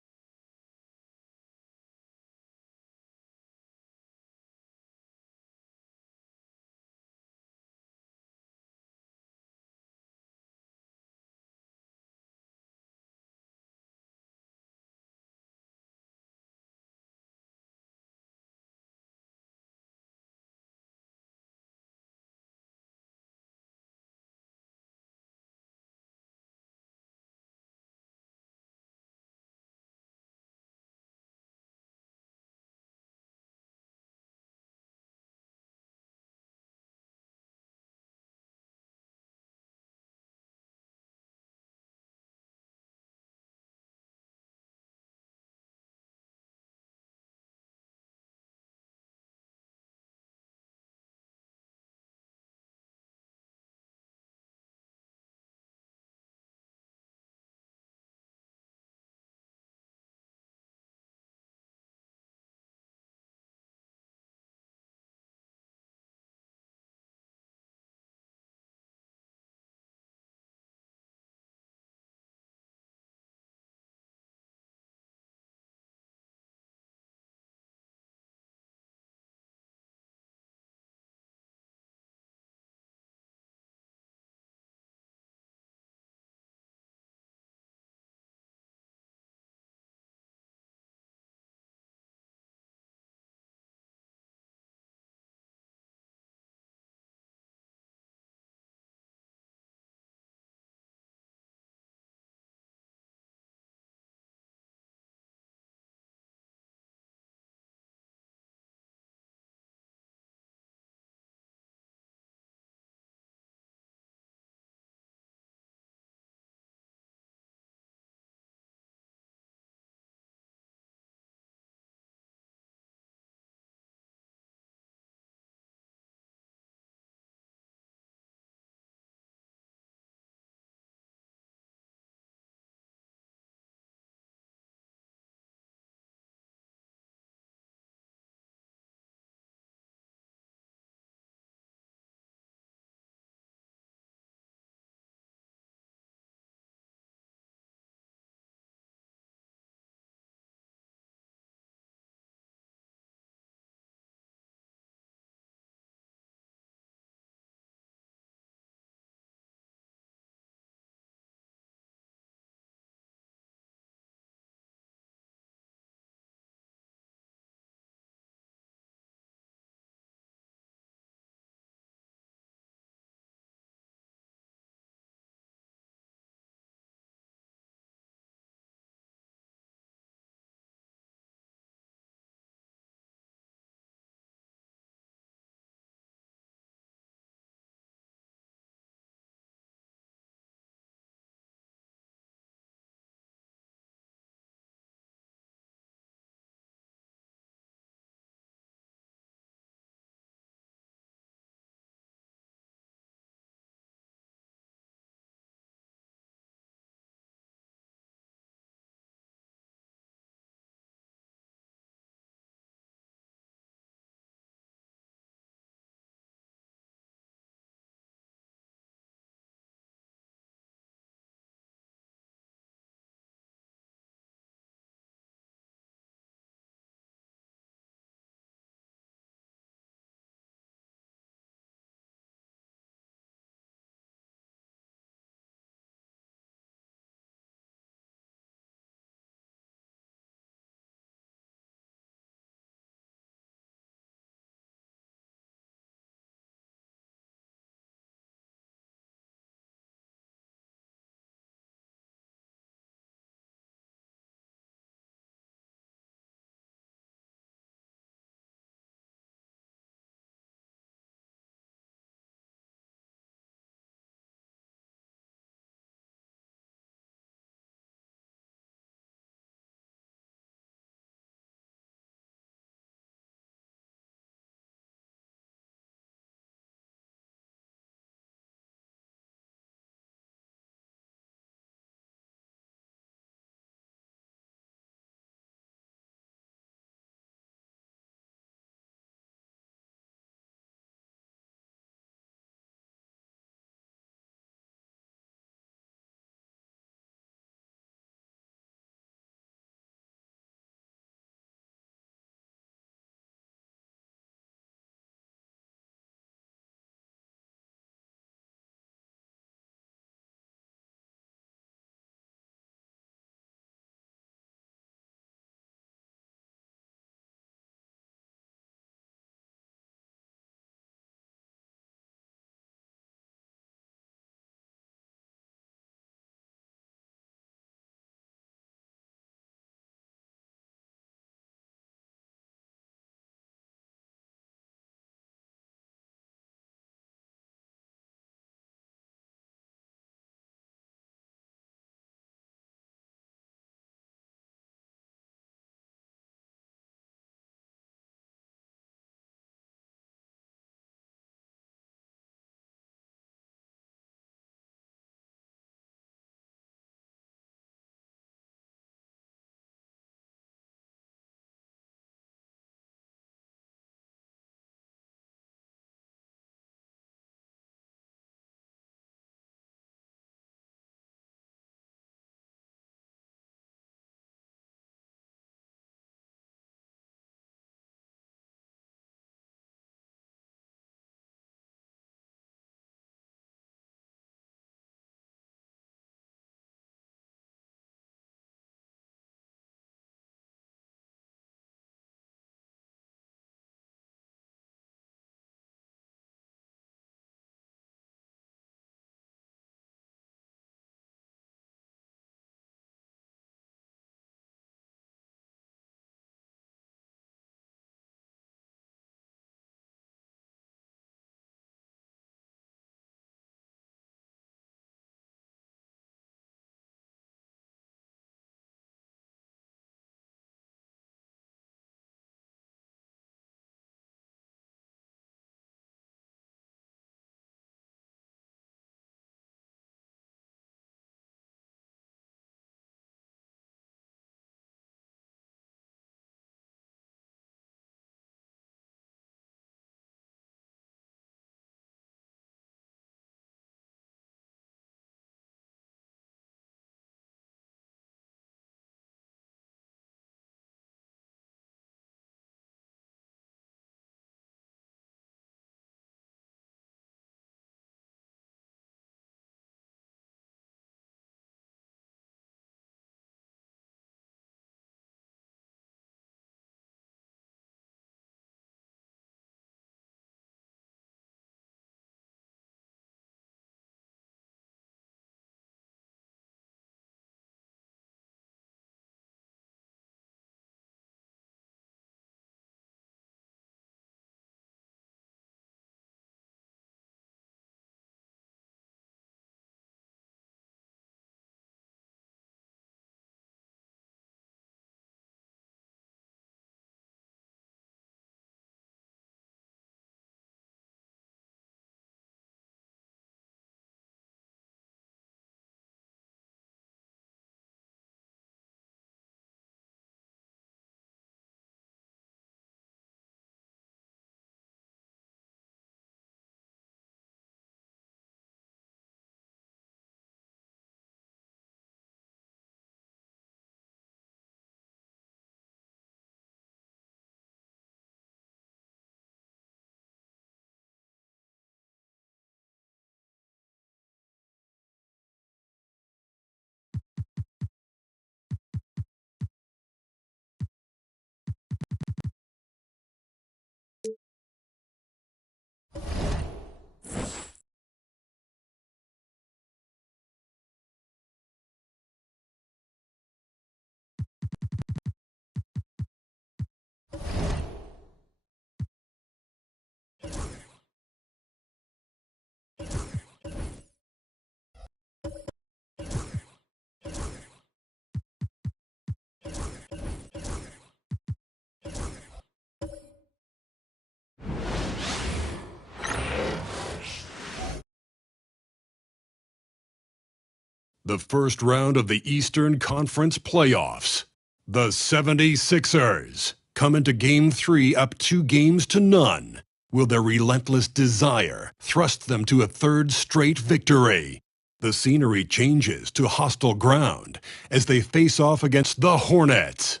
the first round of the Eastern Conference playoffs. The 76ers come into Game 3 up 2-0. Will their relentless desire thrust them to a third straight victory? The scenery changes to hostile ground as they face off against the Hornets.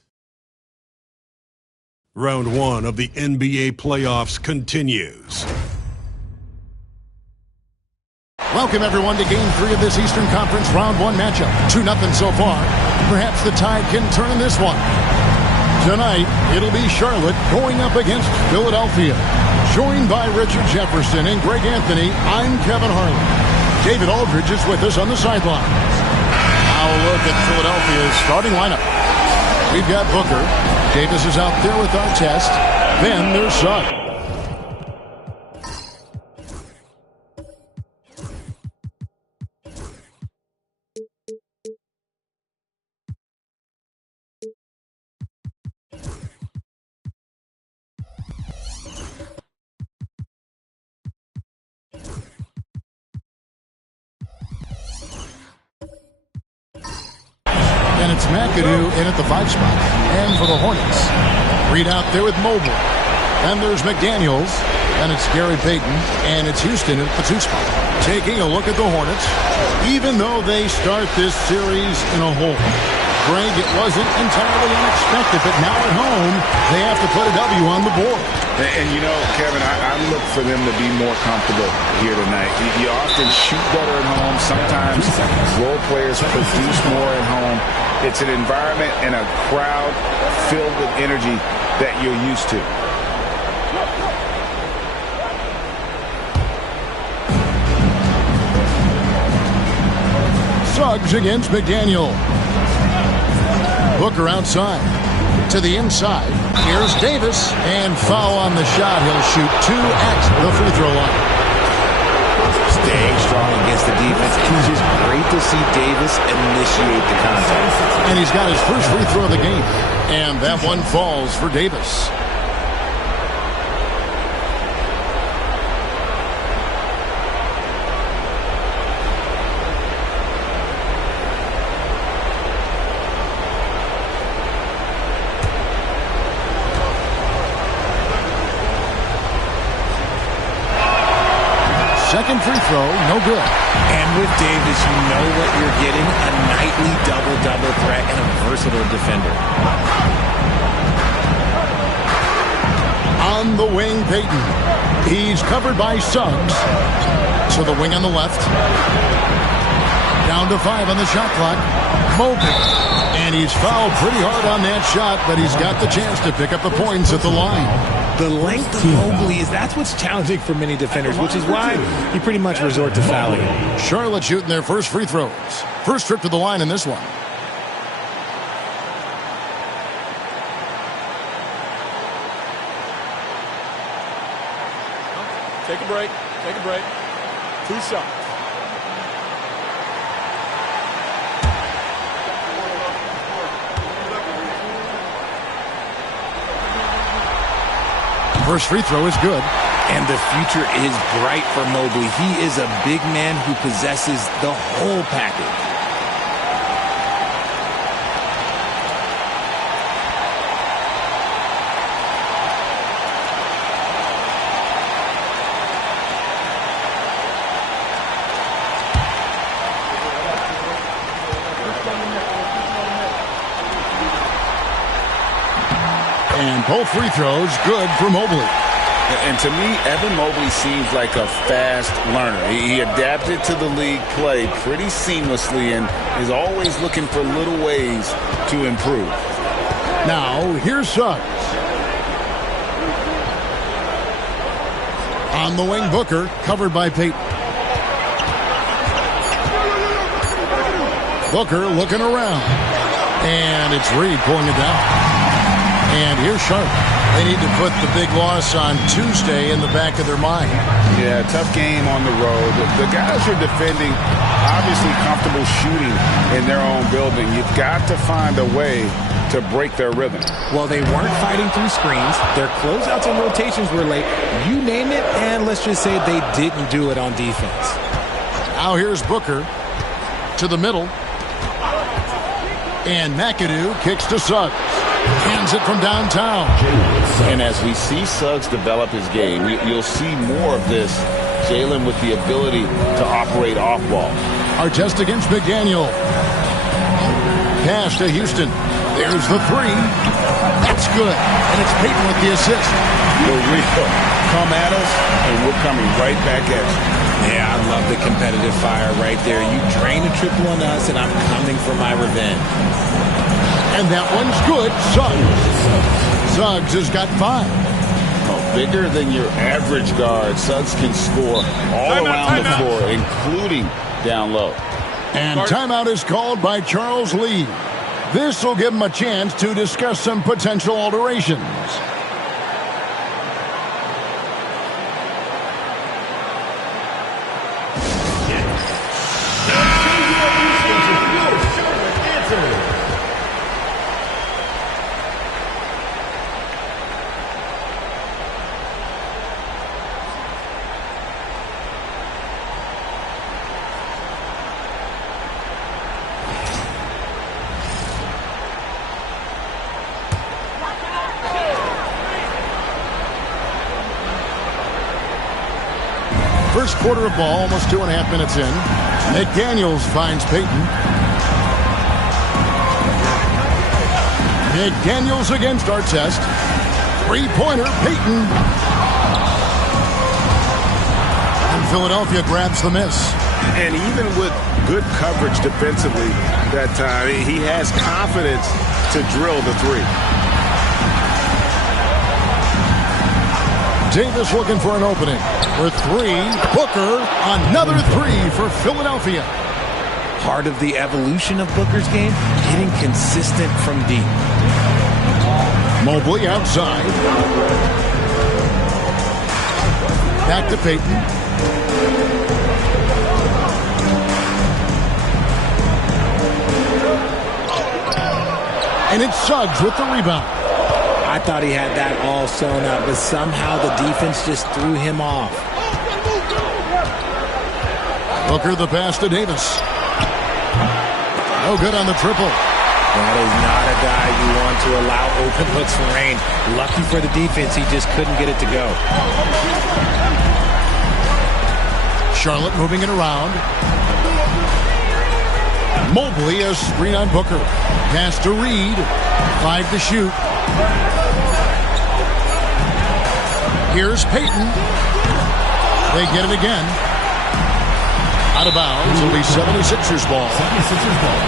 Round 1 of the NBA playoffs continues. Welcome, everyone, to Game 3 of this Eastern Conference Round 1 matchup. 2-0 so far. Perhaps the tide can turn in this one. Tonight, it'll be Charlotte going up against Philadelphia. Joined by Richard Jefferson and Greg Anthony, I'm Kevin Harlan. David Aldridge is with us on the sidelines. Now a look at Philadelphia's starting lineup. We've got Booker. Davis is out there with Artest. Then there's Suggs. And it's McAdoo in at the 5 spot. And for the Hornets, Reed out there with Mobley. And there's McDaniels. And it's Gary Payton. And it's Houston at the 2 spot. Taking a look at the Hornets, even though they start this series in a hole. Greg, it wasn't entirely unexpected, but now at home, they have to put a W on the board. And you know, Kevin, I look for them to be more comfortable here tonight. You often shoot better at home. Sometimes role players produce more at home. It's an environment and a crowd filled with energy that you're used to. Suggs against McDaniel. Booker outside. To the inside. Here's Davis. And foul on the shot. He'll shoot 2 at the free throw line. Staying strong against the defense. It's just great to see Davis initiate the contact. And he's got his first free throw of the game. And that one falls for Davis. Second free throw, no good. And with Davis, you know what you're getting, a nightly double-double threat and a versatile defender. On the wing, Payton. He's covered by Suggs. So the wing on the left. Down to 5 on the shot clock. Mobley. And he's fouled pretty hard on that shot, but he's got the chance to pick up the points at the line. The length of Mobley that's what's challenging for many defenders, which is why you pretty much resort to fouling. Charlotte shooting their first free throws. First trip to the line in this one. Take a break. Take a break. 2 shots. First free throw is good. And the future is bright for Mobley. He is a big man who possesses the whole package. And both free throws good for Mobley. And to me, Evan Mobley seems like a fast learner. He adapted to the league play pretty seamlessly and is always looking for little ways to improve. Now, here's Suggs. On the wing, Booker, covered by Payton. Booker looking around. And it's Reed pulling it down. And here's Charlotte. They need to put the big loss on Tuesday in the back of their mind. Yeah, tough game on the road. The guys are defending, obviously comfortable shooting in their own building. You've got to find a way to break their rhythm. Well, they weren't fighting through screens. Their closeouts and rotations were late. You name it, and let's just say they didn't do it on defense. Now here's Booker. To to the middle. And McAdoo kicks to Suggs. Hands it from downtown. And as we see Suggs develop his game, you'll see more of this. Jalen with the ability to operate off ball. Artest against McDaniel. Pass to Houston. There's the three. That's good. And it's Peyton with the assist. For real. Come at us, and we're coming right back at you. Yeah, I love the competitive fire right there. You drain a triple on us, and I'm coming for my revenge. And that one's good. Suggs has got 5. Bigger than your average guard, Suggs can score all around the floor, including down low. And timeout is called by Charles Lee. This will give him a chance to discuss some potential alterations. First quarter of ball, almost 2.5 minutes in. McDaniels finds Peyton. McDaniels against Artest. Three-pointer, Peyton. And Philadelphia grabs the miss. And even with good coverage defensively that time, he has confidence to drill the three. Davis looking for an opening. For 3, Booker, another 3 for Philadelphia. Part of the evolution of Booker's game, getting consistent from deep. Mobley outside. Back to Peyton. And it's Suggs with the rebound. I thought he had that all sewn up, but somehow the defense just threw him off. Booker the pass to Davis. No good on the triple. That is not a guy you want to allow open looks for rain. Lucky for the defense, he just couldn't get it to go. Charlotte moving it around. Mobley a screen on Booker. Pass to Reed. 5 to shoot. Here's Peyton. They get it again. Out of bounds. It'll be 76ers ball. 76ers ball.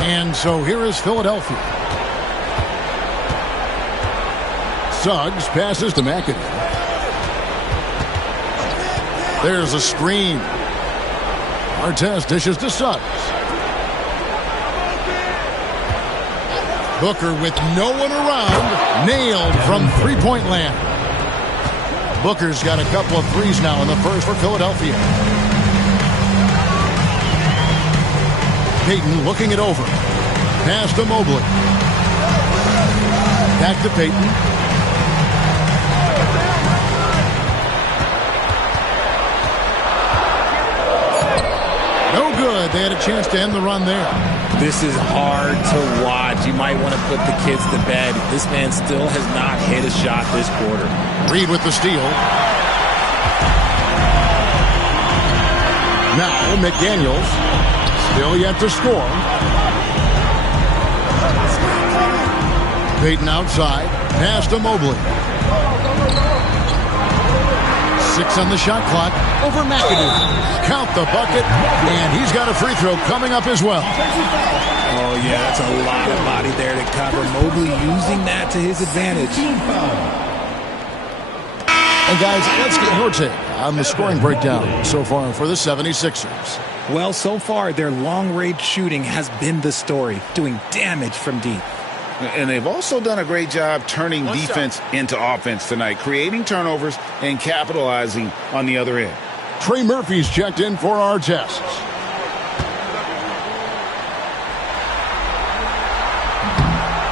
And so here is Philadelphia. Suggs passes to McAdoo. There's a screen. Artest dishes to Suggs. Booker with no one around. Nailed from three-point land. Booker's got a couple of threes now in the first for Philadelphia. Peyton looking it over. Pass to Mobley. Back to Peyton. No good. They had a chance to end the run there. This is hard to watch. You might want to put the kids to bed. This man still has not hit a shot this quarter. Reed with the steal. Now McDaniels. Still yet to score. Peyton outside. Pass to Mobley. 6 on the shot clock. Over McAdoo. Count the bucket. And he's got a free throw coming up as well. Oh, yeah, that's a lot of body there to cover. Mobley using that to his advantage. And guys, let's get your take on the scoring breakdown so far for the 76ers. Well, so far, their long-range shooting has been the story, doing damage from deep. And they've also done a great job turning defense into offense tonight, creating turnovers and capitalizing on the other end. Trey Murphy's checked in for our tests.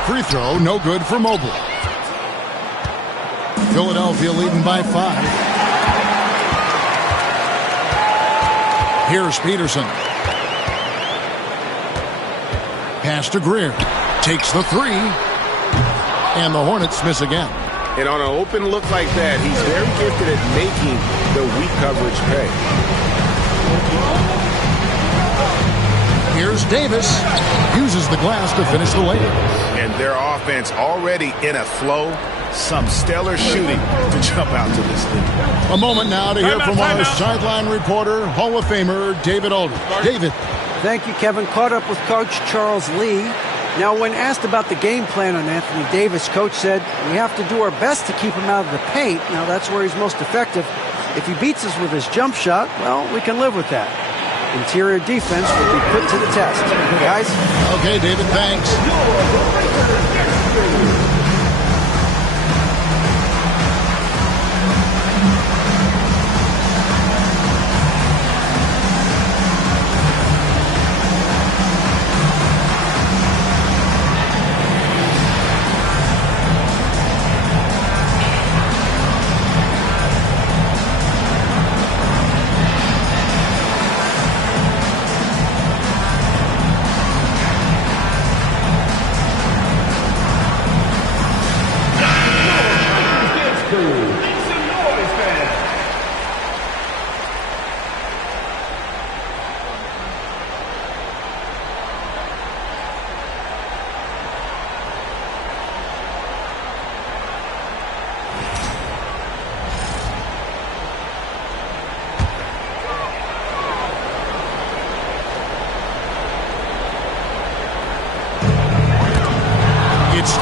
Free throw, no good for Mobley. Philadelphia leading by 5. Here's Peterson. Pass to Greer. Takes the 3. And the Hornets miss again. And on an open look like that, he's very gifted at making the weak coverage pay. Here's Davis. Uses the glass to finish the layup. And their offense already in a flow. Some stellar shooting to jump out to this lead. A moment now to hear from our sideline reporter, Hall of Famer David Aldridge. David. Thank you, Kevin. Caught up with Coach Charles Lee. Now, when asked about the game plan on Anthony Davis, Coach said, we have to do our best to keep him out of the paint. Now, that's where he's most effective. If he beats us with his jump shot, well, we can live with that. Interior defense will be put to the test. Guys? Okay, David, thanks.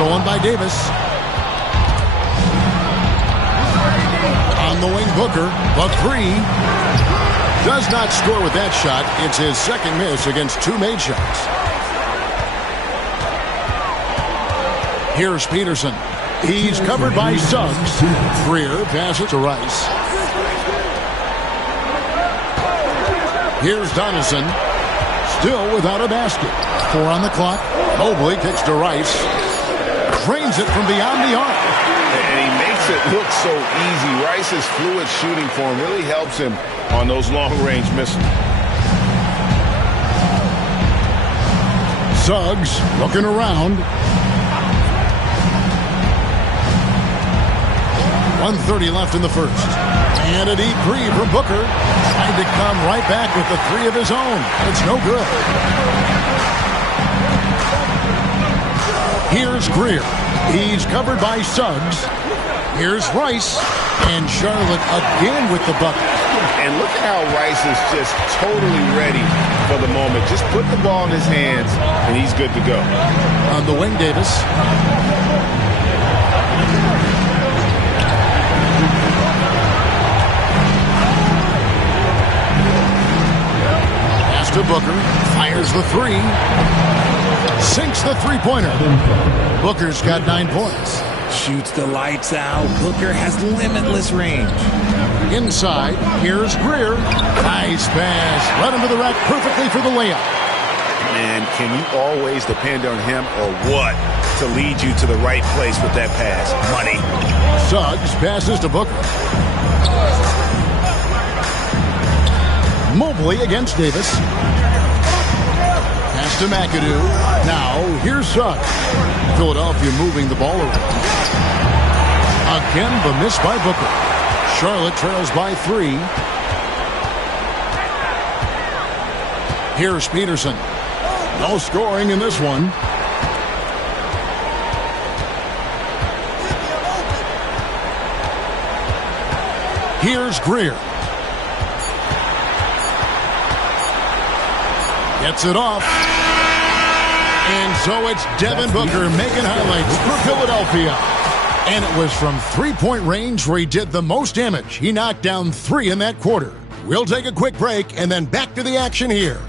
Stolen by Davis. On the wing, Booker. The 3. Does not score with that shot. It's his second miss against 2 made shots. Here's Peterson. He's covered by Suggs. Greer passes to Rice. Here's Donaldson. Still without a basket. 4 on the clock. Mobley kicks to Rice. Drains it from beyond the arc. And he makes it look so easy. Rice's fluid shooting form really helps him on those long-range misses. Suggs looking around. 1:30 left in the first. And a deep 3 from Booker. Trying to come right back with the 3 of his own. It's no good. Here's Greer. He's covered by Suggs. Here's Rice. And Charlotte again with the bucket. And look at how Rice is just totally ready for the moment. Just put the ball in his hands, and he's good to go. On the wing, Davis. Pass to Booker. Fires the 3. Sinks the three-pointer. Booker's got 9 points. Shoots the lights out. Booker has limitless range. Inside, here's Greer. Nice pass. Right into the rack perfectly for the layup. And can you always depend on him or what to lead you to the right place with that pass? Money. Suggs passes to Booker. Mobley against Davis. Pass to McAdoo. Now, here's Suggs. Philadelphia moving the ball around. Again, the miss by Booker. Charlotte trails by 3. Here's Peterson. No scoring in this one. Here's Greer. Gets it off. And so it's Devin Booker making highlights for Philadelphia. And it was from three-point range where he did the most damage. He knocked down 3 in that quarter. We'll take a quick break and then back to the action here.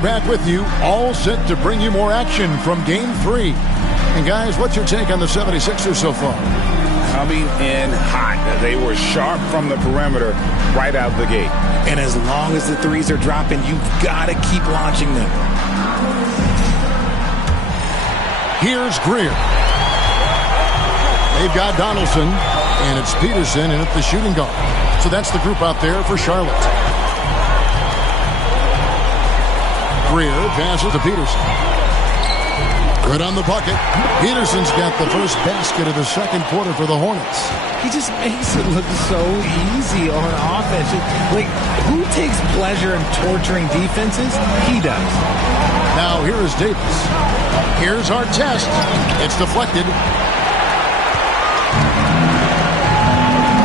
we're back with you, all set to bring you more action from Game 3. And guys, what's your take on the 76ers so far? Coming in hot. They were sharp from the perimeter right out the gate. And as long as the threes are dropping, you've got to keep launching them. Here's Greer. They've got Donaldson, and it's Peterson in at the shooting guard. So that's the group out there for Charlotte. Greer passes to Peterson. Good on the bucket. Peterson's got the first basket of the second quarter for the Hornets. He just makes it look so easy on offense. Like, who takes pleasure in torturing defenses? He does. Now here is Davis. Here's our test. It's deflected.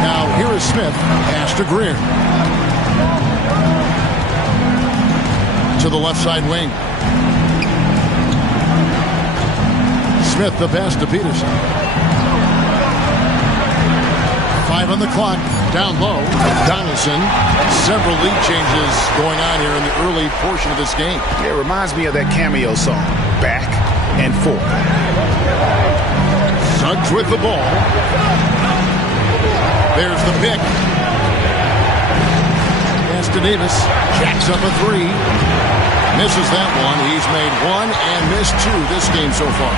Now here is Smith. Pass to Greer. To the left side wing. Smith the pass to Peterson. 5 on the clock. Down low. Donaldson. Several lead changes going on here in the early portion of this game. It reminds me of that cameo song, Back and Forth. Suggs with the ball. There's the pick. Pass to Davis. Jacks up a 3. Misses that one. He's made 1 and missed 2 this game so far.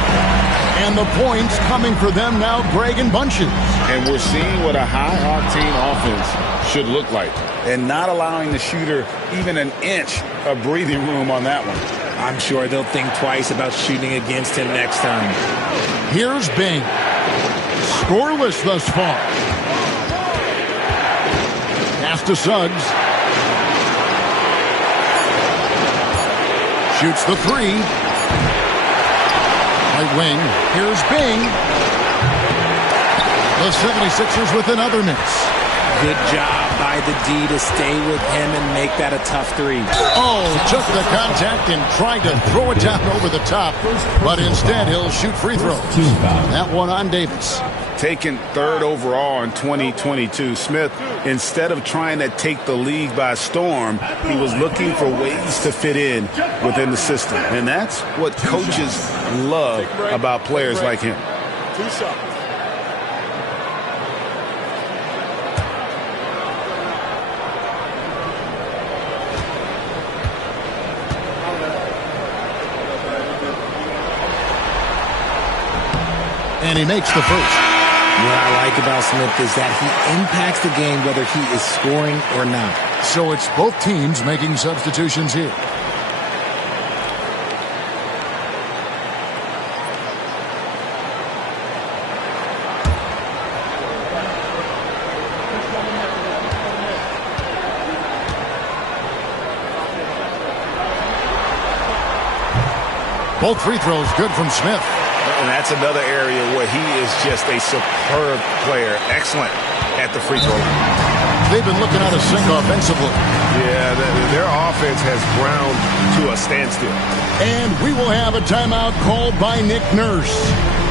And the points coming for them now, Greg and bunches. And we're seeing what a high-octane offense should look like. And not allowing the shooter even an inch of breathing room on that one. I'm sure they'll think twice about shooting against him next time. Here's Bing. Scoreless thus far. Pass to Suggs. Shoots the 3. Right wing. Here's Bing. The 76ers with another miss. Good job by the D to stay with him and make that a tough 3. Oh, took the contact and tried to throw it down over the top. But instead, he'll shoot free throws. That one on Davis. Taken 3rd overall in 2022, Smith, instead of trying to take the league by storm, he was looking for ways to fit in within the system. And that's what coaches love about players like him. 2 shots. And he makes the first. What I like about Smith is that he impacts the game whether he is scoring or not. So it's both teams making substitutions here. Both free throws good from Smith. And that's another area where he is just a superb player. Excellent at the free throw line. They've been looking out of sync offensively. Yeah, their offense has ground to a standstill. And we will have a timeout called by Nick Nurse.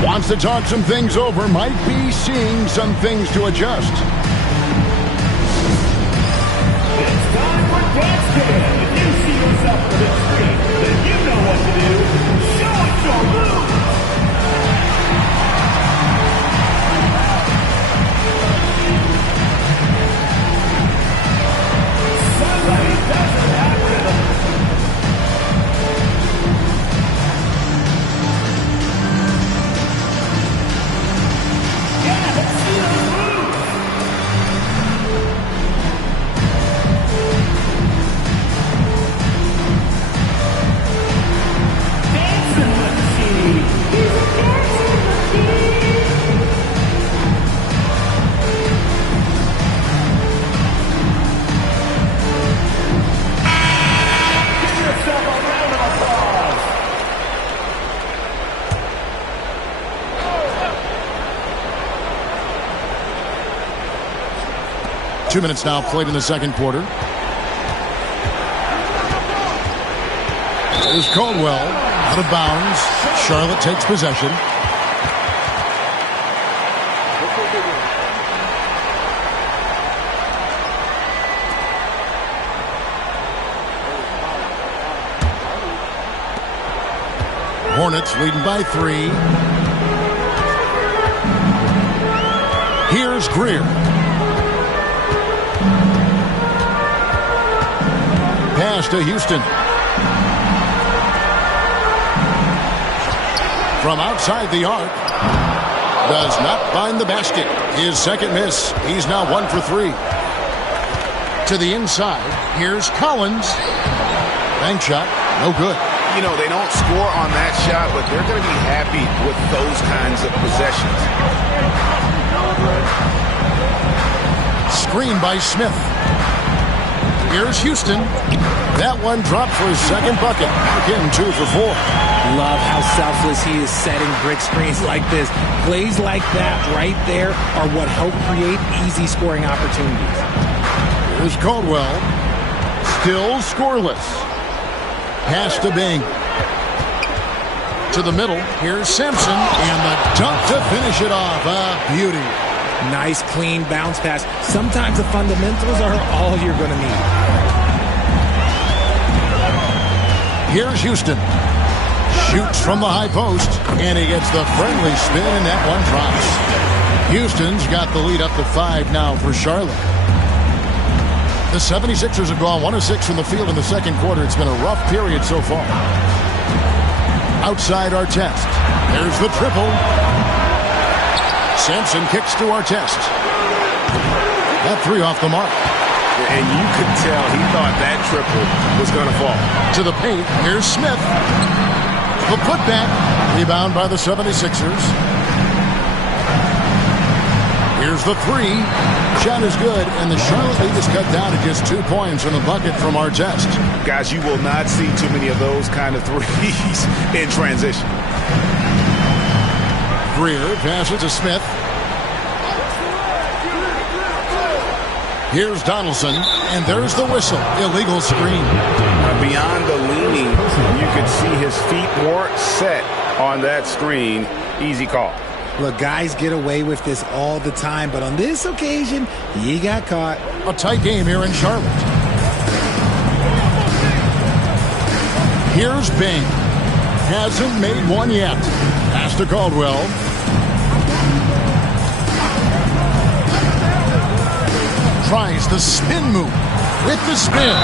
Wants to talk some things over, might be seeing some things to adjust. It's time for Dance Kid. If you see yourself on the screen, then you know what to do. Show us your move. Somebody doesn't have rhythm. Yeah, let's see those moves. Dancing machine. He's a dancing machine. Give yourself a round of applause. 2 minutes now played in the second quarter. There's Caldwell out of bounds. Charlotte takes possession. Hornets leading by 3. Here's Greer. Pass to Houston. From outside the arc. Does not find the basket. His second miss. He's now 1 for 3. To the inside. Here's Collins. Bank shot. No good. You know, they don't score on that shot, but they're going to be happy with those kinds of possessions. Screen by Smith. Here's Houston. That one dropped for his second bucket. Again, 2 for 4. Love how selfless he is setting brick screens like this. Plays like that right there are what help create easy scoring opportunities. Here's Caldwell. Still scoreless. Pass to Bing. To the middle. Here's Simpson. And the dunk to finish it off. Beauty. Nice, clean bounce pass. Sometimes the fundamentals are all you're going to need. Here's Houston. Shoots from the high post. And he gets the friendly spin, and that one drops. Houston's got the lead up to 5 now for Charlotte. The 76ers have gone 1 of 6 from the field in the second quarter. It's been a rough period so far. Outside Artest. There's the triple. Simpson kicks to Artest. That 3 off the mark. And you could tell he thought that triple was going to fall. To the paint. Here's Smith. The putback. Rebound by the 76ers. Here's the 3. Shot is good, and the Charlotte lead is cut down to just 2 points from the bucket from Artest. Guys, you will not see too many of those kind of threes in transition. Greer passes to Smith. Here's Donaldson, and there's the whistle. Illegal screen. Beyond the leaning, you could see his feet more set on that screen. Easy call. Look, guys get away with this all the time, but on this occasion, he got caught. A tight game here in Charlotte. Here's Bing. Hasn't made one yet. Pass to Caldwell. Tries the spin move with the spin.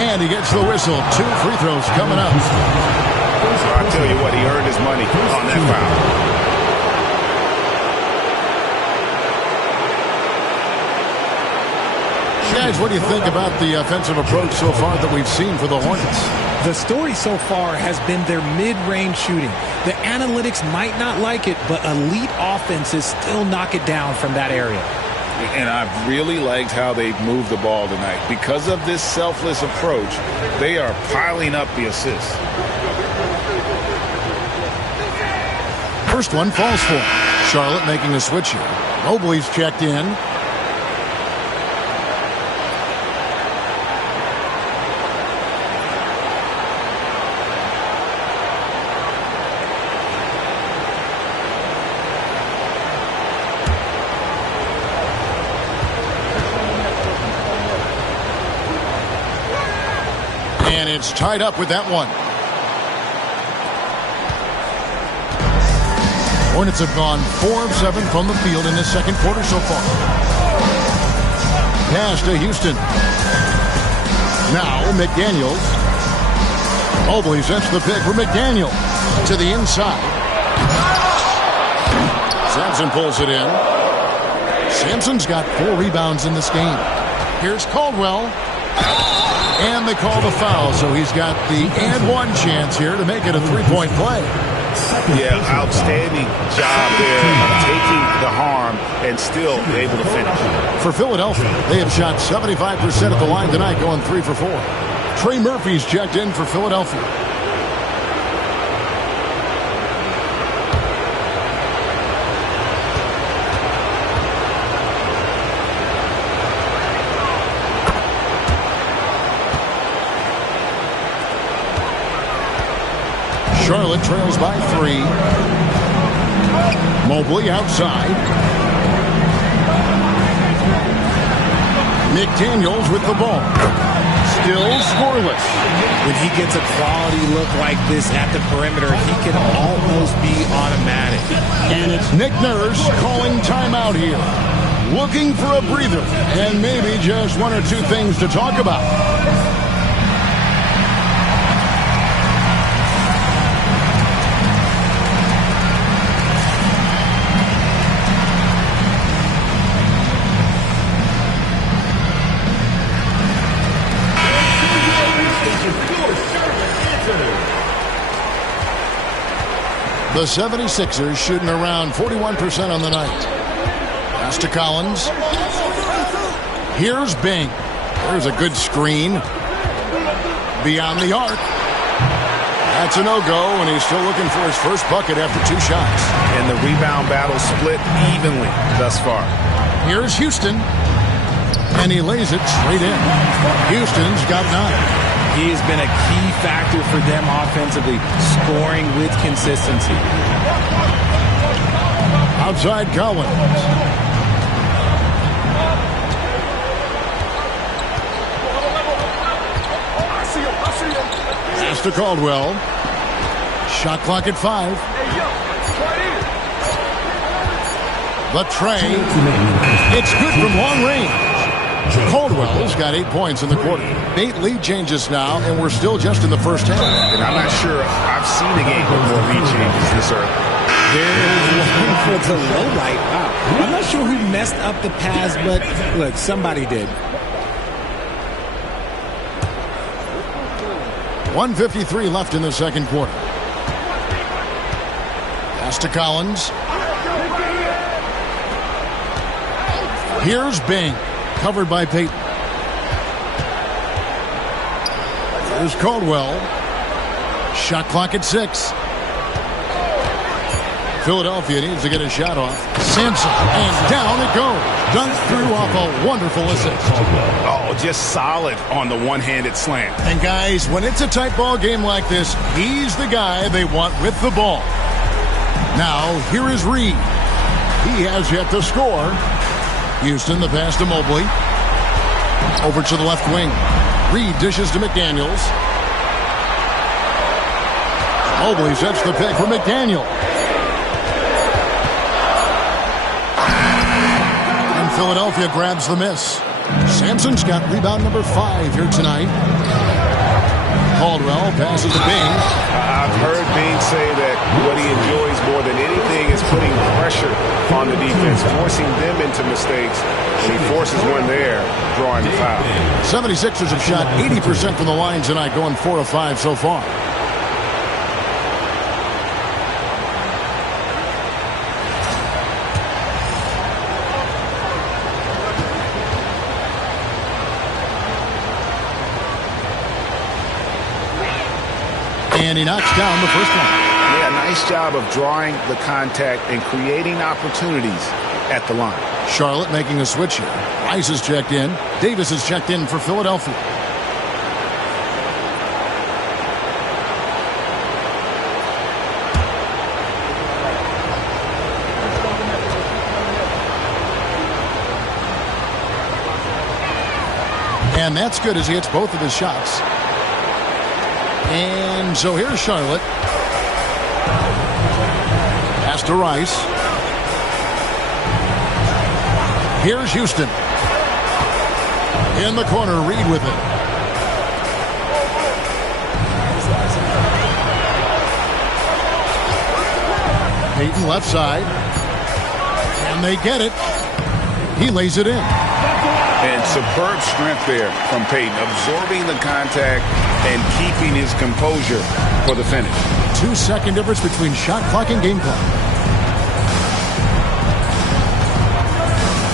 And he gets the whistle. 2 free throws coming up. I'll tell you what, he earned his money on that foul. Guys, what do you think about the offensive approach so far that we've seen for the Hornets? The story so far has been their mid-range shooting. The analytics might not like it, but elite offenses still knock it down from that area. And I've really liked how they've moved the ball tonight. Because of this selfless approach, they are piling up the assists. First one falls for Charlotte making a switch here. Mobley's checked in. And it's tied up with that one. Hornets have gone 4 of 7 from the field in this second quarter so far. Pass to Houston. Now McDaniels. Mobley sets the pick for McDaniel. To the inside. Sampson pulls it in. Sampson's got 4 rebounds in this game. Here's Caldwell. And they call the foul, so he's got the and one chance here to make it a 3-point play. Yeah, outstanding job there of taking the harm and still able to finish. For Philadelphia, they have shot 75% at the line tonight, going 3 for 4. Trey Murphy's checked in for Philadelphia. Charlotte trails by 3. Mobley outside. McDaniels with the ball. still scoreless. When he gets a quality look like this at the perimeter, he can almost be automatic. And it's Nick Nurse calling timeout here. Looking for a breather and maybe just one or two things to talk about. The 76ers shooting around 41% on the night. Pass to Collins. Here's Bing. There's a good screen. Beyond the arc. That's a no-go, and he's still looking for his first bucket after 2 shots. And the rebound battle split evenly thus far. Here's Houston. And he lays it straight in. Houston's got 9. He has been a key factor for them offensively, scoring with consistency. Outside Collins. Pass to Caldwell. Shot clock at 5. The tray. It's good from long range. Caldwell's got 8 points in the quarter. 8 lead changes now, and we're still just in the first half. And I'm not sure I've seen a game with more lead changes this early. There's the low light. Wow. I'm not sure who messed up the pass, but look, somebody did. 1:53 left in the second quarter. Pass to Collins. Here's Bing. Covered by Payton. Here's Caldwell. Shot clock at 6. Philadelphia needs to get a shot off. Sampson, and down it goes. Dunked through off a wonderful assist. Oh, just solid on the one-handed slam. And guys, when it's a tight ball game like this, he's the guy they want with the ball. Now, here is Reed. He has yet to score. Houston, the pass to Mobley. Over to the left wing. Reed dishes to McDaniels. Mobley sets the pick for McDaniel. And Philadelphia grabs the miss. Sampson's got rebound number 5 here tonight. Caldwell passes to Bing. I've heard Bing say that what he enjoys more than anything is putting pressure on the defense, forcing them into mistakes. And he forces one there, drawing the foul. 76ers have shot 80% from the line tonight, going 4 of 5 so far. And he knocks down the first one. Yeah, nice job of drawing the contact and creating opportunities at the line. Charlotte making a switch here. Rice is checked in. Davis is checked in for Philadelphia. And that's good as he hits both of his shots. And so here's Charlotte. Pass to Rice. Here's Houston. In the corner, Reed with it. Payton left side. And they get it. He lays it in. And superb strength there from Payton, absorbing the contact and keeping his composure for the finish. 2-second difference between shot clock and game clock.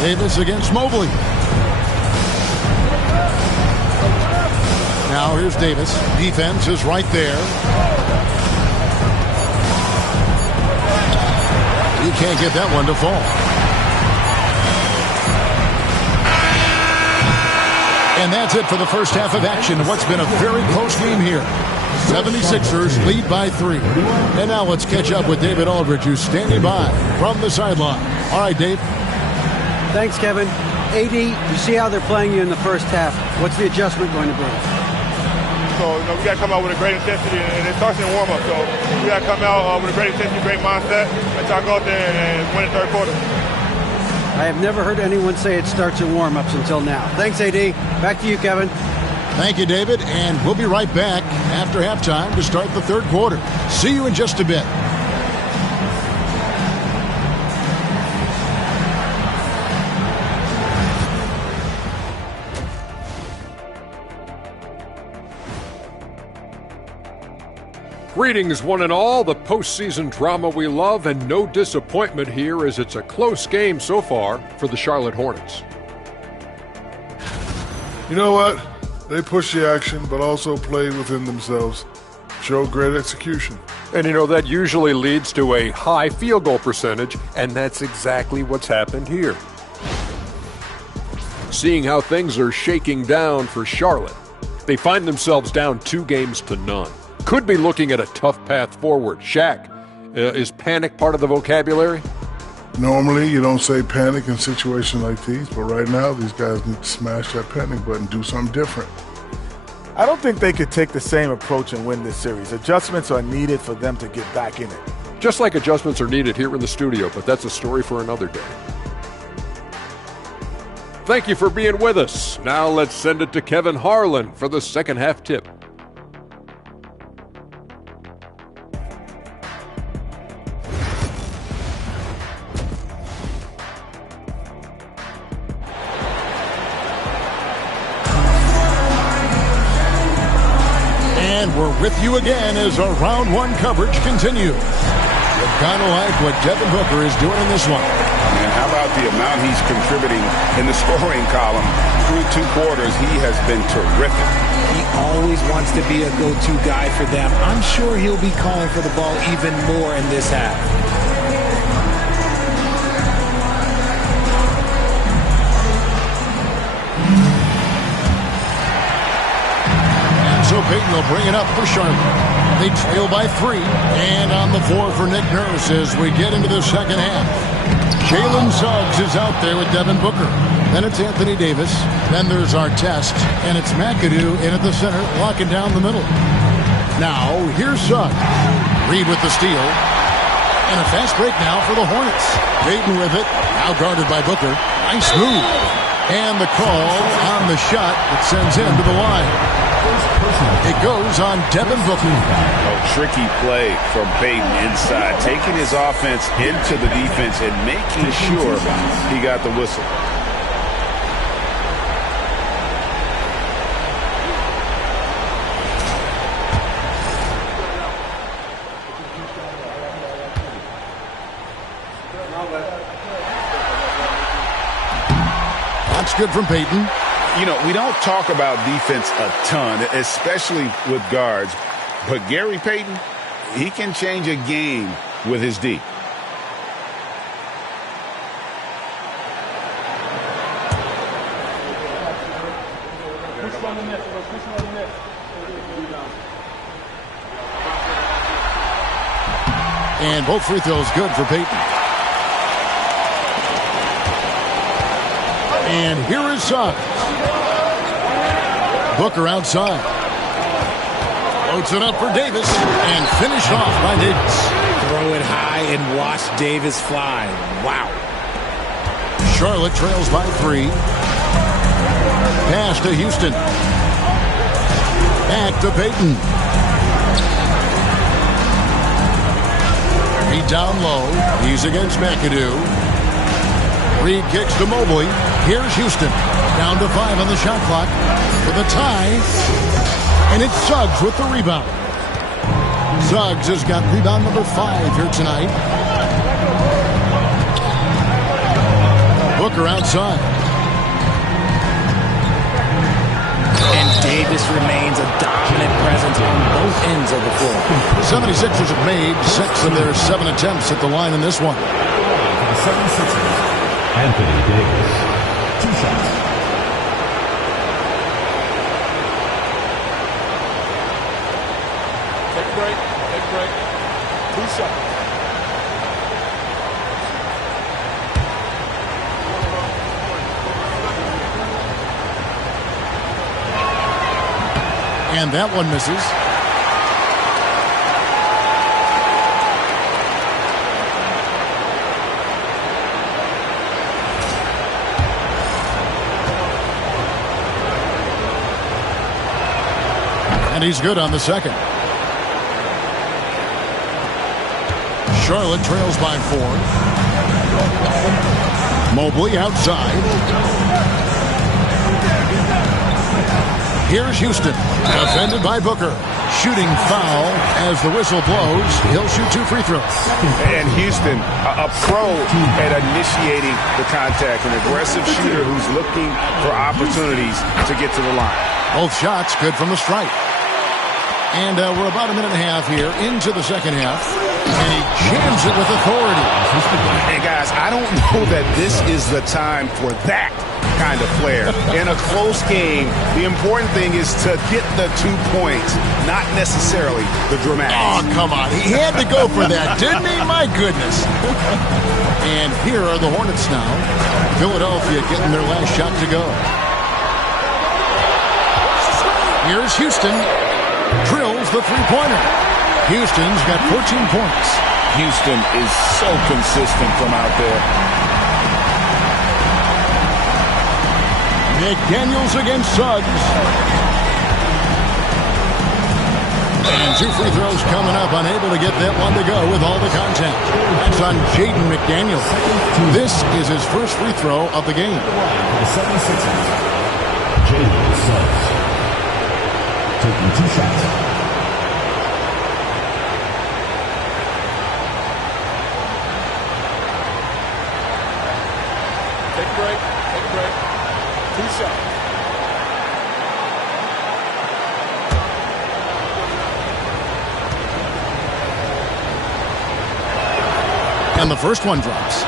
Davis against Mobley. Now here's Davis. Defense is right there. He can't get that one to fall. And that's it for the first half of action. What's been a very close game here. 76ers lead by 3. And now let's catch up with David Aldridge, who's standing by from the sideline. All right, Dave. Thanks, Kevin. AD, you see how they're playing you in the first half. What's the adjustment going to be? So, we got to come out with a great intensity, and it starts in warm-up. So we got to come out with a great intensity, great mindset, and try to go out there and win the third quarter. I have never heard anyone say it starts in warm-ups until now. Thanks, AD. Back to you, Kevin. Thank you, David, and we'll be right back after halftime to start the third quarter. See you in just a bit. Greetings, one and all. The postseason drama we love, and no disappointment here as it's a close game so far for the Charlotte Hornets. You know what? They push the action, but also play within themselves. Show great execution. And that usually leads to a high field goal percentage, and that's exactly what's happened here. Seeing how things are shaking down for Charlotte, they find themselves down 2-0. Could be looking at a tough path forward. Shaq, is panic part of the vocabulary? Normally, you don't say panic in situations like these, but right now, these guys need to smash that panic button, do something different. I don't think they could take the same approach and win this series. Adjustments are needed for them to get back in it. Just like adjustments are needed here in the studio, but that's a story for another day. Thank you for being with us. Now let's send it to Kevin Harlan for the second half tip. And we're with you again as our round one coverage continues. You're kind of like what Devin Booker is doing in this one. And how about the amount he's contributing in the scoring column through 2 quarters? He has been terrific. He always wants to be a go-to guy for them. I'm sure he'll be calling for the ball even more in this half. So Payton will bring it up for Charlotte. They trail by 3, and on the floor for Nick Nurse as we get into the second half. Jalen Suggs is out there with Devin Booker. Then it's Anthony Davis. Then there's Artest, and it's McAdoo in at the center, locking down the middle. Now, here's Suggs. Reed with the steal. And a fast break now for the Hornets. Payton with it, now guarded by Booker. Nice move. And the call on the shot that sends him to the line. It goes on Devin Booker. Oh, tricky play from Payton inside, taking his offense into the defense and making sure he got the whistle. That's good from Payton. We don't talk about defense a ton, especially with guards, but Gary Payton, he can change a game with his D. And both free throws good for Payton. And here is Suggs. Booker outside. Floats it up for Davis and finished off by Davis. Throw it high and watch Davis fly. Wow. Charlotte trails by 3. Pass to Houston. Back to Payton. Reed down low. He's against McAdoo. Reed kicks to Mobley. Here's Houston. Down to 5 on the shot clock for the tie. And it's Suggs with the rebound. Suggs has got rebound number 5 here tonight. Booker outside. And Davis remains a dominant presence on both ends of the floor. The 76ers have made 6 of their 7 attempts at the line in this one. The 76ers, Anthony Davis, 2 shots. Take a break. 2 shots. And that one misses. And he's good on the second. Charlotte trails by 4. Mobley outside. Here's Houston, defended by Booker. Shooting foul as the whistle blows. He'll shoot 2 free throws. And Houston, a pro at initiating the contact, an aggressive shooter who's looking for opportunities to get to the line. Both shots good from the stripe. And we're about a minute and a half here into the second half. And he jams it with authority. Hey, guys, I don't know that this is the time for that kind of flair. In a close game, the important thing is to get the 2 points, not necessarily the dramatics. Oh, come on. He had to go for that, didn't he? My goodness. And here are the Hornets now. Philadelphia getting their last shot to go. Here's Houston. Drills the three-pointer. Houston's got 14 points. Houston is so consistent from out there. McDaniels against Suggs. And 2 free throws coming up. Unable to get that one to go with all the contact. That's on Jaden McDaniels. This is his first free throw of the game. The 76ers, Jaden Suggs, taking 2 shots. Take a break. 2 shots. And the first one drops.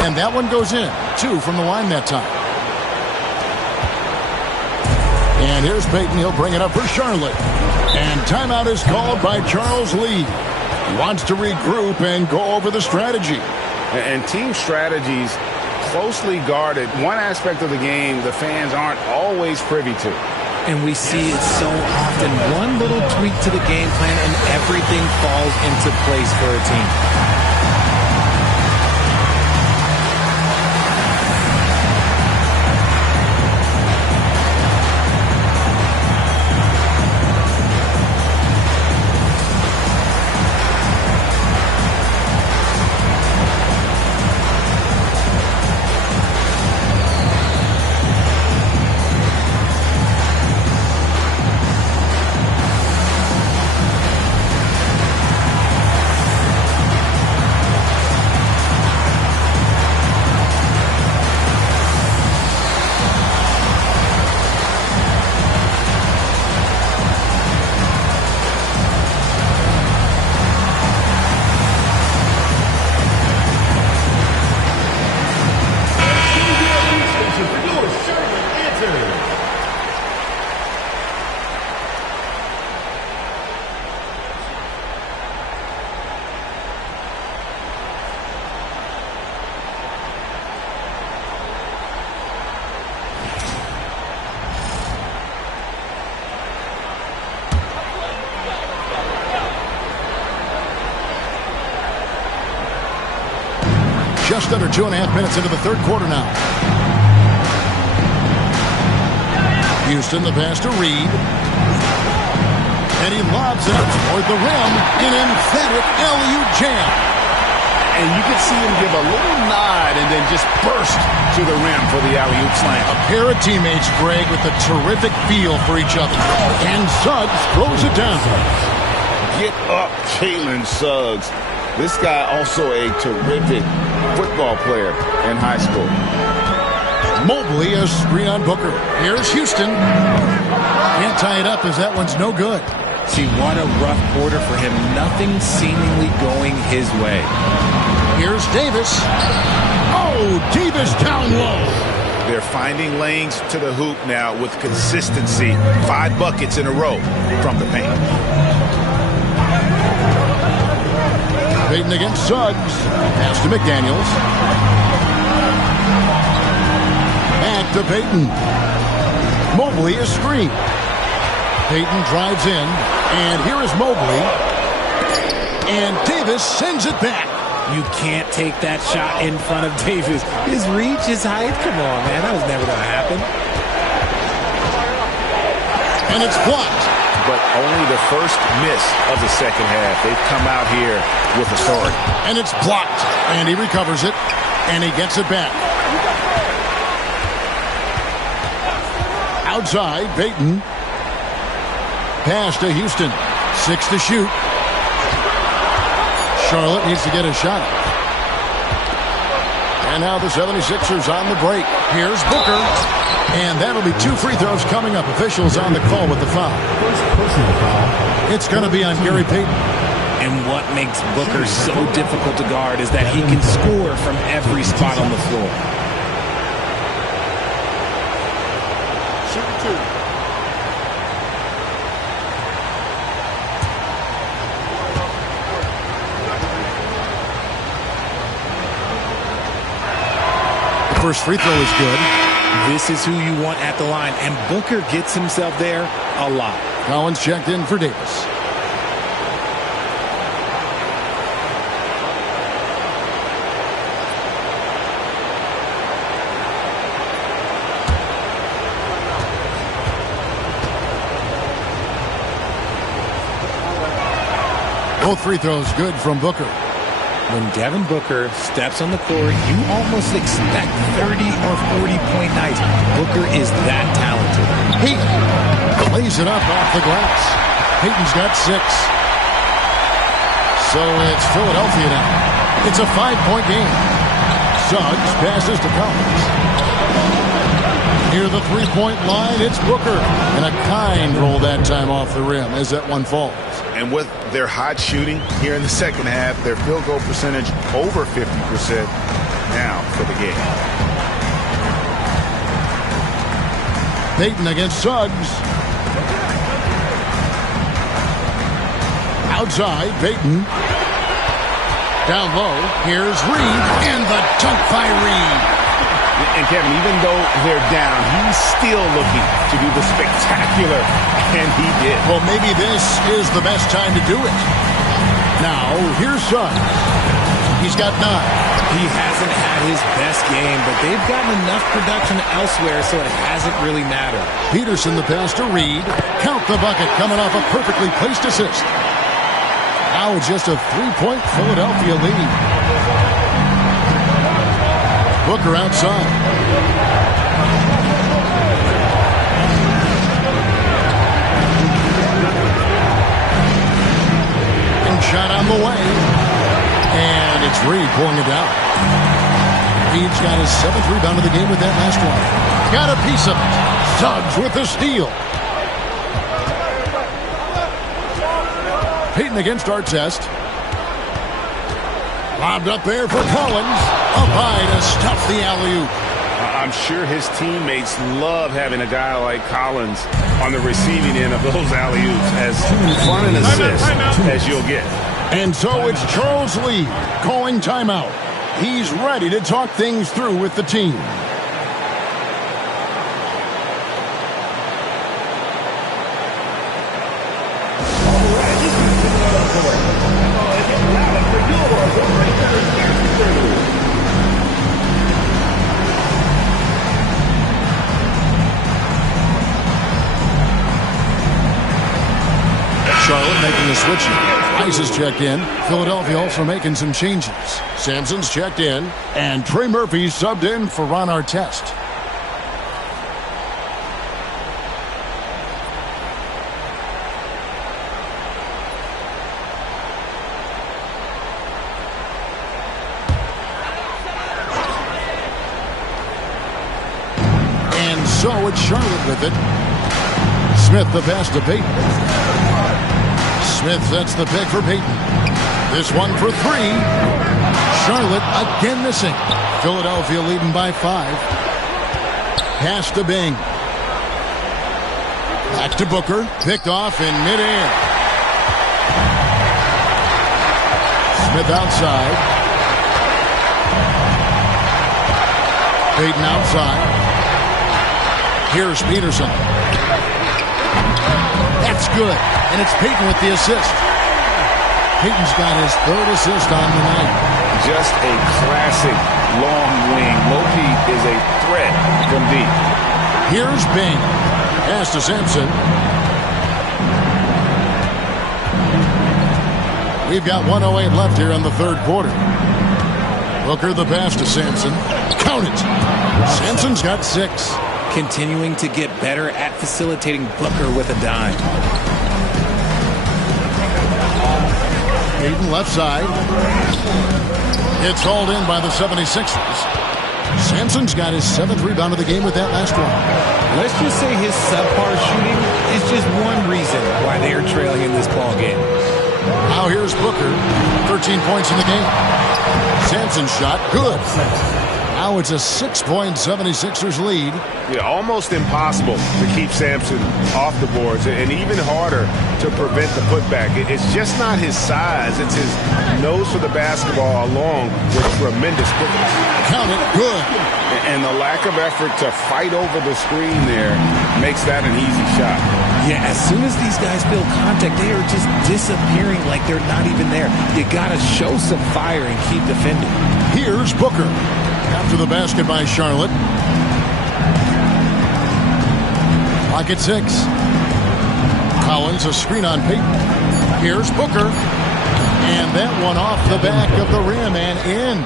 And that one goes in. 2 from the line that time. And here's Payton. He'll bring it up for Charlotte. And timeout is called by Charles Lee. He wants to regroup and go over the strategy. And team strategies closely guarded. One aspect of the game the fans aren't always privy to. And we see it so often. One little tweak to the game plan and everything falls into place for a team. Just under 2.5 minutes into the third quarter now. Houston, the pass to Reed. And he lobs it toward the rim. An emphatic alley-oop jam. And you could see him give a little nod and then just burst to the rim for the alley-oop slam. A pair of teammates, Greg, with a terrific feel for each other. And Suggs throws it down. Get up, Jalen Suggs. This guy also a terrific football player in high school. Mobley, a screen on Booker. Here's Houston. Can't tie it up as that one's no good. See, what a rough quarter for him. Nothing seemingly going his way. Here's Davis. Oh, Davis down low. They're finding lanes to the hoop now with consistency. 5 buckets in a row from the paint. Payton against Suggs. Pass to McDaniels. Back to Payton. Mobley is screened. Payton drives in, and here is Mobley. And Davis sends it back. You can't take that shot in front of Davis. His reach, his height, come on, man. That was never going to happen. And it's blocked. But only the first miss of the second half. They've come out here with authority. And it's blocked. And he recovers it, and he gets it back. Outside, Payton. Pass to Houston. 6 to shoot. Charlotte needs to get a shot. And now the 76ers on the break. Here's Booker. And that'll be 2 free throws coming up. Officials on the call with the foul. It's going to be on Gary Payton. And what makes Booker so difficult to guard is that he can score from every spot on the floor. Shoot 2. First free throw is good. This is who you want at the line, and Booker gets himself there a lot. Collins checked in for Davis. Both free throws good from Booker. When Devin Booker steps on the court, you almost expect 30 or 40-point nights. Booker is that talented. Payton lays it up off the glass. Payton's got 6. So it's Philadelphia now. It's a 5-point game. Suggs passes to Collins. Near the 3-point line, it's Booker. And a kind roll that time off the rim as that one falls. And with their hot shooting here in the second half, their field goal percentage over 50% now for the game. Payton against Suggs. Outside, Payton. Down low, here's Reed, and the dunk by Reed. And Kevin, even though they're down, he's still looking to do the spectacular, and he did. Well, maybe this is the best time to do it. Now, here's Suggs. He's got 9. He hasn't had his best game, but they've gotten enough production elsewhere, so it hasn't really mattered. Peterson the pass to Reed. Count the bucket coming off a perfectly placed assist. Now just a 3-point Philadelphia lead. Booker outside. And shot on the way. And it's Reed pulling it down. Reed's got his 7th rebound of the game with that last one. Got a piece of it. Suggs with the steal. Payton against Artest. Lobbed up there for Collins. Up high to stuff the alley-oop. I'm sure his teammates love having a guy like Collins on the receiving end of those alley-oops. As fun an assist as you'll get. And so it's Charles Lee calling timeout. He's ready to talk things through with the team. Charlotte making a switch. Ice is checked in. Philadelphia also making some changes. Sampson's checked in. And Trey Murphy's subbed in for Ron Artest. And so it's Charlotte with it. Smith the pass to Payton. Smith sets the pick for Peyton. This one for 3. Charlotte again missing. Philadelphia leading by 5. Pass to Bing. Back to Booker. Picked off in midair. Smith outside. Peyton outside. Here's Peterson. That's good. And it's Peyton with the assist. Peyton's got his 3rd assist on the night. Just a classic long wing. Lopi is a threat from deep. Here's Bing. Pass to Sampson. We've got 1:08 left here in the 3rd quarter. Booker the pass to Sampson. Count it. Sampson's got 6. Continuing to get better at facilitating Booker with a dime. Peyton left side. It's hauled in by the 76ers. Sampson's got his 7th rebound of the game with that last one. Let's just say his subpar shooting is just one reason why they are trailing in this ball game. Now here's Booker. 13 points in the game. Sampson's shot, good. Now it's a 6-point 76ers lead. Yeah, almost impossible to keep Sampson off the boards, and even harder to prevent the putback. It's just not his size. It's his nose for the basketball along with tremendous quickness. Count it, good. And the lack of effort to fight over the screen there makes that an easy shot. Yeah, as soon as these guys feel contact, they are just disappearing like they're not even there. You got to show some fire and keep defending. Here's Booker. After the basket by Charlotte. Clock at 6. Collins, a screen on Peyton. Here's Booker. And that one off the back of the rim and in.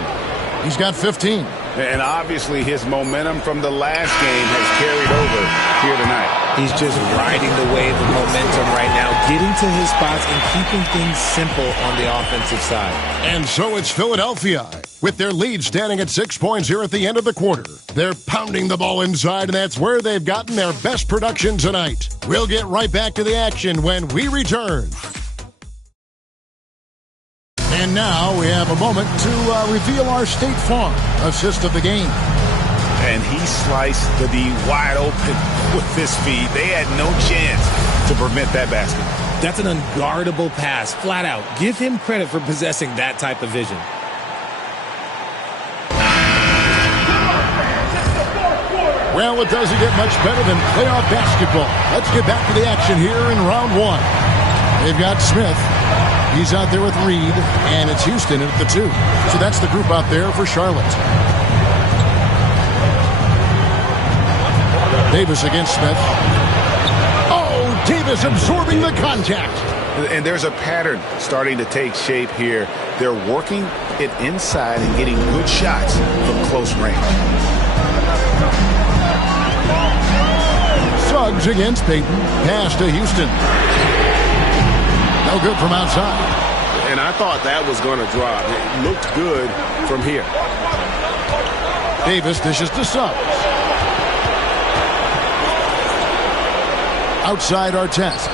He's got 15. And obviously his momentum from the last game has carried over here tonight. He's just riding the wave of momentum right now, getting to his spots and keeping things simple on the offensive side. And so it's Philadelphia, with their lead standing at 6 points here at the end of the quarter. They're pounding the ball inside, and that's where they've gotten their best production tonight. We'll get right back to the action when we return. And now we have a moment to reveal our State Farm assist of the game. And he sliced the D wide open with his feet. They had no chance to prevent that basket. That's an unguardable pass, flat out. Give him credit for possessing that type of vision. Well, it doesn't get much better than playoff basketball. Let's get back to the action here in round 1. They've got Smith. He's out there with Reed, and it's Houston at the 2. So that's the group out there for Charlotte. Davis against Smith. Oh, Davis absorbing the contact. And there's a pattern starting to take shape here. They're working it inside and getting good shots from close range. Suggs against Peyton. Pass to Houston. No good from outside. And I thought that was going to drop. It looked good from here. Davis dishes to Suggs. Outside Artest.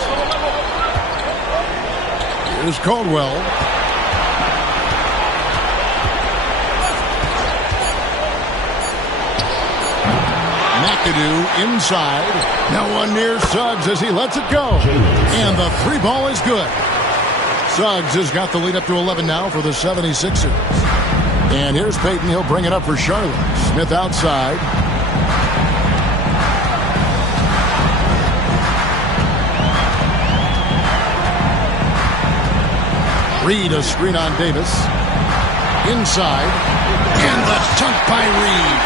Here's Caldwell. McAdoo inside. No one near Suggs as he lets it go. And the 3 ball is good. Suggs has got the lead up to 11 now for the 76ers. And here's Peyton. He'll bring it up for Charlotte. Smith outside. Reed, a screen on Davis. Inside. And the dunk by Reed.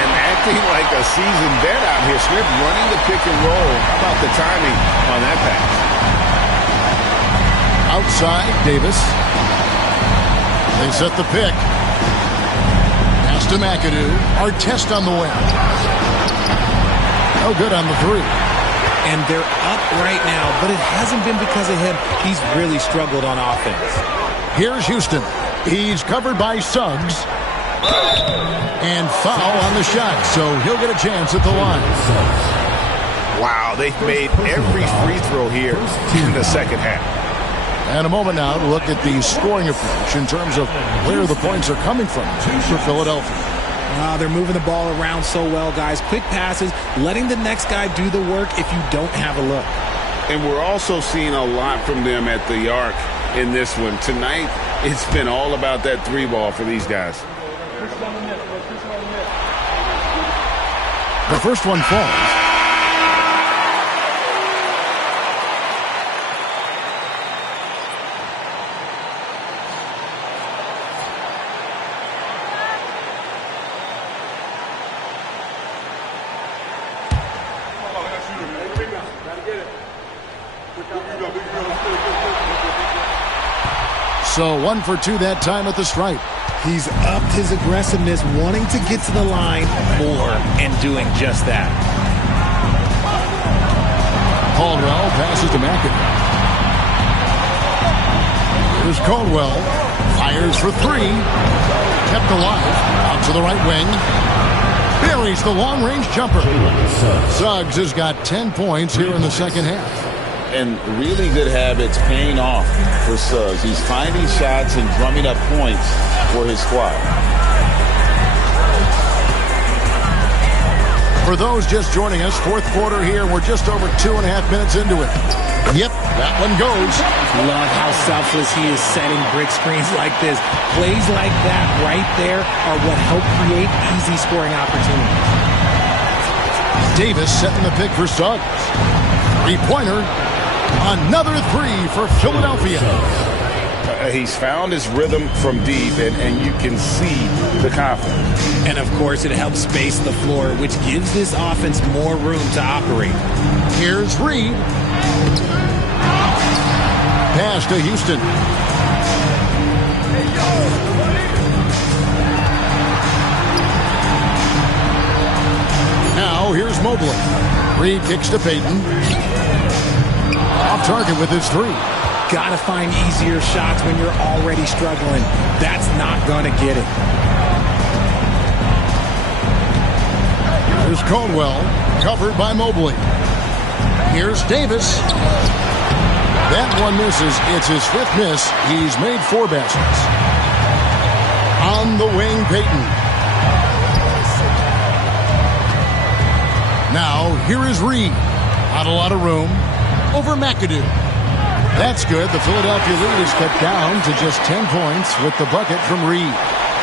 And acting like a seasoned vet out here. Smith running the pick and roll. How about the timing on that pass? Outside, Davis. They set the pick. Pass to McAdoo. Artest on the wing. No good on the 3. And they're up right now, but it hasn't been because of him. He's really struggled on offense. Here's Houston. He's covered by Suggs. And foul on the shot, so he'll get a chance at the line. Wow, they've made every free throw here in the second half. And a moment now to look at the scoring approach in terms of where the points are coming from for Philadelphia. They're moving the ball around so well, guys. Quick passes, letting the next guy do the work if you don't have a look. And we're also seeing a lot from them at the arc in this one. Tonight, it's been all about that three ball for these guys. The first one falls. So 1 for 2 that time at the stripe. He's upped his aggressiveness, wanting to get to the line more and doing just that. Caldwell passes to McAdoo. Here's Caldwell. Fires for 3. Kept alive. Out to the right wing. Buries the long-range jumper. Suggs has got 10 points here in the second half. And really good habits paying off for Suggs. He's finding shots and drumming up points for his squad. For those just joining us, fourth quarter here. We're just over 2.5 minutes into it. Yep, that one goes. Love how selfless he is setting brick screens like this. Plays like that right there are what help create easy scoring opportunities. Davis setting the pick for Suggs. Three-pointer. Another 3 for Philadelphia. He's found his rhythm from deep, and you can see the confidence. And, of course, it helps space the floor, which gives this offense more room to operate. Here's Reed. Pass to Houston. Now here's Mobley. Reed kicks to Payton. Off target with his 3. Gotta find easier shots when you're already struggling. That's not gonna get it. Here's Caldwell, covered by Mobley. Here's Davis. That one misses. It's his 5th miss. He's made 4 baskets. On the wing, Payton. Now, here is Reed. Not a lot of room. Over McAdoo. That's good. The Philadelphia lead is cut down to just 10 points with the bucket from Reed.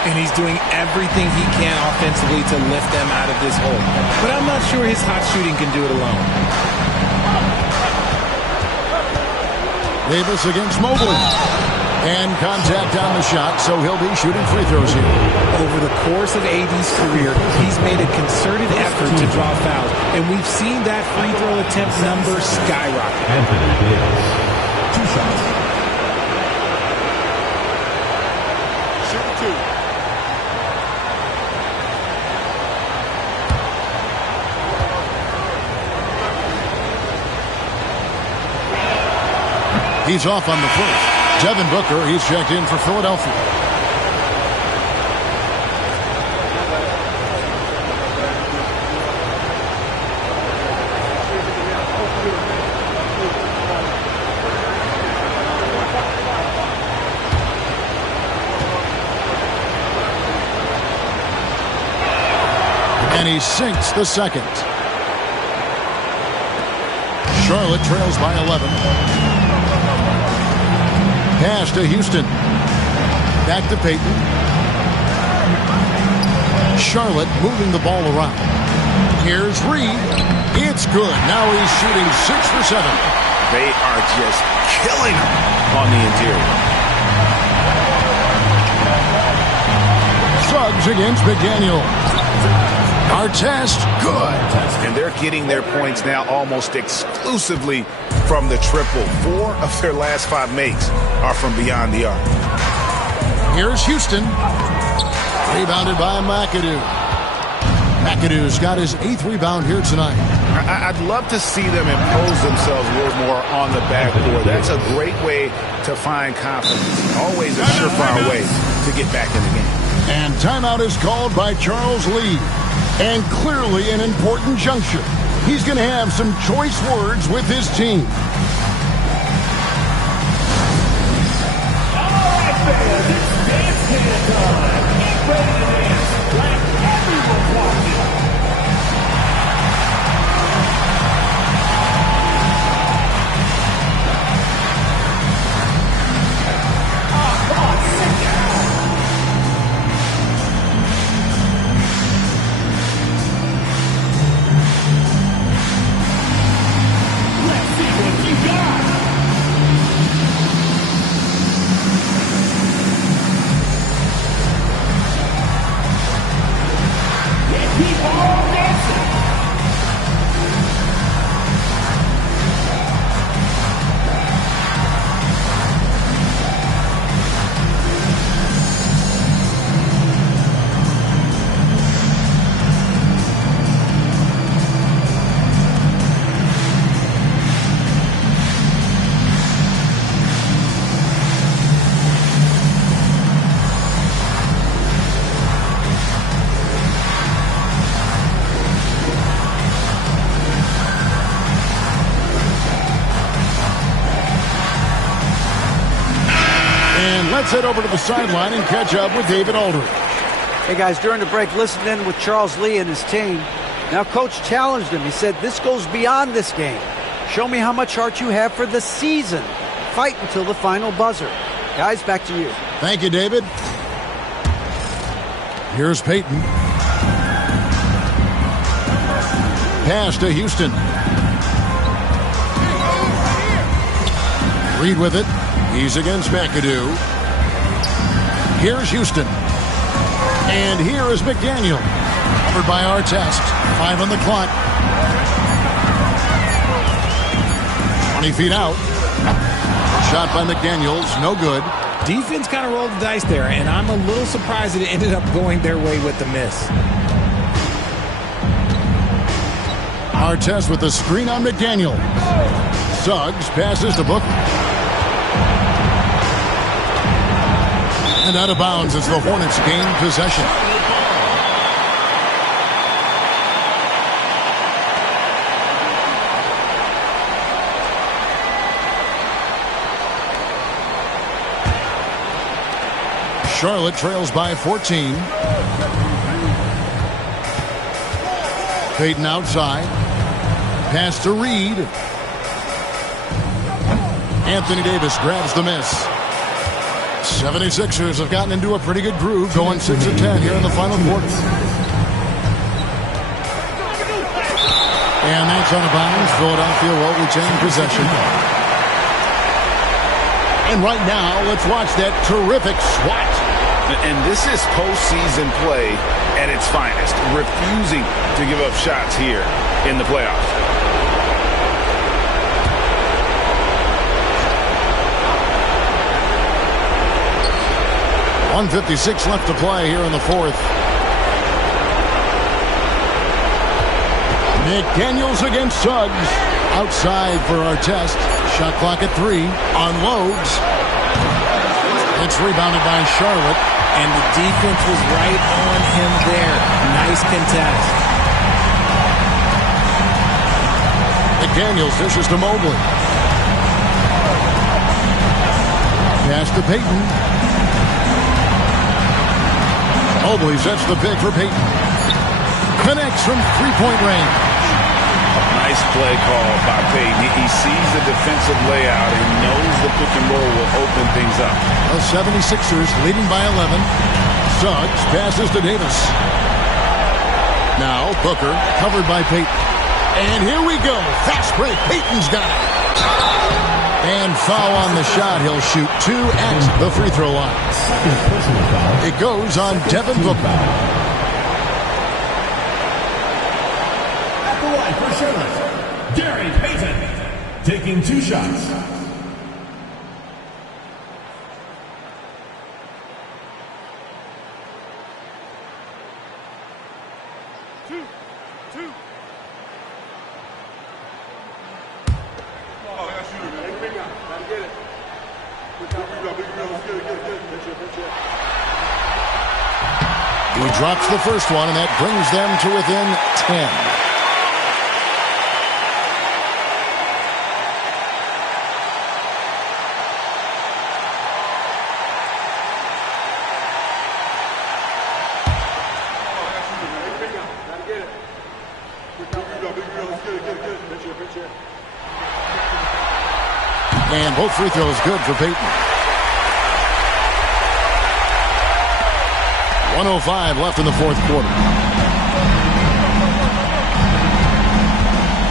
And he's doing everything he can offensively to lift them out of this hole. But I'm not sure his hot shooting can do it alone. Davis against Mobley. And contact on the shot, so he'll be shooting free throws here. Over the course of AD's career, he's made a concerted effort to draw fouls, and we've seen that free throw attempt number skyrocket. Anthony Davis, 2 shots. Shoot 2. He's off on the first. Devin Booker, he's checked in for Philadelphia. And he sinks the second. Charlotte trails by 11. Pass to Houston. Back to Payton. Charlotte moving the ball around. Here's Reed. It's good. Now he's shooting 6 for 7. They are just killing him on the interior. Suggs against McDaniel. Artest, good. And they're getting their points now almost exclusively from the triple. 4 of their last 5 makes are from beyond the arc. Here's Houston. Rebounded by McAdoo. McAdoo's got his 8th rebound here tonight. I'd love to see them impose themselves a little more on the backboard. That's a great way to find confidence. Always a surefire way to get back in the game. And timeout is called by Charles Lee. And clearly an important juncture. He's going to have some choice words with his team. Let's head over to the sideline and catch up with David Aldridge. Hey, guys, during the break, listen in with Charles Lee and his team. Now, Coach challenged him. He said, this goes beyond this game. Show me how much heart you have for the season. Fight until the final buzzer. Guys, back to you. Thank you, David. Here's Peyton. Pass to Houston. Reed with it. He's against McAdoo. Here's Houston. And here is McDaniel. Covered by Artest. 5 on the clock. 20 feet out. Shot by McDaniels. No good. Defense kind of rolled the dice there, and I'm a little surprised that it ended up going their way with the miss. Artest with the screen on McDaniel. Suggs passes to Booker. And out of bounds as the Hornets gain possession. Charlotte trails by 14. Peyton outside. Pass to Reed. Anthony Davis grabs the miss. 76ers have gotten into a pretty good groove, going 6 of 10 here in the final quarter. And that's out of bounds. Philadelphia will retain possession. And right now, let's watch that terrific swat. And this is postseason play at its finest, refusing to give up shots here in the playoffs. .156 left to play here in the fourth. McDaniels against Suggs. Outside for Artest. Shot clock at 3. Unloads. It's rebounded by Charlotte. And the defense was right on him there. Nice contest. McDaniels dishes to Mobley. Pass to Peyton. Mobley sets the pick for Peyton. Connects from three-point range. Nice play call by Peyton. He sees the defensive layout and knows the pick and roll will open things up. The 76ers leading by 11. Suggs passes to Davis. Now Booker covered by Peyton. And here we go. Fast break. Peyton's got it. And foul on the shot. He'll shoot 2 at the free throw line. It goes on Devin Booker. At the line for Charlotte, Gary Payton, taking 2 shots. He drops the first one, and that brings them to within 10. And both free throws good for Peyton. 1:05 left in the fourth quarter.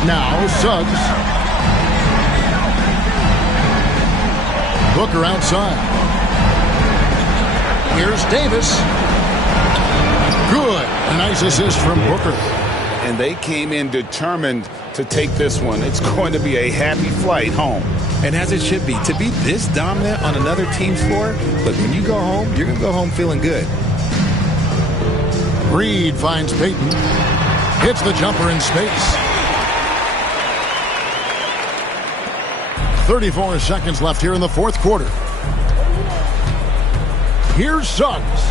Now Suggs. Booker outside. Here's Davis. Good. A nice assist from Booker. And they came in determined to take this one. It's going to be a happy flight home. And as it should be. To be this dominant on another team's floor, look, when you go home, you're going to go home feeling good. Reed finds Peyton. Hits the jumper in space. 34 seconds left here in the fourth quarter. Here's Suggs.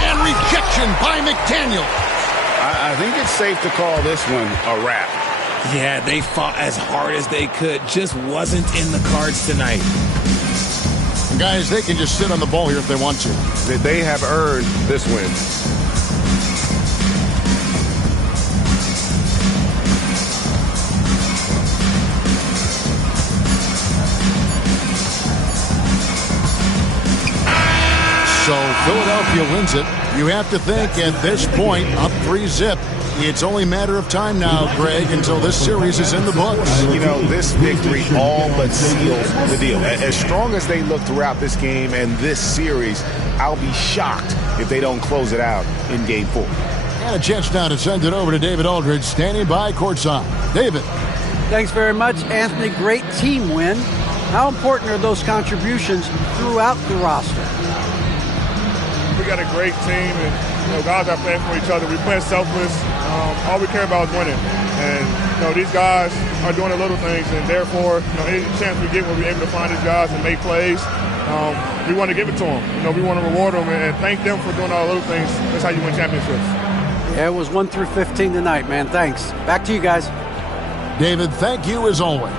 And rejection by McDaniel. I think it's safe to call this one a wrap. Yeah, they fought as hard as they could. Just wasn't in the cards tonight. Guys, they can just sit on the ball here if they want to. They have earned this win. So Philadelphia wins it. You have to think at this point, up 3-zip. It's only a matter of time now, Greg, until this series is in the books. You know, this victory all but seals the deal. As strong as they look throughout this game and this series, I'll be shocked if they don't close it out in Game 4. And a chance now to send it over to David Aldridge, standing by courtside. David. Thanks very much, Anthony. Great team win. How important are those contributions throughout the roster? We got a great team, and guys are playing for each other. We play selfless. All we care about is winning. And these guys are doing the little things, and therefore, any chance we get where we're able to find these guys and make plays, we want to give it to them. We want to reward them and thank them for doing all the little things. That's how you win championships. Yeah, it was 1 through 15 tonight, man. Thanks. Back to you guys. David, thank you as always.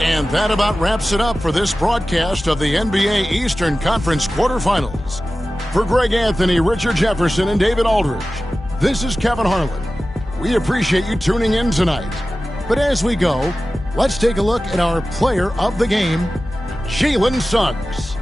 And that about wraps it up for this broadcast of the NBA Eastern Conference quarterfinals. For Greg Anthony, Richard Jefferson, and David Aldridge, this is Kevin Harlan. We appreciate you tuning in tonight. But as we go, let's take a look at our player of the game, Jalen Suggs.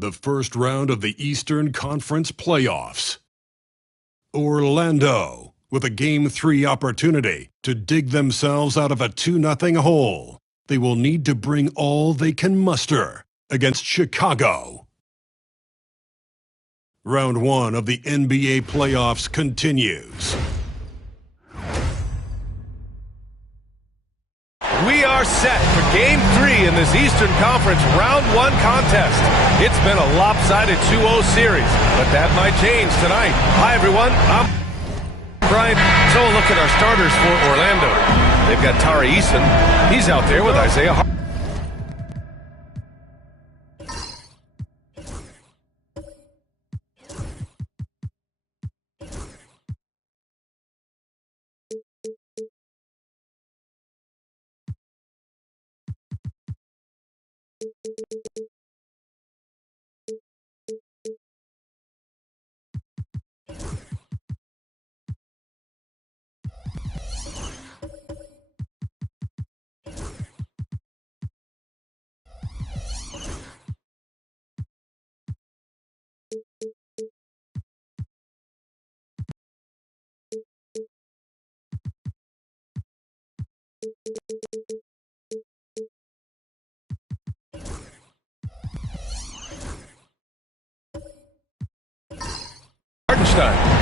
The first round of the Eastern Conference playoffs. Orlando with a Game 3 opportunity to dig themselves out of a 2-0 hole. They will need to bring all they can muster against Chicago. Round 1 of the NBA playoffs continues. We are set for Game 3 in this Eastern Conference Round 1 contest. It's been a lopsided 2-0 series, but that might change tonight. Hi, everyone. I'm Brian. So a look at our starters for Orlando. They've got Tari Eason. He's out there with Isaiah Harden.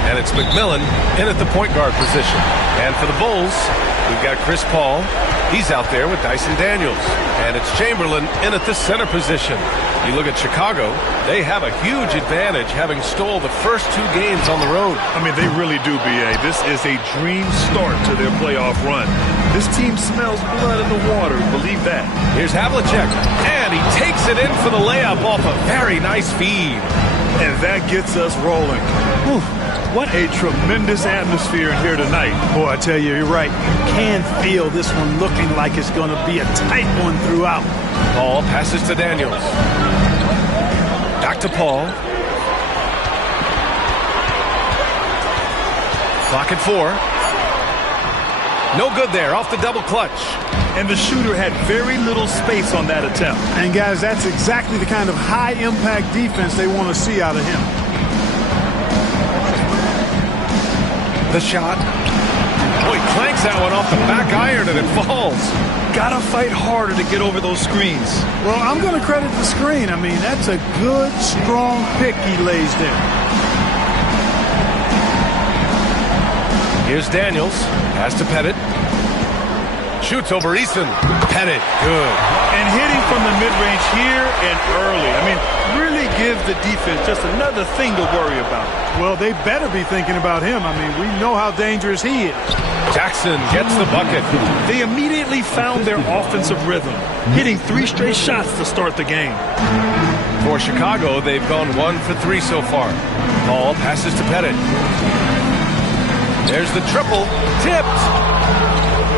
And it's McMillan in at the point guard position. And for the Bulls, we've got Chris Paul. He's out there with Dyson Daniels. And it's Chamberlain in at the center position. You look at Chicago, they have a huge advantage having stole the first 2 games on the road. I mean, they really do, B.A. This is a dream start to their playoff run. This team smells blood in the water, believe that. Here's Havlicek, and he takes it in for the layup off a very nice feed. And that gets us rolling. Whew. What a tremendous atmosphere in here tonight. Boy, I tell you, you're right. You can feel this one looking like it's going to be a tight one throughout. Paul passes to Daniels. Back to Paul. Clock at 4. No good there, off the double clutch. And the shooter had very little space on that attempt. And guys, that's exactly the kind of high-impact defense they want to see out of him. The shot. Oh, he clanks that one off the back iron and it falls. Gotta fight harder to get over those screens. Well, I'm going to credit the screen. I mean, that's a good, strong pick he lays there. Here's Daniels. Pass to Pettit. Shoots over Eason. Pettit, good. And hitting from the mid-range here and early. I mean, really give the defense just another thing to worry about. Well, they better be thinking about him. I mean, we know how dangerous he is. Jackson gets the bucket. They immediately found their offensive rhythm, hitting 3 straight shots to start the game. For Chicago, they've gone 1 for 3 so far. Paul passes to Pettit. There's the triple. Tipped.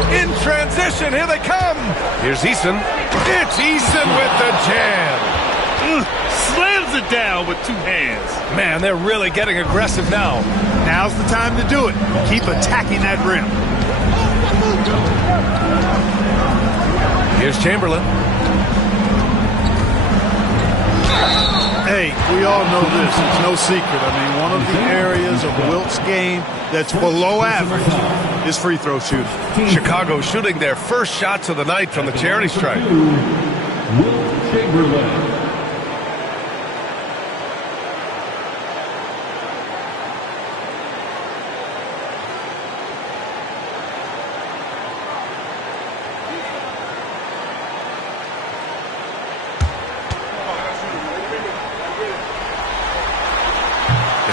In transition, here they come. Here's Eason. It's Eason with the jam. Slams it down with 2 hands. Man, they're really getting aggressive now. Now's the time to do it. Keep attacking that rim. Here's Chamberlain. Hey, we all know this. It's no secret. I mean, one of the areas of Wilt's game that's below average is free throw shooting. Chicago shooting their first shots of the night from the charity stripe. Wilt Chamberlain.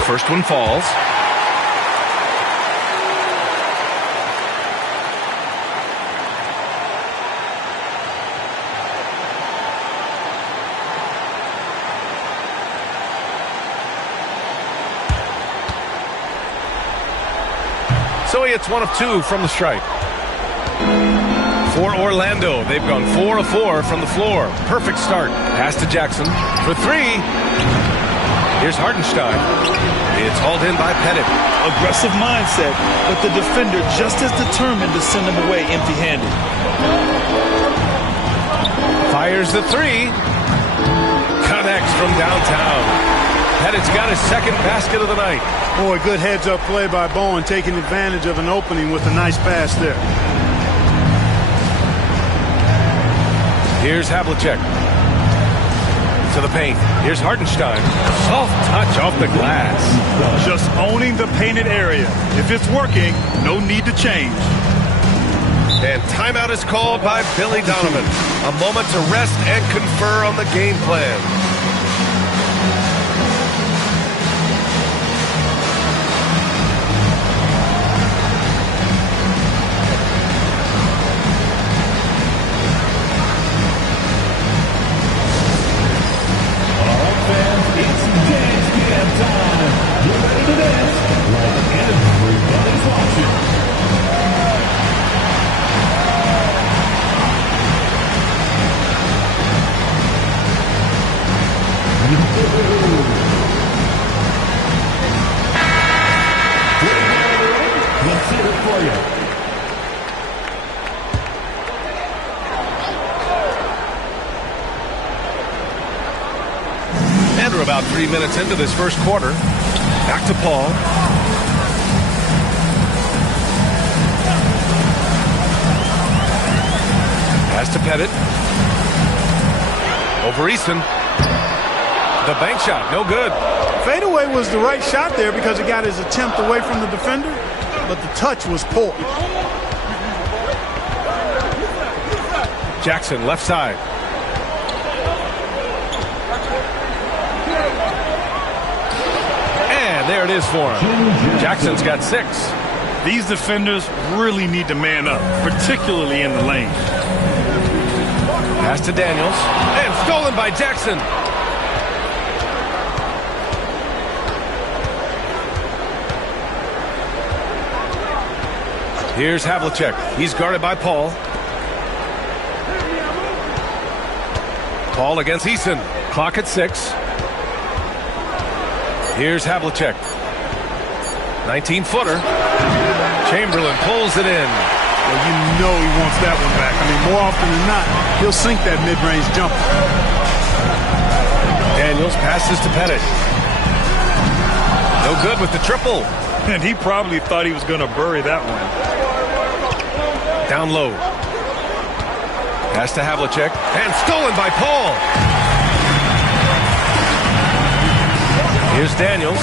First one falls. So he hits 1 of 2 from the stripe. For Orlando, they've gone 4 of 4 from the floor. Perfect start. Pass to Jackson for 3. Here's Hartenstein. It's hauled in by Pettit. Aggressive mindset, but the defender just as determined to send him away empty-handed. Fires the 3. Connects from downtown. Pettit's got his second basket of the night. Boy, good heads-up play by Bowen, taking advantage of an opening with a nice pass there. Here's Havlicek. To the paint. Here's Hartenstein. Soft touch off the glass. Just owning the painted area. If it's working, no need to change. And timeout is called by Billy Donovan. A moment to rest and confer on the game plan. And we're about 3 minutes into this first quarter. Back to Paul. Pass to Pettit. Over Easton. The bank shot, no good. Fadeaway was the right shot there because it got his attempt away from the defender, but the touch was poor. Jackson, left side. And there it is for him. Jackson's got 6. These defenders really need to man up, particularly in the lane. Pass to Daniels. And stolen by Jackson. Here's Havlicek. He's guarded by Paul. Paul against Eason. Clock at 6. Here's Havlicek. 19-footer. Chamberlain pulls it in. Well, you know he wants that one back. I mean, more often than not, he'll sink that mid-range jumper. Daniels passes to Pettit. No good with the triple. And he probably thought he was going to bury that one. Down low. Pass to Havlicek. And stolen by Paul. Here's Daniels.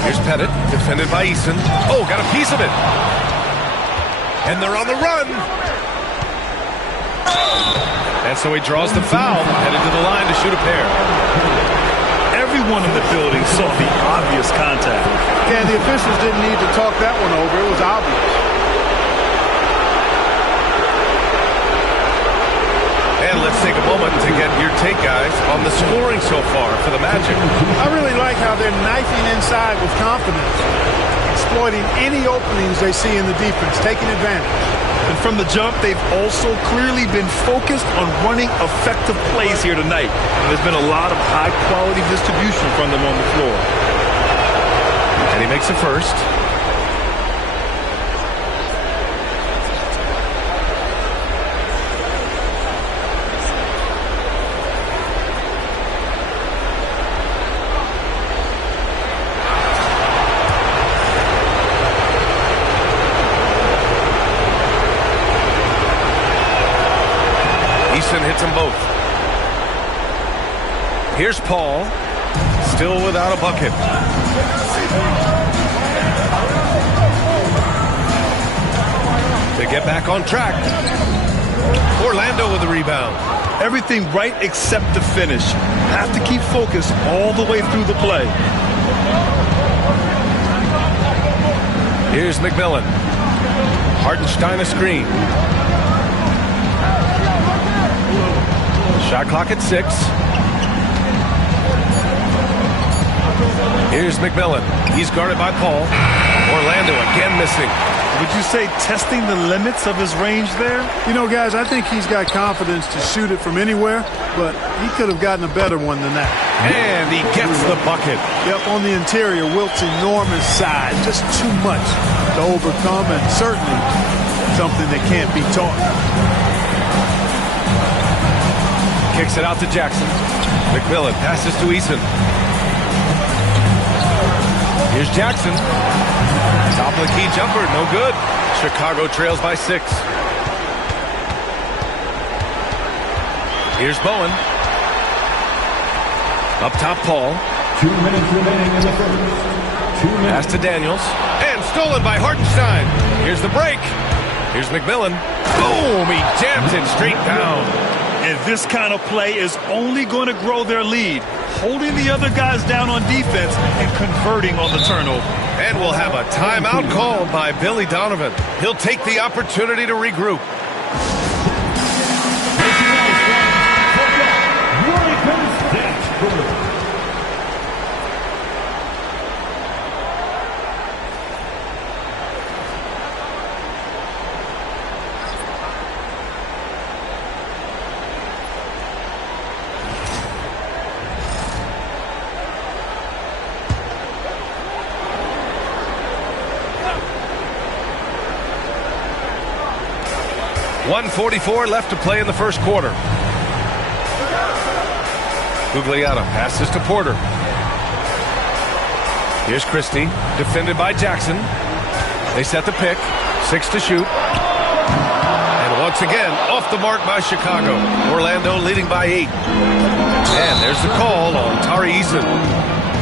Here's Pettit. Defended by Eason. Oh, got a piece of it. And they're on the run. And so he draws the foul. Headed to the line to shoot a pair. Everyone in the building saw the obvious contact. Yeah, the officials didn't need to talk that one over. It was obvious. And let's take a moment to get your take, guys, on the scoring so far for the Magic. I really like how they're knifing inside with confidence, exploiting any openings they see in the defense, taking advantage. And from the jump, they've also clearly been focused on running effective plays here tonight. And there's been a lot of high-quality distribution from them on the floor. And he makes the first. Here's Paul. Still without a bucket. To get back on track. Orlando with the rebound. Everything right except the finish. Have to keep focused all the way through the play. Here's McMillan. Hartenstein a screen. Shot clock at 6. Here's McMillan. He's guarded by Paul. Orlando again missing. Would you say testing the limits of his range there? You know, guys, I think he's got confidence to shoot it from anywhere, but he could have gotten a better one than that. And he gets the bucket. Yep, on the interior, Wilt's enormous size. Just too much to overcome, and certainly something that can't be taught. Kicks it out to Jackson. McMillan passes to Eason. Here's Jackson. Top of the key jumper, no good. Chicago trails by 6. Here's Bowen. Up top, Paul. 2 minutes remaining in the first. 2 minutes. Pass to Daniels. And stolen by Hartenstein. Here's the break. Here's McMillan. Boom! He jams it straight down. And this kind of play is only going to grow their lead. Holding the other guys down on defense and converting on the turnover. And we'll have a timeout called by Billy Donovan. He'll take the opportunity to regroup. .144 left to play in the first quarter. Gugliotta passes to Porter. Here's Christie, defended by Jackson. They set the pick, 6 to shoot. And once again, off the mark by Chicago. Orlando leading by 8. And there's the call on Tari Eason.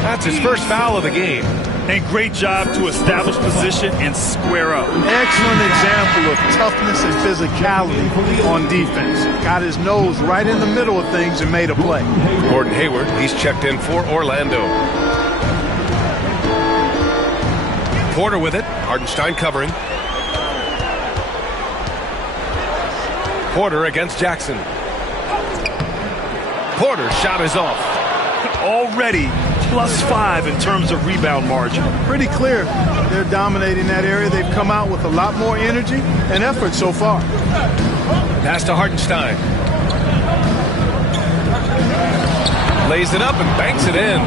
That's his first foul of the game. And great job to establish position and square up. Excellent example of toughness and physicality on defense. Got his nose right in the middle of things and made a play. Gordon Hayward, he's checked in for Orlando. Porter with it. Hartenstein covering. Porter against Jackson. Porter's shot is off. Already +5 in terms of rebound margin. Pretty clear. They're dominating that area. They've come out with a lot more energy and effort so far. Pass to Hartenstein. Lays it up and banks it in.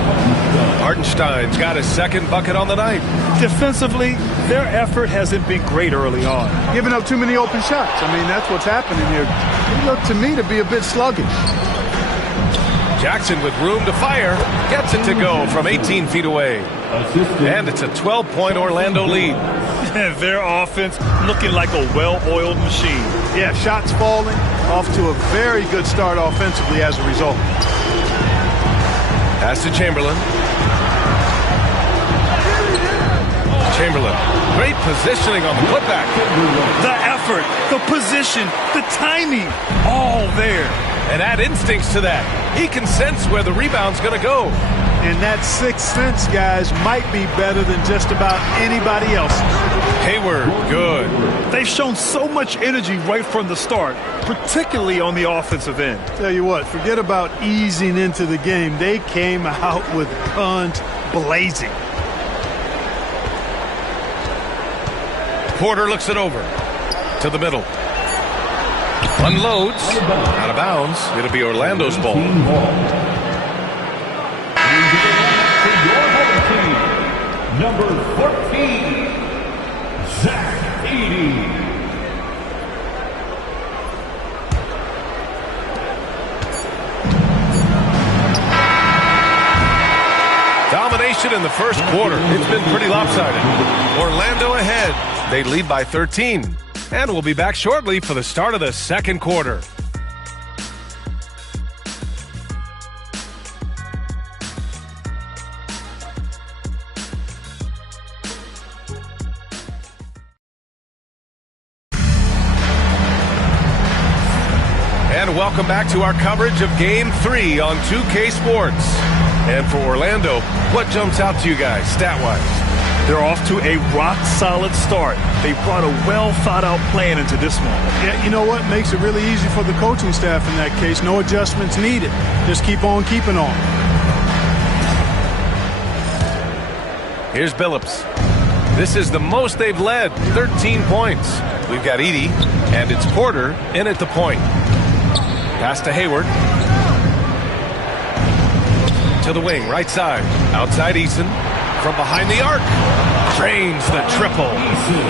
Hartenstein's got his second bucket on the night. Defensively, their effort hasn't been great early on. Giving up too many open shots. I mean, that's what's happening here. They look to me to be a bit sluggish. Jackson with room to fire. Gets it to go from 18 feet away. And it's a 12-point Orlando lead. Their offense looking like a well-oiled machine. Yeah, shots falling. Off to a very good start offensively as a result. Pass to Chamberlain. Chamberlain. Great positioning on the putback. The effort, the position, the timing, all there. And add instincts to that. He can sense where the rebound's going to go. And that sixth sense, guys, might be better than just about anybody else's. Hayward, good. They've shown so much energy right from the start, particularly on the offensive end. Tell you what, forget about easing into the game. They came out with guns blazing. Porter looks it over to the middle. Unloads. Out of bounds. It'll be Orlando's ball. Number 14, Zach Edey. Domination in the first quarter. It's been pretty lopsided. Orlando ahead. They lead by 13. And we'll be back shortly for the start of the second quarter. And welcome back to our coverage of Game 3 on 2K Sports. And for Orlando, what jumps out to you guys stat-wise? They're off to a rock-solid start. They brought a well-thought-out plan into this one. Yeah, you know what makes it really easy for the coaching staff in that case? No adjustments needed. Just keep on keeping on. Here's Billups. This is the most they've led, 13 points. We've got Edey, and it's Porter in at the point. Pass to Hayward. To the wing, right side. Outside Eason. From behind the arc. Drains the triple.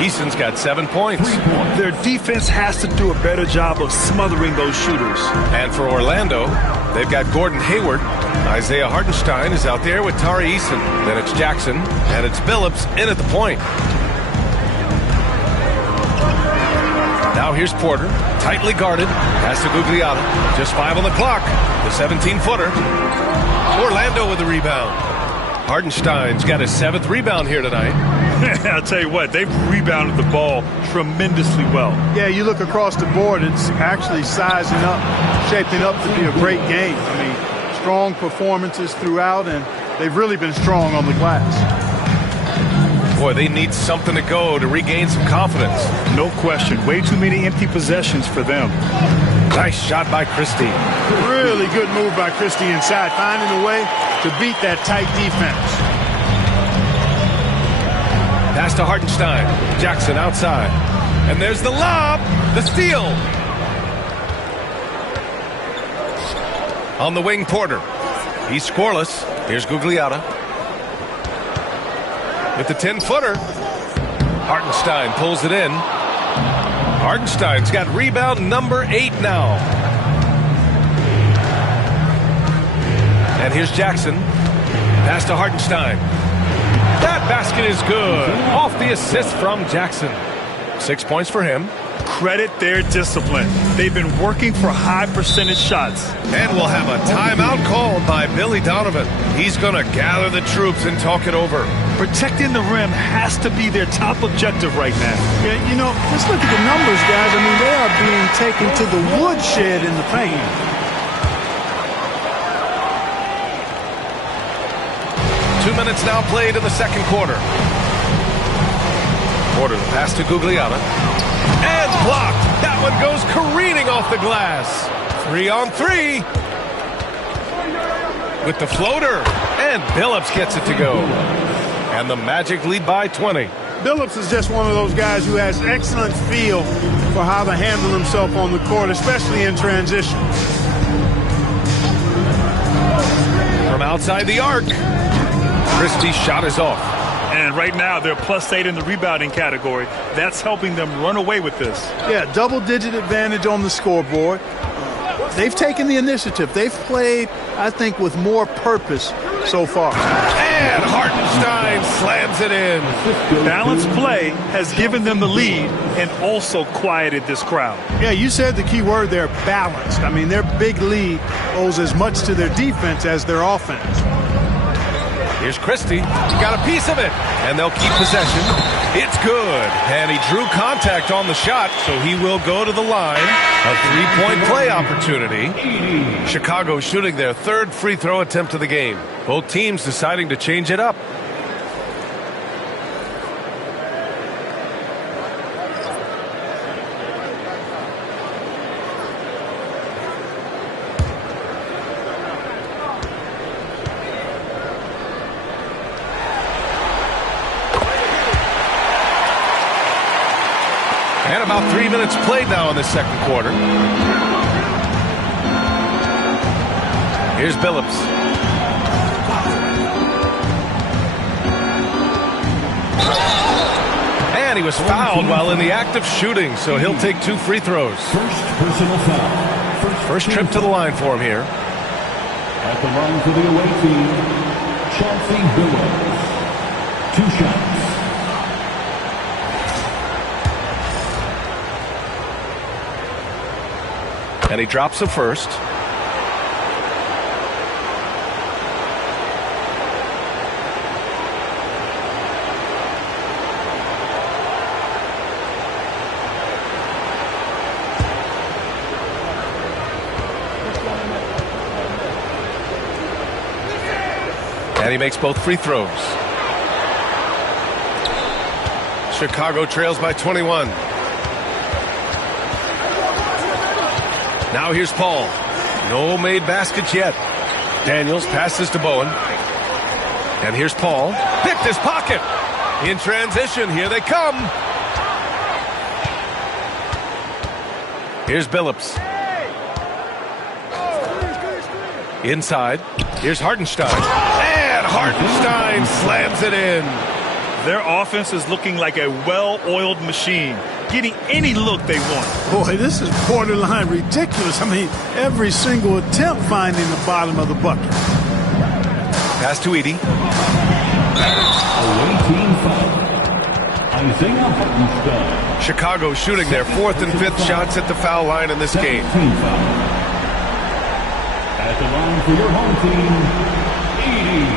Eason's got 7 points. Their defense has to do a better job of smothering those shooters. And for Orlando, they've got Gordon Hayward. Isaiah Hartenstein is out there with Tari Eason. Then it's Jackson, and it's Billups in at the point. Now here's Porter, tightly guarded. Pass to Gugliotta. Just 5 on the clock. The 17-footer. Orlando with the rebound. Hartenstein's got his 7th rebound here tonight. I'll tell you what, they've rebounded the ball tremendously well. Yeah, you look across the board, it's actually sizing up, shaping up to be a great game. I mean, strong performances throughout, and they've really been strong on the glass. Boy, they need something to go to regain some confidence. No question. Way too many empty possessions for them. Nice shot by Christie. Really good move by Christie inside, finding a way to beat that tight defense. Pass to Hartenstein. Jackson outside. And there's the lob. The steal. On the wing, Porter. He's scoreless. Here's Gugliotta. With the 10-footer. Hartenstein pulls it in. Hartenstein's got rebound number 8 now. And here's Jackson. Pass to Hartenstein. That basket is good. Off the assist from Jackson. 6 points for him. Credit their discipline. They've been working for high percentage shots. And we'll have a timeout called by Billy Donovan. He's going to gather the troops and talk it over. Protecting the rim has to be their top objective right now. Yeah, you know, let's look at the numbers, guys. I mean, they are being taken to the woodshed in the paint. 2 minutes now played in the second quarter. Porter, the pass to Gugliotta. And blocked. That one goes careening off the glass. 3 on 3. With the floater. And Billups gets it to go. And the Magic lead by 20. Billups is just one of those guys who has excellent feel for how to handle himself on the court, especially in transition. From outside the arc. Christie's shot is off. And right now, they're +8 in the rebounding category. That's helping them run away with this. Yeah, double-digit advantage on the scoreboard. They've taken the initiative. They've played, I think, with more purpose so far. And Hartenstein slams it in. Balanced play has given them the lead and also quieted this crowd. Yeah, you said the key word there, balanced. I mean, their big lead owes as much to their defense as their offense. Here's Christie. Got a piece of it. And they'll keep possession. It's good. And he drew contact on the shot, so he will go to the line. A 3-point play opportunity. Chicago shooting their 3rd free throw attempt of the game. Both teams deciding to change it up. And about 3 minutes played now in the second quarter. Here's Billups. And he was fouled while in the act of shooting, so he'll take 2 free throws. First personal foul. First trip to the line for him here. At the line for the away team, Chauncey Billups. 2 shots. And he drops the first. And he makes both free throws. Chicago trails by 21. Now here's Paul. No made baskets yet. Daniels passes to Bowen. And here's Paul. Picked his pocket. In transition, here they come. Here's Billups. Inside. Here's Hartenstein. And Hartenstein slams it in. Their offense is looking like a well-oiled machine, getting any look they want. Boy, this is borderline ridiculous. I mean, every single attempt finding the bottom of the bucket. Pass to Edie. Away team foul. Isaiah Hartenstein. Chicago shooting their 4th and 5th shots at the foul line in this game. At the line for your home team, Edie.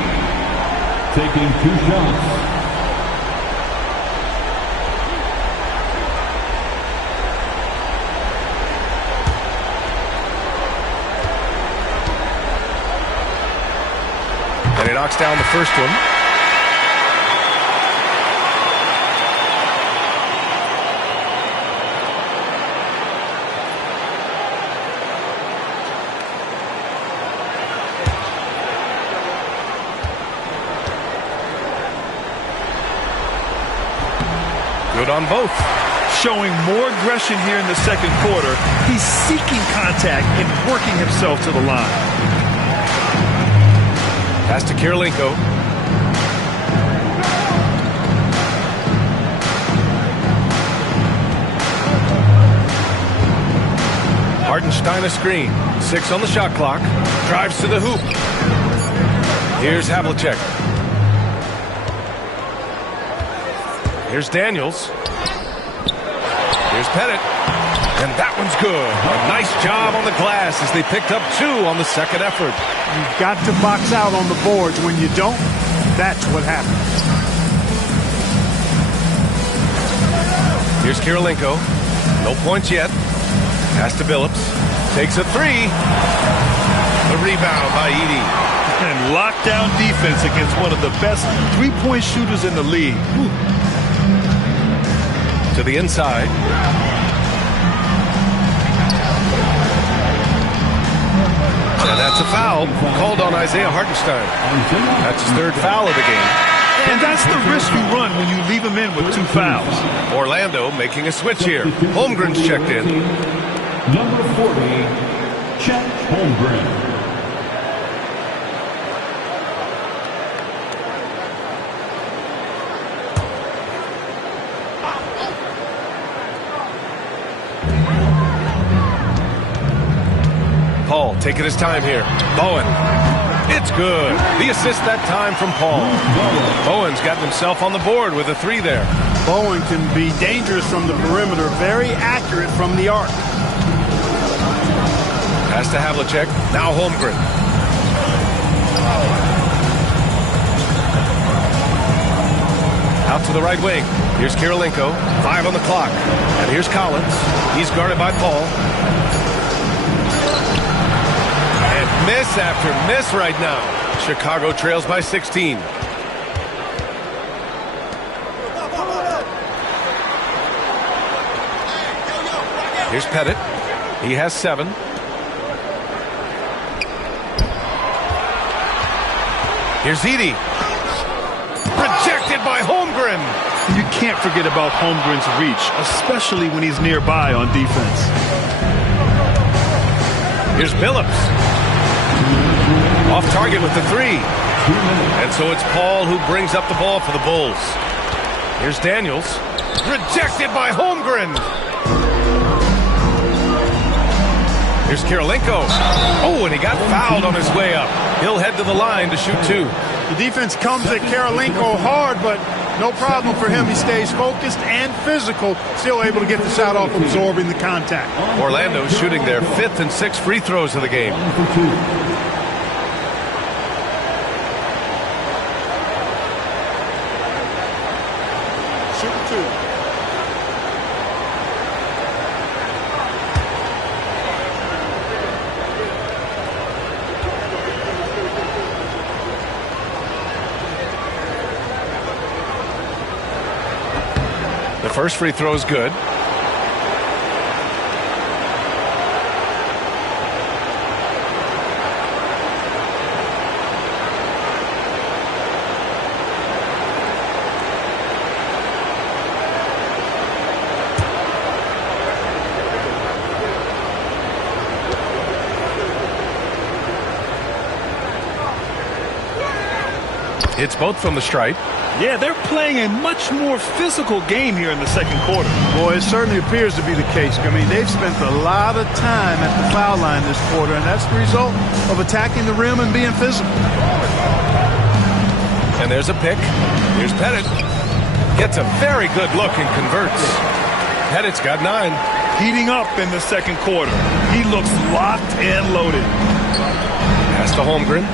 Taking 2 shots. And he knocks down the first one. Good on both. Showing more aggression here in the second quarter. He's seeking contact and working himself to the line. Pass to Kirilenko. Hartenstein a screen. 6 on the shot clock. Drives to the hoop. Here's Havlicek. Here's Daniels. Here's Pettit. And that one's good. A nice job on the glass as they picked up 2 on the second effort. You've got to box out on the boards. When you don't, that's what happens. Here's Kirilenko. No points yet. Pass to Billups. Takes a 3. The rebound by Edie. And lockdown defense against one of the best three-point shooters in the league. Whew. To the inside. And that's a foul called on Isaiah Hartenstein. That's his 3rd foul of the game. And that's the risk you run when you leave him in with 2 fouls. Orlando making a switch here. Holmgren's checked in. Number 40, Chet Holmgren. Paul taking his time here. Bowen. It's good. The assist that time from Paul. Bowen's gotten himself on the board with a 3 there. Bowen can be dangerous from the perimeter, very accurate from the arc. Pass to Havlicek. Now Holmgren. Out to the right wing. Here's Kirilenko. 5 on the clock. And here's Collins. He's guarded by Paul. Miss after miss right now. Chicago trails by 16. Here's Pettit. He has 7. Here's Edie. Rejected by Holmgren. You can't forget about Holmgren's reach, especially when he's nearby on defense. Here's Billups. Off target with the 3. And so it's Paul who brings up the ball for the Bulls. Here's Daniels. Rejected by Holmgren. Here's Kirilenko. Oh, and he got fouled on his way up. He'll head to the line to shoot 2. The defense comes at Kirilenko hard, but no problem for him. He stays focused and physical, still able to get the shot off, absorbing the contact. Orlando shooting their 5th and 6th free throws of the game. The first free throw is good. It's both from the stripe. Yeah, they're playing a much more physical game here in the second quarter. Boy, it certainly appears to be the case. I mean, they've spent a lot of time at the foul line this quarter, and that's the result of attacking the rim and being physical. And there's a pick. Here's Pettit. Gets a very good look and converts. Pettit's got 9. Heating up in the second quarter. He looks locked and loaded. Pass to Holmgren.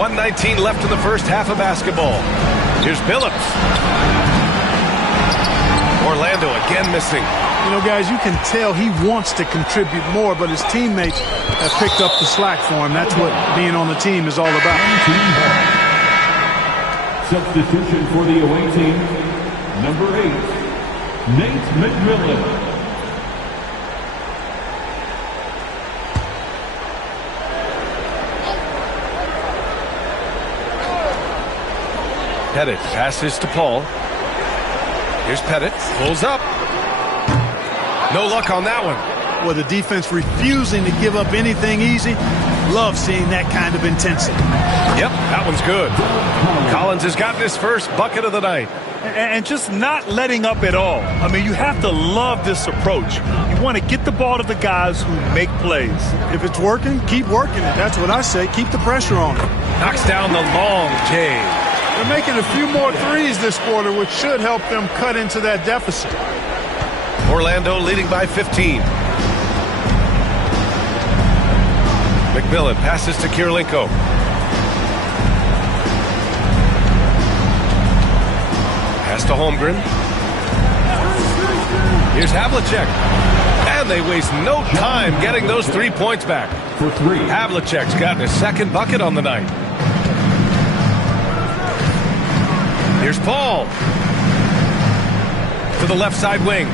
1:19 left in the first half of basketball. Here's Billups. Orlando again missing. You know, guys, you can tell he wants to contribute more, but his teammates have picked up the slack for him. That's what being on the team is all about. Substitution for the away team, number 8, Nate McMillan. Pettit passes to Paul. Here's Pettit. Pulls up. No luck on that one. Well, the defense refusing to give up anything easy. Love seeing that kind of intensity. Yep, that one's good. Collins has gotten his first bucket of the night. And just not letting up at all. I mean, you have to love this approach. You want to get the ball to the guys who make plays. If it's working, keep working it. That's what I say. Keep the pressure on it. Knocks down the long J. They're making a few more threes this quarter, which should help them cut into that deficit. Orlando leading by 15. McMillan passes to Kirilenko. Pass to Holmgren. Here's Havlicek. And they waste no time getting those 3 points back. For 3. Havlicek's gotten his second bucket on the night. Here's Paul. To the left side wing.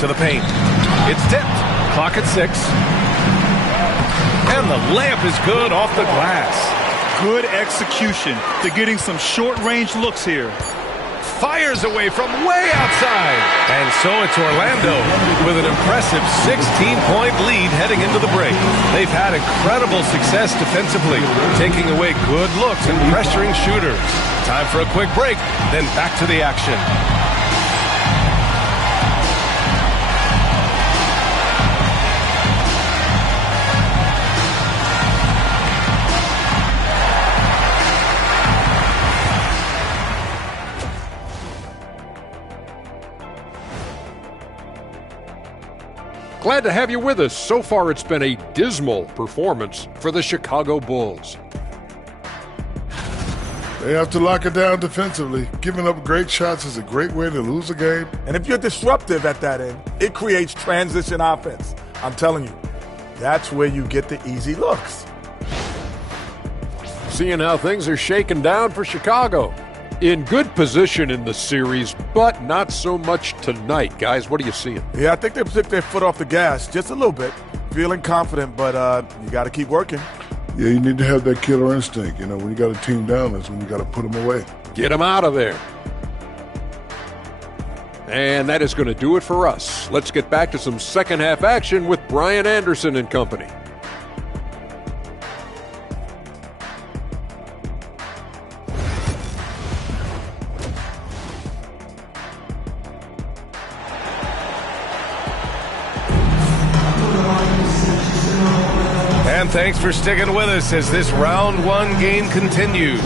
To the paint. It's tipped. Clock at 6. And the layup is good off the glass. Good execution. They're getting some short-range looks here. Fires away from way outside. And so it's Orlando with an impressive 16-point lead heading into the break. They've had incredible success defensively, taking away good looks and pressuring shooters. Time for a quick break, then back to the action. Glad to have you with us. So far, it's been a dismal performance for the Chicago Bulls. They have to lock it down defensively. Giving up great shots is a great way to lose a game. And if you're disruptive at that end, it creates transition offense. I'm telling you, that's where you get the easy looks. Seeing how things are shaking down for Chicago. In good position in the series, but not so much tonight. Guys, what are you seeing? Yeah, I think they took their foot off the gas just a little bit. Feeling confident, but you got to keep working. Yeah, you need to have that killer instinct. You know, when you got a team down, that's when you got to put them away. Get them out of there. And that is going to do it for us. Let's get back to some second half action with Brian Anderson and company. And thanks for sticking with us as this round 1 game continues.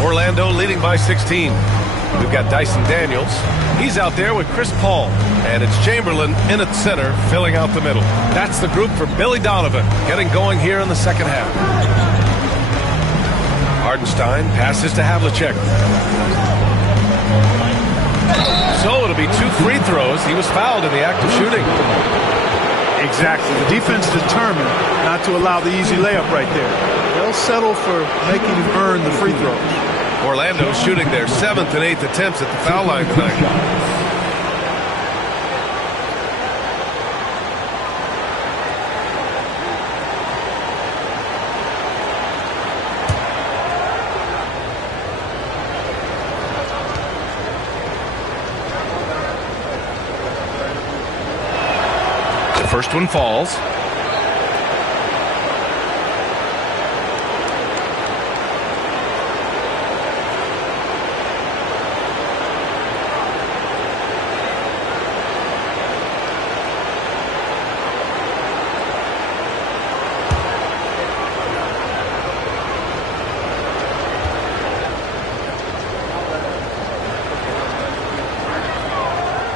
Orlando leading by 16. We've got Dyson Daniels. He's out there with Chris Paul. And it's Chamberlain in at center, filling out the middle. That's the group for Billy Donovan, getting going here in the second half. Hardenstein passes to Havlicek. So it'll be 2 free throws. He was fouled in the act of shooting. Exactly. The defense determined not to allow the easy layup right there. They'll settle for making him earn the free throws. Orlando shooting their 7th and 8th attempts at the foul line tonight. The first one falls.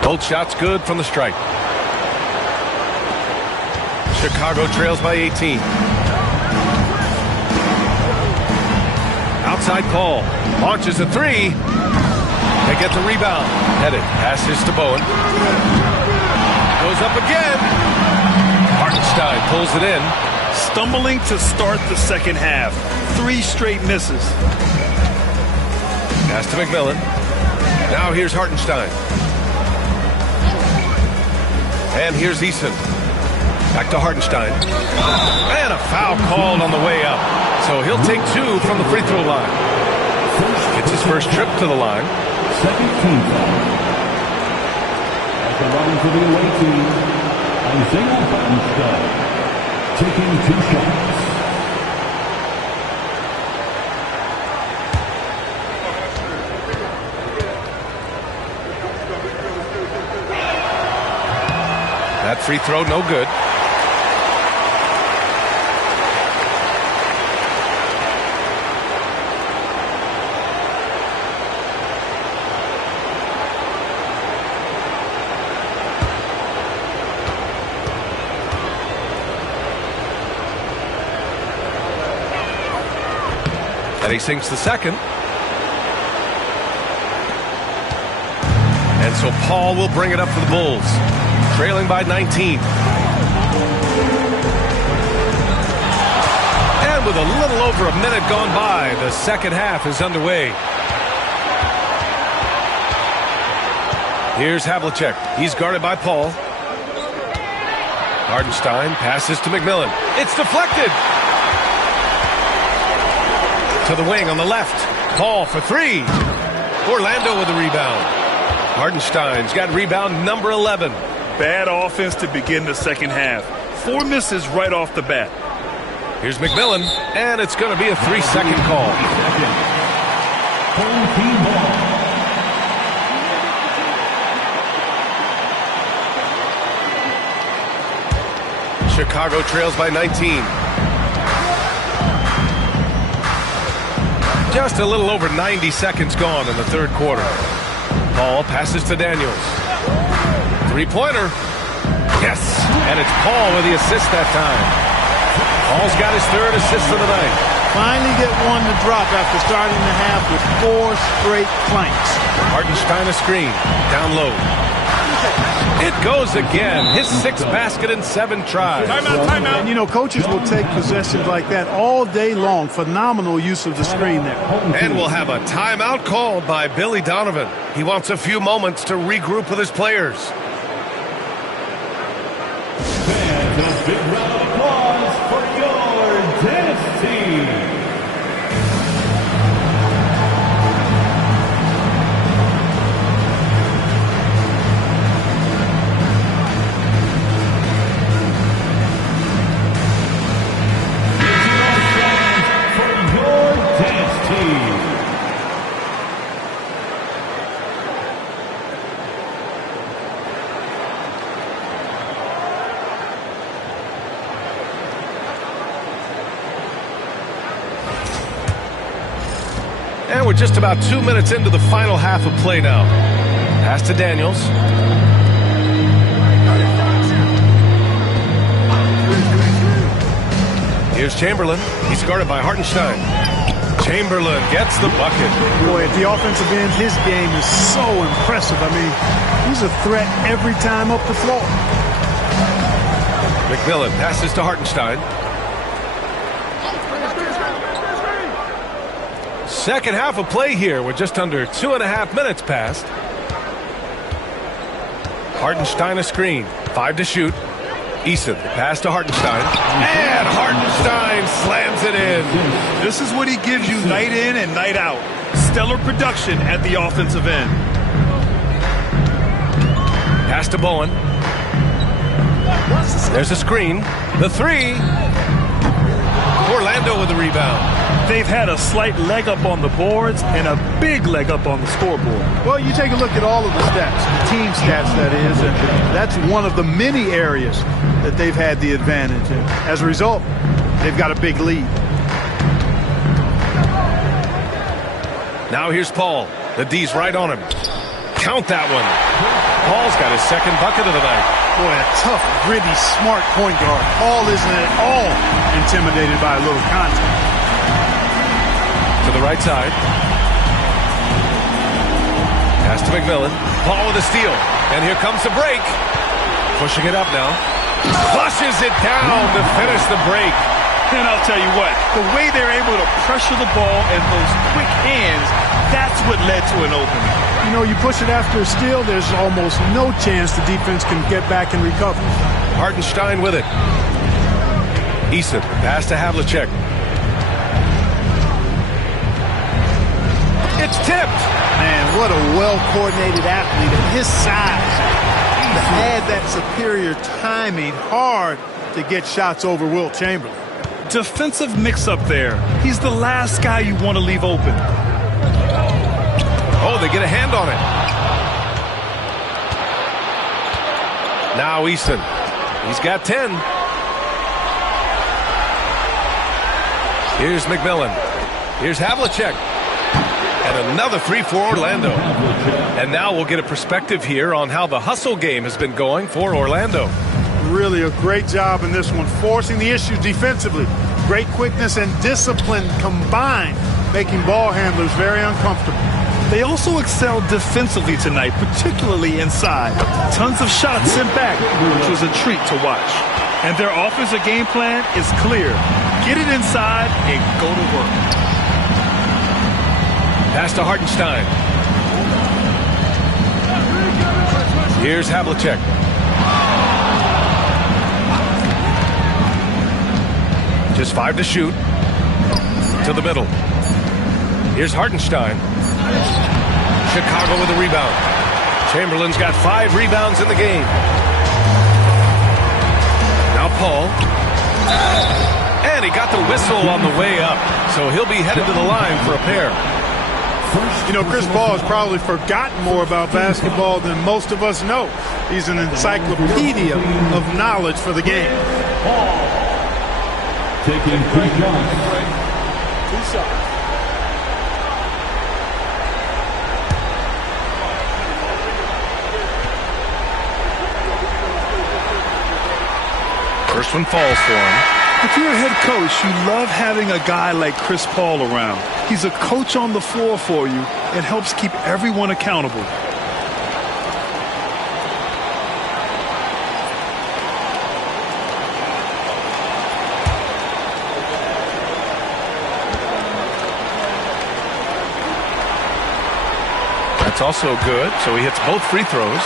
Both shots good from the stripe. Chicago trails by 18. Outside Paul. Launches a 3. They get the rebound. Headed. Passes to Bowen. Goes up again. Hartenstein pulls it in. Stumbling to start the second half. 3 straight misses. Pass to McMillan. Now here's Hartenstein. And here's Eason. Back to Hartenstein. And a foul called on the way up. So he'll take 2 from the free throw line. It's his first trip to the line. Second team foul. At the line for the away team, Isaiah Hartenstein, taking 2 shots. That free throw, no good. And he sinks the second. And so Paul will bring it up for the Bulls. Trailing by 19. And with a little over a minute gone by, the second half is underway. Here's Havlicek. He's guarded by Paul. Hartenstein passes to McMillan. It's deflected. To the wing on the left. Paul for 3. Orlando with the rebound. Hartenstein's got rebound number 11. Bad offense to begin the second half. 4 misses right off the bat. Here's McMillan, and it's going to be a 3-second call. Chicago trails by 19. Just a little over 90 seconds gone in the third quarter. Paul passes to Daniels. 3-pointer. Yes, and it's Paul with the assist that time. Paul's got his 3rd assist of the night. Finally get one to drop after starting the half with 4 straight planks. Hartenstein a screen. Down low. It goes again. His 6th basket in 7 tries. Timeout. And, you know, coaches will take possessions like that all day long. Phenomenal use of the screen there. And we'll have a timeout called by Billy Donovan. He wants a few moments to regroup with his players. And a big round of applause for your dance team. And we're just about 2 minutes into the final half of play now. Pass to Daniels. Here's Chamberlain. He's guarded by Hartenstein. Chamberlain gets the bucket. Boy, at the offensive end, his game is so impressive. I mean, he's a threat every time up the floor. McMillan passes to Hartenstein. Second half of play here with just under 2.5 minutes passed. Hartenstein a screen. 5 to shoot. Eason, the pass to Hartenstein. And Hartenstein slams it in. This is what he gives you night in and night out. Stellar production at the offensive end. Pass to Bowen. There's a screen. The three. Orlando with the rebound. They've had a slight leg up on the boards and a big leg up on the scoreboard. Well, you take a look at all of the stats, the team stats, that is, and that's one of the many areas that they've had the advantage. And as a result, they've got a big lead. Now here's Paul. The D's right on him. Count that one. Paul's got his second bucket of the night. Boy, a tough, gritty, smart point guard. Paul isn't at all intimidated by a little contact. To the right side. Pass to McMillan. Paul with a steal. And here comes the break. Pushing it up now. Flushes it down to finish the break. And I'll tell you what, the way they're able to pressure the ball and those quick hands, that's what led to an opening. You know, you push it after a steal, there's almost no chance the defense can get back and recover. Hartenstein with it. Eason, pass to Havlicek. It's tipped. Man, what a well-coordinated athlete at his size. To add that superior timing, hard to get shots over Wilt Chamberlain. Defensive mix-up there. He's the last guy you want to leave open. Oh, they get a hand on it. Now Easton. He's got 10. Here's McMillan. Here's Havlicek. And another three for Orlando. And now we'll get a perspective here on how the hustle game has been going for Orlando. Really a great job in this one, forcing the issue defensively. Great quickness and discipline combined, making ball handlers very uncomfortable. They also excelled defensively tonight, particularly inside. Tons of shots sent back, which was a treat to watch. And their offensive game plan is clear. Get it inside and go to work. Pass to Hartenstein. Here's Havlicek. Just 5 to shoot. To the middle. Here's Hartenstein. Chicago with a rebound. Chamberlain's got 5 rebounds in the game. Now Paul. And he got the whistle on the way up. So he'll be headed to the line for a pair. You know, Chris Paul has probably forgotten more about basketball than most of us know. He's an encyclopedia of knowledge for the game. Taking 3 shots. 2 shots. First one falls for him. If you're a head coach, you love having a guy like Chris Paul around. He's a coach on the floor for you and helps keep everyone accountable. That's also good, so he hits both free throws.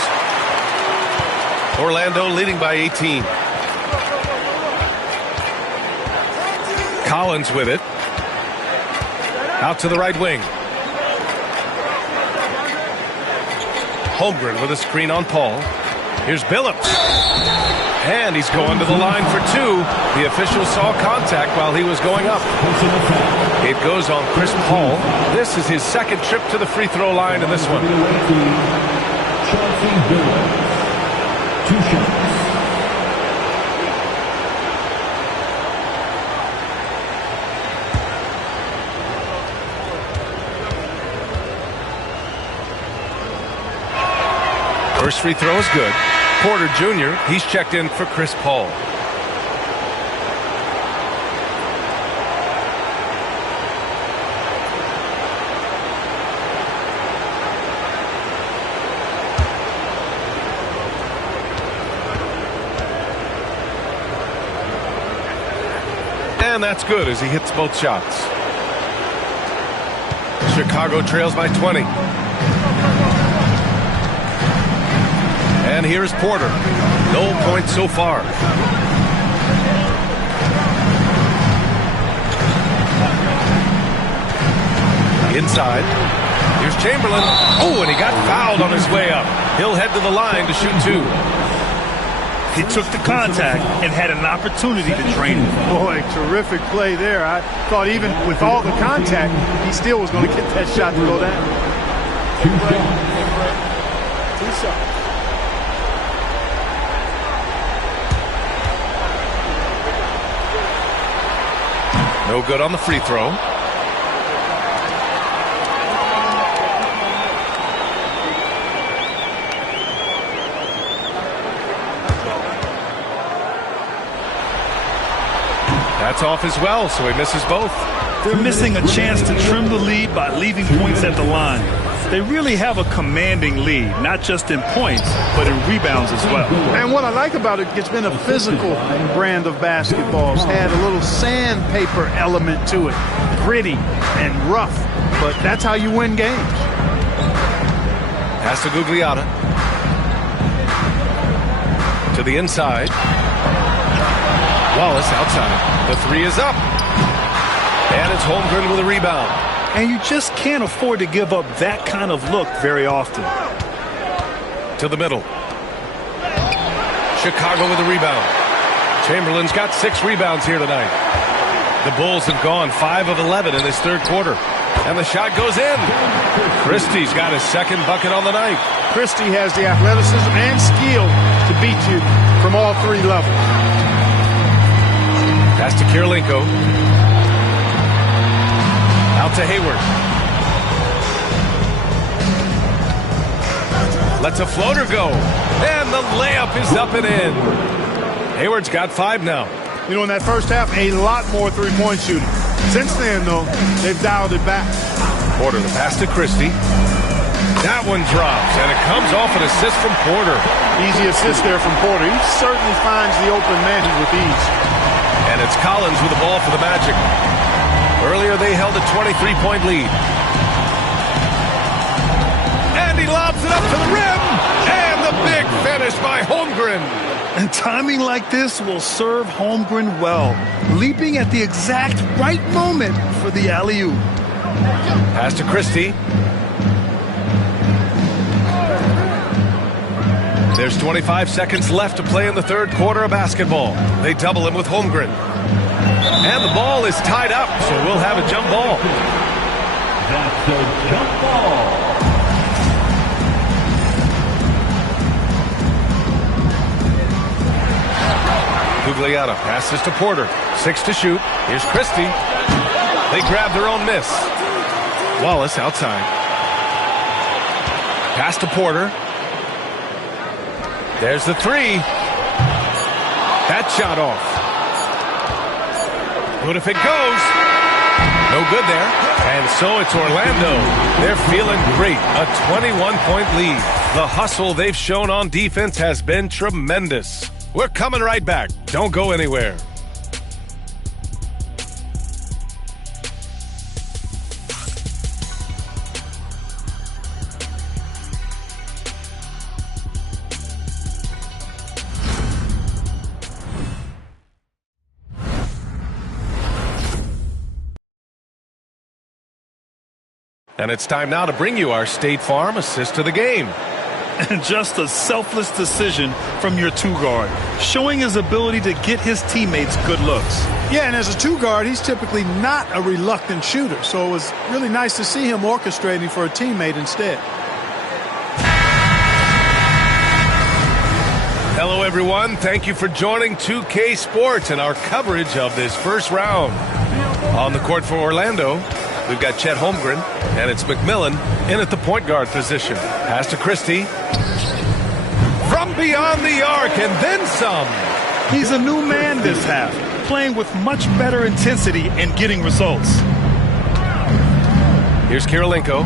Orlando leading by 18. Collins with it. Out to the right wing. Holmgren with a screen on Paul. Here's Billups. And he's going to the line for 2. The official saw contact while he was going up. It goes on Chris Paul. This is his second trip to the free throw line in this one. 2 shots. First free throw is good. Porter Jr., he's checked in for Chris Paul. And that's good as he hits both shots. Chicago trails by 20. And here's Porter. No points so far. Inside. Here's Chamberlain. Oh, and he got fouled on his way up. He'll head to the line to shoot 2. He took the contact and had an opportunity to drain it. Boy, terrific play there. I thought even with all the contact, he still was going to get that shot to go down. 2 shots. No good on the free throw. That's off as well, so he misses both. They're missing a chance to trim the lead by leaving points at the line. They really have a commanding lead, not just in points, but in rebounds as well. And what I like about it, it's been a physical brand of basketball. It's had a little sandpaper element to it, gritty and rough, but that's how you win games. Pass to Gugliotta. To the inside. Wallace outside. The 3 is up. And it's Holmgren with a rebound. And you just can't afford to give up that kind of look very often. To the middle. Chicago with a rebound. Chamberlain's got 6 rebounds here tonight. The Bulls have gone 5 of 11 in this third quarter. And the shot goes in. Christie's got his second bucket on the night. Christie has the athleticism and skill to beat you from all 3 levels. Pass to Kirilenko. Out to Hayward. Lets a floater go. And the layup is up and in. Hayward's got 5 now. You know, in that first half, a lot more three-point shooting. Since then, though, they've dialed it back. Porter, the pass to Christie. That one drops, and it comes off an assist from Porter. Easy assist there from Porter. He certainly finds the open man with ease. And it's Collins with the ball for the Magic. Earlier they held a 23-point lead. And he lobs it up to the rim. And the big finish by Holmgren. And timing like this will serve Holmgren well. Leaping at the exact right moment for the alley-oop. Pass to Christie. There's 25 seconds left to play in the third quarter of basketball. They double him with Holmgren. And the ball is tied up, so we'll have a jump ball. That's a jump ball. Gugliotta passes to Porter. 6 to shoot. Here's Christie. They grab their own miss. Wallace outside. Pass to Porter. There's the 3. That shot off. But if it goes, no good there. And so it's Orlando. They're feeling great. A 21-point lead. The hustle they've shown on defense has been tremendous. We're coming right back. Don't go anywhere. And it's time now to bring you our State Farm assist to the game. And just a selfless decision from your 2-guard, showing his ability to get his teammates good looks. Yeah, and as a 2-guard, he's typically not a reluctant shooter, so it was really nice to see him orchestrating for a teammate instead. Hello, everyone. Thank you for joining 2K Sports and our coverage of this first round. On the court for Orlando, we've got Chet Holmgren, and it's McMillan in at the point guard position. Pass to Christie. From beyond the arc, and then some. He's a new man this half, playing with much better intensity and getting results. Here's Kirilenko.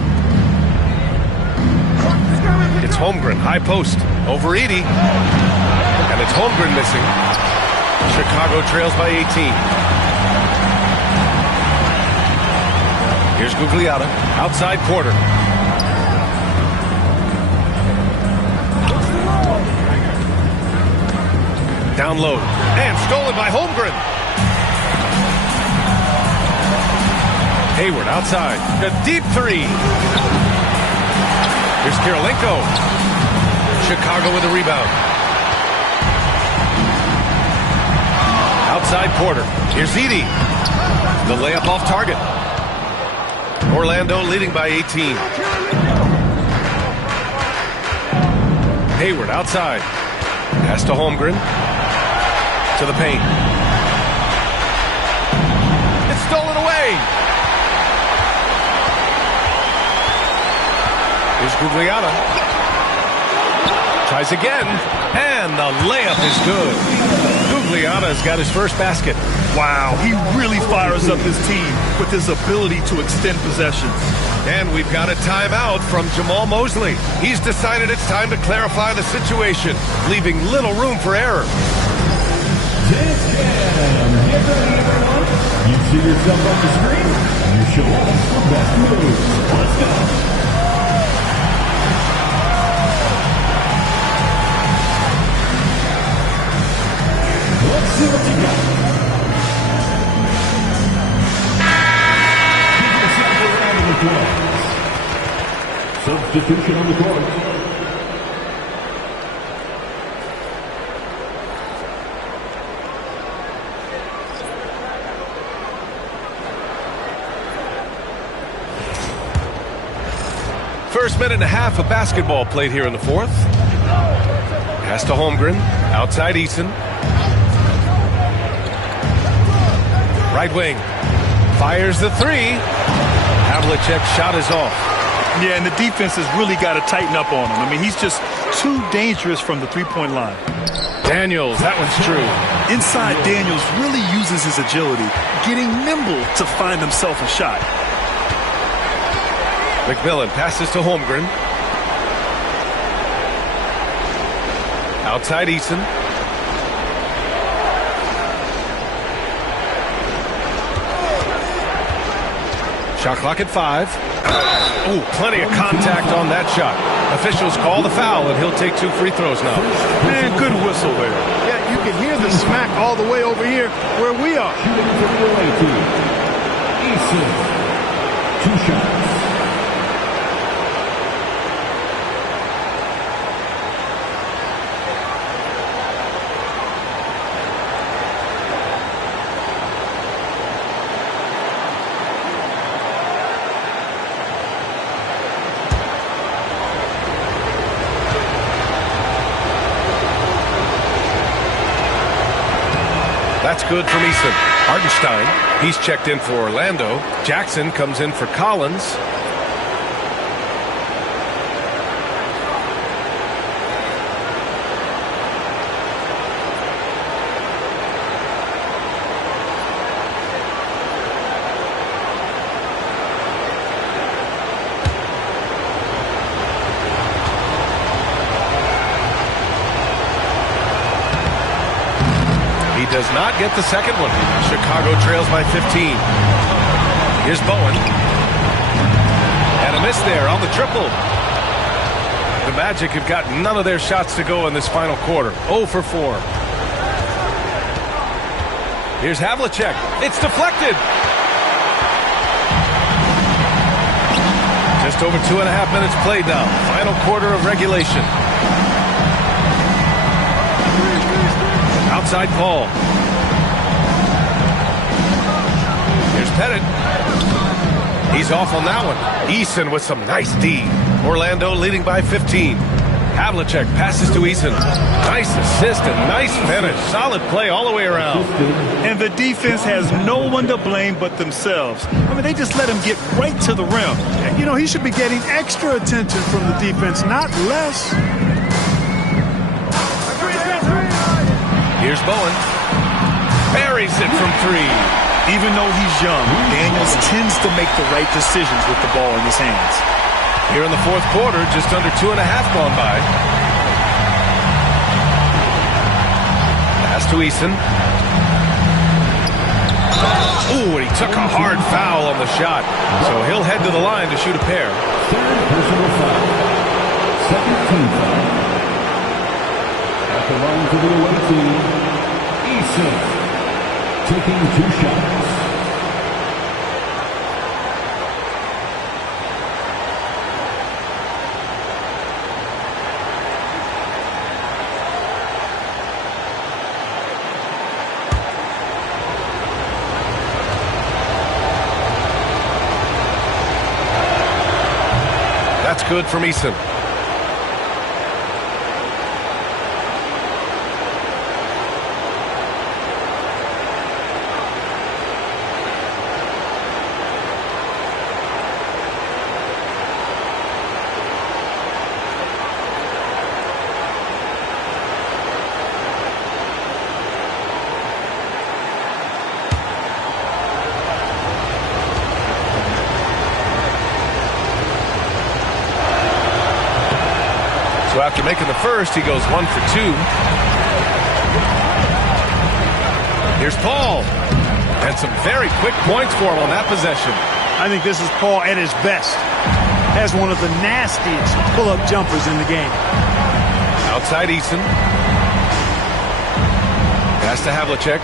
It's Holmgren, high post, over Edey. And it's Holmgren missing. Chicago trails by 18. Here's Gugliotta. Outside Porter. Down low. And stolen by Holmgren. Hayward outside. A deep three. Here's Kirilenko. Chicago with a rebound. Outside Porter. Here's Edey. The layup off target. Orlando leading by 18. Hayward outside. Pass to Holmgren. To the paint. It's stolen away. Here's Gugliotta. Tries again. And the layup is good. Gugliotta's got his first basket. Wow, he really fires up his team with his ability to extend possessions. And we've got a timeout from Jamal Mosley. He's decided it's time to clarify the situation, leaving little room for error. You see yourself on the screen? You show us the best moves. Let's go. Let's see what you got. Substitution on the court. First minute and a half of basketball played here in the fourth. Pass to Holmgren. Outside Eason. Right wing. Fires the three. Havlicek's shot is off. Yeah, and the defense has really got to tighten up on him. I mean, he's just too dangerous from the three-point line. Daniels, that one's true. Inside, Daniels really uses his agility, getting nimble to find himself a shot. McMillan passes to Holmgren. Outside Eason. Shot clock at 5. Oh, plenty of contact on that shot. Officials call the foul, and he'll take 2 free throws now. Man, good whistle there. Yeah, you can hear the smack all the way over here where we are. Eason. 2 shots. That's good from Eason. Hartenstein, he's checked in for Orlando. Jackson comes in for Collins. Does not get the second one. Chicago trails by 15. Here's Bowen. And a miss there on the triple. The Magic have got none of their shots to go in this final quarter. 0 for 4. Here's Havlicek. It's deflected. Just over 2.5 minutes played now. Final quarter of regulation. Outside Paul. Here's Pettit. He's off on that one. Eason with some nice D. Orlando leading by 15. Havlicek passes to Eason. Nice assist and nice finish. Solid play all the way around. And the defense has no one to blame but themselves. I mean, they just let him get right to the rim. You know, he should be getting extra attention from the defense, not less. Here's Bowen. Buries it from 3. Even though he's young, Daniels tends to make the right decisions with the ball in his hands. Here in the fourth quarter, just under 2.5 gone by. Pass to Eason. Ooh, and he took a hard foul on the shot. So he'll head to the line to shoot a pair. Third personal foul. Second team foul. At the line for the away team, Eason taking 2 shots. That's good from Eason. So after making the first, he goes 1 for 2. Here's Paul. And some very quick points for him on that possession. I think this is Paul at his best. Has one of the nastiest pull-up jumpers in the game. Outside Eason. Pass to Havlicek.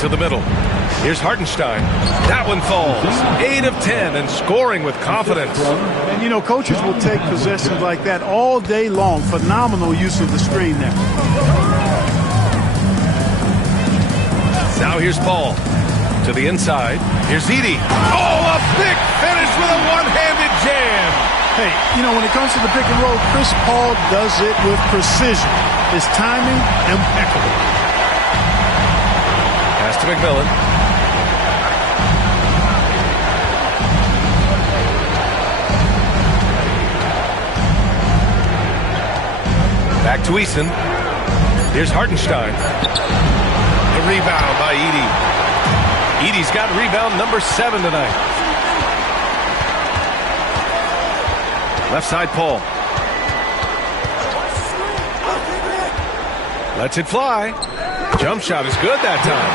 To the middle. Here's Hartenstein. That one falls. 8 of 10 and scoring with confidence. And, you know, coaches will take possessions like that all day long. Phenomenal use of the screen there. Now here's Paul. To the inside. Here's Edey. Oh, a big finish with a one-handed jam. Hey, you know, when it comes to the pick and roll, Chris Paul does it with precision. His timing, impeccable. Pass to McMillan. Back to Eason. Here's Hartenstein. The rebound by Edey. Edey's got rebound number 7 tonight. Left side Paul. Lets it fly. Jump shot is good that time.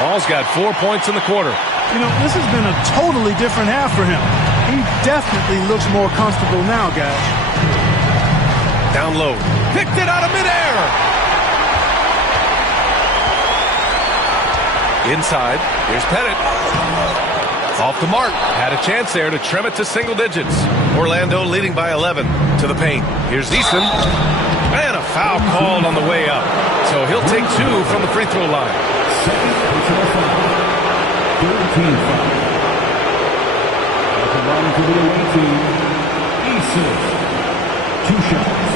Paul's got 4 points in the quarter. You know, this has been a totally different half for him. He definitely looks more comfortable now, guys. Down low. Picked it out of midair. Inside. Here's Pettit. Off the mark. Had a chance there to trim it to single digits. Orlando leading by 11 to the paint. Here's Eason. And a foul called on the way up. So he'll take 2 from the free throw line. Second personal foul. Third team foul. At the line for the away team, Eason. 2 shots.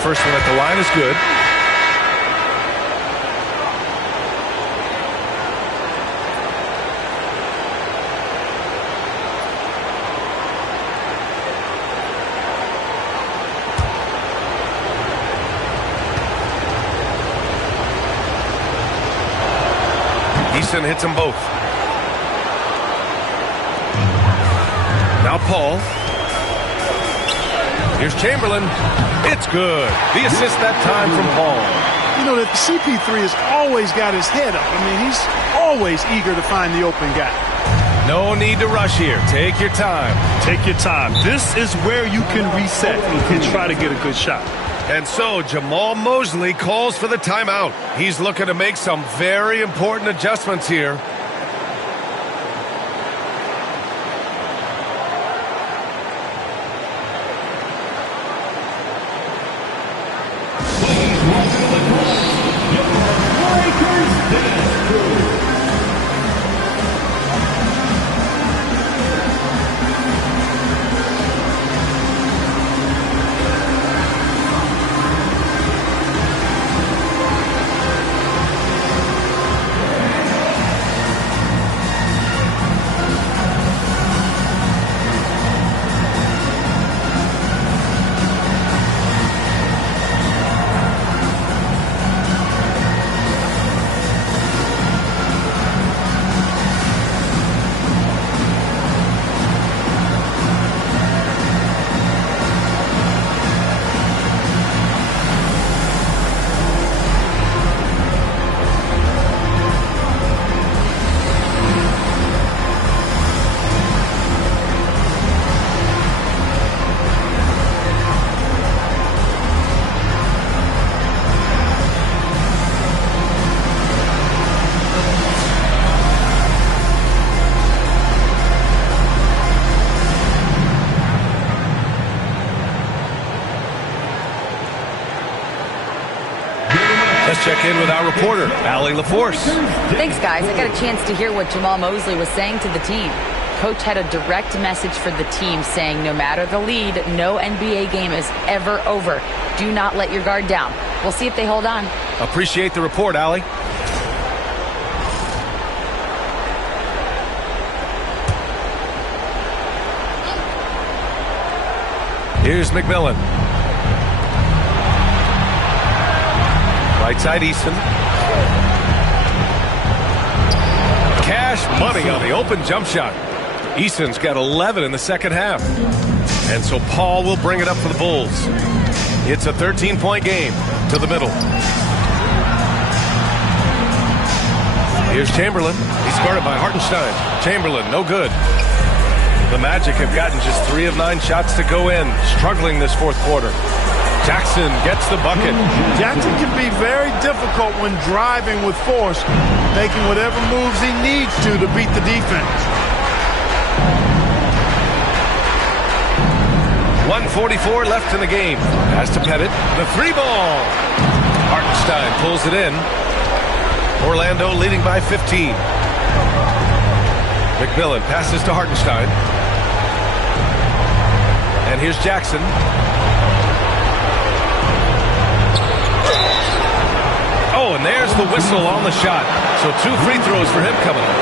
First one at the line is good. Eason hits them both. Now Paul. Here's Chamberlain. It's good. The assist that time from Paul. You know, that CP3 has always got his head up. I mean, he's always eager to find the open guy. No need to rush here. Take your time. Take your time. This is where you can reset and try to get a good shot. And so Jamal Mosley calls for the timeout. He's looking to make some very important adjustments here. Let's check in with our reporter, Allie LaForce. Thanks, guys. I got a chance to hear what Jamal Mosley was saying to the team. Coach had a direct message for the team saying no matter the lead, no NBA game is ever over. Do not let your guard down. We'll see if they hold on. Appreciate the report, Allie. Here's McMillan. Right side, Easton. Cash money on the open jump shot. Easton's got 11 in the second half. And so Paul will bring it up for the Bulls. It's a 13-point game to the middle. Here's Chamberlain. He's guarded by Hartenstein. Chamberlain, no good. The Magic have gotten just 3 of 9 shots to go in, struggling this fourth quarter. Jackson gets the bucket. Jackson can be very difficult when driving with force, making whatever moves he needs to beat the defense. 1:44 left in the game. Pass to Pettit. The 3-ball. Hartenstein pulls it in. Orlando leading by 15. McMillan passes to Hartenstein. And here's Jackson. Oh, and there's the whistle on the shot. So 2 free throws for him coming up.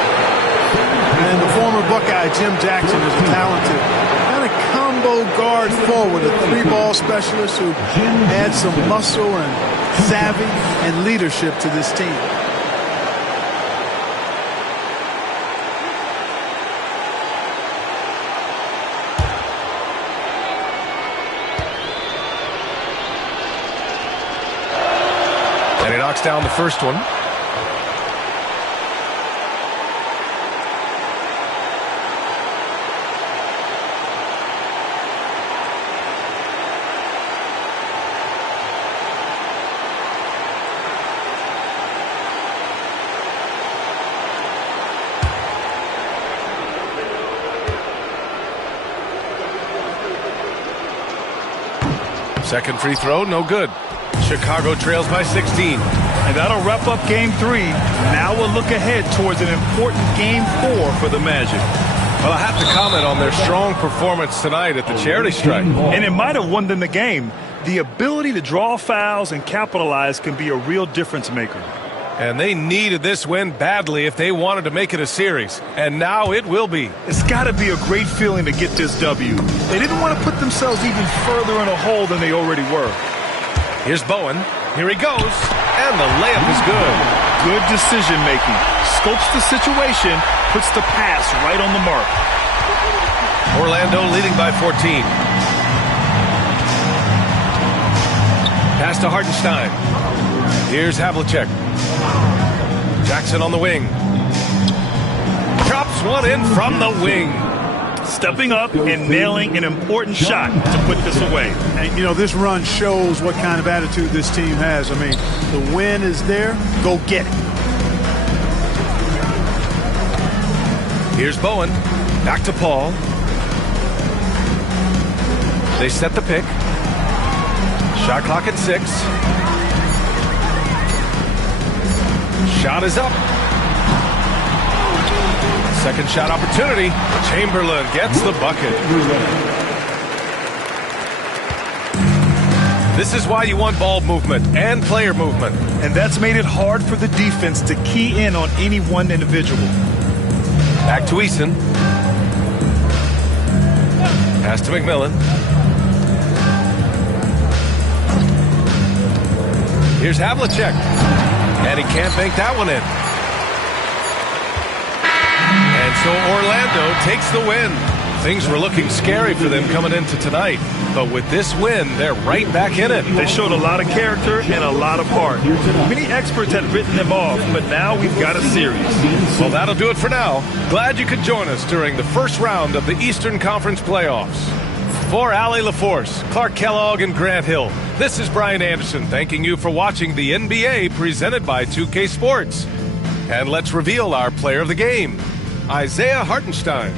And the former Buckeye, Jim Jackson, is a talented kind of combo guard forward, a 3-ball specialist who adds some muscle and savvy and leadership to this team. And he knocks down the first one. Second free throw, no good. Chicago trails by 16. And that'll wrap up Game 3. Now we'll look ahead towards an important Game 4 for the Magic. Well, I have to comment on their strong performance tonight at the charity strike. And it might have won them the game. The ability to draw fouls and capitalize can be a real difference maker. And they needed this win badly if they wanted to make it a series. And now it will be. It's got to be a great feeling to get this W. They didn't want to put themselves even further in a hole than they already were. Here's Bowen. Here he goes. And the layup is good. Good decision making. Scopes the situation, puts the pass right on the mark. Orlando leading by 14. Pass to Hartenstein. Here's Havlicek. Jackson on the wing. Drops one in from the wing. Stepping up and nailing an important shot to put this away. And, you know, this run shows what kind of attitude this team has. I mean, the win is there. Go get it. Here's Bowen. Back to Paul. They set the pick. Shot clock at 6. Shot is up. Second shot opportunity. Chamberlain gets the bucket. This is why you want ball movement and player movement. And that's made it hard for the defense to key in on any one individual. Back to Eason. Pass to McMillan. Here's Havlicek. And he can't bank that one in. And so Orlando takes the win. Things were looking scary for them coming into tonight. But with this win, they're right back in it. They showed a lot of character and a lot of heart. Many experts had written them off, but now we've got a series. Well, that'll do it for now. Glad you could join us during the first round of the Eastern Conference playoffs. For Allie LaForce, Clark Kellogg, and Grant Hill, this is Brian Anderson thanking you for watching the NBA presented by 2K Sports. And let's reveal our player of the game, Isaiah Hartenstein.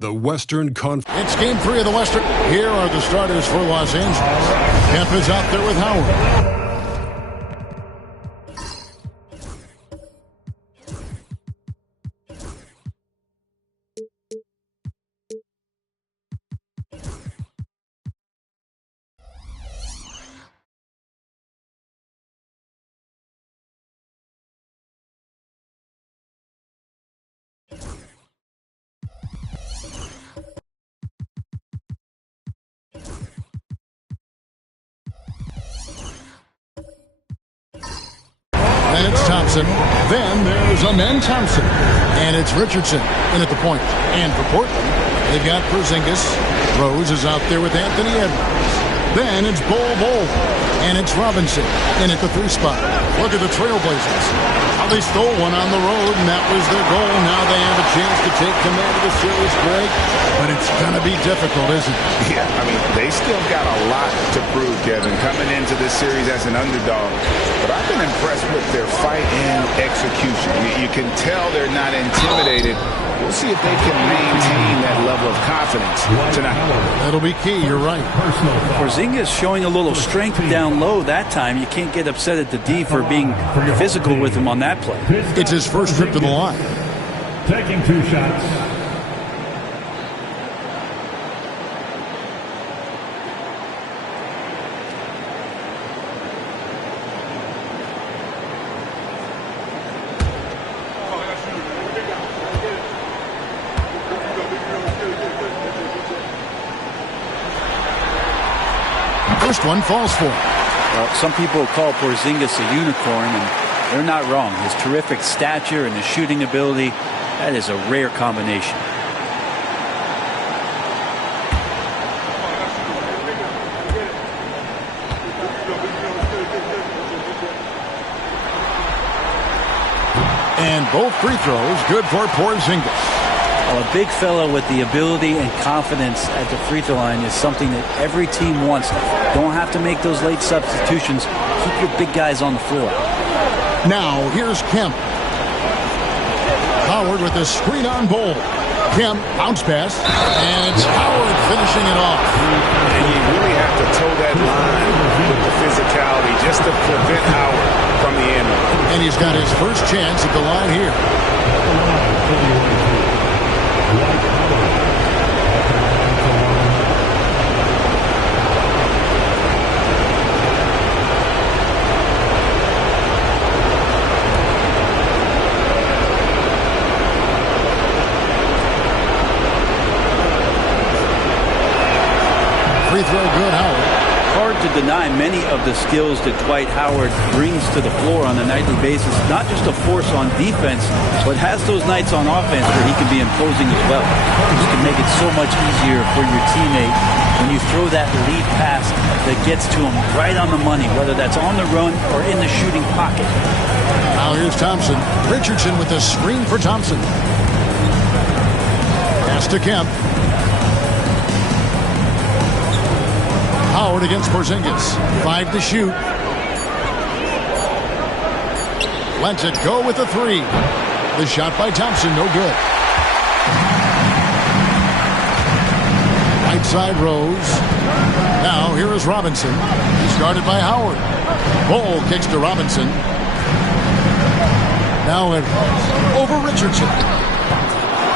The Western Conference. It's game 3 of the Western. Here are the starters for Los Angeles. Kemp is out there with Howard. And it's Thompson. Then there's Amen Thompson. And it's Richardson in at the point. And for Portland, they've got Porzingis. Rose is out there with Anthony Edwards. Then it's Bol. And it's Robinson in at the 3 spot. Look at the Trailblazers. How they stole one on the road, and that was their goal. Now they have a chance to take command of the series break. But it's going to be difficult, isn't it? Yeah, I mean, they still got a lot to prove, Kevin, coming into this series as an underdog. But I've been impressed with their fight and execution. You can tell they're not intimidated. We'll see if they can maintain that level of confidence tonight. That'll be key. You're right. Porzingis showing a little strength down low that time. You can't get upset at the D for being physical with him on that play. It's his first trip to the line. Taking 2 shots. First one falls for him. Well, some people call Porzingis a unicorn, and they're not wrong. His terrific stature and his shooting ability, that is a rare combination. And both free throws good for Porzingis. Well, a big fellow with the ability and confidence at the free throw line is something that every team wants. Don't have to make those late substitutions. Keep your big guys on the floor. Now, here's Kemp. Howard with a screen on Bol. Kemp, bounce pass, and it's Howard finishing it off. And you really have to toe that line with the physicality just to prevent Howard from the end. And he's got his first chance at the line here. Free throw good, Howard. Hard to deny many of the skills that Dwight Howard brings to the floor on a nightly basis. Not just a force on defense, but has those nights on offense where he can be imposing as well. He can make it so much easier for your teammate when you throw that lead pass that gets to him right on the money, whether that's on the run or in the shooting pocket. Now here's Thompson. Richardson with a screen for Thompson. Pass to Kemp. Howard against Porzingis. 5 to shoot. Lets it go with a 3. The shot by Thompson, no good. Outside Rose. Now here is Robinson. He's guarded by Howard. Ball kicks to Robinson. Now over Richardson.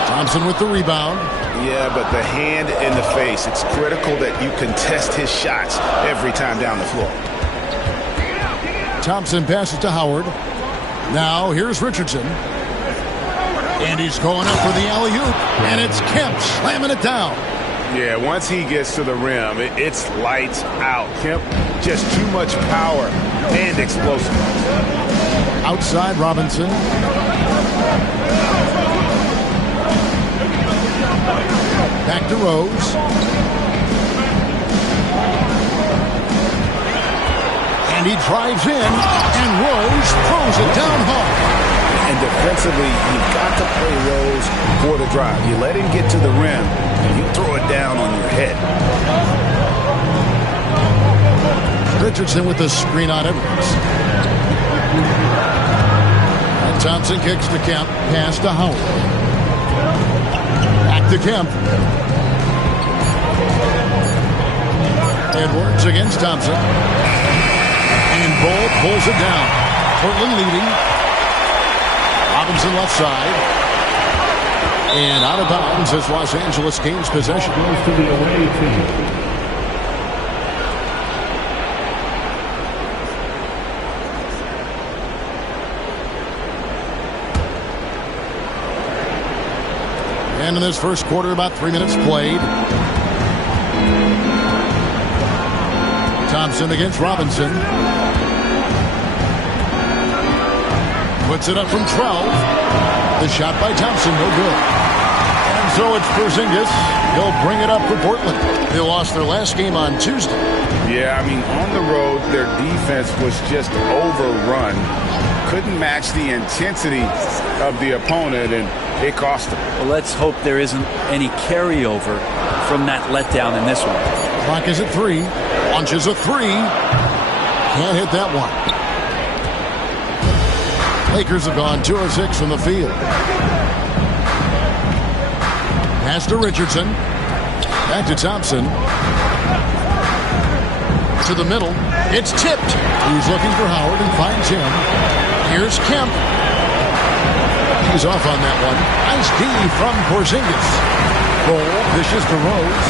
Thompson with the rebound. Yeah, but the hand in the face. It's critical that you contest his shots every time down the floor. Thompson passes to Howard. Now here's Richardson. And he's going up for the alley-oop. And it's Kemp slamming it down. Yeah, once he gets to the rim, it's lights out. Kemp, just too much power and explosiveness. Outside Robinson. Back to Rose. And he drives in, and Rose throws it down hard. And defensively, you've got to play Rose for the drive. You let him get to the rim, and you throw it down on your head. Richardson with the screen on Edwards. And Thompson kicks to Kemp. Pass to Howard. Back to Kemp. Edwards against Thompson. And Bull pulls it down. Portland leading. Robinson left side. And out of bounds as Los Angeles gains possession. Goes to the away team. And in this first quarter, about 3 minutes played. Thompson against Robinson. Puts it up from 12. The shot by Thompson, no good. And so it's Porzingis. He'll bring it up for Portland. They lost their last game on Tuesday. Yeah, I mean, on the road, their defense was just overrun. Couldn't match the intensity of the opponent, and it cost them. Well, let's hope there isn't any carryover from that letdown in this one. Clock is at 3. Launches a 3. Can't hit that one. Lakers have gone 2 of 6 from the field. Pass to Richardson. Back to Thompson. To the middle. It's tipped. He's looking for Howard and finds him. Here's Kemp. He's off on that one. Nice D from Porzingis. Goal. Dishes to Rose.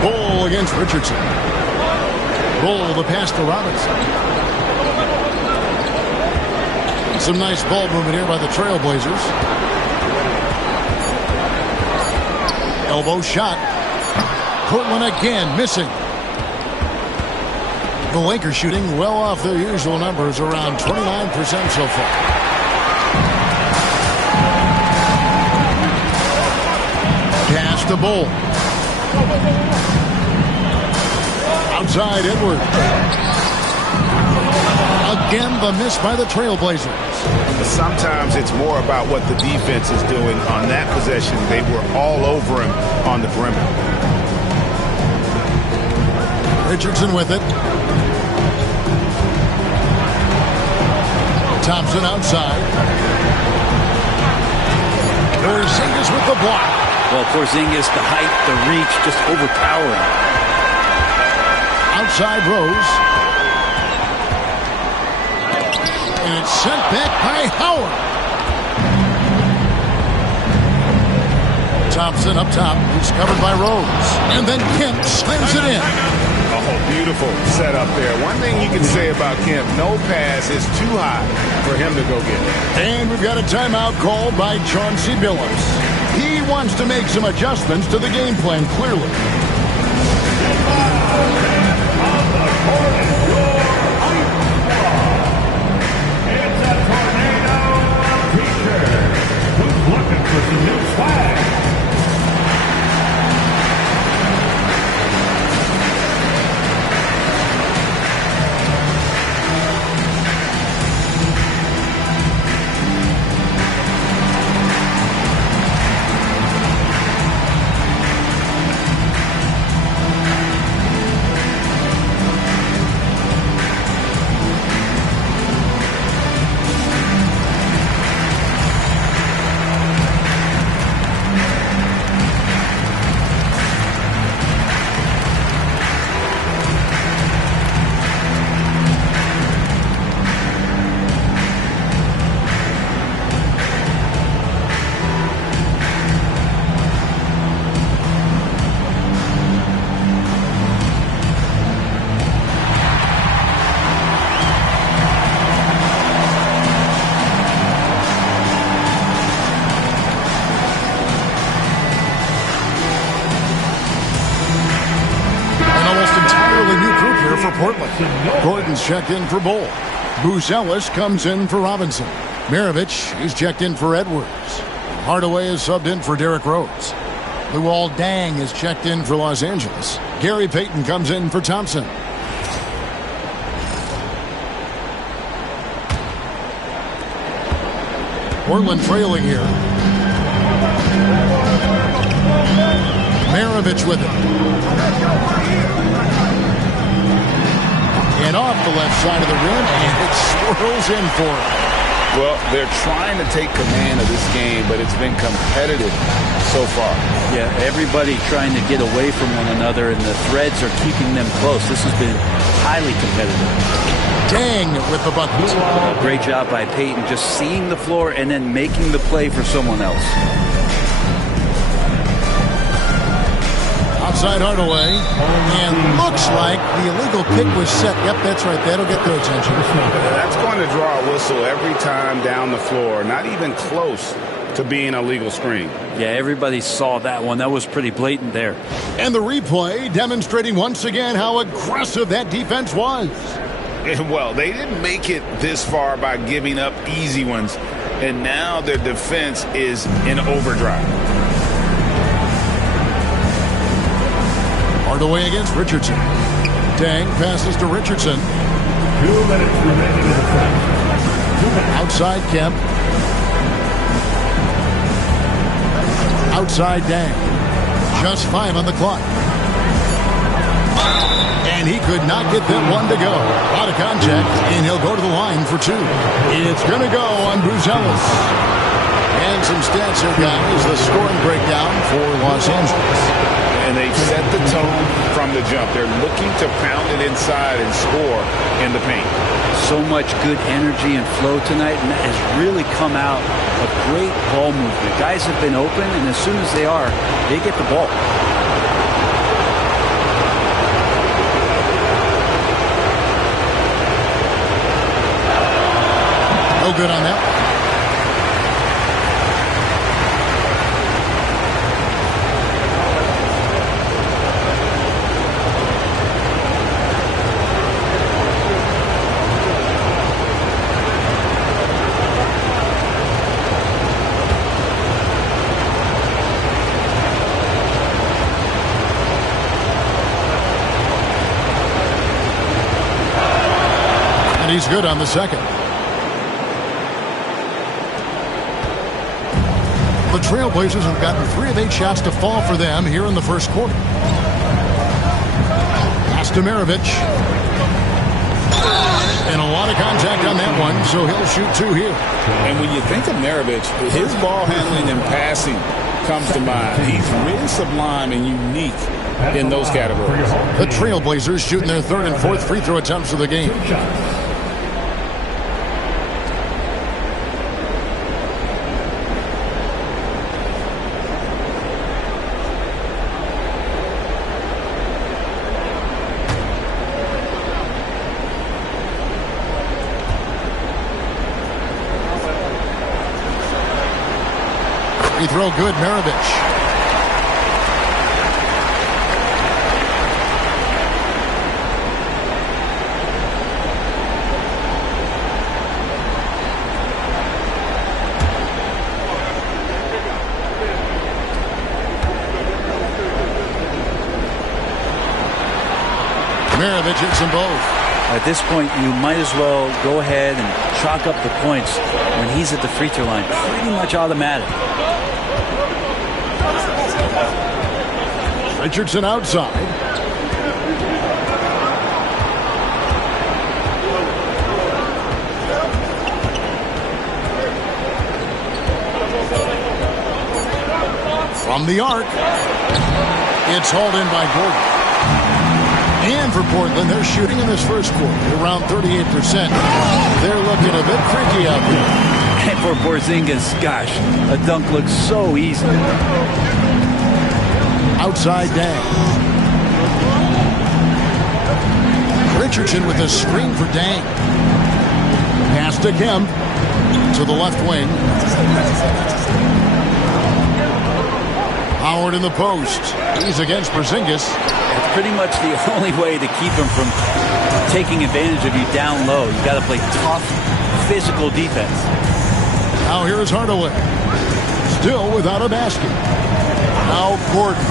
Goal against Richardson. Goal the pass to Robinson. Some nice ball movement here by the Trailblazers. Elbow shot. Portland again missing. The Lakers shooting well off their usual numbers, around 29% so far. Pass to Bull. Outside Edwards. Again, the miss by the Trailblazers. Sometimes it's more about what the defense is doing on that possession. They were all over him on the perimeter. Richardson with it. Thompson outside. Porzingis with the block. Well, Porzingis, the height, the reach, just overpowering. Outside Rose. And it's sent back by Howard. Thompson up top. He's covered by Rose. And then Kemp slams it in. Oh, beautiful setup there. One thing you can say about Kemp, no pass is too high for him to go get it. And we've got a timeout called by Chauncey Billups. He wants to make some adjustments to the game plan, clearly. It's a tornado t-shirt. Who's looking for some new swag? for Portland. Gordon's checked in for Bull. Buzelis comes in for Robinson. Maravich is checked in for Edwards. Hardaway is subbed in for Derrick Rose. Luol Deng is checked in for Los Angeles. Gary Payton comes in for Thompson. Portland trailing here. Maravich with it. And off the left side of the rim, and it swirls in for him. Well, they're trying to take command of this game, but it's been competitive so far. Yeah, everybody trying to get away from one another, and the threads are keeping them close. This has been highly competitive. Dang with the bucket. Great job by Payton, just seeing the floor and then making the play for someone else. Outside Hardaway, and looks like the illegal kick was set. Yep, that's right. That'll get their attention. That's going to draw a whistle every time down the floor. Not even close to being a legal screen. Yeah, everybody saw that one. That was pretty blatant there. And the replay demonstrating once again how aggressive that defense was. And well, they didn't make it this far by giving up easy ones. And now their defense is in overdrive. Hardaway against Richardson. Deng passes to Richardson. 2 minutes remaining in the frame. Outside Kemp. Outside Deng. Just 5 on the clock. And he could not get that one to go. Out of contact, and he'll go to the line for 2. It's going to go on Buzelis. And some stats here, guys. The scoring breakdown for Los Angeles. And they've set the tone from the jump. They're looking to pound it inside and score in the paint. So much good energy and flow tonight, and that has really come out of great ball movement. Guys have been open, and as soon as they are, they get the ball. No good on that. He's good on the second. The Trailblazers have gotten 3 of 8 shots to fall for them here in the first quarter. Pass to Maravich. And a lot of contact on that one, so he'll shoot 2 here. And when you think of Maravich, his ball handling and passing comes to mind. He's really sublime and unique in those categories. The Trailblazers shooting their 3rd and 4th free throw attempts of the game. Free throw good, Maravich. Maravich hits them both. At this point, you might as well go ahead and chalk up the points when he's at the free throw line. Pretty much automatic. Richardson outside. From the arc. It's hauled in by Gordon. And for Portland, they're shooting in this first quarter around 38%. They're looking a bit freaky out there. And for Porzingis, gosh, a dunk looks so easy. Outside Deng. Richardson with a screen for Deng. Pass to Kemp to the left wing. Howard in the post. He's against Porzingis. It's pretty much the only way to keep him from taking advantage of you down low. You got to play tough, physical defense. Now here is Hardaway. Still without a basket. Now Gordon.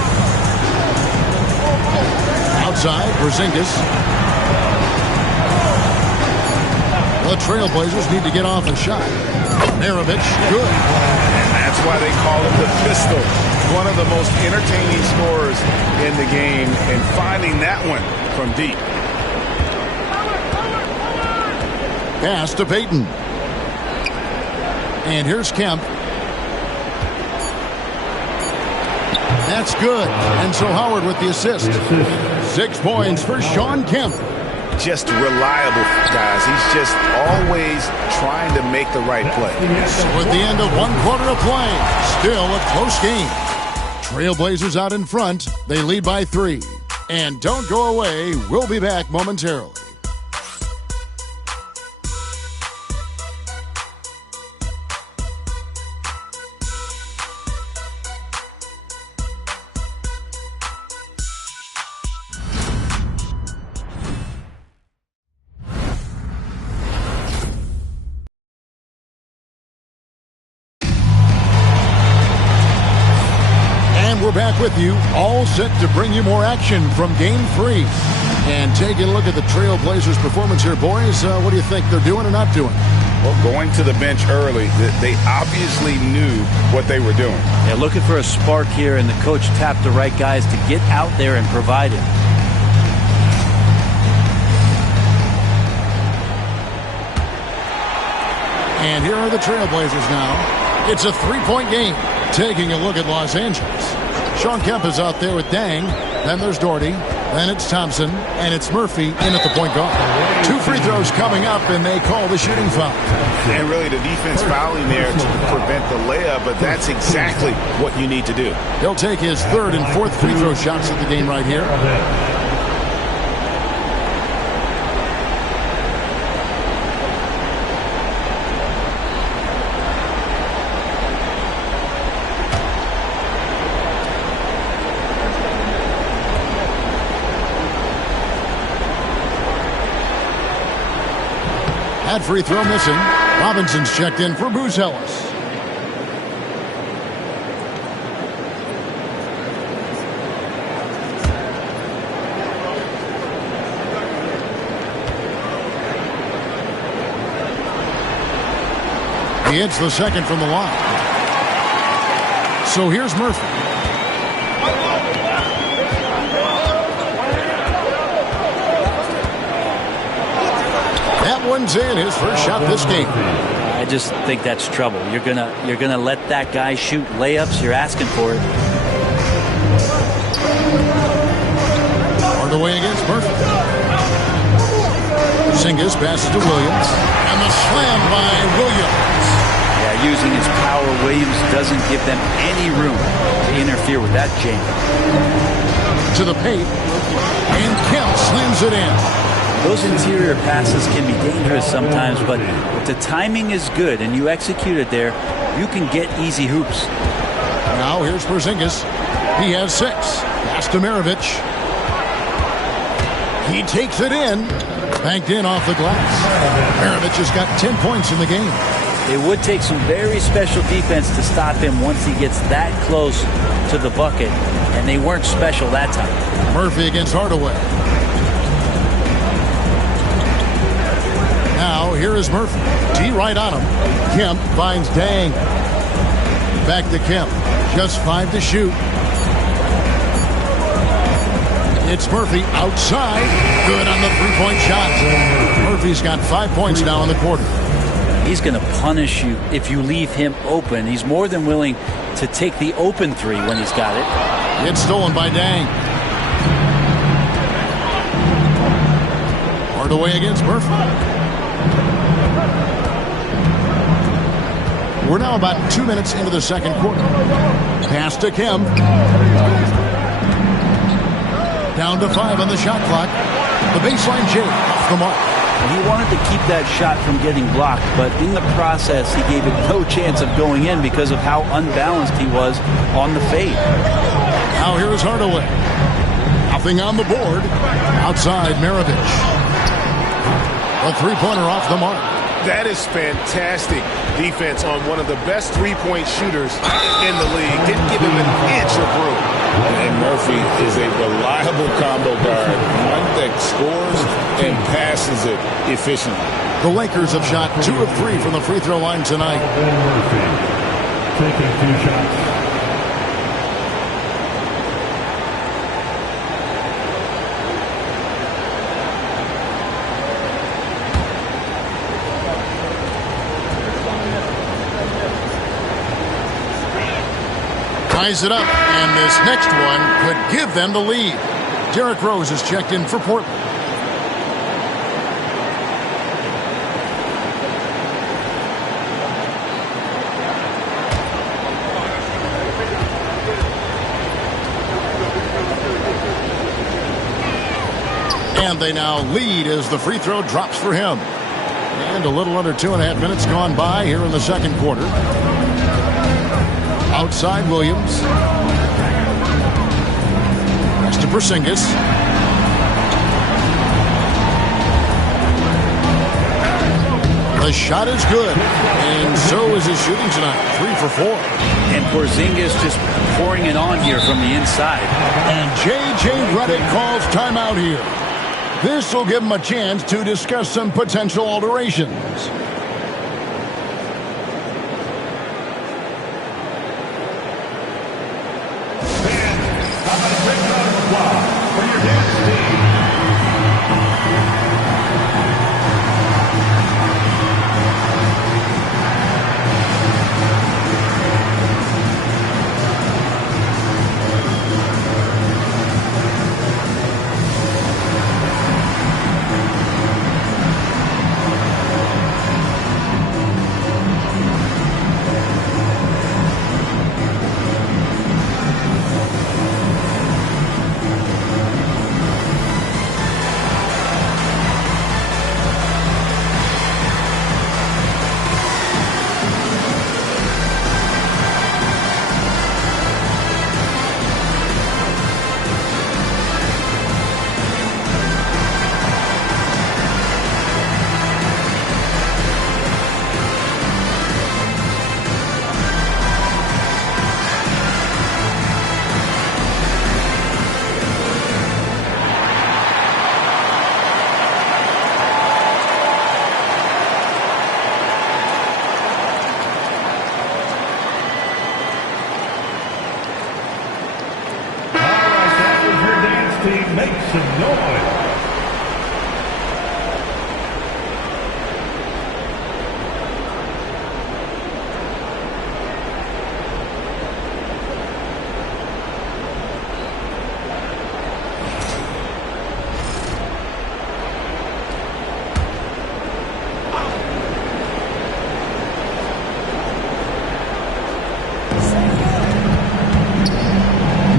Outside, Porzingis. The Trailblazers need to get off a shot. Maravich, good. And that's why they call him the pistol. One of the most entertaining scorers in the game, and finding that one from deep. Pass to Payton. And here's Kemp. That's good. And so Howard with the assist. 6 points for Shawn Kemp. Just reliable, guys. He's just always trying to make the right play. So at the end of 1 quarter of play, still a close game. Trailblazers out in front. They lead by 3. And don't go away. We'll be back momentarily. We're back with you, all set to bring you more action from Game 3. And taking a look at the Trailblazers' performance here, boys, what do you think they're doing or not doing? Well, going to the bench early, they obviously knew what they were doing. Yeah, looking for a spark here, and the coach tapped the right guys to get out there and provide it. And here are the Trailblazers now. It's a 3-point game. Taking a look at Los Angeles. Shawn Kemp is out there with Dang. Then there's Doherty. Then it's Thompson. And it's Murphy in at the point guard. 2 free throws coming up, and they call the shooting foul. And really the defense fouling there to prevent the layup, but that's exactly what you need to do. He'll take his 3rd and 4th free throw shots of the game right here. That free throw missing. Robinson's checked in for Booz Ellis. He hits the second from the line. So here's Murphy. That one's in, his first shot this game. I just think that's trouble. You're gonna let that guy shoot layups. You're asking for it. Hardaway against Murphy. Porzingis passes to Williams. And the slam by Williams. Yeah, using his power, Williams doesn't give them any room to interfere with that jam. To the paint. And Kemp slams it in. Those interior passes can be dangerous sometimes, but if the timing is good and you execute it there, you can get easy hoops. Now here's Porzingis. He has 6. Pass to Maravich. He takes it in. Banked in off the glass. Maravich has got 10 points in the game. It would take some very special defense to stop him once he gets that close to the bucket, and they weren't special that time. Murphy against Hardaway. Now, here is Murphy. T right on him. Kemp finds Dang. Back to Kemp. Just 5 to shoot. It's Murphy outside. Good on the 3-point shot. Murphy's got 5 points now in the quarter. He's going to punish you if you leave him open. He's more than willing to take the open 3 when he's got it. It's stolen by Dang. Hardaway against Murphy. We're now about 2 minutes into the second quarter. Pass to Kemp. Down to 5 on the shot clock. The baseline J off the mark. He wanted to keep that shot from getting blocked, but in the process, he gave it no chance of going in because of how unbalanced he was on the fade. Now here's Hardaway. Nothing on the board. Outside, Maravich. A three-pointer off the mark. That is fantastic defense on one of the best three-point shooters in the league. Didn't give him an inch of room. And Murphy is a reliable combo guard, one that scores and passes it efficiently. The Lakers have shot 2 of 3 from the free throw line tonight. Murphy taking 2 shots. Ties it up, and this next one could give them the lead. Derrick Rose is checked in for Portland. And they now lead as the free throw drops for him. And a little under 2.5 minutes gone by here in the second quarter. Outside Williams. Next to Porzingis. The shot is good, and so is his shooting tonight. 3 for 4. And Porzingis just pouring it on here from the inside. And J.J. Redick calls timeout here. This will give him a chance to discuss some potential alterations.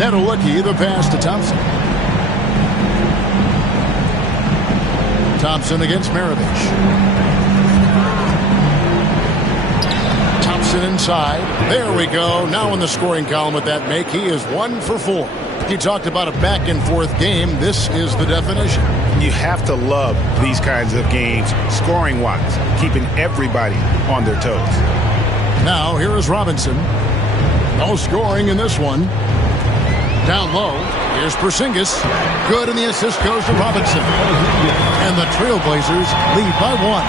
Netolicky, the pass to Thompson. Thompson against Maravich. Thompson inside. There we go. Now in the scoring column with that make, he is 1 for 4. He talked about a back-and-forth game. This is the definition. You have to love these kinds of games, scoring-wise, keeping everybody on their toes. Now, here is Robinson. No scoring in this one. Down low, here's Porzingis. Good, and the assist goes to Robinson. And the Trailblazers lead by 1.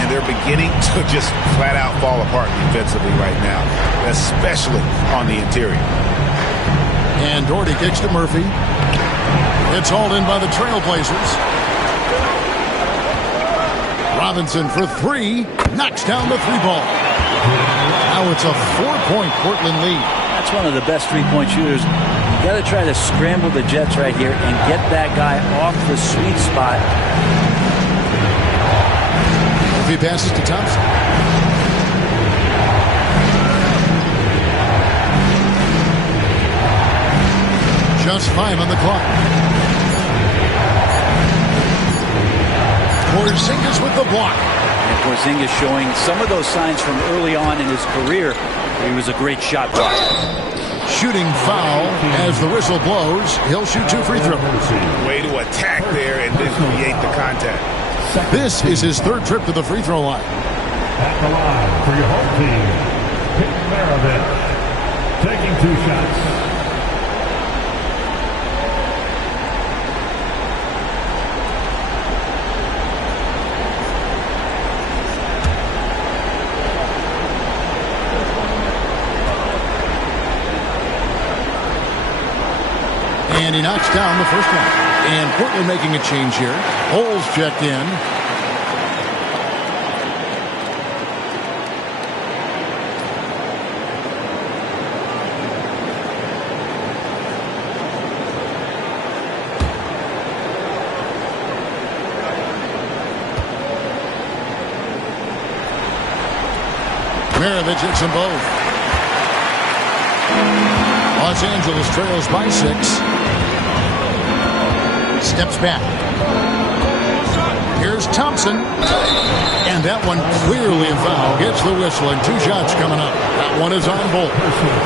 And they're beginning to just flat-out fall apart defensively right now, especially on the interior. And Doherty kicks to Murphy. It's hauled in by the Trailblazers. Robinson for 3. Knocks down the 3-ball. Now it's a 4-point Portland lead. That's one of the best three-point shooters. You got to try to scramble the Jets right here and get that guy off the sweet spot. If he passes to Thompson. Just 5 on the clock. Porzingis with the block. And Porzingis showing some of those signs from early on in his career. He was a great shot blocker. Shooting foul as the whistle blows. He'll shoot 2 free throws. Way to attack there and then create the contact. This is his 3rd trip to the free throw line. At the line for your home team, Pete Maravich, taking 2 shots. And he knocks down the first one. And Portland making a change here. Holes checked in. Maravich hits them both. Los Angeles trails by 6. Steps back. Here's Thompson. And that one clearly a foul. Gets the whistle and 2 shots coming up. That one is on Bolt.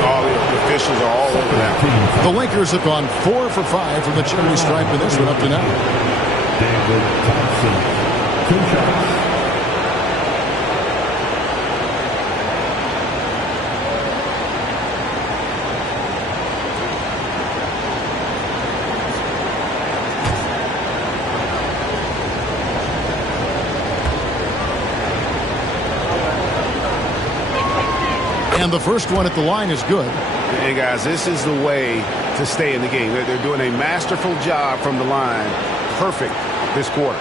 All the officials are all over that. The Lakers have gone 4 for 5 from the charity stripe in this one up to now. David Thompson, 2 shots. And the first one at the line is good. Hey, guys, this is the way to stay in the game. They're doing a masterful job from the line. Perfect this quarter.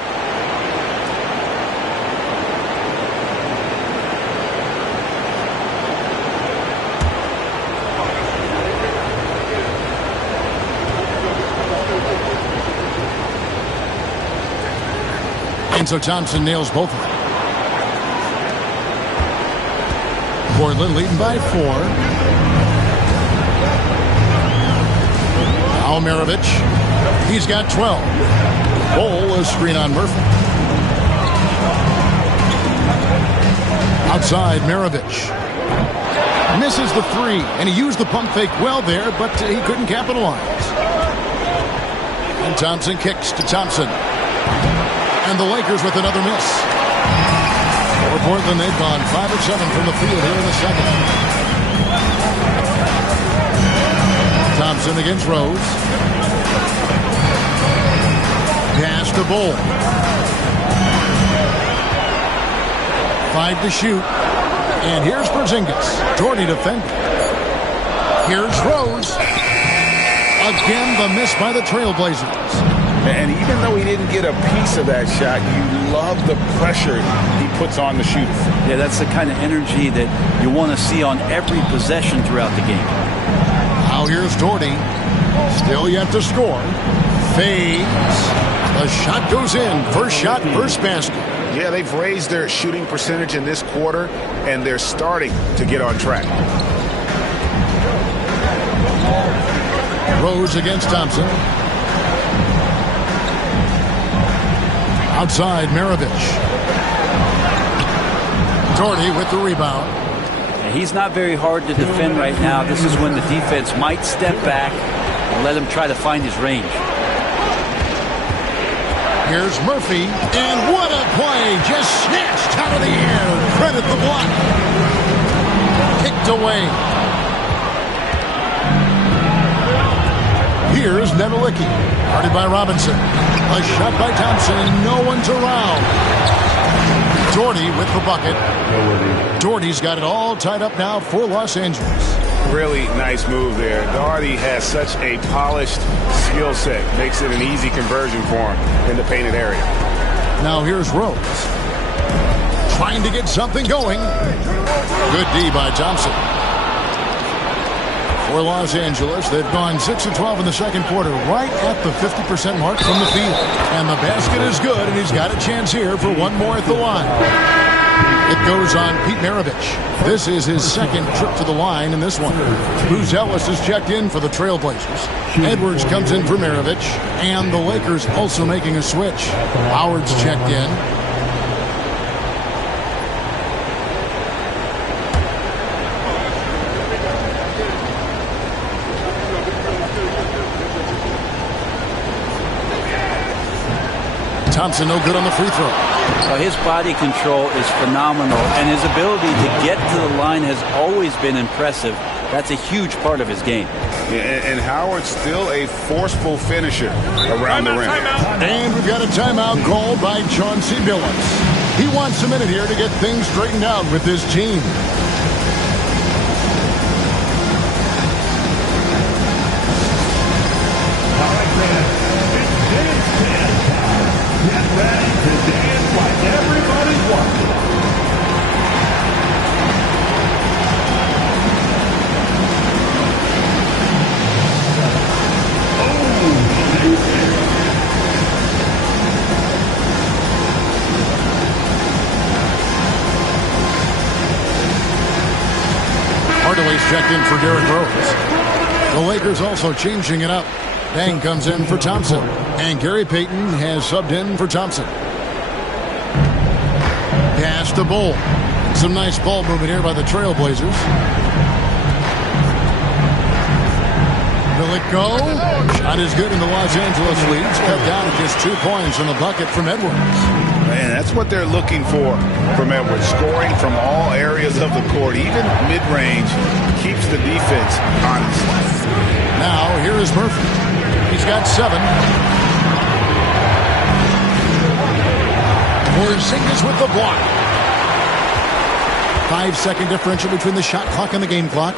And so Thompson nails both of them. Portland leading by 4. Now Maravich. He's got 12. Bowl, a screen on Murphy. Outside, Maravich. Misses the 3, and he used the pump fake well there, but he couldn't capitalize. And Thompson kicks to Thompson. And the Lakers with another miss. For Portland, they've gone 5 of 7 from the field here in the second. Thompson against Rose. Pass to Bowl. 5 to shoot. And here's Porzingis. Jordy defending. Here's Rose. Again, the miss by the Trailblazers. And even though he didn't get a piece of that shot, you love the pressure he puts on the shooter. Yeah, that's the kind of energy that you want to see on every possession throughout the game. Now here's Jordy. Still yet to score. Fades. The shot goes in. First shot, first basket. Yeah, they've raised their shooting percentage in this quarter, and they're starting to get on track. Rose against Thompson. Outside, Maravich. Jordy with the rebound. He's not very hard to defend right now. This is when the defense might step back and let him try to find his range. Here's Murphy, and what a play! Just snatched out of the air. Credit the block. Kicked away. Here's Nedelicki. Guarded by Robinson. A shot by Thompson, and no one's around. Jordy with the bucket. Jordy's got it all tied up now for Los Angeles. Really nice move there. Doherty has such a polished skill set. Makes it an easy conversion for him in the painted area. Now here's Rose. Trying to get something going. Good D by Thompson. For Los Angeles, they've gone 6 of 12 in the second quarter, right at the 50% mark from the field. And the basket is good, and he's got a chance here for one more at the line. It goes on Pete Maravich. This is his second trip to the line in this one. Bruce Ellis has checked in for the Trailblazers. Edwards comes in for Maravich, and the Lakers also making a switch. Howard's checked in. Thompson no good on the free throw. Well, his body control is phenomenal, and his ability to get to the line has always been impressive. That's a huge part of his game. And Howard's still a forceful finisher around the rim. And we've got a timeout called by Chauncey Billups. He wants a minute here to get things straightened out with his team. Get ready to dance like everybody's watching. Hardaway's checked in for Derrick Rose. The Lakers also changing it up. Dang comes in for Thompson. And Gary Payton has subbed in for Thompson. Pass to Bull. Some nice ball movement here by the Trailblazers. Will it go? Shot is good, and the Los Angeles leads cut down to just 2 points on the bucket from Edwards. Man, that's what they're looking for from Edwards. Scoring from all areas of the court, even mid-range, keeps the defense honest. Now, here is Murphy. He's got 7. Porzingis with the block. 5-second differential between the shot clock and the game clock.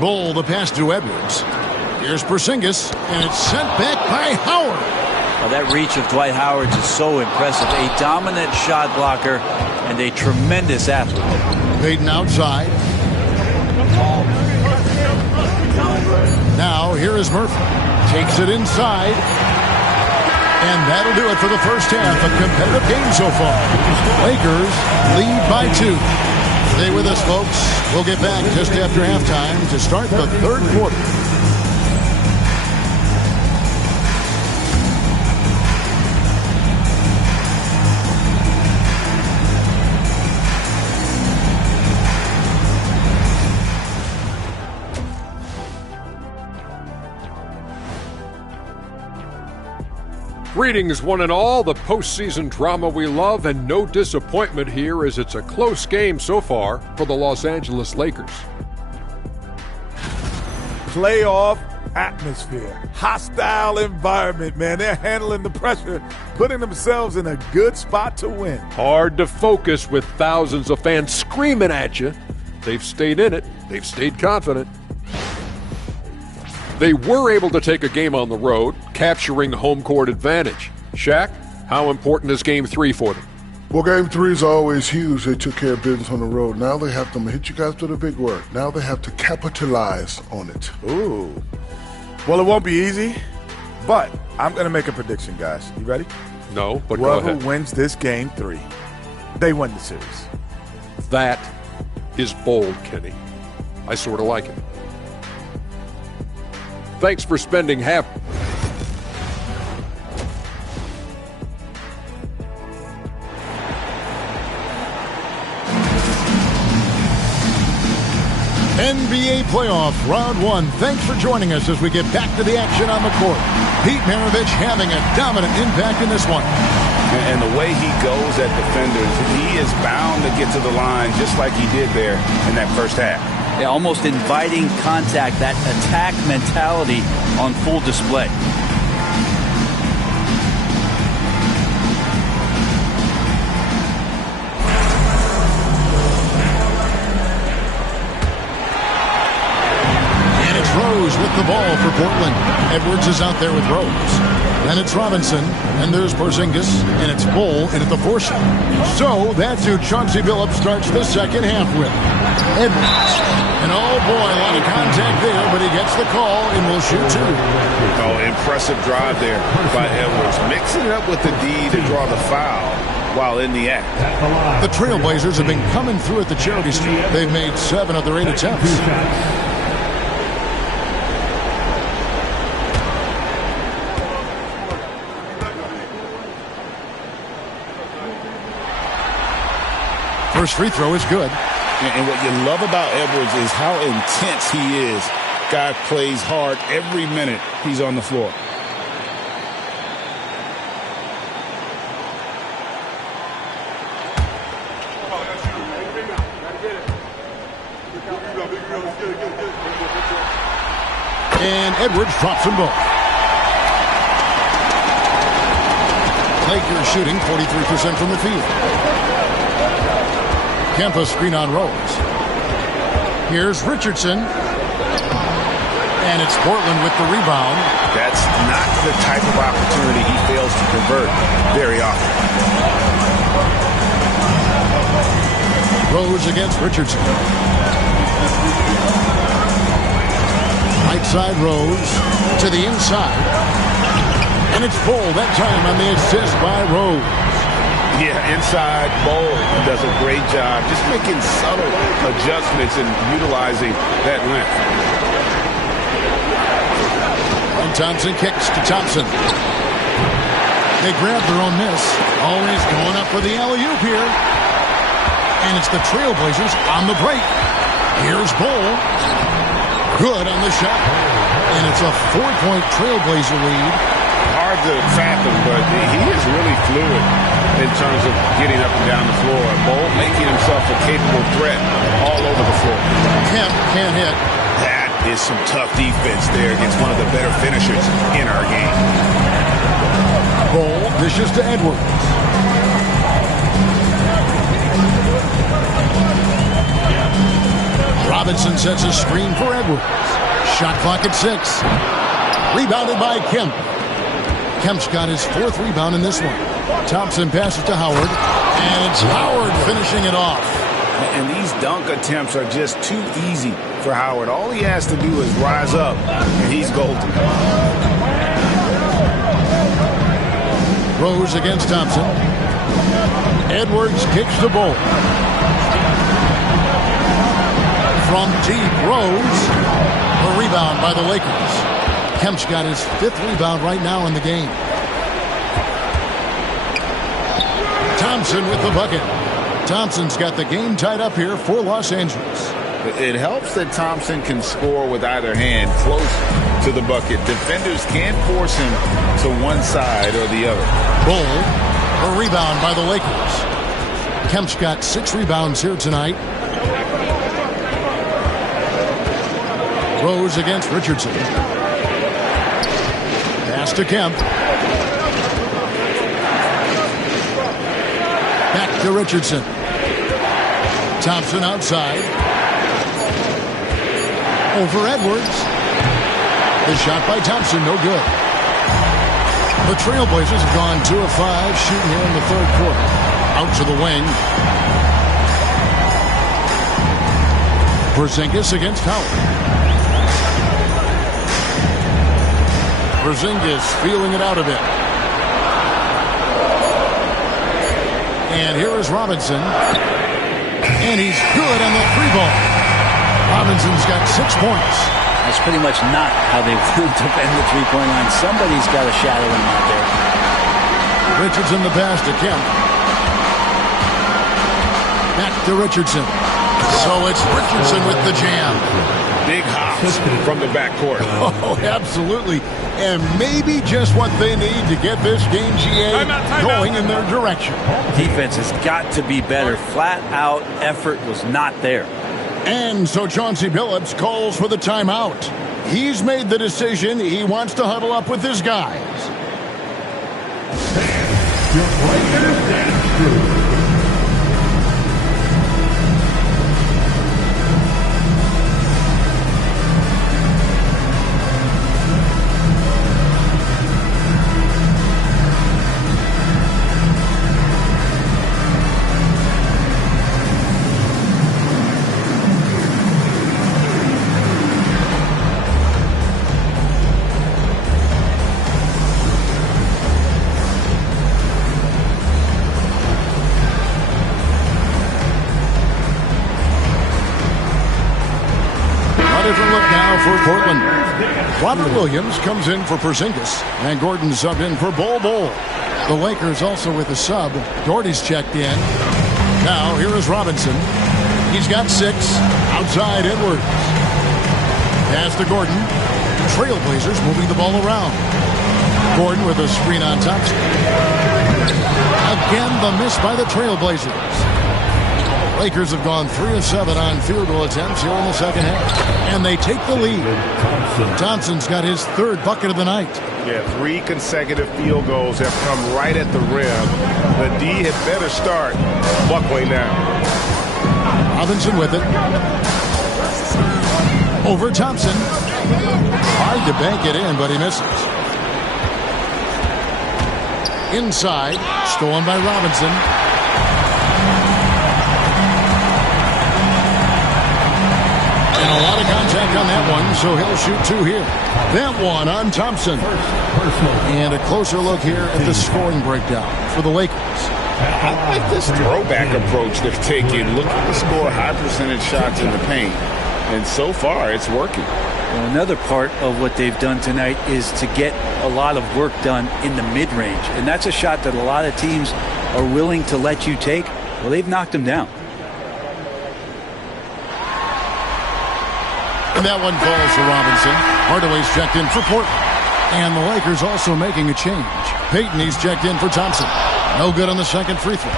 Bull, the pass to Edwards. Here's Porzingis, and it's sent back by Howard. Well, that reach of Dwight Howard is so impressive. A dominant shot blocker and a tremendous athlete. Payton outside. Now, here is Murphy. Takes it inside. And that'll do it for the first half. A competitive game so far. Lakers lead by 2. Stay with us, folks. We'll get back just after halftime to start the third quarter. Greetings, one and all. The postseason drama we love, and no disappointment here as it's a close game so far for the Los Angeles Lakers. Playoff atmosphere, hostile environment, man. They're handling the pressure, putting themselves in a good spot to win. Hard to focus with thousands of fans screaming at you. They've stayed in it. They've stayed confident. They were able to take a game on the road, capturing home court advantage. Shaq, how important is Game 3 for them? Well, Game 3 is always huge. They took care of business on the road. Now they have to hit you guys with a big word. Now they have to capitalize on it. Ooh. Well, it won't be easy, but I'm going to make a prediction, guys. You ready? No, but go ahead. Whoever wins this Game 3, they win the series. That is bold, Kenny. I sort of like it. Thanks for spending half. NBA playoff round 1. Thanks for joining us as we get back to the action on the court. Pete Maravich having a dominant impact in this one. And the way he goes at defenders, he is bound to get to the line just like he did there in that first half. Yeah, almost inviting contact, that attack mentality on full display. And it's Rose with the ball for Portland. Edwards is out there with Rose. Then it's Robinson, and there's Porzingis, and it's Bull in at the 4 shot. So that's who Chauncey Billups starts the second half with. Edwards. And oh boy, a lot of contact there, but he gets the call and will shoot 2. Oh, impressive drive there by Edwards. Mixing it up with the D to draw the foul while in the act. The Trailblazers have been coming through at the charity stripe. They've made 7 of their 8 attempts. First free throw is good. And what you love about Edwards is how intense he is. Guy plays hard every minute he's on the floor. Edwards drops them both. Lakers shooting 43% from the field. Kemp a screen on Rose. Here's Richardson. And it's Portland with the rebound. That's not the type of opportunity he fails to convert very often. Rose against Richardson. Right side Rose to the inside. And it's Bull that time on the assist by Rose. Yeah, inside, Bull does a great job just making subtle adjustments and utilizing that length. And Thompson kicks to Thompson. They grab their own miss. Always going up for the alley-oop here. And it's the Trailblazers on the break. Here's Bull. Good on the shot. And it's a 4-point Trailblazer lead. Hard to fathom, but he is really fluid in terms of getting up and down the floor. Bull making himself a capable threat all over the floor. Kemp can't hit. That is some tough defense there against one of the better finishers in our game. Bull dishes to Edwards. Robinson sets a screen for Edwards. Shot clock at 6. Rebounded by Kemp. Kemp's got his 4th rebound in this one. Thompson passes to Howard. And it's Howard finishing it off. And these dunk attempts are just too easy for Howard. All he has to do is rise up, and he's golden. Rose against Thompson. Edwards kicks the ball. From deep, Rose. A rebound by the Lakers. Kemp's got his 5th rebound right now in the game. Thompson with the bucket. Thompson's got the game tied up here for Los Angeles. It helps that Thompson can score with either hand close to the bucket. Defenders can't force him to one side or the other. Bull, a rebound by the Lakers. Kemp's got 6 rebounds here tonight. Rose against Richardson. Pass to Kemp. Back to Richardson. Thompson outside. Over Edwards. The shot by Thompson, no good. The Trailblazers have gone 2 of 5 shooting here in the 3rd quarter. Out to the wing. Porzingis against Howard. Porzingis feeling it out a bit. And here is Robinson. And he's good on the 3-ball. Robinson's got 6 points. That's pretty much not how they want to defend the 3-point line. Somebody's got to shadow him out there. Richardson the pass to Kemp. Back to Richardson. So it's Richardson with the jam. Big hops from the backcourt. Oh, absolutely. And maybe just what they need to get this game, GA, going in their direction. Defense has got to be better. Flat-out effort was not there. And so Chauncey Billups calls for the timeout. He's made the decision. He wants to huddle up with his guys. Your Lakers dance crew. For Portland, Robert Williams comes in for Porzingis, and Gordon subbed in for Bol Bol. The Lakers also with a sub. Gordy's checked in. Now here is Robinson. He's got 6. Outside Edwards. Pass to Gordon. Trailblazers moving the ball around. Gordon with a screen on Thompson. Again, the miss by the Trailblazers. Lakers have gone 3 of 7 on field goal attempts here in the second half. And they take the lead. Thompson's got his 3rd bucket of the night. Yeah, 3 consecutive field goals have come right at the rim. The D had better start buckling now. Robinson with it. Over Thompson. Tried to bank it in, but he misses. Inside. Stolen by Robinson. And a lot of contact on that one, so he'll shoot 2 here. That one on Thompson. And a closer look here at the scoring breakdown for the Lakers. I like this throwback approach they're taking. Looking to score high percentage shots in the paint. And so far, it's working. Well, another part of what they've done tonight is to get a lot of work done in the mid-range. And that's a shot that a lot of teams are willing to let you take. Well, they've knocked them down. And that one falls for Robinson. Hardaway's checked in for Portland. And the Lakers also making a change. Payton, he's checked in for Thompson. No good on the second free throw.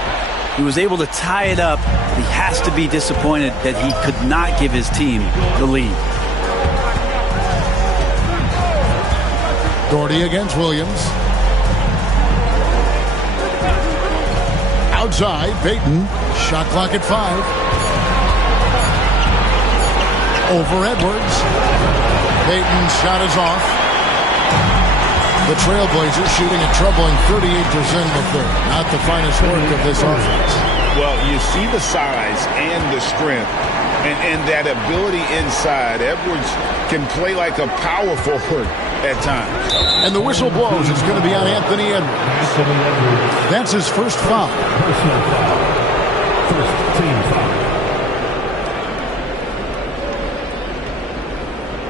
He was able to tie it up. He has to be disappointed that he could not give his team the lead. Doherty against Williams. Outside, Payton. Shot clock at 5. Over Edwards. Payton's shot is off. The Trailblazers shooting a troubling 38% in the third. Not the finest work of this offense. Well, you see the size and the strength and that ability inside. Edwards can play like a power forward at times. And the whistle blows. It's going to be on Anthony Edwards. That's his first foul. Personal foul. First team foul.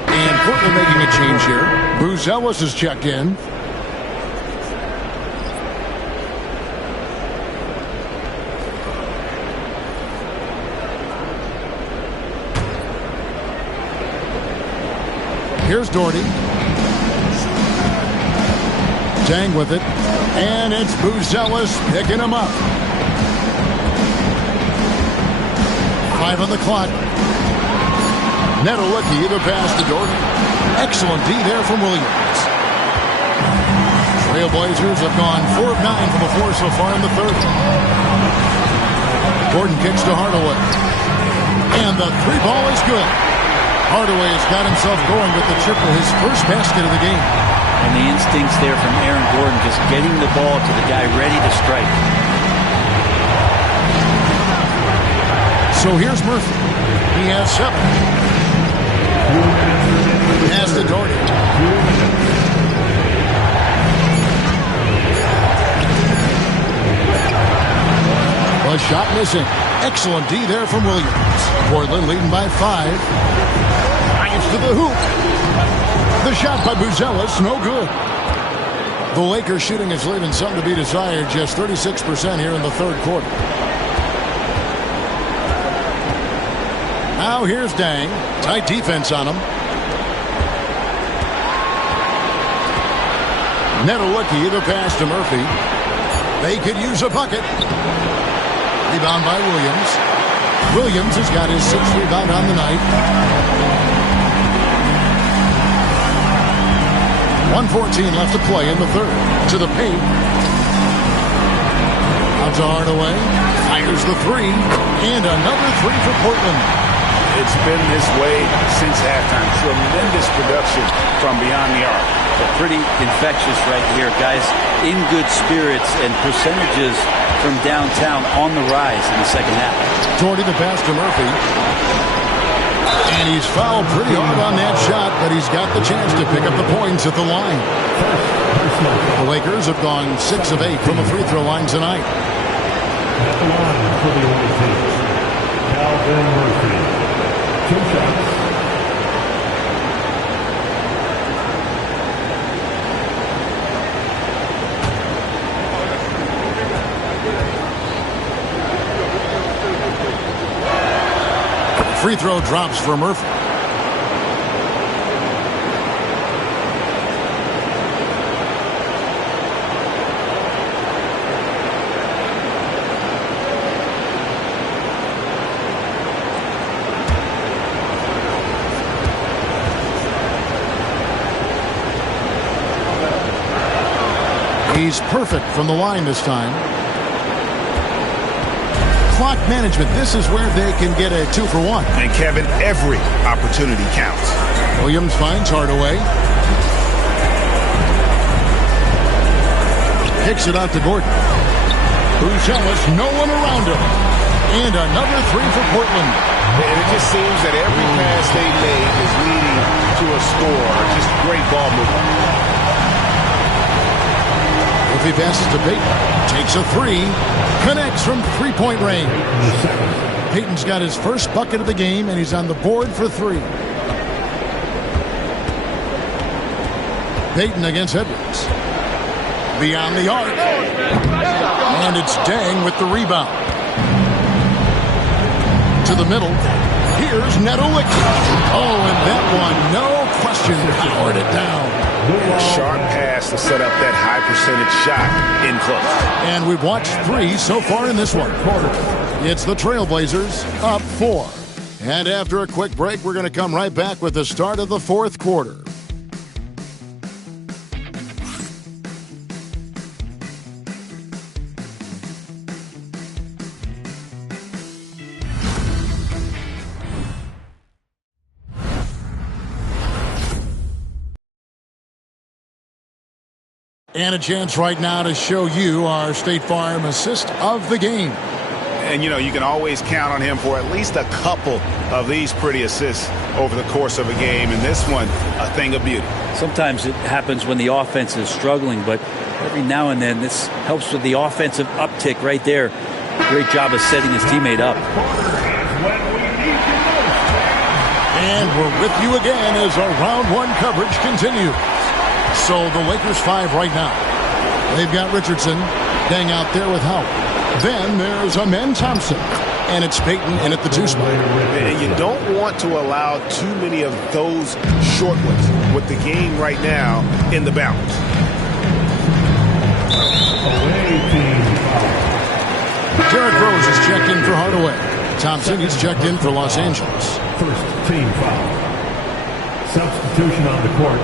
And Portland making a change here. Buzelis is checked in. Here's Doherty. Dang with it. And it's Buzelis picking him up. 5 on the clock. Netolicky, the pass to Doherty. Excellent D there from Williams. Trailblazers have gone 4 of 9 from the floor so far in the third. Gordon kicks to Hardaway. And the 3-ball is good. Hardaway has got himself going with the triple, his first basket of the game. And the instincts there from Aaron Gordon, just getting the ball to the guy ready to strike. So here's Murphy. He has 7. Pass to Doherty. A shot missing. Excellent D there from Williams. Portland leading by 5. To the hoop. The shot by Buzelis, no good. The Lakers shooting is leaving something to be desired. Just 36% here in the third quarter. Now here's Dang. Tight defense on him. Netolicky, the pass to Murphy. They could use a bucket. Rebound by Williams. Williams has got his 6th rebound on the night. 1:14 left to play in the third. To the paint. Out to Hardaway. Fires the 3. And another 3 for Portland. It's been this way since halftime. Tremendous production from beyond the arc. They're pretty infectious right here. Guys in good spirits and percentages from downtown on the rise in the second half. Doherty the pass to Murphy. And he's fouled pretty hard on that shot, but he's got the chance to pick up the points at the line. The Lakers have gone 6 of 8 from the free throw line tonight. At the line for the away team, Calvin Murphy. 2 shots. Free throw drops for Murphy. He's perfect from the line this time. Clock management. This is where they can get a 2-for-1. And Kevin, every opportunity counts. Williams finds Hardaway. Kicks it out to Gordon. Who's jealous? No one around him. And another 3 for Portland. And it just seems that every pass they made is leading to a score. Just great ball movement. If he passes to Payton, takes a 3, connects from three-point range. Payton's got his first bucket of the game, and he's on the board for 3. Payton against Edwards. Beyond the arc. And it's Deng with the rebound. To the middle. Here's Nedolicki. Oh, and that one, no question, powered it down. A sharp pass to set up that high percentage shot in close. And we've watched 3 so far in this one. It's the Trailblazers up 4. And after a quick break, we're going to come right back with the start of the 4th quarter. And a chance right now to show you our State Farm assist of the game. And, you know, you can always count on him for at least a couple of these pretty assists over the course of a game. And this one, a thing of beauty. Sometimes it happens when the offense is struggling, but every now and then this helps with the offensive uptick right there. Great job of setting his teammate up. And we're with you again as our round 1 coverage continues. So the Lakers 5 right now. They've got Richardson, Deng out there with Howard. Then there's Amen Thompson. And it's Payton in at the 2 spot. And you don't want to allow too many of those short ones with the game right now in the balance. Derrick Rose is checked in for Hardaway. Thompson is checked in for Los Angeles. First team foul. Substitution on the court.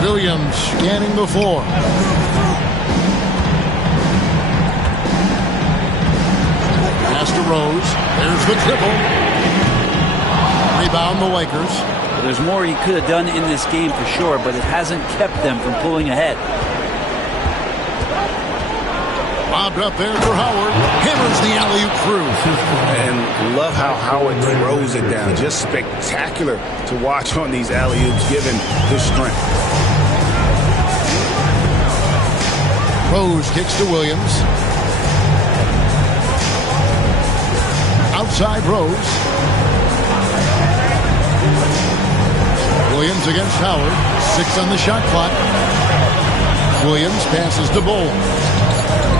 Williams scanning the floor. Pass to Rose. There's the triple. Rebound the Lakers. Well, there's more he could have done in this game for sure, but it hasn't kept them from pulling ahead. Bobbed up there for Howard. Hammers the alley-oop through. And love how Howard throws it down. Just spectacular to watch on these alley-oops given his strength. Rose kicks to Williams. Outside Rose. Williams against Howard. 6 on the shot clock. Williams passes to Bull.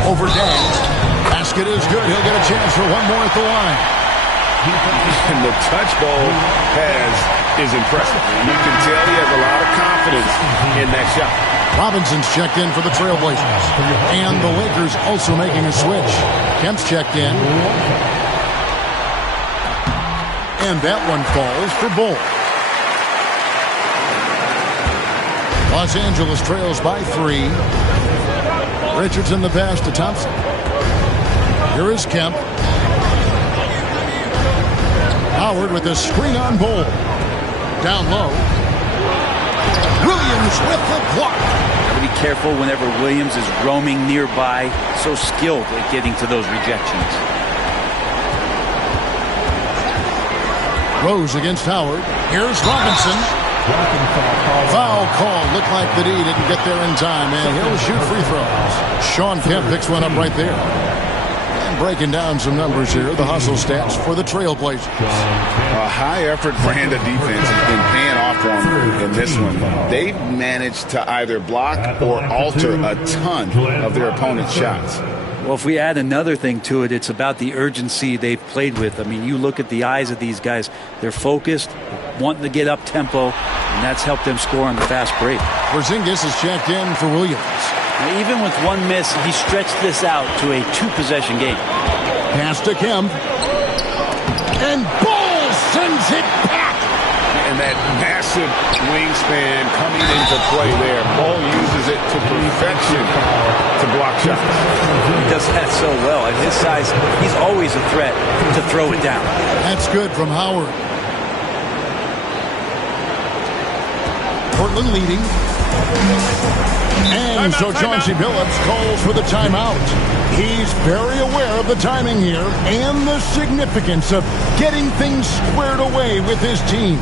Over Deng. Basket is good. He'll get a chance for one more at the line. And the touch ball is impressive. You can tell he has a lot of confidence in that shot. Robinson's checked in for the Trailblazers. And the Lakers also making a switch. Kemp's checked in. And that one falls for Bull. Los Angeles trails by 3. Richardson the pass to Thompson. Here is Kemp. Howard with the screen on Bull. Down low. Williams with the block. Got to be careful whenever Williams is roaming nearby. So skilled at getting to those rejections. Rose against Howard. Here's Robinson. Foul call. Looked like the D didn't get there in time, and he'll shoot free throws. Sean Kemp picks one up right there. And breaking down some numbers here, the hustle stats for the Trailblazers. A high-effort brand of defense has been paying off for them in this one. They've managed to either block or alter a ton of their opponent's shots. Well, if we add another thing to it, it's about the urgency they've played with. I mean, you look at the eyes of these guys. They're focused. wanting to get up tempo, and that's helped them score on the fast break. Porzingis is checked in for Williams. Now, even with one miss, he stretched this out to a 2-possession game. Pass to Kemp. And Ball sends it back. And that massive wingspan coming into play there. Ball uses it to perfection to block shots. He does that so well. At his size, he's always a threat to throw it down. That's good from Howard. Portland leading. And so Chauncey Billups calls for the timeout. He's very aware of the timing here and the significance of getting things squared away with his team.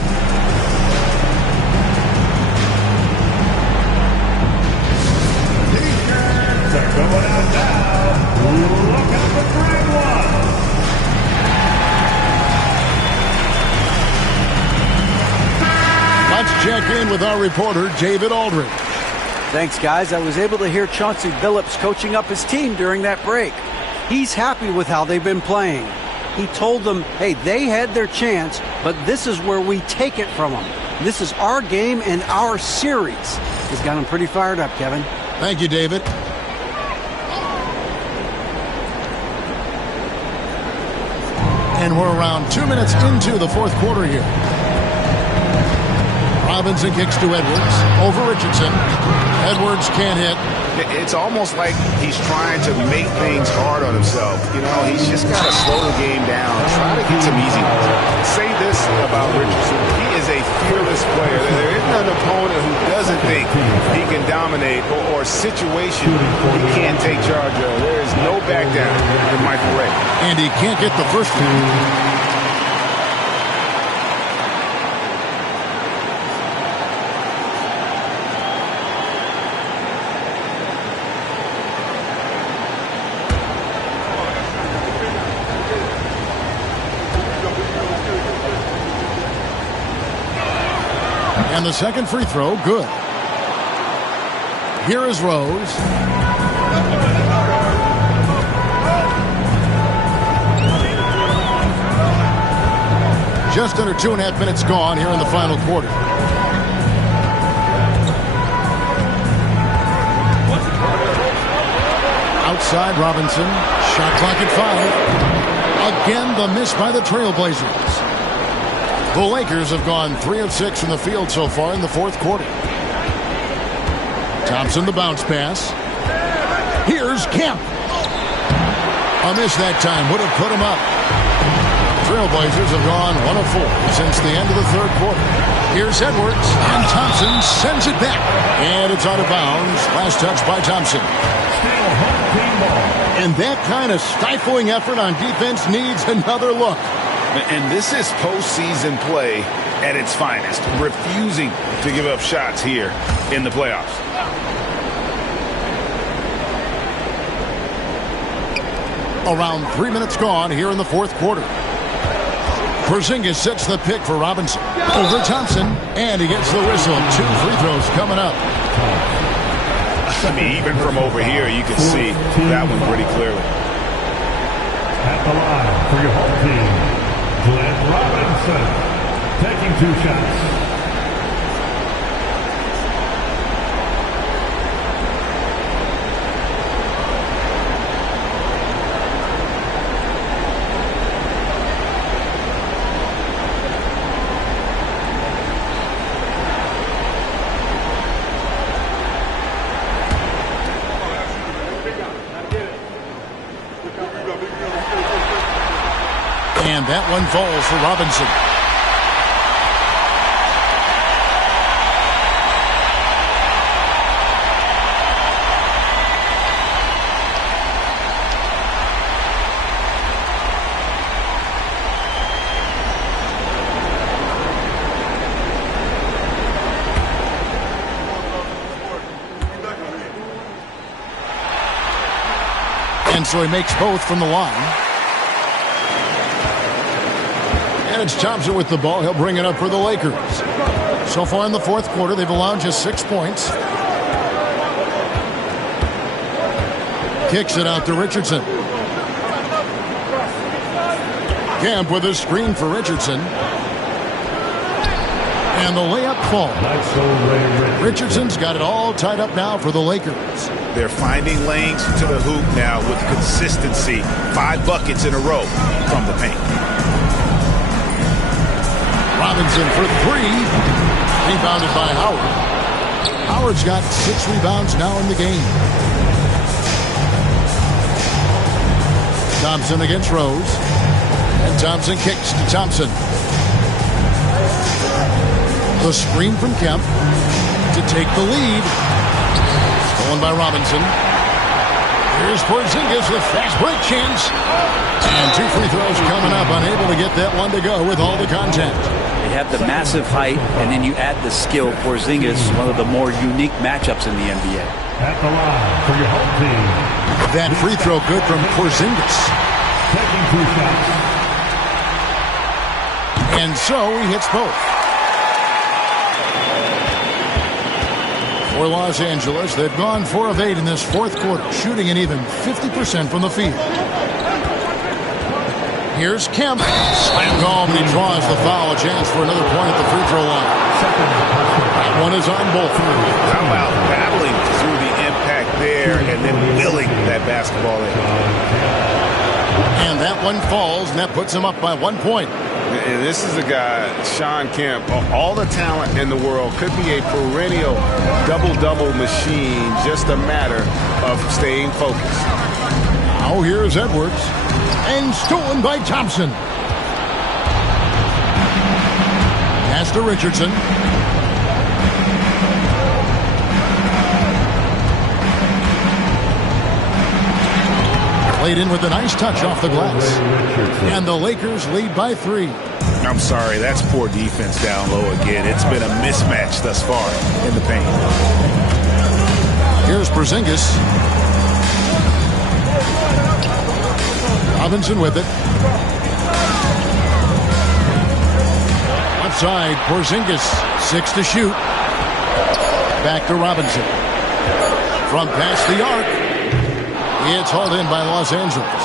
Going out now. Look out for green one. Let's check in with our reporter, David Aldridge. Thanks, guys. I was able to hear Chauncey Billups coaching up his team during that break. He's happy with how they've been playing. He told them, hey, they had their chance, but this is where we take it from them. This is our game and our series. He's got them pretty fired up, Kevin. Thank you, David. And we're around 2 minutes into the fourth quarter here. Robinson kicks to Edwards. Over Richardson. Edwards can't hit. It's almost like he's trying to make things hard on himself. You know, he's just got to slow the game down. Try to get some easy ones. Say this about Richardson. He is a fearless player. There isn't an opponent who doesn't think he can dominate or situation he can't take charge of. There is no back down in Michael Ray. And he can't get the first one. And the second free throw, good. Here is Rose. Just under 2.5 minutes gone here in the final quarter. Outside Robinson. Shot clock at 5. Again, the miss by the Trailblazers. The Lakers have gone 3 of 6 from the field so far in the fourth quarter. Thompson, the bounce pass. Here's Kemp. A miss that time would have put him up. Trailblazers have gone 1 of 4 since the end of the third quarter. Here's Edwards, and Thompson sends it back. And it's out of bounds. Last touch by Thompson. And that kind of stifling effort on defense needs another look. And this is postseason play at its finest, refusing to give up shots here in the playoffs. Around 3 minutes gone here in the fourth quarter. Porzingis sets the pick for Robinson. Over Thompson, and he gets the whistle. 2 free throws coming up. I mean, even from over here, you can see that one pretty clearly. At the line for your home team, Glenn Robinson, taking 2 shots. And that one falls for Robinson. And so he makes both from the line. And it's Thompson with the ball. He'll bring it up for the Lakers. So far in the fourth quarter, they've allowed just 6 points. Kicks it out to Richardson. Kemp with a screen for Richardson. And the layup falls. Richardson's got it all tied up now for the Lakers. They're finding lanes to the hoop now with consistency. 5 buckets in a row from the paint. Robinson for 3. Rebounded by Howard. Howard's got 6 rebounds now in the game. Thompson against Rose. And Thompson kicks to Thompson. The screen from Kemp to take the lead. Stolen by Robinson. Here's Porzingis with fast break chance. And 2 free throws coming up. Unable to get that one to go with all the contact. They have the massive height, and then you add the skill. Porzingis, one of the more unique matchups in the NBA. At the line for your home team. That free throw good from Porzingis. Taking 2 shots. And so he hits both. For Los Angeles, they've gone 4 of 8 in this 4th quarter, shooting an even 50% from the field. Here's Kemp. Slam call, but he draws the foul. A chance for another point at the free throw line. That one is on both. How about battling through the impact there and then willing that basketball in? And that one falls, and that puts him up by 1 point. This is a guy, Sean Kemp, all the talent in the world, could be a perennial double-double machine, just a matter of staying focused. Now here's Edwards, and stolen by Thompson. Pass to Richardson. Played in with a nice touch off the glass. And the Lakers lead by 3. I'm sorry, that's poor defense down low again. It's been a mismatch thus far in the paint. Here's Porzingis. Robinson with it. Left side, Porzingis, 6 to shoot. Back to Robinson. From past the arc. It's hauled in by Los Angeles.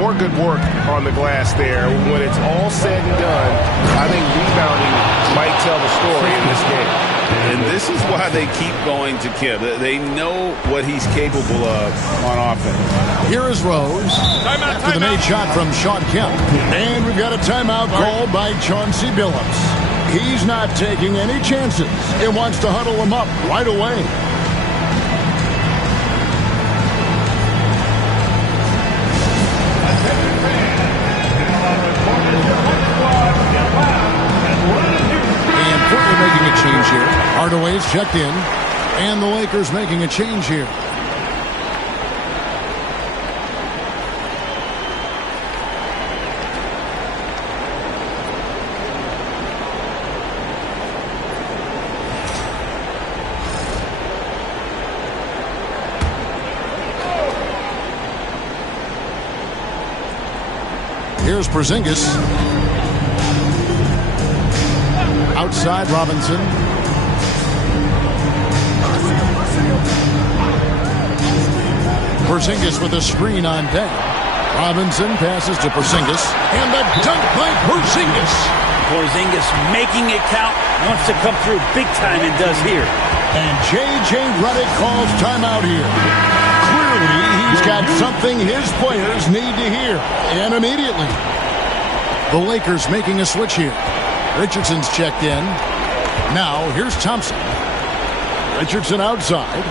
More good work on the glass there. When it's all said and done, I think rebounding might tell the story in this game. And this is why they keep going to Kemp. They know what he's capable of on offense. Here is Rose. After the made shot from Sean Kemp. And we've got a timeout called by Chauncey Billups. He's not taking any chances. He wants to huddle him up right away. Change here. Hardaway's checked in, and the Lakers making a change here. Here's Porzingis. Outside Robinson. Porzingis with a screen on deck. Robinson passes to Porzingis. And the dunk by Porzingis. Porzingis making it count. Wants to come through big time and does here. And J.J. Redick calls timeout here. Clearly, he's got something his players need to hear. And immediately. The Lakers making a switch here. Richardson's checked in. Now, here's Thompson. Richardson outside.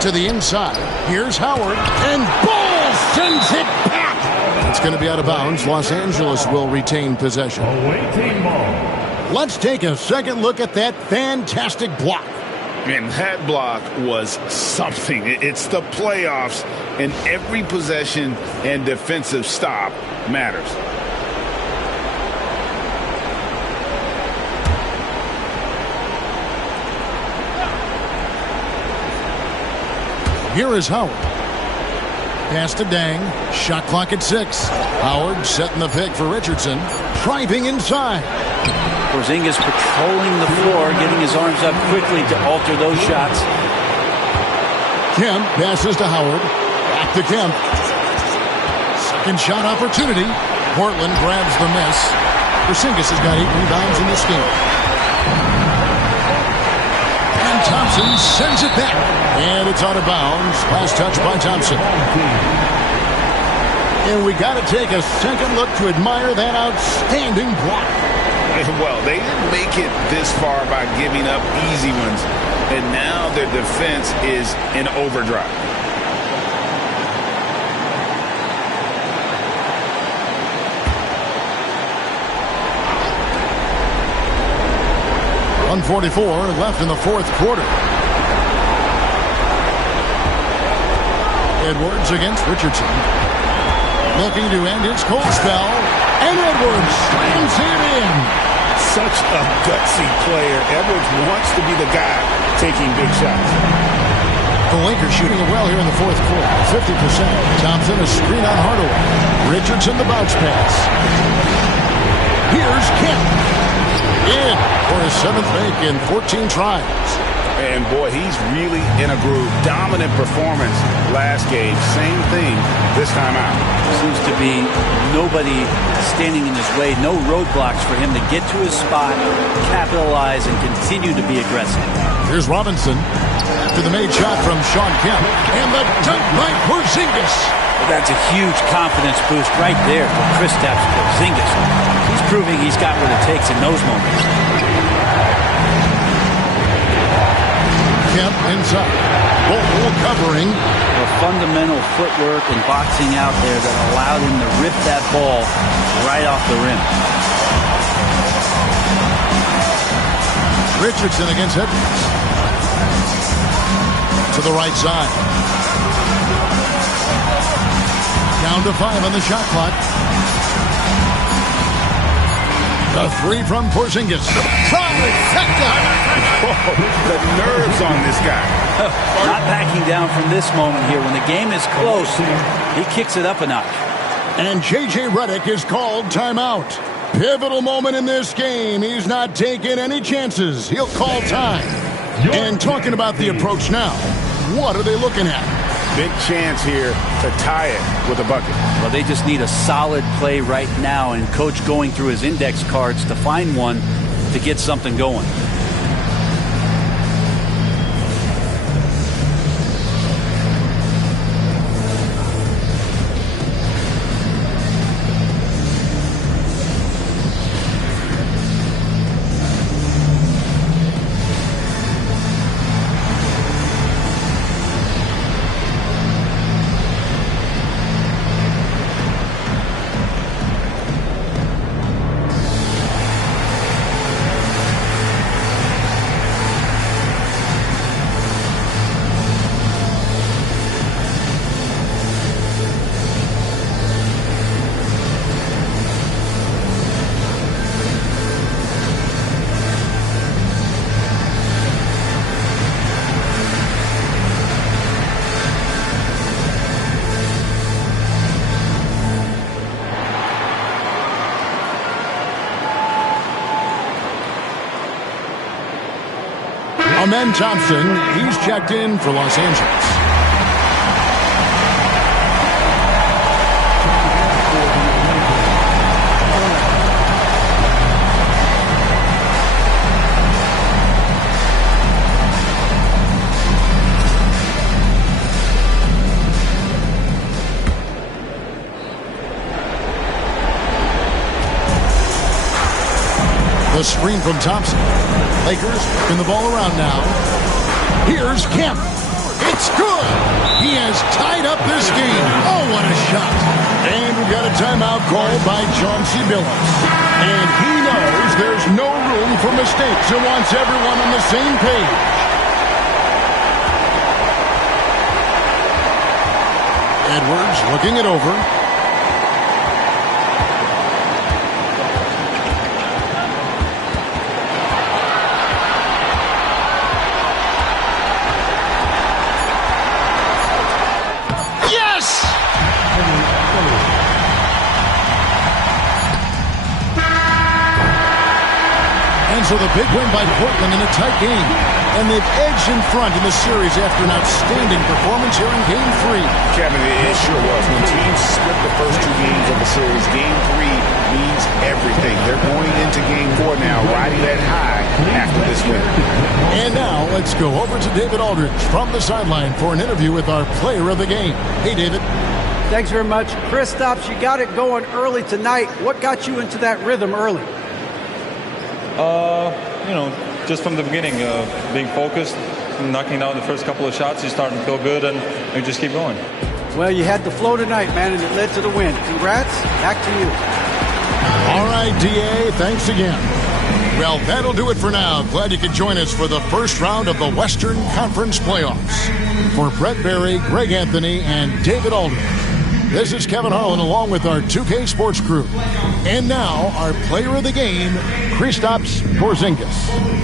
To the inside. Here's Howard. And Ball sends it back. It's going to be out of bounds. Los Angeles will retain possession. Let's take a second look at that fantastic block. And that block was something. It's the playoffs, and every possession and defensive stop matters. Here is Howard. Pass to Dang. Shot clock at 6. Howard setting the pick for Richardson. Driving inside. Porzingis patrolling the floor, getting his arms up quickly to alter those shots. Kemp passes to Howard. Back to Kemp. Second shot opportunity. Portland grabs the miss. Porzingis has got 8 rebounds in this game. And Thompson sends it back. And it's out of bounds. Last touch by Thompson. And we got to take a second look to admire that outstanding block. Well, they didn't make it this far by giving up easy ones. And now their defense is in overdrive. .144 left in the fourth quarter. Edwards against Richardson. Looking to end his cold spell. And Edwards slams it in. Such a gutsy player. Edwards wants to be the guy taking big shots. The Lakers shooting it well here in the fourth quarter. 50%. Thompson a screen on Hardaway. Richardson the bounce pass. Here's Kemp. In for his 7th make in 14 tries. And boy, he's really in a groove. Dominant performance last game. Same thing this time out. Seems to be nobody standing in his way. No roadblocks for him to get to his spot, capitalize, and continue to be aggressive. Here's Robinson after the made shot from Sean Kemp. And the dunk by Porzingis. That's a huge confidence boost right there for Kristaps Porzingis. He's proving he's got what it takes in those moments. Kemp inside. Ball covering. The fundamental footwork and boxing out there that allowed him to rip that ball right off the rim. Richardson against Edwards. To the right side. Down to 5 on the shot clock. The 3 from Porzingis. Trifecta. Oh, the nerves on this guy. Not backing down from this moment here. When the game is close, he kicks it up a notch. And J.J. Redick is called timeout. Pivotal moment in this game. He's not taking any chances. He'll call time. And talking about the approach now, what are they looking at? Big chance here to tie it with a bucket. Well, they just need a solid play right now, and Coach going through his index cards to find one to get something going. Amen Thompson, he's checked in for Los Angeles. The screen from Thompson. Lakers spin the ball around now. Here's Kemp. It's good. He has tied up this game. Oh, what a shot. And we've got a timeout called by Chauncey Billups. And he knows there's no room for mistakes and wants everyone on the same page. Edwards looking it over. So with a big win by Portland in a tight game. And they've edged in front in the series after an outstanding performance here in Game 3. Kevin, it sure was. When teams split the first 2 games of the series, Game 3 means everything. They're going into Game 4 now, riding that high after this win. And now let's go over to David Aldridge from the sideline for an interview with our player of the game. Hey, David. Thanks very much. Kristaps, you got it going early tonight. What got you into that rhythm early? Just from the beginning, being focused, knocking down the first couple of shots, you start to feel good, and you just keep going. Well, you had the flow tonight, man, and it led to the win. Congrats. Back to you. All right, D.A., thanks again. Well, that'll do it for now. Glad you could join us for the first round of the Western Conference Playoffs. For Brett Berry, Greg Anthony, and David Aldridge, this is Kevin Harlan along with our 2K Sports crew. And now, our player of the game, Kristaps Porzingis.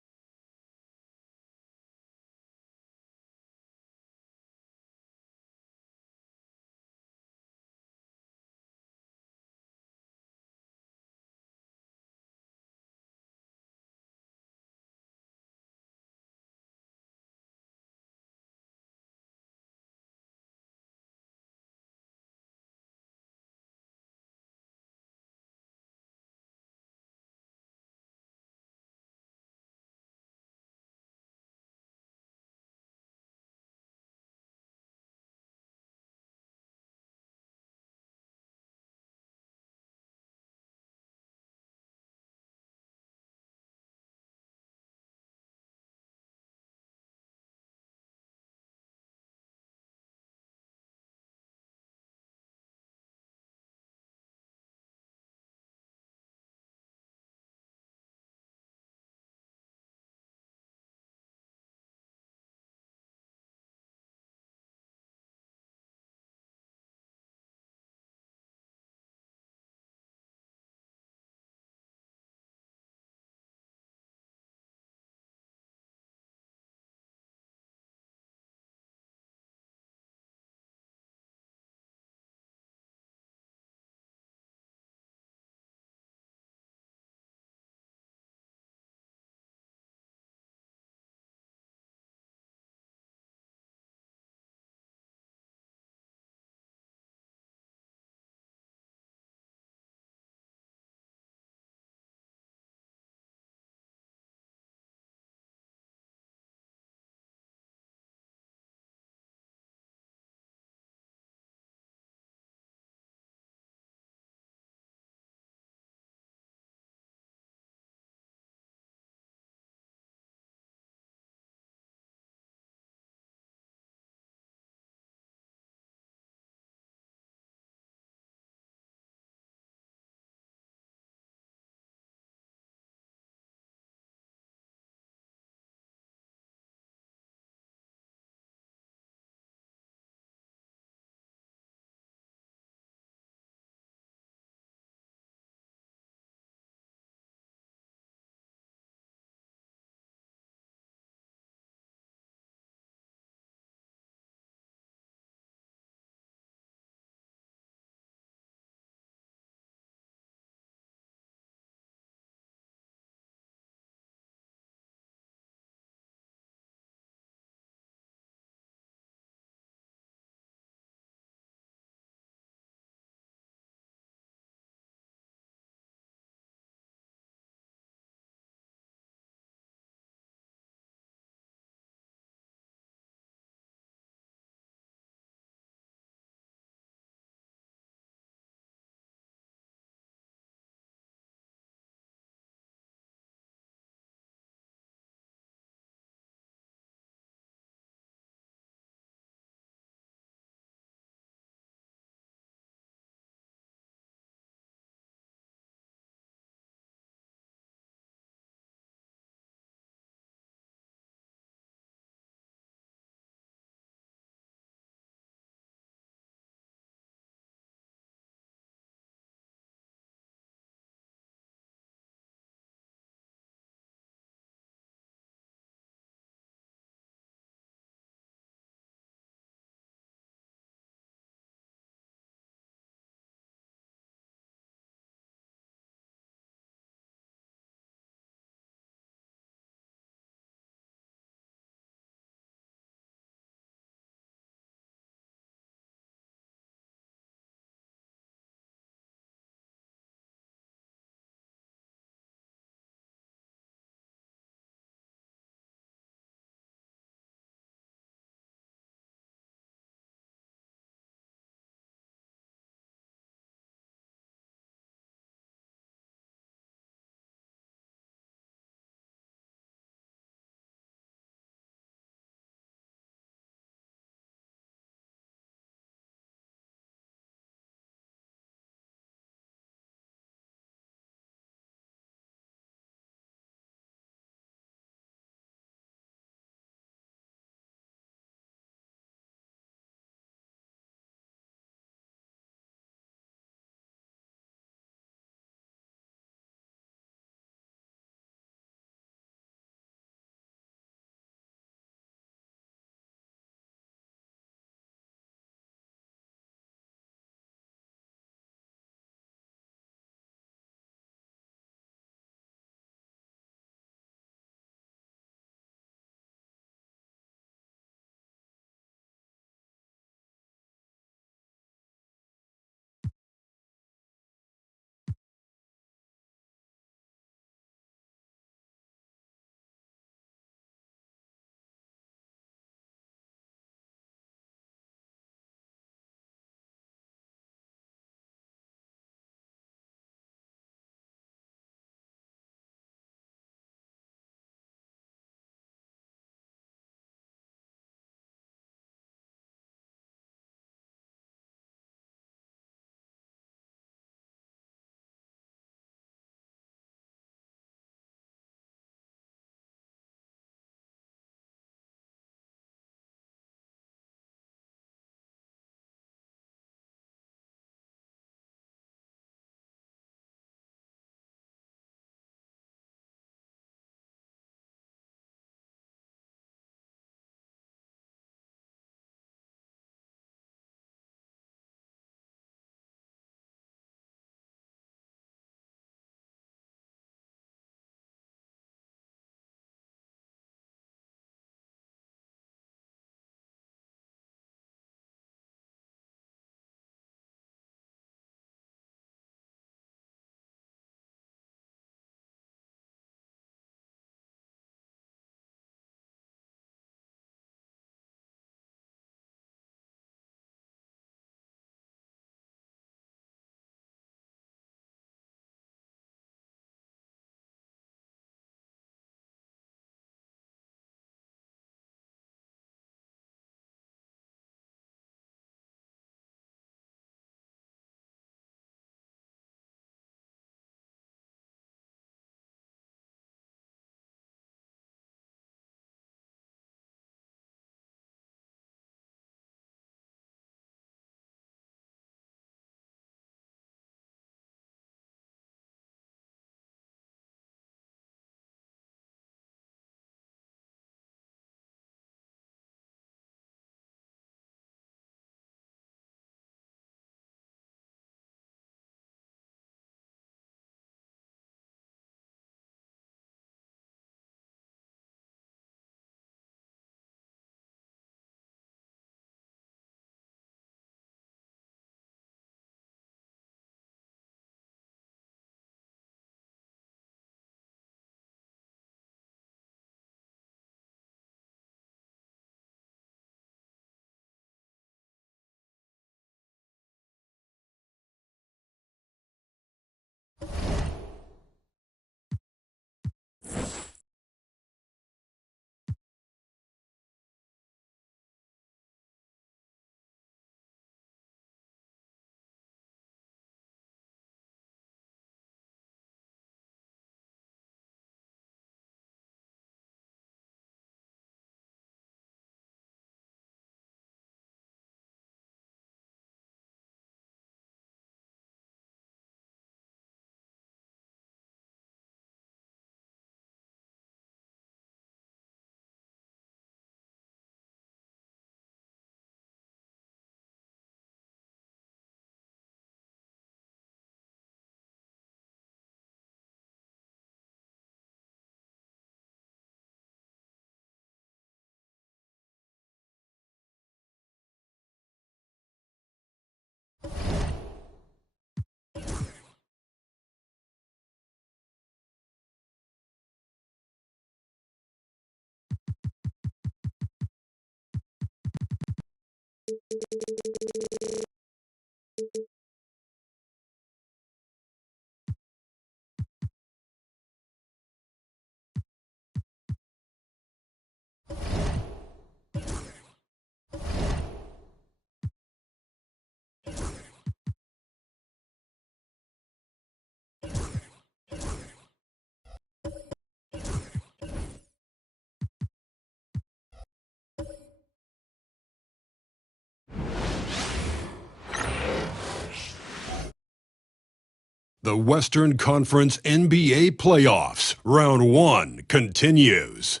The Western Conference NBA Playoffs, Round 1 continues.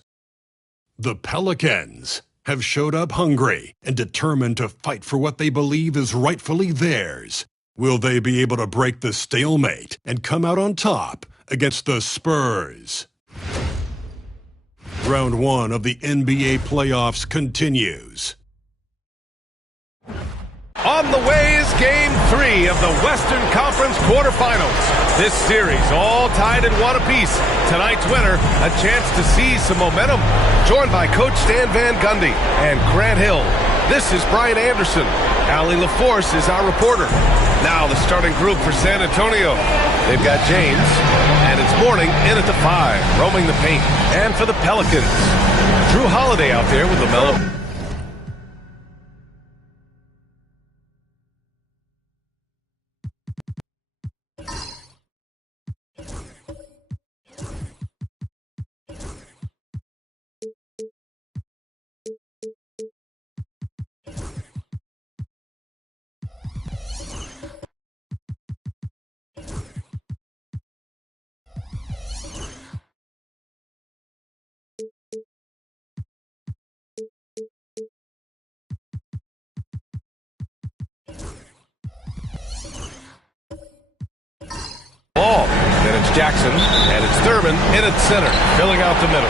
The Pelicans have showed up hungry and determined to fight for what they believe is rightfully theirs. Will they be able to break the stalemate and come out on top against the Spurs? Round 1 of the NBA Playoffs continues. On the way is Game 3 of the Western Conference quarterfinals. This series all tied in one apiece. Tonight's winner, a chance to seize some momentum. Joined by Coach Stan Van Gundy and Grant Hill. This is Brian Anderson. Allie LaForce is our reporter. Now the starting group for San Antonio. They've got James, and it's Mourning in at the 5, roaming the paint. And for the Pelicans, Drew Holiday out there with LaMelo. Ball. Then it's Jackson, and it's Thurman in at center, filling out the middle.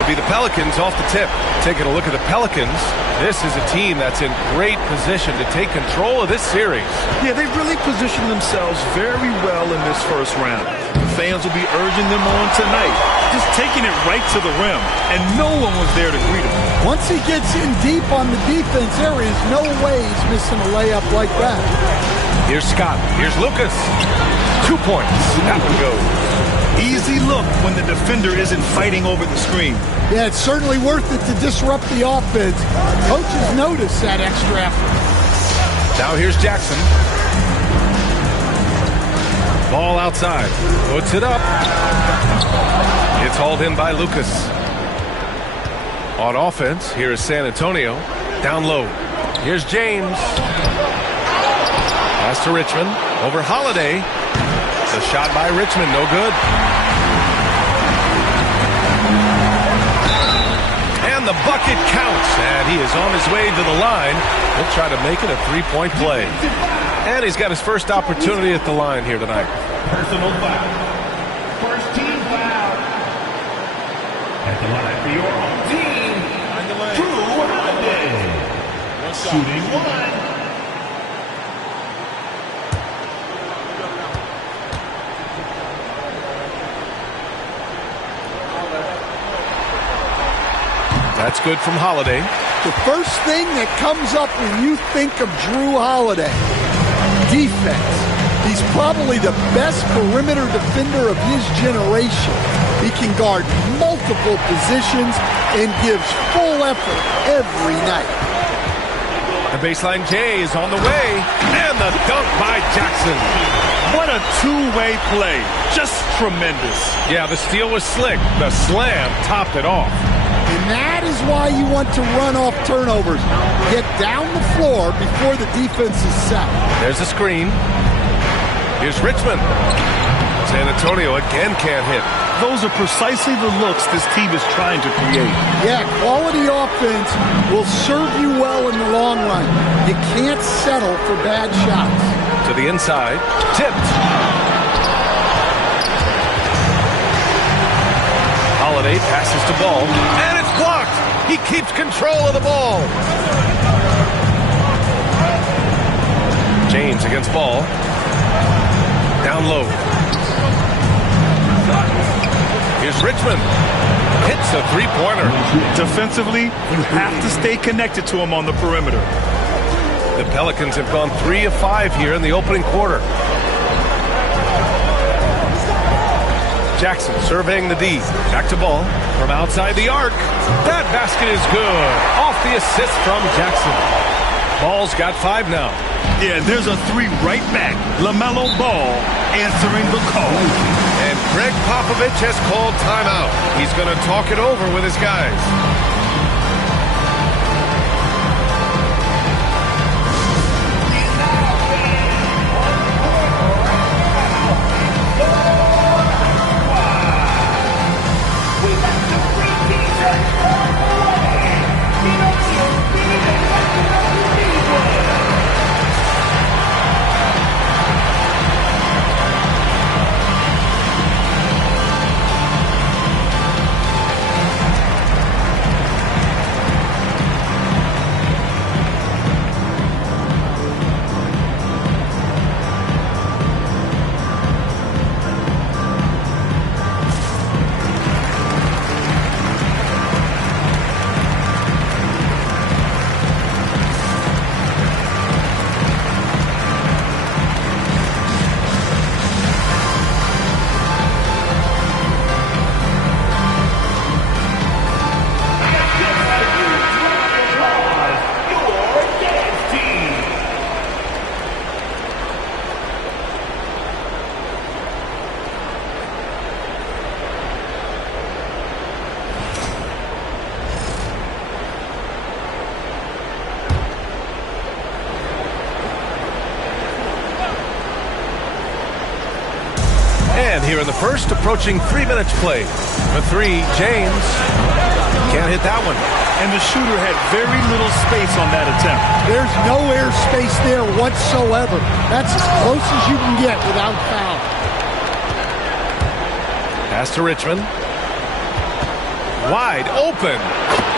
It'll be the Pelicans off the tip. Taking a look at the Pelicans, this is a team that's in great position to take control of this series. Yeah, they really positioned themselves very well in this first round. The fans will be urging them on tonight, just taking it right to the rim, and no one was there to greet him. Once he gets in deep on the defense, there is no way he's missing a layup like that. Here's Scott. Here's Lucas. 2 points. That one goes. Easy look when the defender isn't fighting over the screen. Yeah, it's certainly worth it to disrupt the offense. Coaches notice that extra effort. Now here's Jackson. Ball outside. Puts it up. It's hauled in by Lucas. On offense, here is San Antonio. Down low. Here's James. Pass to Richmond. Over Holiday. The shot by Richmond, no good. And the bucket counts. And he is on his way to the line. He'll try to make it a three-point play. And he's got his first opportunity at the line here tonight. Personal foul. First team foul. At the line for your home team, Drew Holiday. Shooting one. That's good from Holiday. The first thing that comes up when you think of Drew Holiday, defense. He's probably the best perimeter defender of his generation. He can guard multiple positions and gives full effort every night. The baseline J is on the way, and the dunk by Jackson. What a two-way play. Just tremendous. Yeah, the steal was slick. The slam topped it off. And that is why you want to run off turnovers. Get down the floor before the defense is set. There's a screen. Here's Richmond. San Antonio again can't hit. Those are precisely the looks this team is trying to create. Yeah, quality offense will serve you well in the long run. You can't settle for bad shots. To the inside. Tipped. Holiday passes to Ball. And it's blocked. He keeps control of the ball. James against Ball. Down low. Here's Richmond. Hits a three-pointer. Defensively, you have to stay connected to him on the perimeter. The Pelicans have gone 3 of 5 here in the opening quarter. Jackson surveying the D. Back to Ball from outside the arc. That basket is good. Off the assist from Jackson. Ball's got 5 now. Yeah, there's a 3 right back. LaMelo Ball answering the call. And Greg Popovich has called timeout. He's going to talk it over with his guys. And here in the first, approaching 3 minutes played. The 3, James. Can't hit that one. And the shooter had very little space on that attempt. There's no air space there whatsoever. That's as close as you can get without foul. Pass to Richmond. Wide open.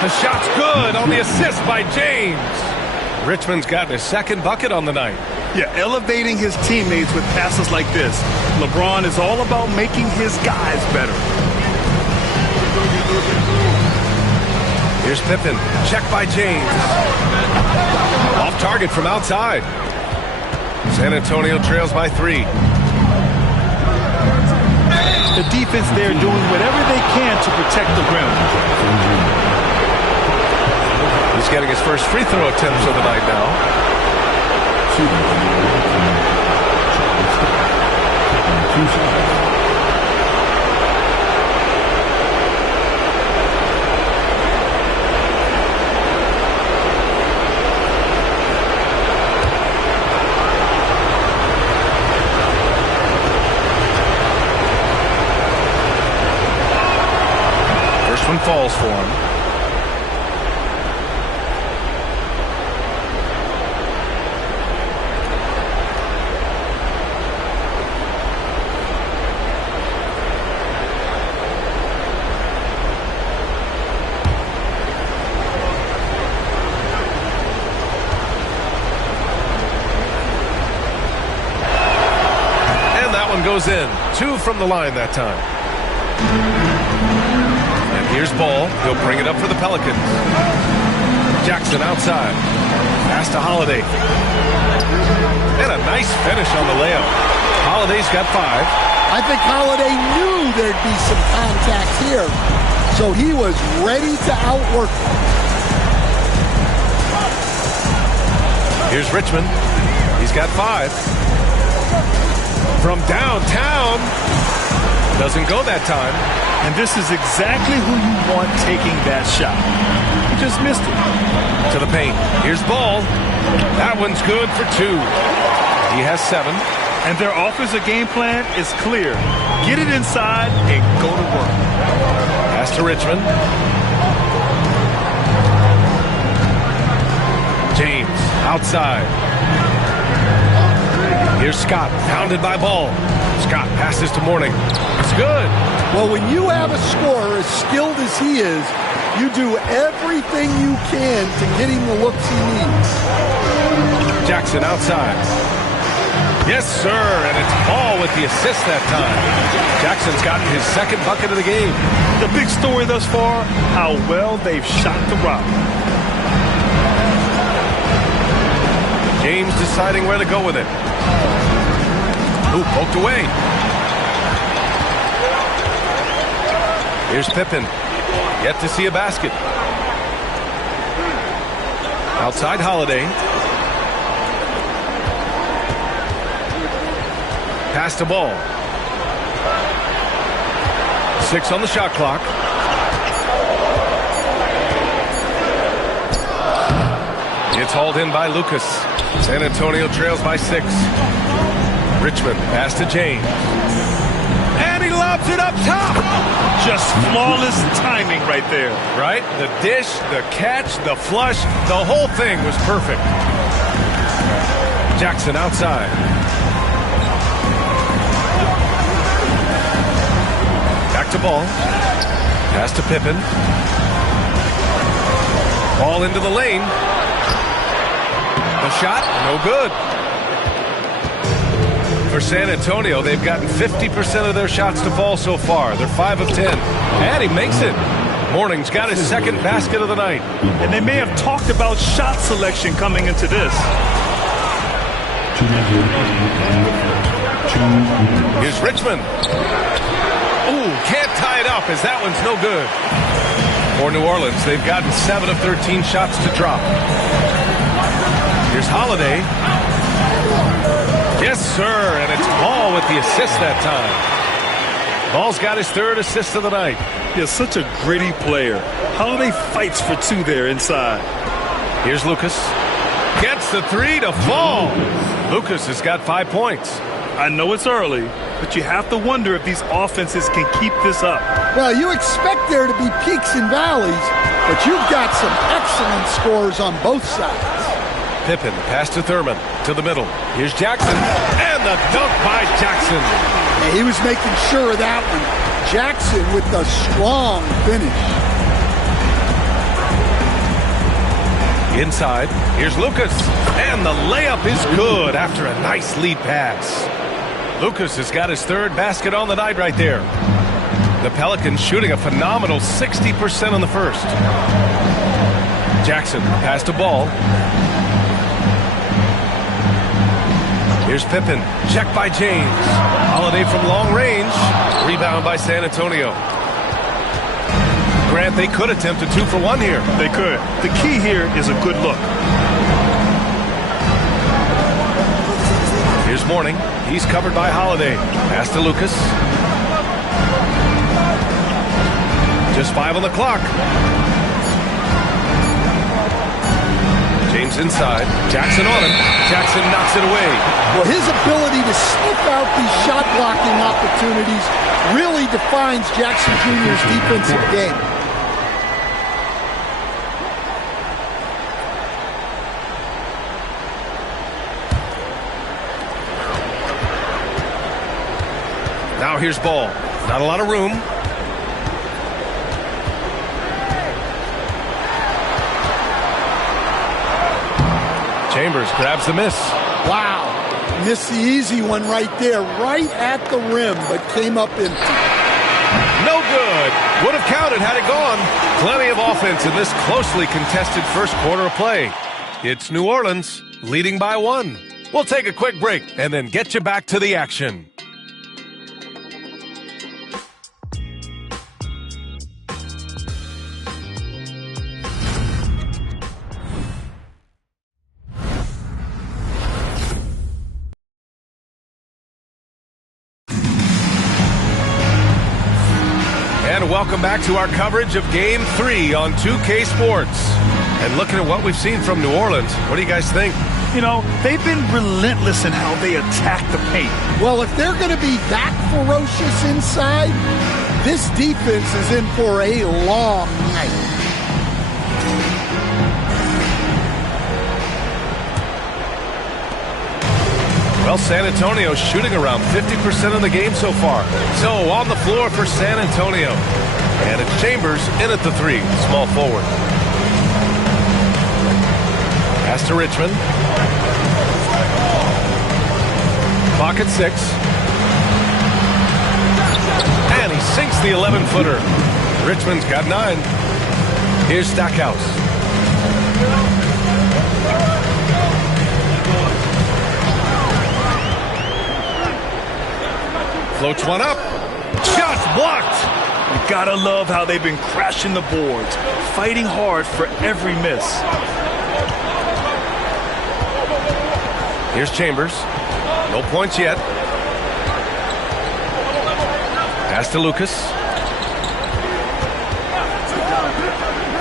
The shot's good on the assist by James. Richmond's got his second bucket on the night. Yeah, elevating his teammates with passes like this. LeBron is all about making his guys better. Here's Pippen. Check by James. Off target from outside. San Antonio trails by 3. The defense there doing whatever they can to protect the rim. He's getting his first free throw attempts of the night now. First one falls for him. Goes in. 2 from the line that time. And here's Ball. He'll bring it up for the Pelicans. Jackson outside. Pass to Holiday. And a nice finish on the layup. Holiday's got 5. I think Holiday knew there'd be some contact here, so he was ready to outwork them. Here's Richmond. He's got 5. From downtown. Doesn't go that time. And this is exactly who you want taking that shot. He just missed it. To the paint. Here's Ball. That one's good for 2. He has 7. And their offensive game plan is clear. Get it inside and go to work. Pass to Richmond. James outside. Here's Scott, pounded by Ball. Scott passes to Mourning. It's good. Well, when you have a scorer as skilled as he is, you do everything you can to get him the looks he needs. Jackson outside. Yes, sir, and it's Ball with the assist that time. Jackson's gotten his second bucket of the game. The big story thus far, how well they've shot the rock. James deciding where to go with it. Ooh, poked away. Here's Pippen. Yet to see a basket. Outside Holiday. Pass the ball. 6 on the shot clock. It's hauled in by Lucas. San Antonio trails by 6. Richmond pass to James. And he lobs it up top. Just flawless timing right there. Right? The dish, the catch, the flush, the whole thing was perfect. Jackson outside. Back to ball. Pass to Pippen. Ball into the lane. The shot, no good. For San Antonio, they've gotten 50% of their shots to fall so far. They're 5 of 10. And he makes it. Morning's got his second basket of the night. And they may have talked about shot selection coming into this. Here's Richmond. Ooh, can't tie it up as that one's no good. For New Orleans, they've gotten 7 of 13 shots to drop. Here's Holiday. Yes, sir, and it's Ball with the assist that time. Ball's got his 3rd assist of the night. He's such a gritty player. Holiday fights for 2 there inside. Here's Lucas. Gets the 3 to fall. Lucas has got 5 points. I know it's early, but you have to wonder if these offenses can keep this up. Well, you expect there to be peaks and valleys, but you've got some excellent scores on both sides. Pippen, pass to Thurman, to the middle. Here's Jackson, and the dunk by Jackson. Yeah, he was making sure of that one. Jackson with the strong finish. Inside, here's Lucas, and the layup is good after a nice lead pass. Lucas has got his 3rd basket on the night right there. The Pelicans shooting a phenomenal 60% on the first. Jackson, pass to Ball. Here's Pippen. Check by James. Holiday from long range. Rebound by San Antonio. Grant, they could attempt a 2 for 1 here. They could. The key here is a good look. Here's Morning. He's covered by Holiday. Pass to Lucas. Just 5 on the clock. James inside. Jackson on him. Jackson knocks it away. Well, his ability to sniff out these shot blocking opportunities really defines Jackson Jr.'s defensive game. Now here's Ball. Not a lot of room. Chambers grabs the miss. Wow. Missed the easy one right there, right at the rim, but came up empty. No good. Would have counted had it gone. Plenty of offense in this closely contested first quarter of play. It's New Orleans leading by 1. We'll take a quick break and then get you back to the action. Welcome back to our coverage of Game 3 on 2K Sports. And looking at what we've seen from New Orleans, what do you guys think? You know, they've been relentless in how they attack the paint. Well, if they're going to be that ferocious inside, this defense is in for a long night. Well, San Antonio shooting around 50% of the game so far. So on the floor for San Antonio. And it's Chambers in at the 3, small forward. Pass to Richmond. Clock at 6. And he sinks the 11-footer. Richmond's got 9. Here's Stackhouse. Floats one up. Shots blocked. You gotta love how they've been crashing the boards, fighting hard for every miss. Here's Chambers. No points yet. Pass to Lucas.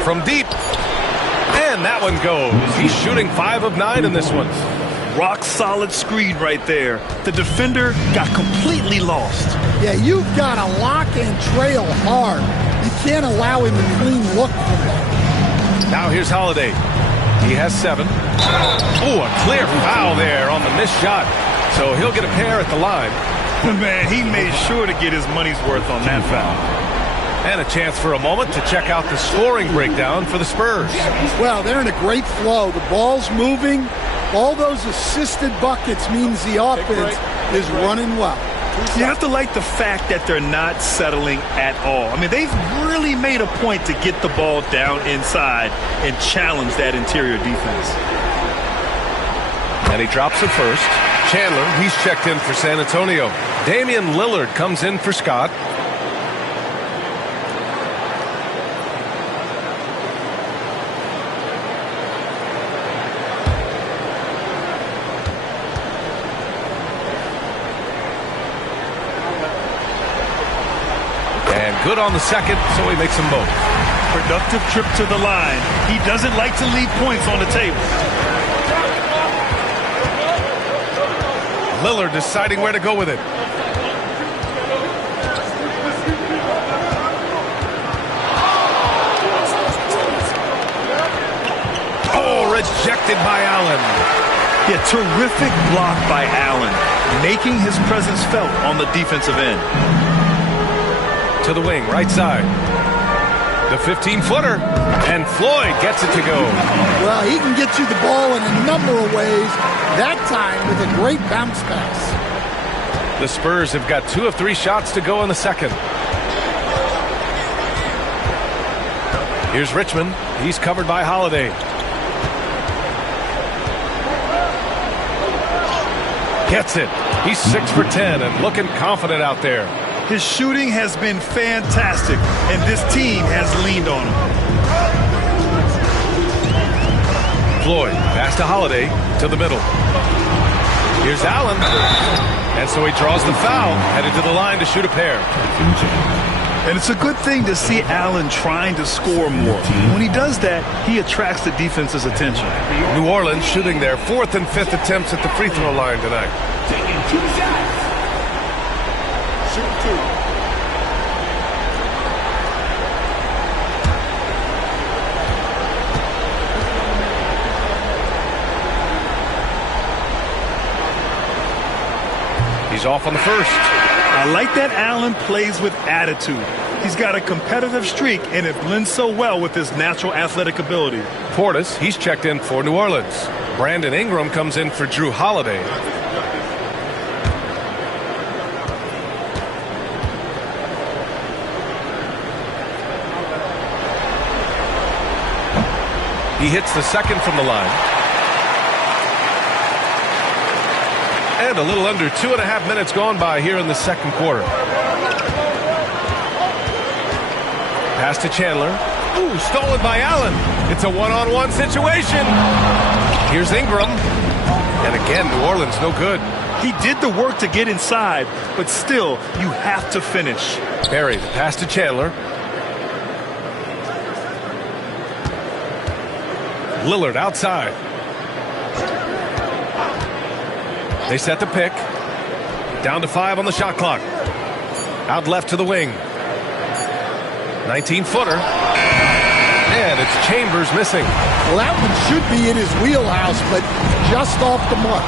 From deep. And that one goes. He's shooting 5 of 9 in this one. Rock solid screen right there. The defender got completely lost. Yeah, you've got to lock and trail hard. You can't allow him a clean look from that. Now here's Holiday. He has 7. Oh, a clear foul there on the missed shot. So he'll get a pair at the line. Man, he made sure to get his money's worth on that foul. And a chance for a moment to check out the scoring breakdown for the Spurs. Well, they're in a great flow. The ball's moving. All those assisted buckets means the offense is running well. You have to like the fact that they're not settling at all. I mean, they've really made a point to get the ball down inside and challenge that interior defense. And he drops it first. Chandler, he's checked in for San Antonio. Damian Lillard comes in for Scott. Good on the second, so he makes them both. Productive trip to the line. He doesn't like to leave points on the table. Lillard deciding where to go with it. Oh, rejected by Allen. Yeah, terrific block by Allen, making his presence felt on the defensive end. To the wing, right side. The 15-footer, and Floyd gets it to go. Well, he can get you the ball in a number of ways, that time with a great bounce pass. The Spurs have got 2 of 3 shots to go in the second. Here's Richmond. He's covered by Holiday. Gets it. He's 6 for 10 and looking confident out there. His shooting has been fantastic, and this team has leaned on him. Floyd, pass to Holiday, to the middle. Here's Allen. And so he draws the foul, headed to the line to shoot a pair. And it's a good thing to see Allen trying to score more. When he does that, he attracts the defense's attention. New Orleans shooting their 4th and 5th attempts at the free throw line tonight. Taking 2 shots. Shoot 2. He's off on the first. I like that Allen plays with attitude. He's got a competitive streak, and it blends so well with his natural athletic ability. Portis, he's checked in for New Orleans. Brandon Ingram comes in for Drew Holiday. He hits the second from the line. And a little under 2.5 minutes gone by here in the second quarter. Pass to Chandler. Ooh, stolen by Allen. It's a one-on-one situation. Here's Ingram. And again, New Orleans no good. He did the work to get inside, but still, you have to finish. Barry, the pass to Chandler. Lillard outside. They set the pick. Down to 5 on the shot clock. Out left to the wing. 19-footer. And it's Chambers missing. Well, that one should be in his wheelhouse, but just off the mark.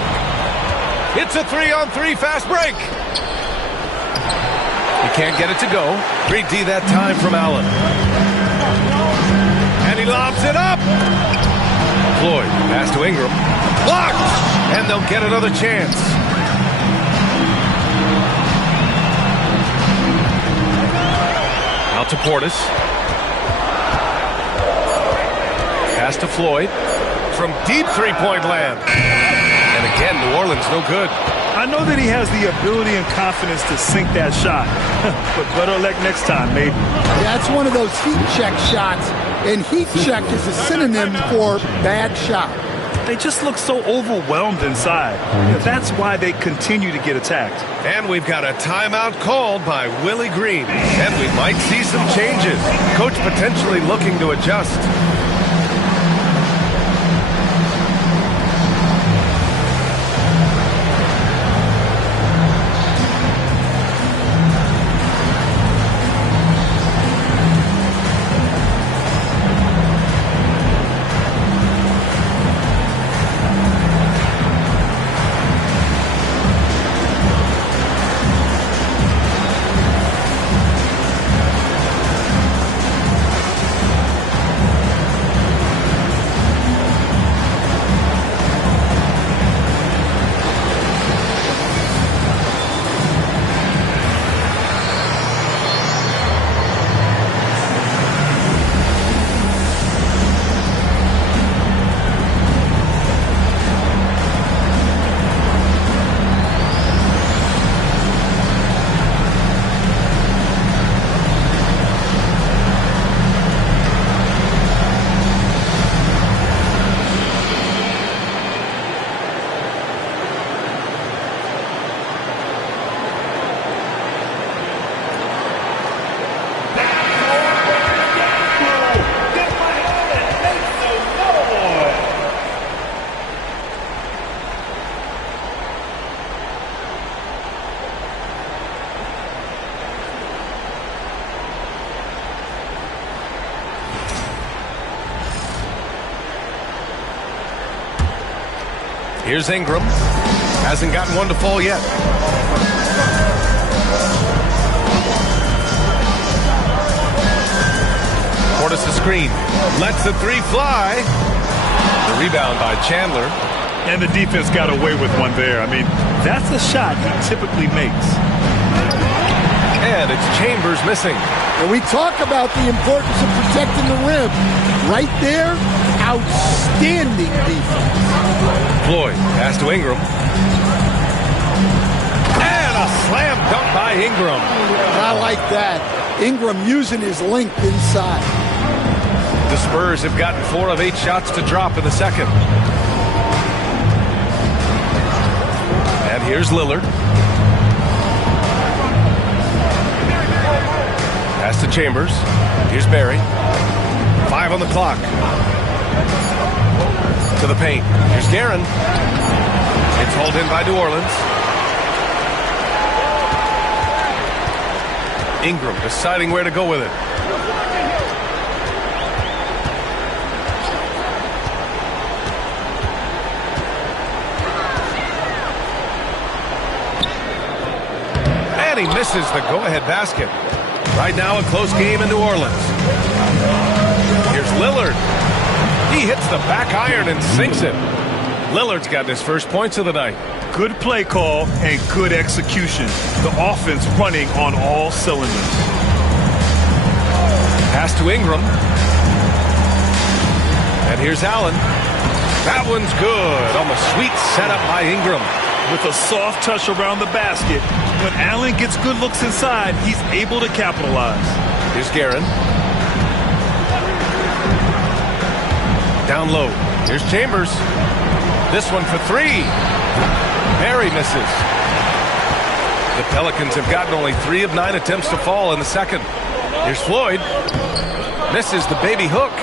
It's a 3-on-3 fast break. He can't get it to go. 3D that time from Allen. And he lobs it up. Floyd, pass to Ingram. Blocked! And they'll get another chance. Out to Portis. Pass to Floyd. From deep three-point land. And again, New Orleans no good. I know that he has the ability and confidence to sink that shot. But better luck next time, maybe. That's one of those heat check shots. And heat check is a synonym for bad shot. They just look so overwhelmed inside. That's why they continue to get attacked. And we've got a timeout called by Willie Green. And we might see some changes. Coach potentially looking to adjust. Here's Ingram. Hasn't gotten one to fall yet. Portis the screen. Lets the three fly. The rebound by Chandler. And the defense got away with one there. I mean, that's a shot he typically makes. And it's Chambers missing. And we talk about the importance of protecting the rim. Right there, outstanding defense. Floyd, pass to Ingram. And a slam dunk by Ingram. I like that. Ingram using his length inside. The Spurs have gotten 4 of 8 shots to drop in the second. And here's Lillard. Pass to Chambers. Here's Barry. 5 on the clock. To the paint. Here's Guerin. It's hauled in by New Orleans. Ingram deciding where to go with it. And he misses the go-ahead basket. Right now, a close game in New Orleans. Here's Lillard. He hits the back iron and sinks it. Lillard's got his first points of the night. Good play call and good execution. The offense running on all cylinders. Pass to Ingram. And here's Allen. That one's good on the sweet setup by Ingram. With a soft touch around the basket, when Allen gets good looks inside, he's able to capitalize. Here's Guerin. Down low. Here's Chambers. This one for 3. Barry misses. The Pelicans have gotten only 3 of 9 attempts to fall in the second. Here's Floyd. Misses the baby hook.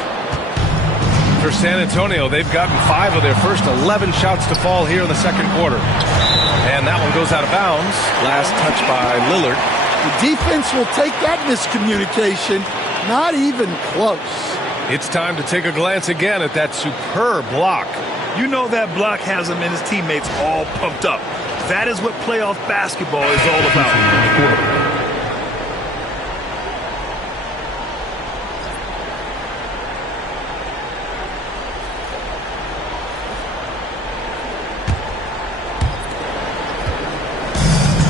For San Antonio, they've gotten 5 of their first 11 shots to fall here in the second quarter. And that one goes out of bounds. Last touch by Lillard. The defense will take that miscommunication. Not even close. It's time to take a glance again at that superb block. You know that block has him and his teammates all pumped up. That is what playoff basketball is all about.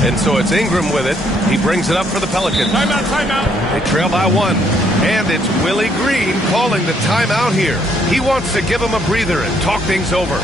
And so it's Ingram with it. He brings it up for the Pelicans. Timeout. They trail by 1. And it's Willie Green calling the timeout here. He wants to give them a breather and talk things over.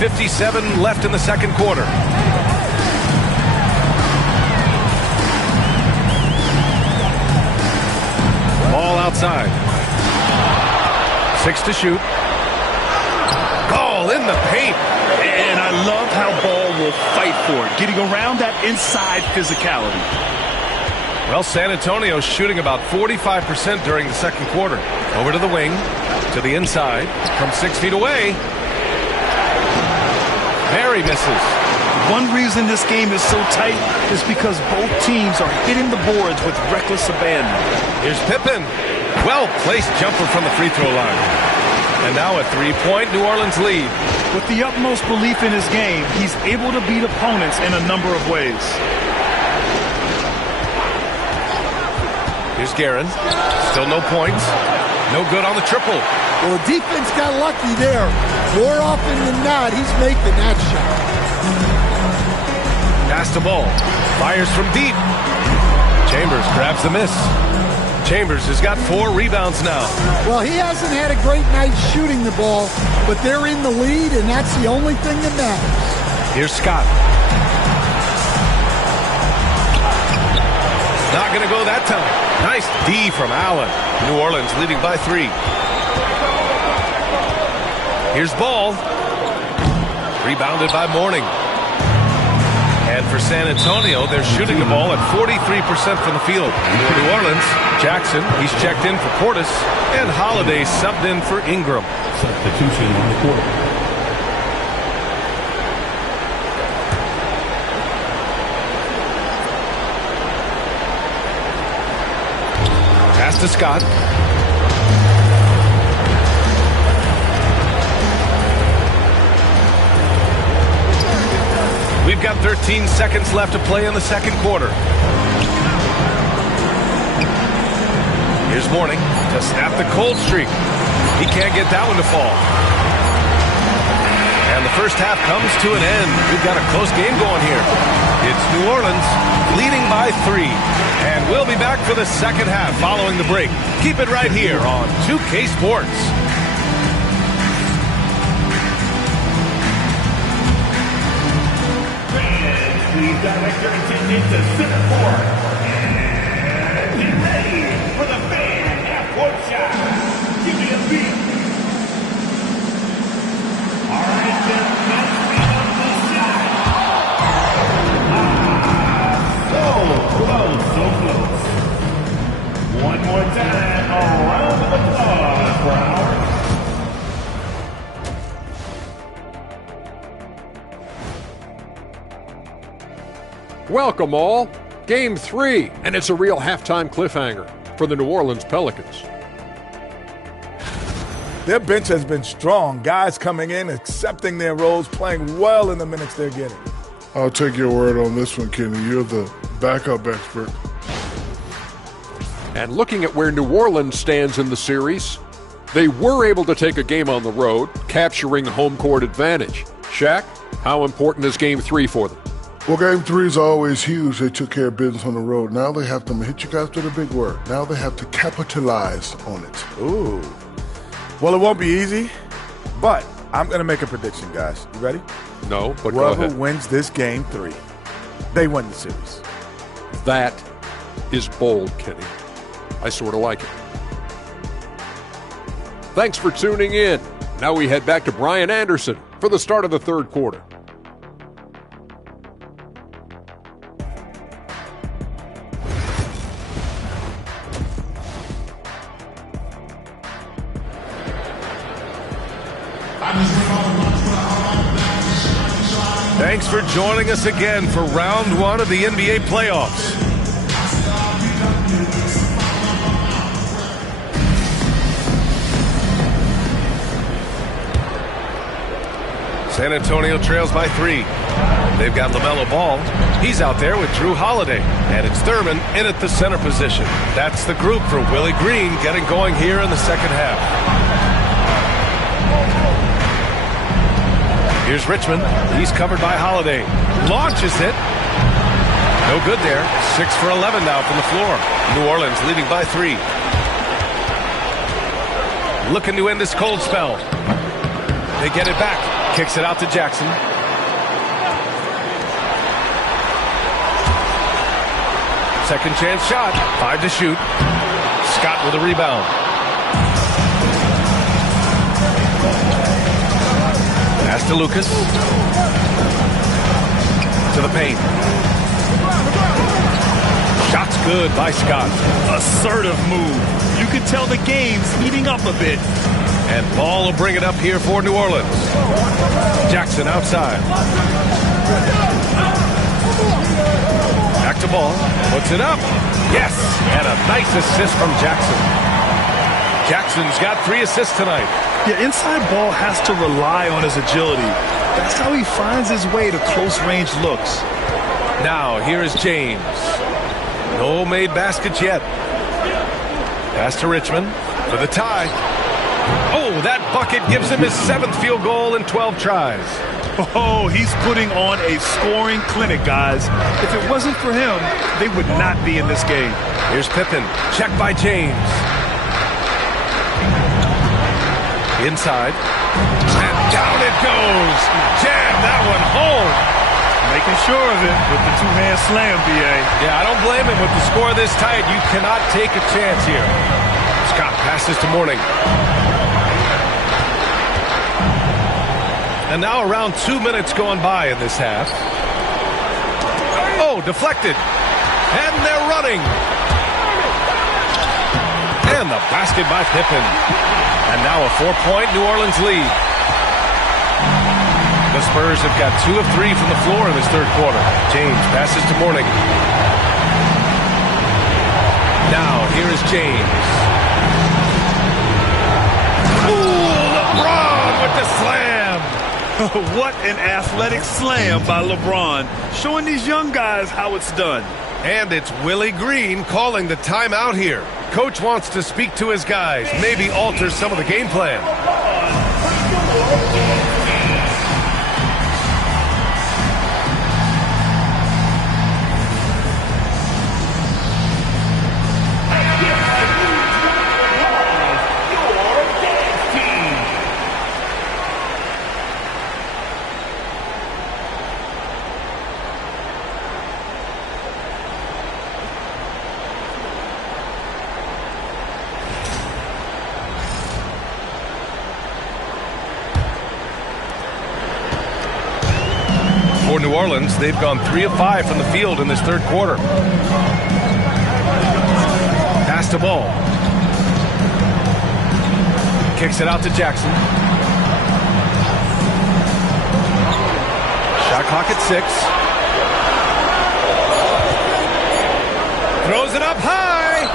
.57 left in the second quarter. Ball outside. 6 to shoot. Ball in the paint. And I love how Ball will fight for it, getting around that inside physicality. Well, San Antonio's shooting about 45% during the second quarter. Over to the wing, to the inside, from 6 feet away. Barry misses. One reason this game is so tight is because both teams are hitting the boards with reckless abandon. Here's Pippen. Well-placed jumper from the free throw line. And now a 3-point New Orleans lead. With the utmost belief in his game, he's able to beat opponents in a number of ways. Here's Guerin. Still no points. No good on the triple. Well, the defense got lucky there. More often than not, he's making that shot. Pass the ball. Fires from deep. Chambers grabs the miss. Chambers has got 4 rebounds now. Well, he hasn't had a great night shooting the ball, but they're in the lead, and that's the only thing that matters. Here's Scott. Not going to go that time. Nice D from Allen. New Orleans leading by 3. Here's Ball. Rebounded by Mourning. And for San Antonio, they're shooting the ball at 43% from the field. For New Orleans, Jackson, he's checked in for Portis, and Holiday subbed in for Ingram. Substitution on the court. Pass to Scott. We've got 13 seconds left to play in the second quarter. Here's Mourning to snap the cold streak. He can't get that one to fall. And the first half comes to an end. We've got a close game going here. It's New Orleans leading by 3. And we'll be back for the second half following the break. Keep it right here on 2K Sports. Please direct your attention to center court. And get ready for the fan half-court shot. Give me a beat. All right, then, let's speed up the shot. So close. One more time, a round of applause for our Welcome all. Game 3, and it's a real halftime cliffhanger for the New Orleans Pelicans. Their bench has been strong. Guys coming in, accepting their roles, playing well in the minutes they're getting. I'll take your word on this one, Kenny. You're the backup expert. And looking at where New Orleans stands in the series, they were able to take a game on the road, capturing home court advantage. Shaq, how important is Game 3 for them? Well, Game 3 is always huge. They took care of business on the road. Now they have to hit you guys with a big word. Now they have to capitalize on it. Ooh. Well, it won't be easy, but I'm going to make a prediction, guys. You ready? No, but go ahead. Whoever wins this Game 3, they win the series. That is bold, Kenny. I sort of like it. Thanks for tuning in. Now we head back to Brian Anderson for the start of the third quarter. Thanks for joining us again for round one of the NBA playoffs. San Antonio trails by 3. They've got LaMelo Ball. He's out there with Drew Holiday. And it's Thurman in at the center position. That's the group for Willie Green getting going here in the second half. Here's Richmond. He's covered by Holiday. Launches it. No good there. 6 for 11 now from the floor. New Orleans leading by 3. Looking to end this cold spell. They get it back. Kicks it out to Jackson. Second chance shot. 5 to shoot. Scott with a rebound. Pass to Lucas. To the paint. Shot's good by Scott. Assertive move. You could tell the game's heating up a bit. And Ball will bring it up here for New Orleans. Jackson outside. Back to Ball. Puts it up. Yes. And a nice assist from Jackson. Jackson's got 3 assists tonight. Yeah, inside Ball has to rely on his agility. That's how he finds his way to close-range looks. Now, here is James. No made baskets yet. Pass to Richmond for the tie. Oh, that bucket gives him his 7th field goal in 12 tries. Oh, he's putting on a scoring clinic, guys. If it wasn't for him, they would not be in this game. Here's Pippen. Checked by James. Inside. And down it goes. Jam that one home. Making sure of it with the two-hand slam, B.A. Yeah, I don't blame him with the score this tight. You cannot take a chance here. Scott passes to Mourning. And now around 2 minutes going by in this half. Oh, deflected. And they're running. And the basket by Pippen. And now a 4-point New Orleans lead. The Spurs have got 2 of 3 from the floor in this third quarter. James passes to Mourning. Now here is James. Ooh, LeBron with the slam. What an athletic slam by LeBron, showing these young guys how it's done. And it's Willie Green calling the timeout here. Coach wants to speak to his guys, maybe alter some of the game plan. For New Orleans, they've gone 3 of 5 from the field in this third quarter. Pass to Ball. Kicks it out to Jackson. Shot clock at 6. Throws it up high.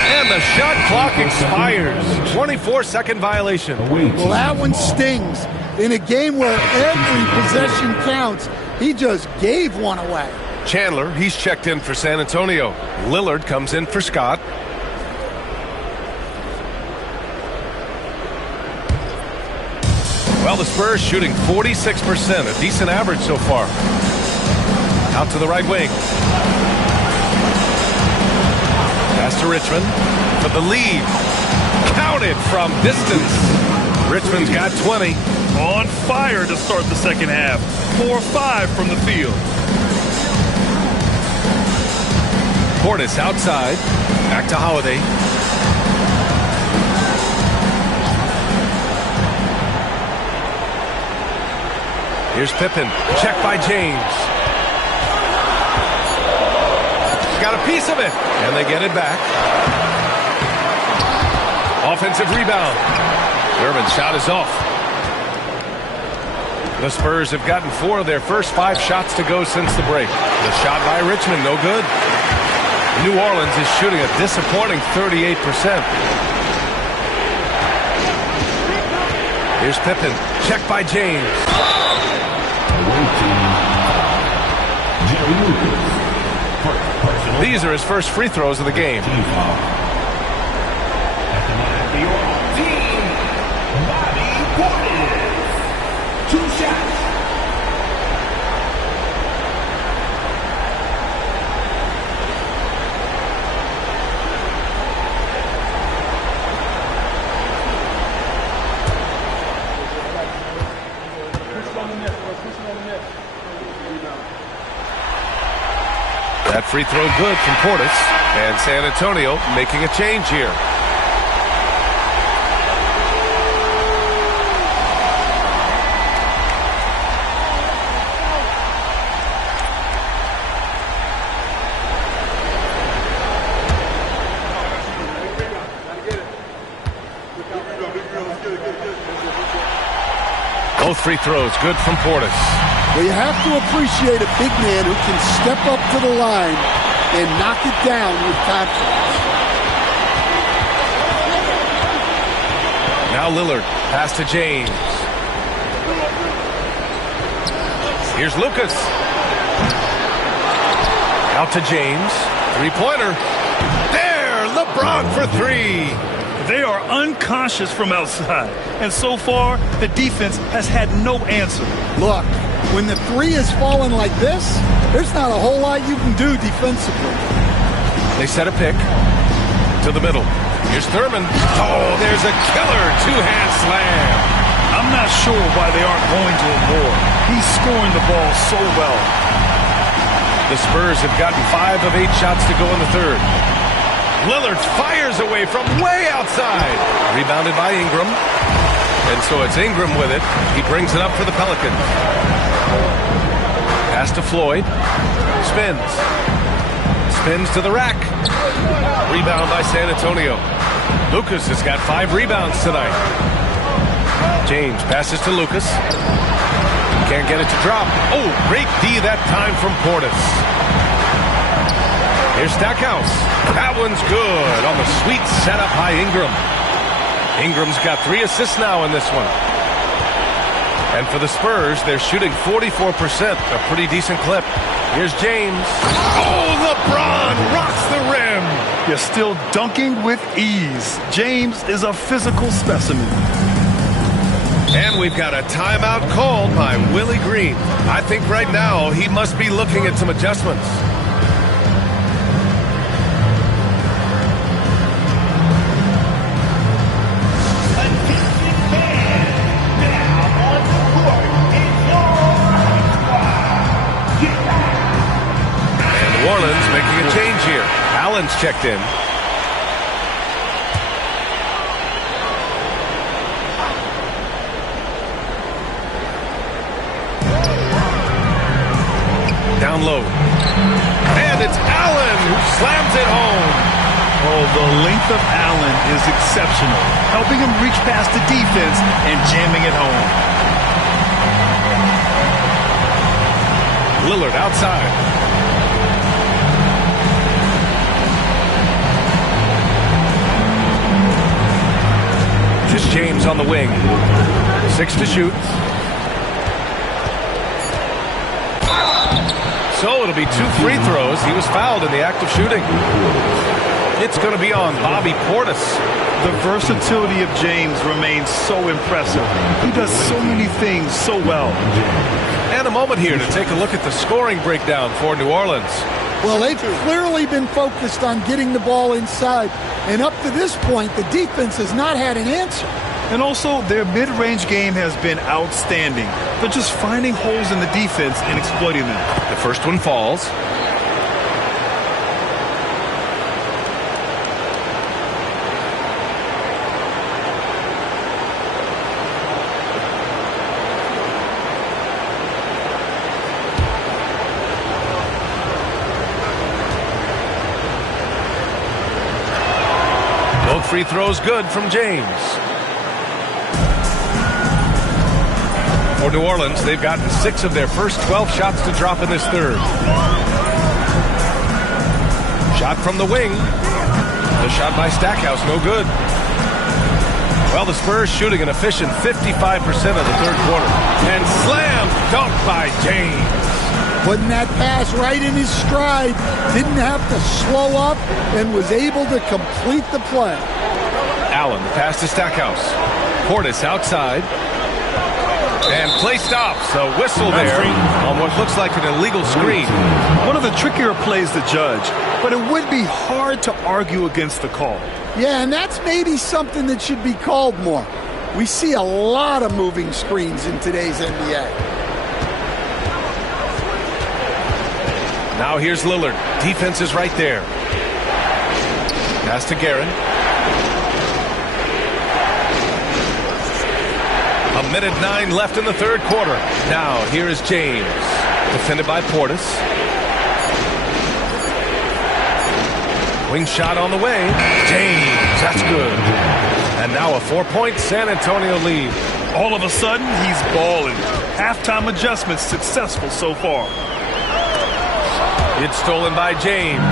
And the shot clock expires. 24-second violation. Well, that one stings. In a game where every possession counts, he just gave one away. Chandler, he's checked in for San Antonio. Lillard comes in for Scott. Well, the Spurs shooting 46%, a decent average so far. Out to the right wing. Pass to Richmond for the lead. Counted from distance. Richmond's got 20. On fire to start the second half. 4-5 from the field. Portis outside. Back to Holiday. Here's Pippen. Check by James. Got a piece of it. And they get it back. Offensive rebound. Durbin's shot is off. The Spurs have gotten 4 of their first 5 shots to go since the break. The shot by Richmond, no good. New Orleans is shooting a disappointing 38%. Here's Pippen. Check by James. These are his first free throws of the game. That free throw good from Portis. And San Antonio making a change here. Both free throws good from Portis. Well, you have to appreciate a big man who can step up to the line and knock it down with confidence. Now Lillard, pass to James. Here's Lucas. Out to James. Three-pointer. There, LeBron for 3. They are unconscious from outside. And so far, the defense has had no answer. Look, when the 3 is falling like this, there's not a whole lot you can do defensively. They set a pick to the middle. Here's Thurman. Oh, there's a killer two-hand slam. I'm not sure why they aren't going to it more. He's scoring the ball so well. The Spurs have gotten 5 of 8 shots to go in the third. Lillard fires away from way outside. Rebounded by Ingram. And so it's Ingram with it. He brings it up for the Pelicans. Pass to Floyd. Spins. Spins to the rack. Rebound by San Antonio. Lucas has got 5 rebounds tonight. James passes to Lucas. Can't get it to drop. Oh, great D that time from Portis. Here's Stackhouse. That one's good on the sweet setup by Ingram. Ingram's got 3 assists now in this one. And for the Spurs, they're shooting 44%, a pretty decent clip. Here's James. Oh, LeBron rocks the rim. You're still dunking with ease. James is a physical specimen. And we've got a timeout called by Willie Green. I think right now he must be looking at some adjustments. New Orleans making a change here. Allen's checked in. Down low. And it's Allen who slams it home. Oh, the length of Allen is exceptional, helping him reach past the defense and jamming it home. Lillard outside. Just James on the wing. 6 to shoot. So it'll be 2 free throws. He was fouled in the act of shooting. It's going to be on Bobby Portis. The versatility of James remains so impressive. He does so many things so well. And a moment here to take a look at the scoring breakdown for New Orleans. Well, they've clearly been focused on getting the ball inside. And up to this point, the defense has not had an answer. And also, their mid-range game has been outstanding. They're just finding holes in the defense and exploiting them. The first one falls. Both free throws good from James. For New Orleans, they've gotten 6 of their first 12 shots to drop in this third. Shot from the wing. The shot by Stackhouse, no good. Well, the Spurs shooting an efficient 55% of the third quarter. And slam dunk by James. Putting that pass right in his stride. Didn't have to slow up and was able to complete the play. Allen, the pass to Stackhouse. Portis outside. And play stops. A whistle there on what looks like an illegal screen. One of the trickier plays to judge, but it would be hard to argue against the call. Yeah, and that's maybe something that should be called more. We see a lot of moving screens in today's NBA. Now here's Lillard. Defense is right there. Pass to Guerin. A minute 9 left in the third quarter. Now here is James. Defended by Portis. Wing shot on the way. James, that's good. And now a 4-point San Antonio lead. All of a sudden, he's balling. Halftime adjustments successful so far. It's stolen by James.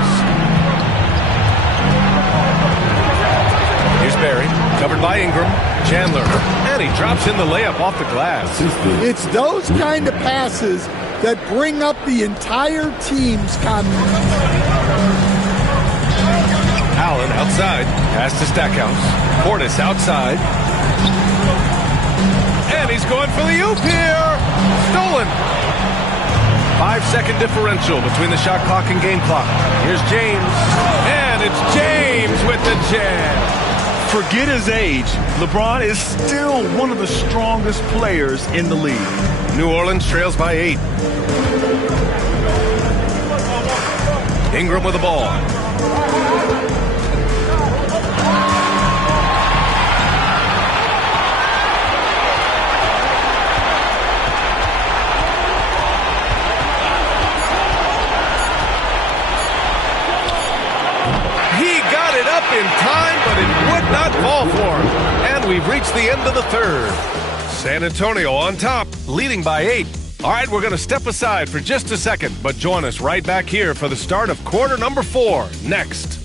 Here's Barry, covered by Ingram. Chandler, and he drops in the layup off the glass. It's those kind of passes that bring up the entire team's confidence. Allen outside, pass to Stackhouse. Portis outside. And he's going for the oop here. Stolen. 5-second differential between the shot clock and game clock. Here's James. And it's James with the jam. Forget his age. LeBron is still one of the strongest players in the league. New Orleans trails by 8. Ingram with the ball. In time, but it would not fall for him. And we've reached the end of the third. San Antonio on top, leading by 8. All right, we're going to step aside for just a second, but join us right back here for the start of quarter number 4 next.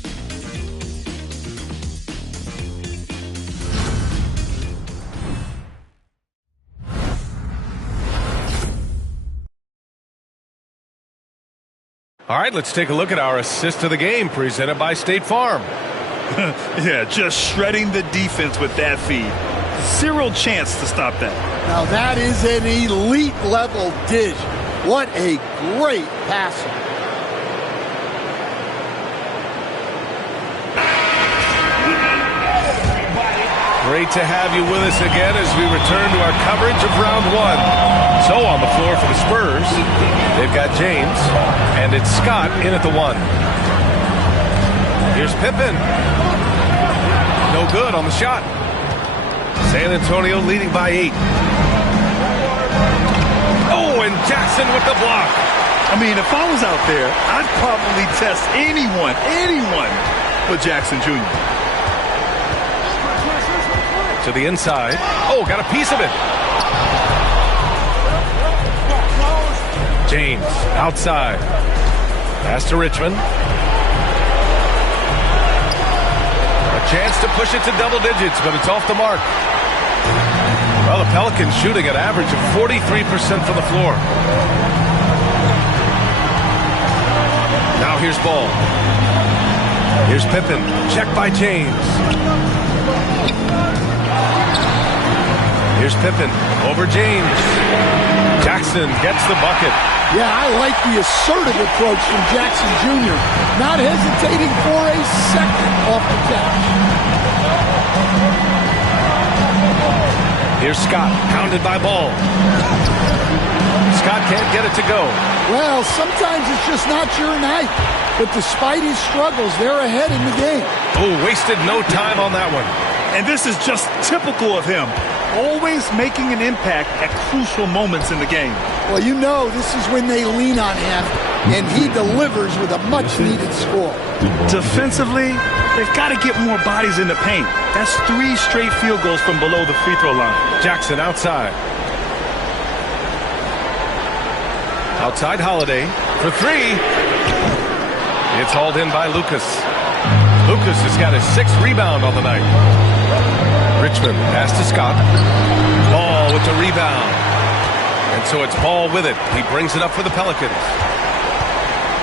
All right, let's take a look at our assist of the game presented by State Farm. Yeah, just shredding the defense with that feed. Zero chance to stop that. Now that is an elite level dish. What a great passer. Great to have you with us again as we return to our coverage of round 1. So on the floor for the Spurs, they've got James, and it's Scott in at the 1. Here's Pippen. No good on the shot. San Antonio leading by 8. Oh, and Jackson with the block. I mean, if I was out there, I'd probably test anyone but Jackson Jr. To the inside. Oh, got a piece of it. James outside. Pass to Richmond. A chance to push it to double digits, but it's off the mark. Well, the Pelicans shooting an average of 43% from the floor. Now here's Ball. Here's Pippen. Checked by James. Here's Pippen over James. Jackson gets the bucket. Yeah, I like the assertive approach from Jackson Jr. Not hesitating for a second off the catch. Here's Scott, pounded by Ball. Scott can't get it to go. Well, sometimes it's just not your night. But despite his struggles, they're ahead in the game. Oh, wasted no time on that one. And this is just typical of him. Always making an impact at crucial moments in the game. Well, you know this is when they lean on him, and he delivers with a much-needed score. Defensively, they've got to get more bodies in the paint. That's 3 straight field goals from below the free throw line. Jackson outside. Outside Holiday for 3. It's hauled in by Lucas. Lucas has got his 6th rebound on the night. Richmond pass to Scott. Ball with the rebound. And so it's Ball with it. He brings it up for the Pelicans.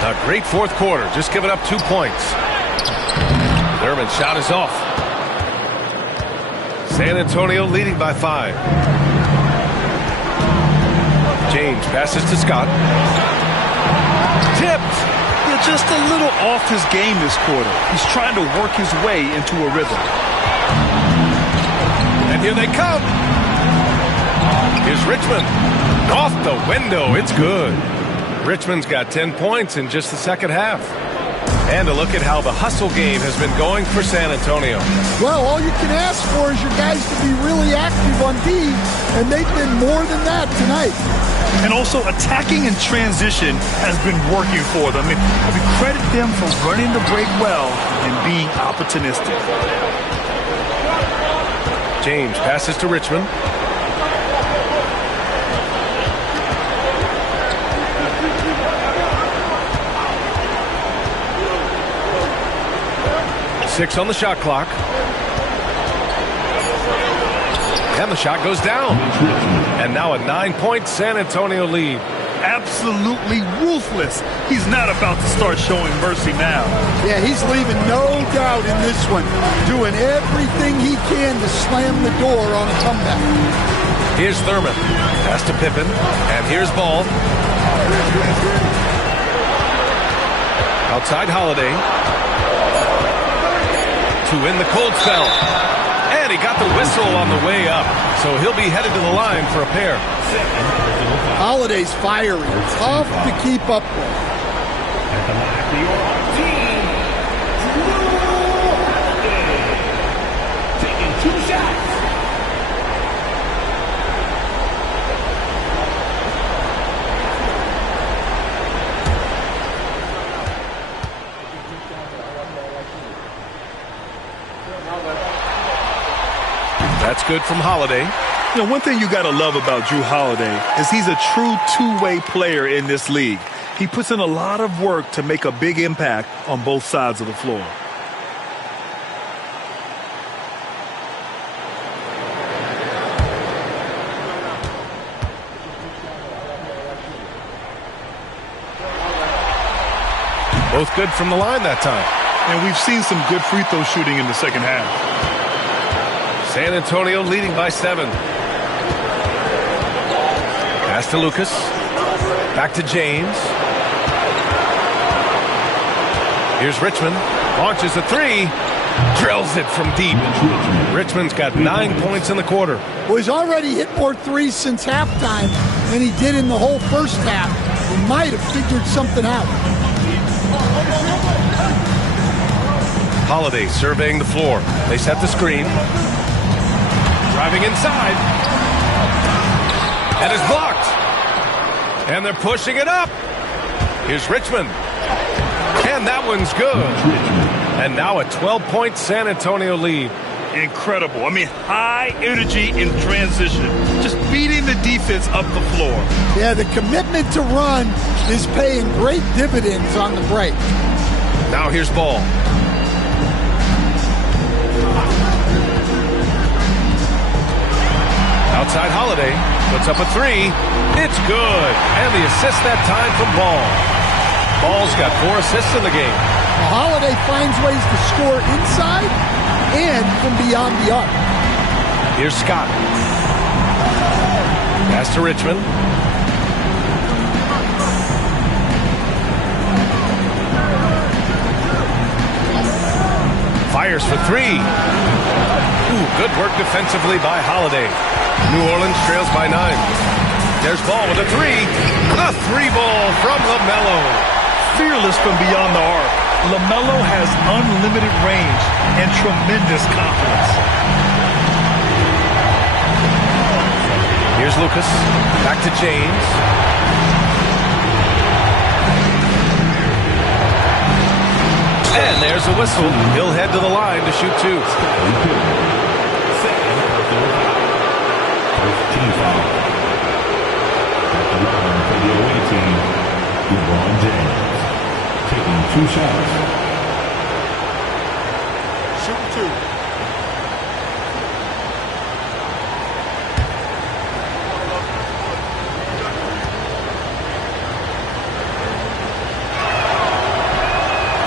A great fourth quarter. Just giving up 2 points. Thurman's shot is off. San Antonio leading by 5. James passes to Scott. Tipped. Yeah, just a little off his game this quarter. He's trying to work his way into a rhythm. And here they come. Here's Richmond. Off the window. It's good. Richmond's got 10 points in just the second half. And a look at how the hustle game has been going for San Antonio. Well, all you can ask for is your guys to be really active on D, and they've been more than that tonight. And also attacking in transition has been working for them. I mean, we credit them for running the break well and being opportunistic. James passes to Richmond. Six on the shot clock. And the shot goes down. And now a 9-point San Antonio lead. Absolutely ruthless. He's not about to start showing mercy now. Yeah, he's leaving no doubt in this one. Doing everything he can to slam the door on a comeback. Here's Thurman. Pass to Pippen. And here's Ball. Outside Holiday. To win the cold spell. And he got the whistle on the way up. So he'll be headed to the line for a pair. Holiday's fiery. Tough to keep up with. Taking 2 shots. That's good from Holiday. You know, one thing you got to love about Drew Holiday is he's a true two-way player in this league. He puts in a lot of work to make a big impact on both sides of the floor. Both good from the line that time. And we've seen some good free throw shooting in the second half. San Antonio leading by 7. Pass to Lucas. Back to James. Here's Richmond. Launches a 3. Drills it from deep. Richmond's got 9 points in the quarter. Well, he's already hit more threes since halftime than he did in the whole first half. He might have figured something out. Holiday surveying the floor. They set the screen. Driving inside. And is blocked. And they're pushing it up. Here's Richmond. And that one's good. And now a 12-point San Antonio lead. Incredible. I mean, high energy in transition. Just beating the defense up the floor. Yeah, the commitment to run is paying great dividends on the break. Now here's Ball. Outside Holiday, puts up a 3. It's good. And the assist that time from Ball. Ball's got 4 assists in the game. Holiday finds ways to score inside and from beyond the arc. Here's Scott. Pass to Richmond. Fires for three. Ooh, good work defensively by Holiday. New Orleans trails by 9. There's Ball with a three. A three ball from LaMelo. Fearless from beyond the arc. LaMelo has unlimited range and tremendous confidence. Here's Lucas. Back to James. And there's a whistle. He'll head to the line to shoot 2. Team foul. For the away team, LeBron James taking 2 shots. Shoot 2.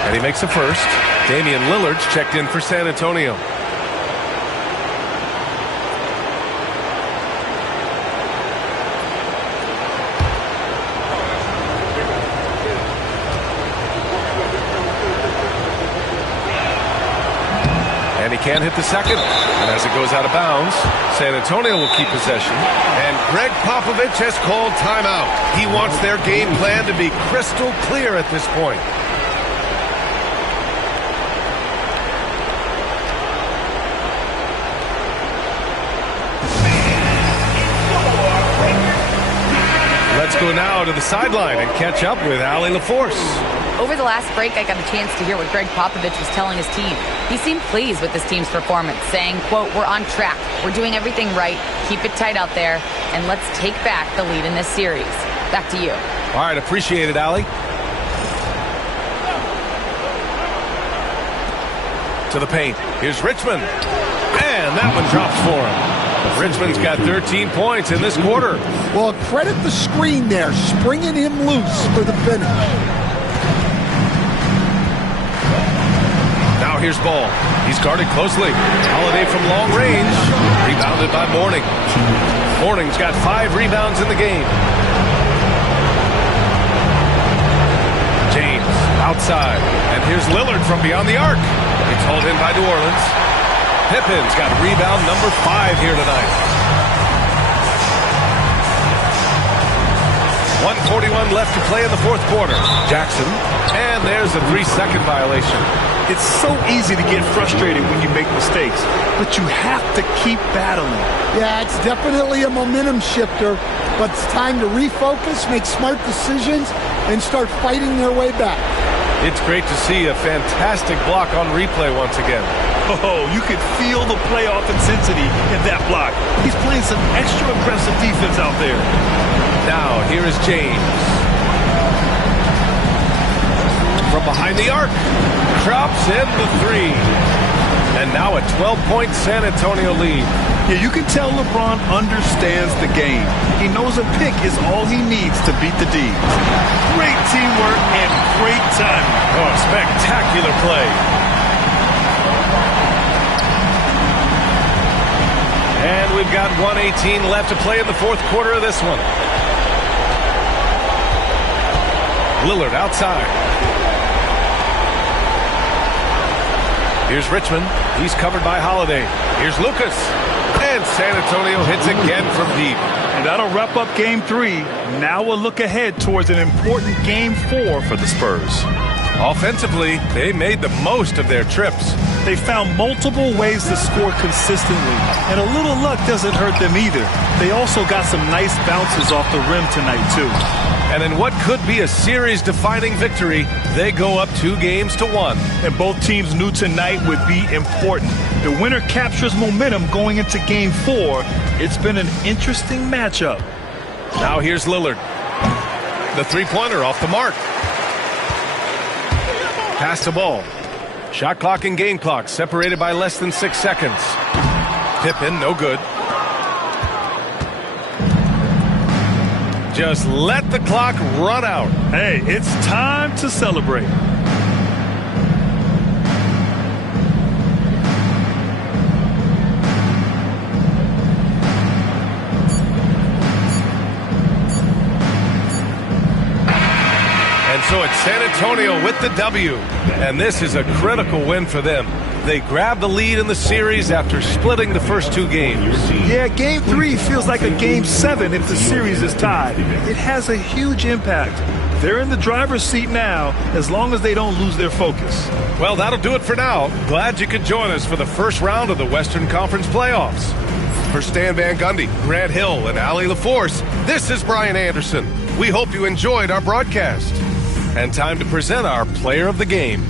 And he makes a first. Damian Lillard's checked in for San Antonio. And he can't hit the second. And as it goes out of bounds, San Antonio will keep possession. And Greg Popovich has called timeout. He wants their game plan to be crystal clear at this point. Let's go now to the sideline and catch up with Allie LaForce. Over the last break, I got a chance to hear what Greg Popovich was telling his team. He seemed pleased with his team's performance, saying, quote, "We're on track. We're doing everything right. Keep it tight out there, and let's take back the lead in this series." Back to you. All right, appreciate it, Allie. To the paint. Here's Richmond. And that one drops for him. Richmond's got 13 points in this quarter. Well, credit the screen there, springing him loose for the finish. Now here's Ball. He's guarded closely. Holiday from long range. Rebounded by Mourning. Mourning's got 5 rebounds in the game. James outside. And here's Lillard from beyond the arc. It's hauled in by New Orleans. Pippen's got rebound number 5 here tonight. 1:41 left to play in the fourth quarter. Jackson. And there's a 3-second violation. It's so easy to get frustrated when you make mistakes, but you have to keep battling. Yeah, it's definitely a momentum shifter, but it's time to refocus, make smart decisions, and start fighting their way back. It's great to see a fantastic block on replay once again. Oh, you could feel the playoff intensity in that block. He's playing some extra aggressive defense out there. Now, here is James. From behind the arc. Drops in the 3. And now a 12-point San Antonio lead. Yeah, you can tell LeBron understands the game. He knows a pick is all he needs to beat the D. Great teamwork and great timing. Oh, spectacular play. And we've got 1:18 left to play in the fourth quarter of this one. Lillard outside. Here's Richmond. He's covered by Holiday. Here's Lucas. And San Antonio hits again from deep. And that'll wrap up Game 3. Now we'll look ahead towards an important Game 4 for the Spurs. Offensively, they made the most of their trips. They found multiple ways to score consistently, and a little luck doesn't hurt them either. They also got some nice bounces off the rim tonight, too. And in what could be a series-defining victory, they go up 2-1. And both teams knew tonight would be important. The winner captures momentum going into Game 4. It's been an interesting matchup. Now here's Lillard. The three-pointer off the mark. Pass the ball. Shot clock and game clock separated by less than 6 seconds. Pippen, no good. Just let the clock run out. Hey, it's time to celebrate. So it's San Antonio with the W, and this is a critical win for them. They grabbed the lead in the series after splitting the first 2 games. Yeah, Game 3 feels like a Game 7 if the series is tied. It has a huge impact. They're in the driver's seat now as long as they don't lose their focus. Well, that'll do it for now. Glad you could join us for the first round of the Western Conference playoffs. For Stan Van Gundy, Grant Hill, and Allie LaForce, this is Brian Anderson. We hope you enjoyed our broadcast. And time to present our player of the game.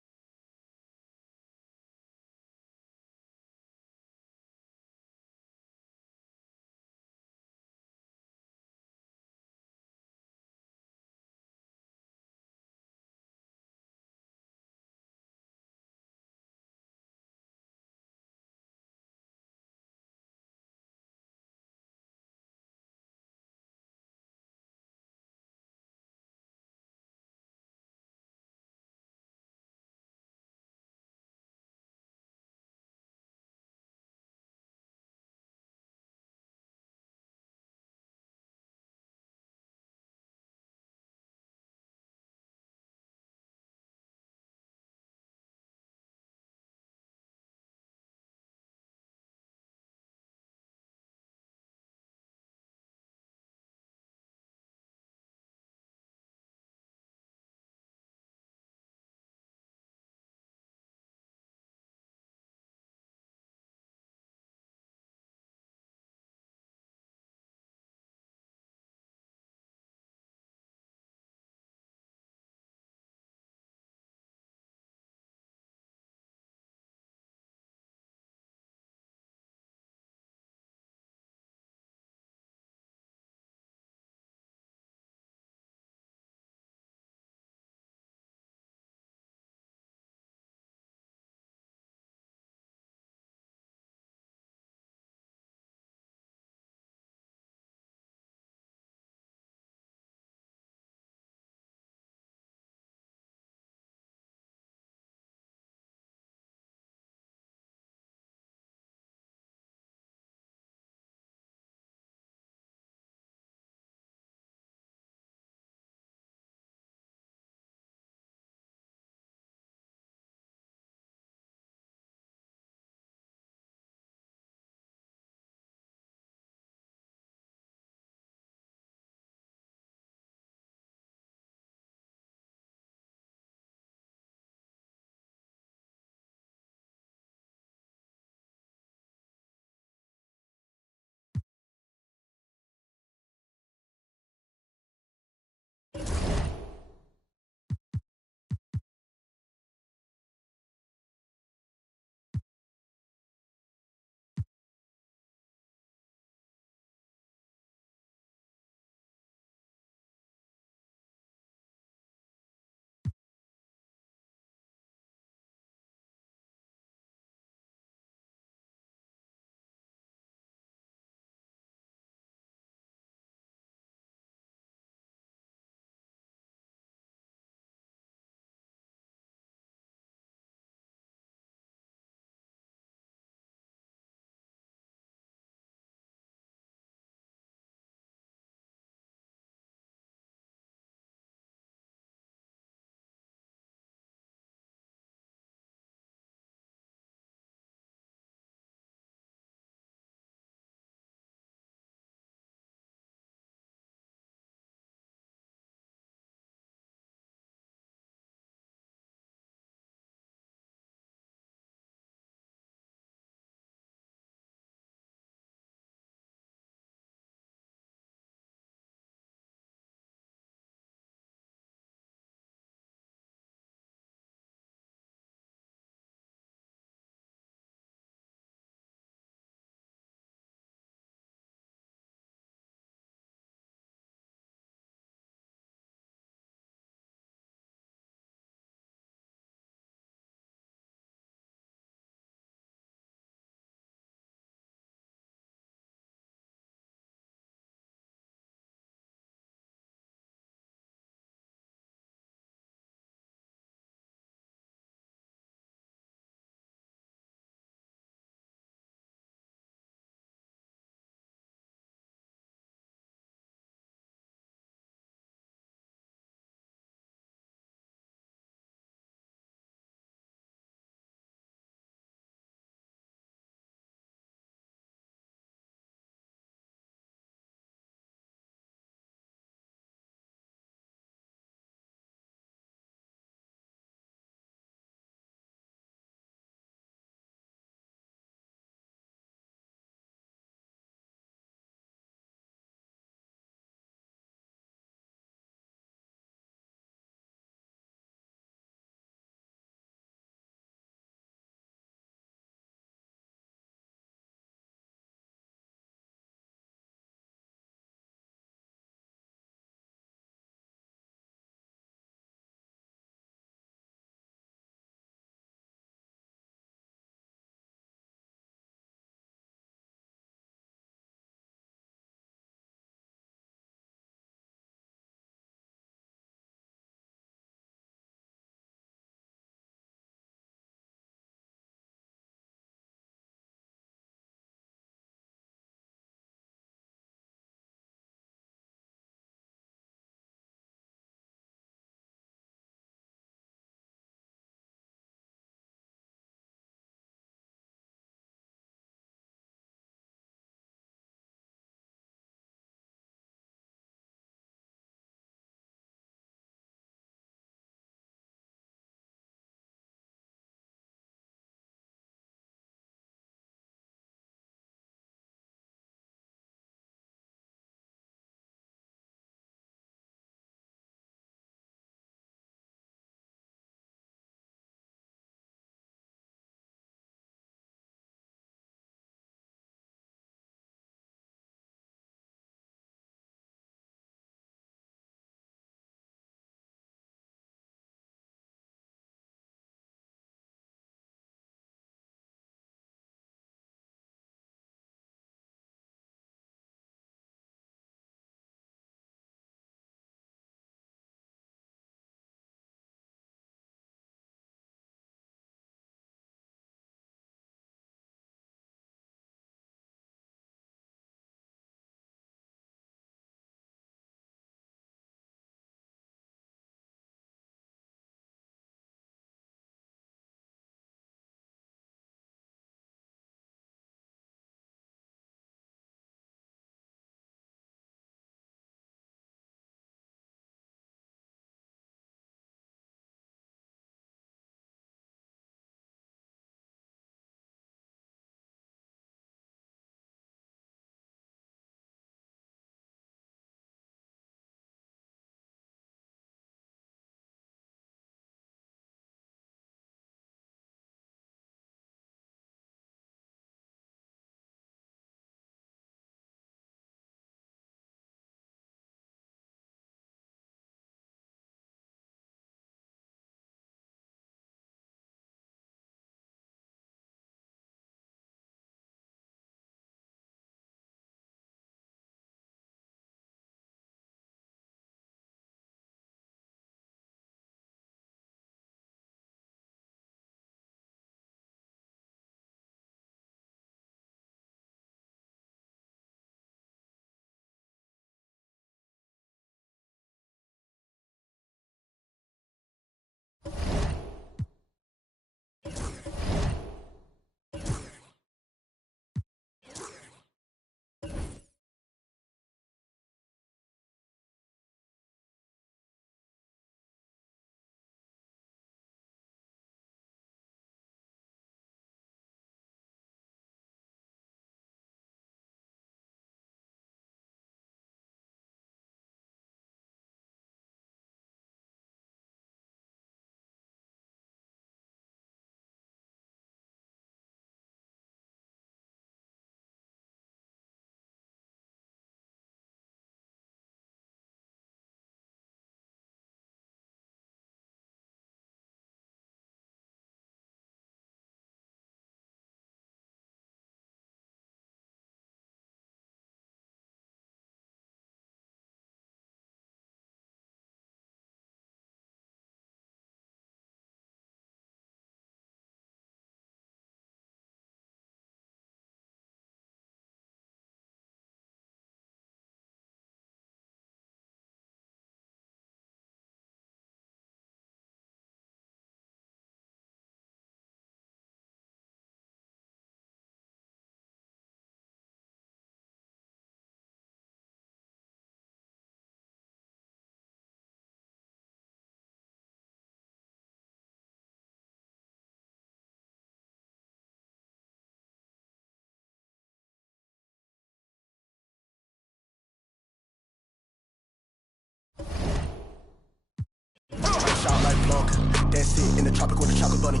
that's it. In the tropic with a chocolate bunny.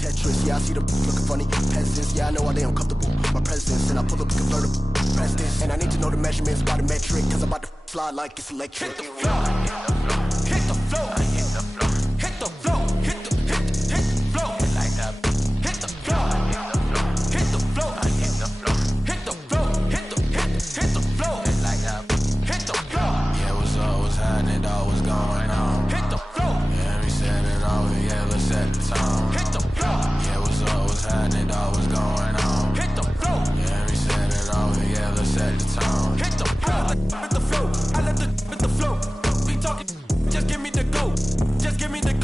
Tetris, yeah, I see the looking funny. Peasants, yeah, I know why they uncomfortable. My presence, and I pull up a convertible. Press this, and I need to know the measurements by the metric, cause I'm about to fly like it's electric. Hit the floor, hit the floor, hit the floor, hit the floor, hit the floor, like that. Hit the floor, hit the floor, hit the floor, hit the floor, hit the floor, like that. Hit the floor. Yeah, what's up, what's happening, dog, what's going on? Hit the floor. Yeah, we set it over, yeah, let's set the tone. Hit the floor. Yeah, what's up, what's happening, dog, what's going on? Hit the floor. Yeah, we set it over, yeah, let's set the tone. Hit the floor.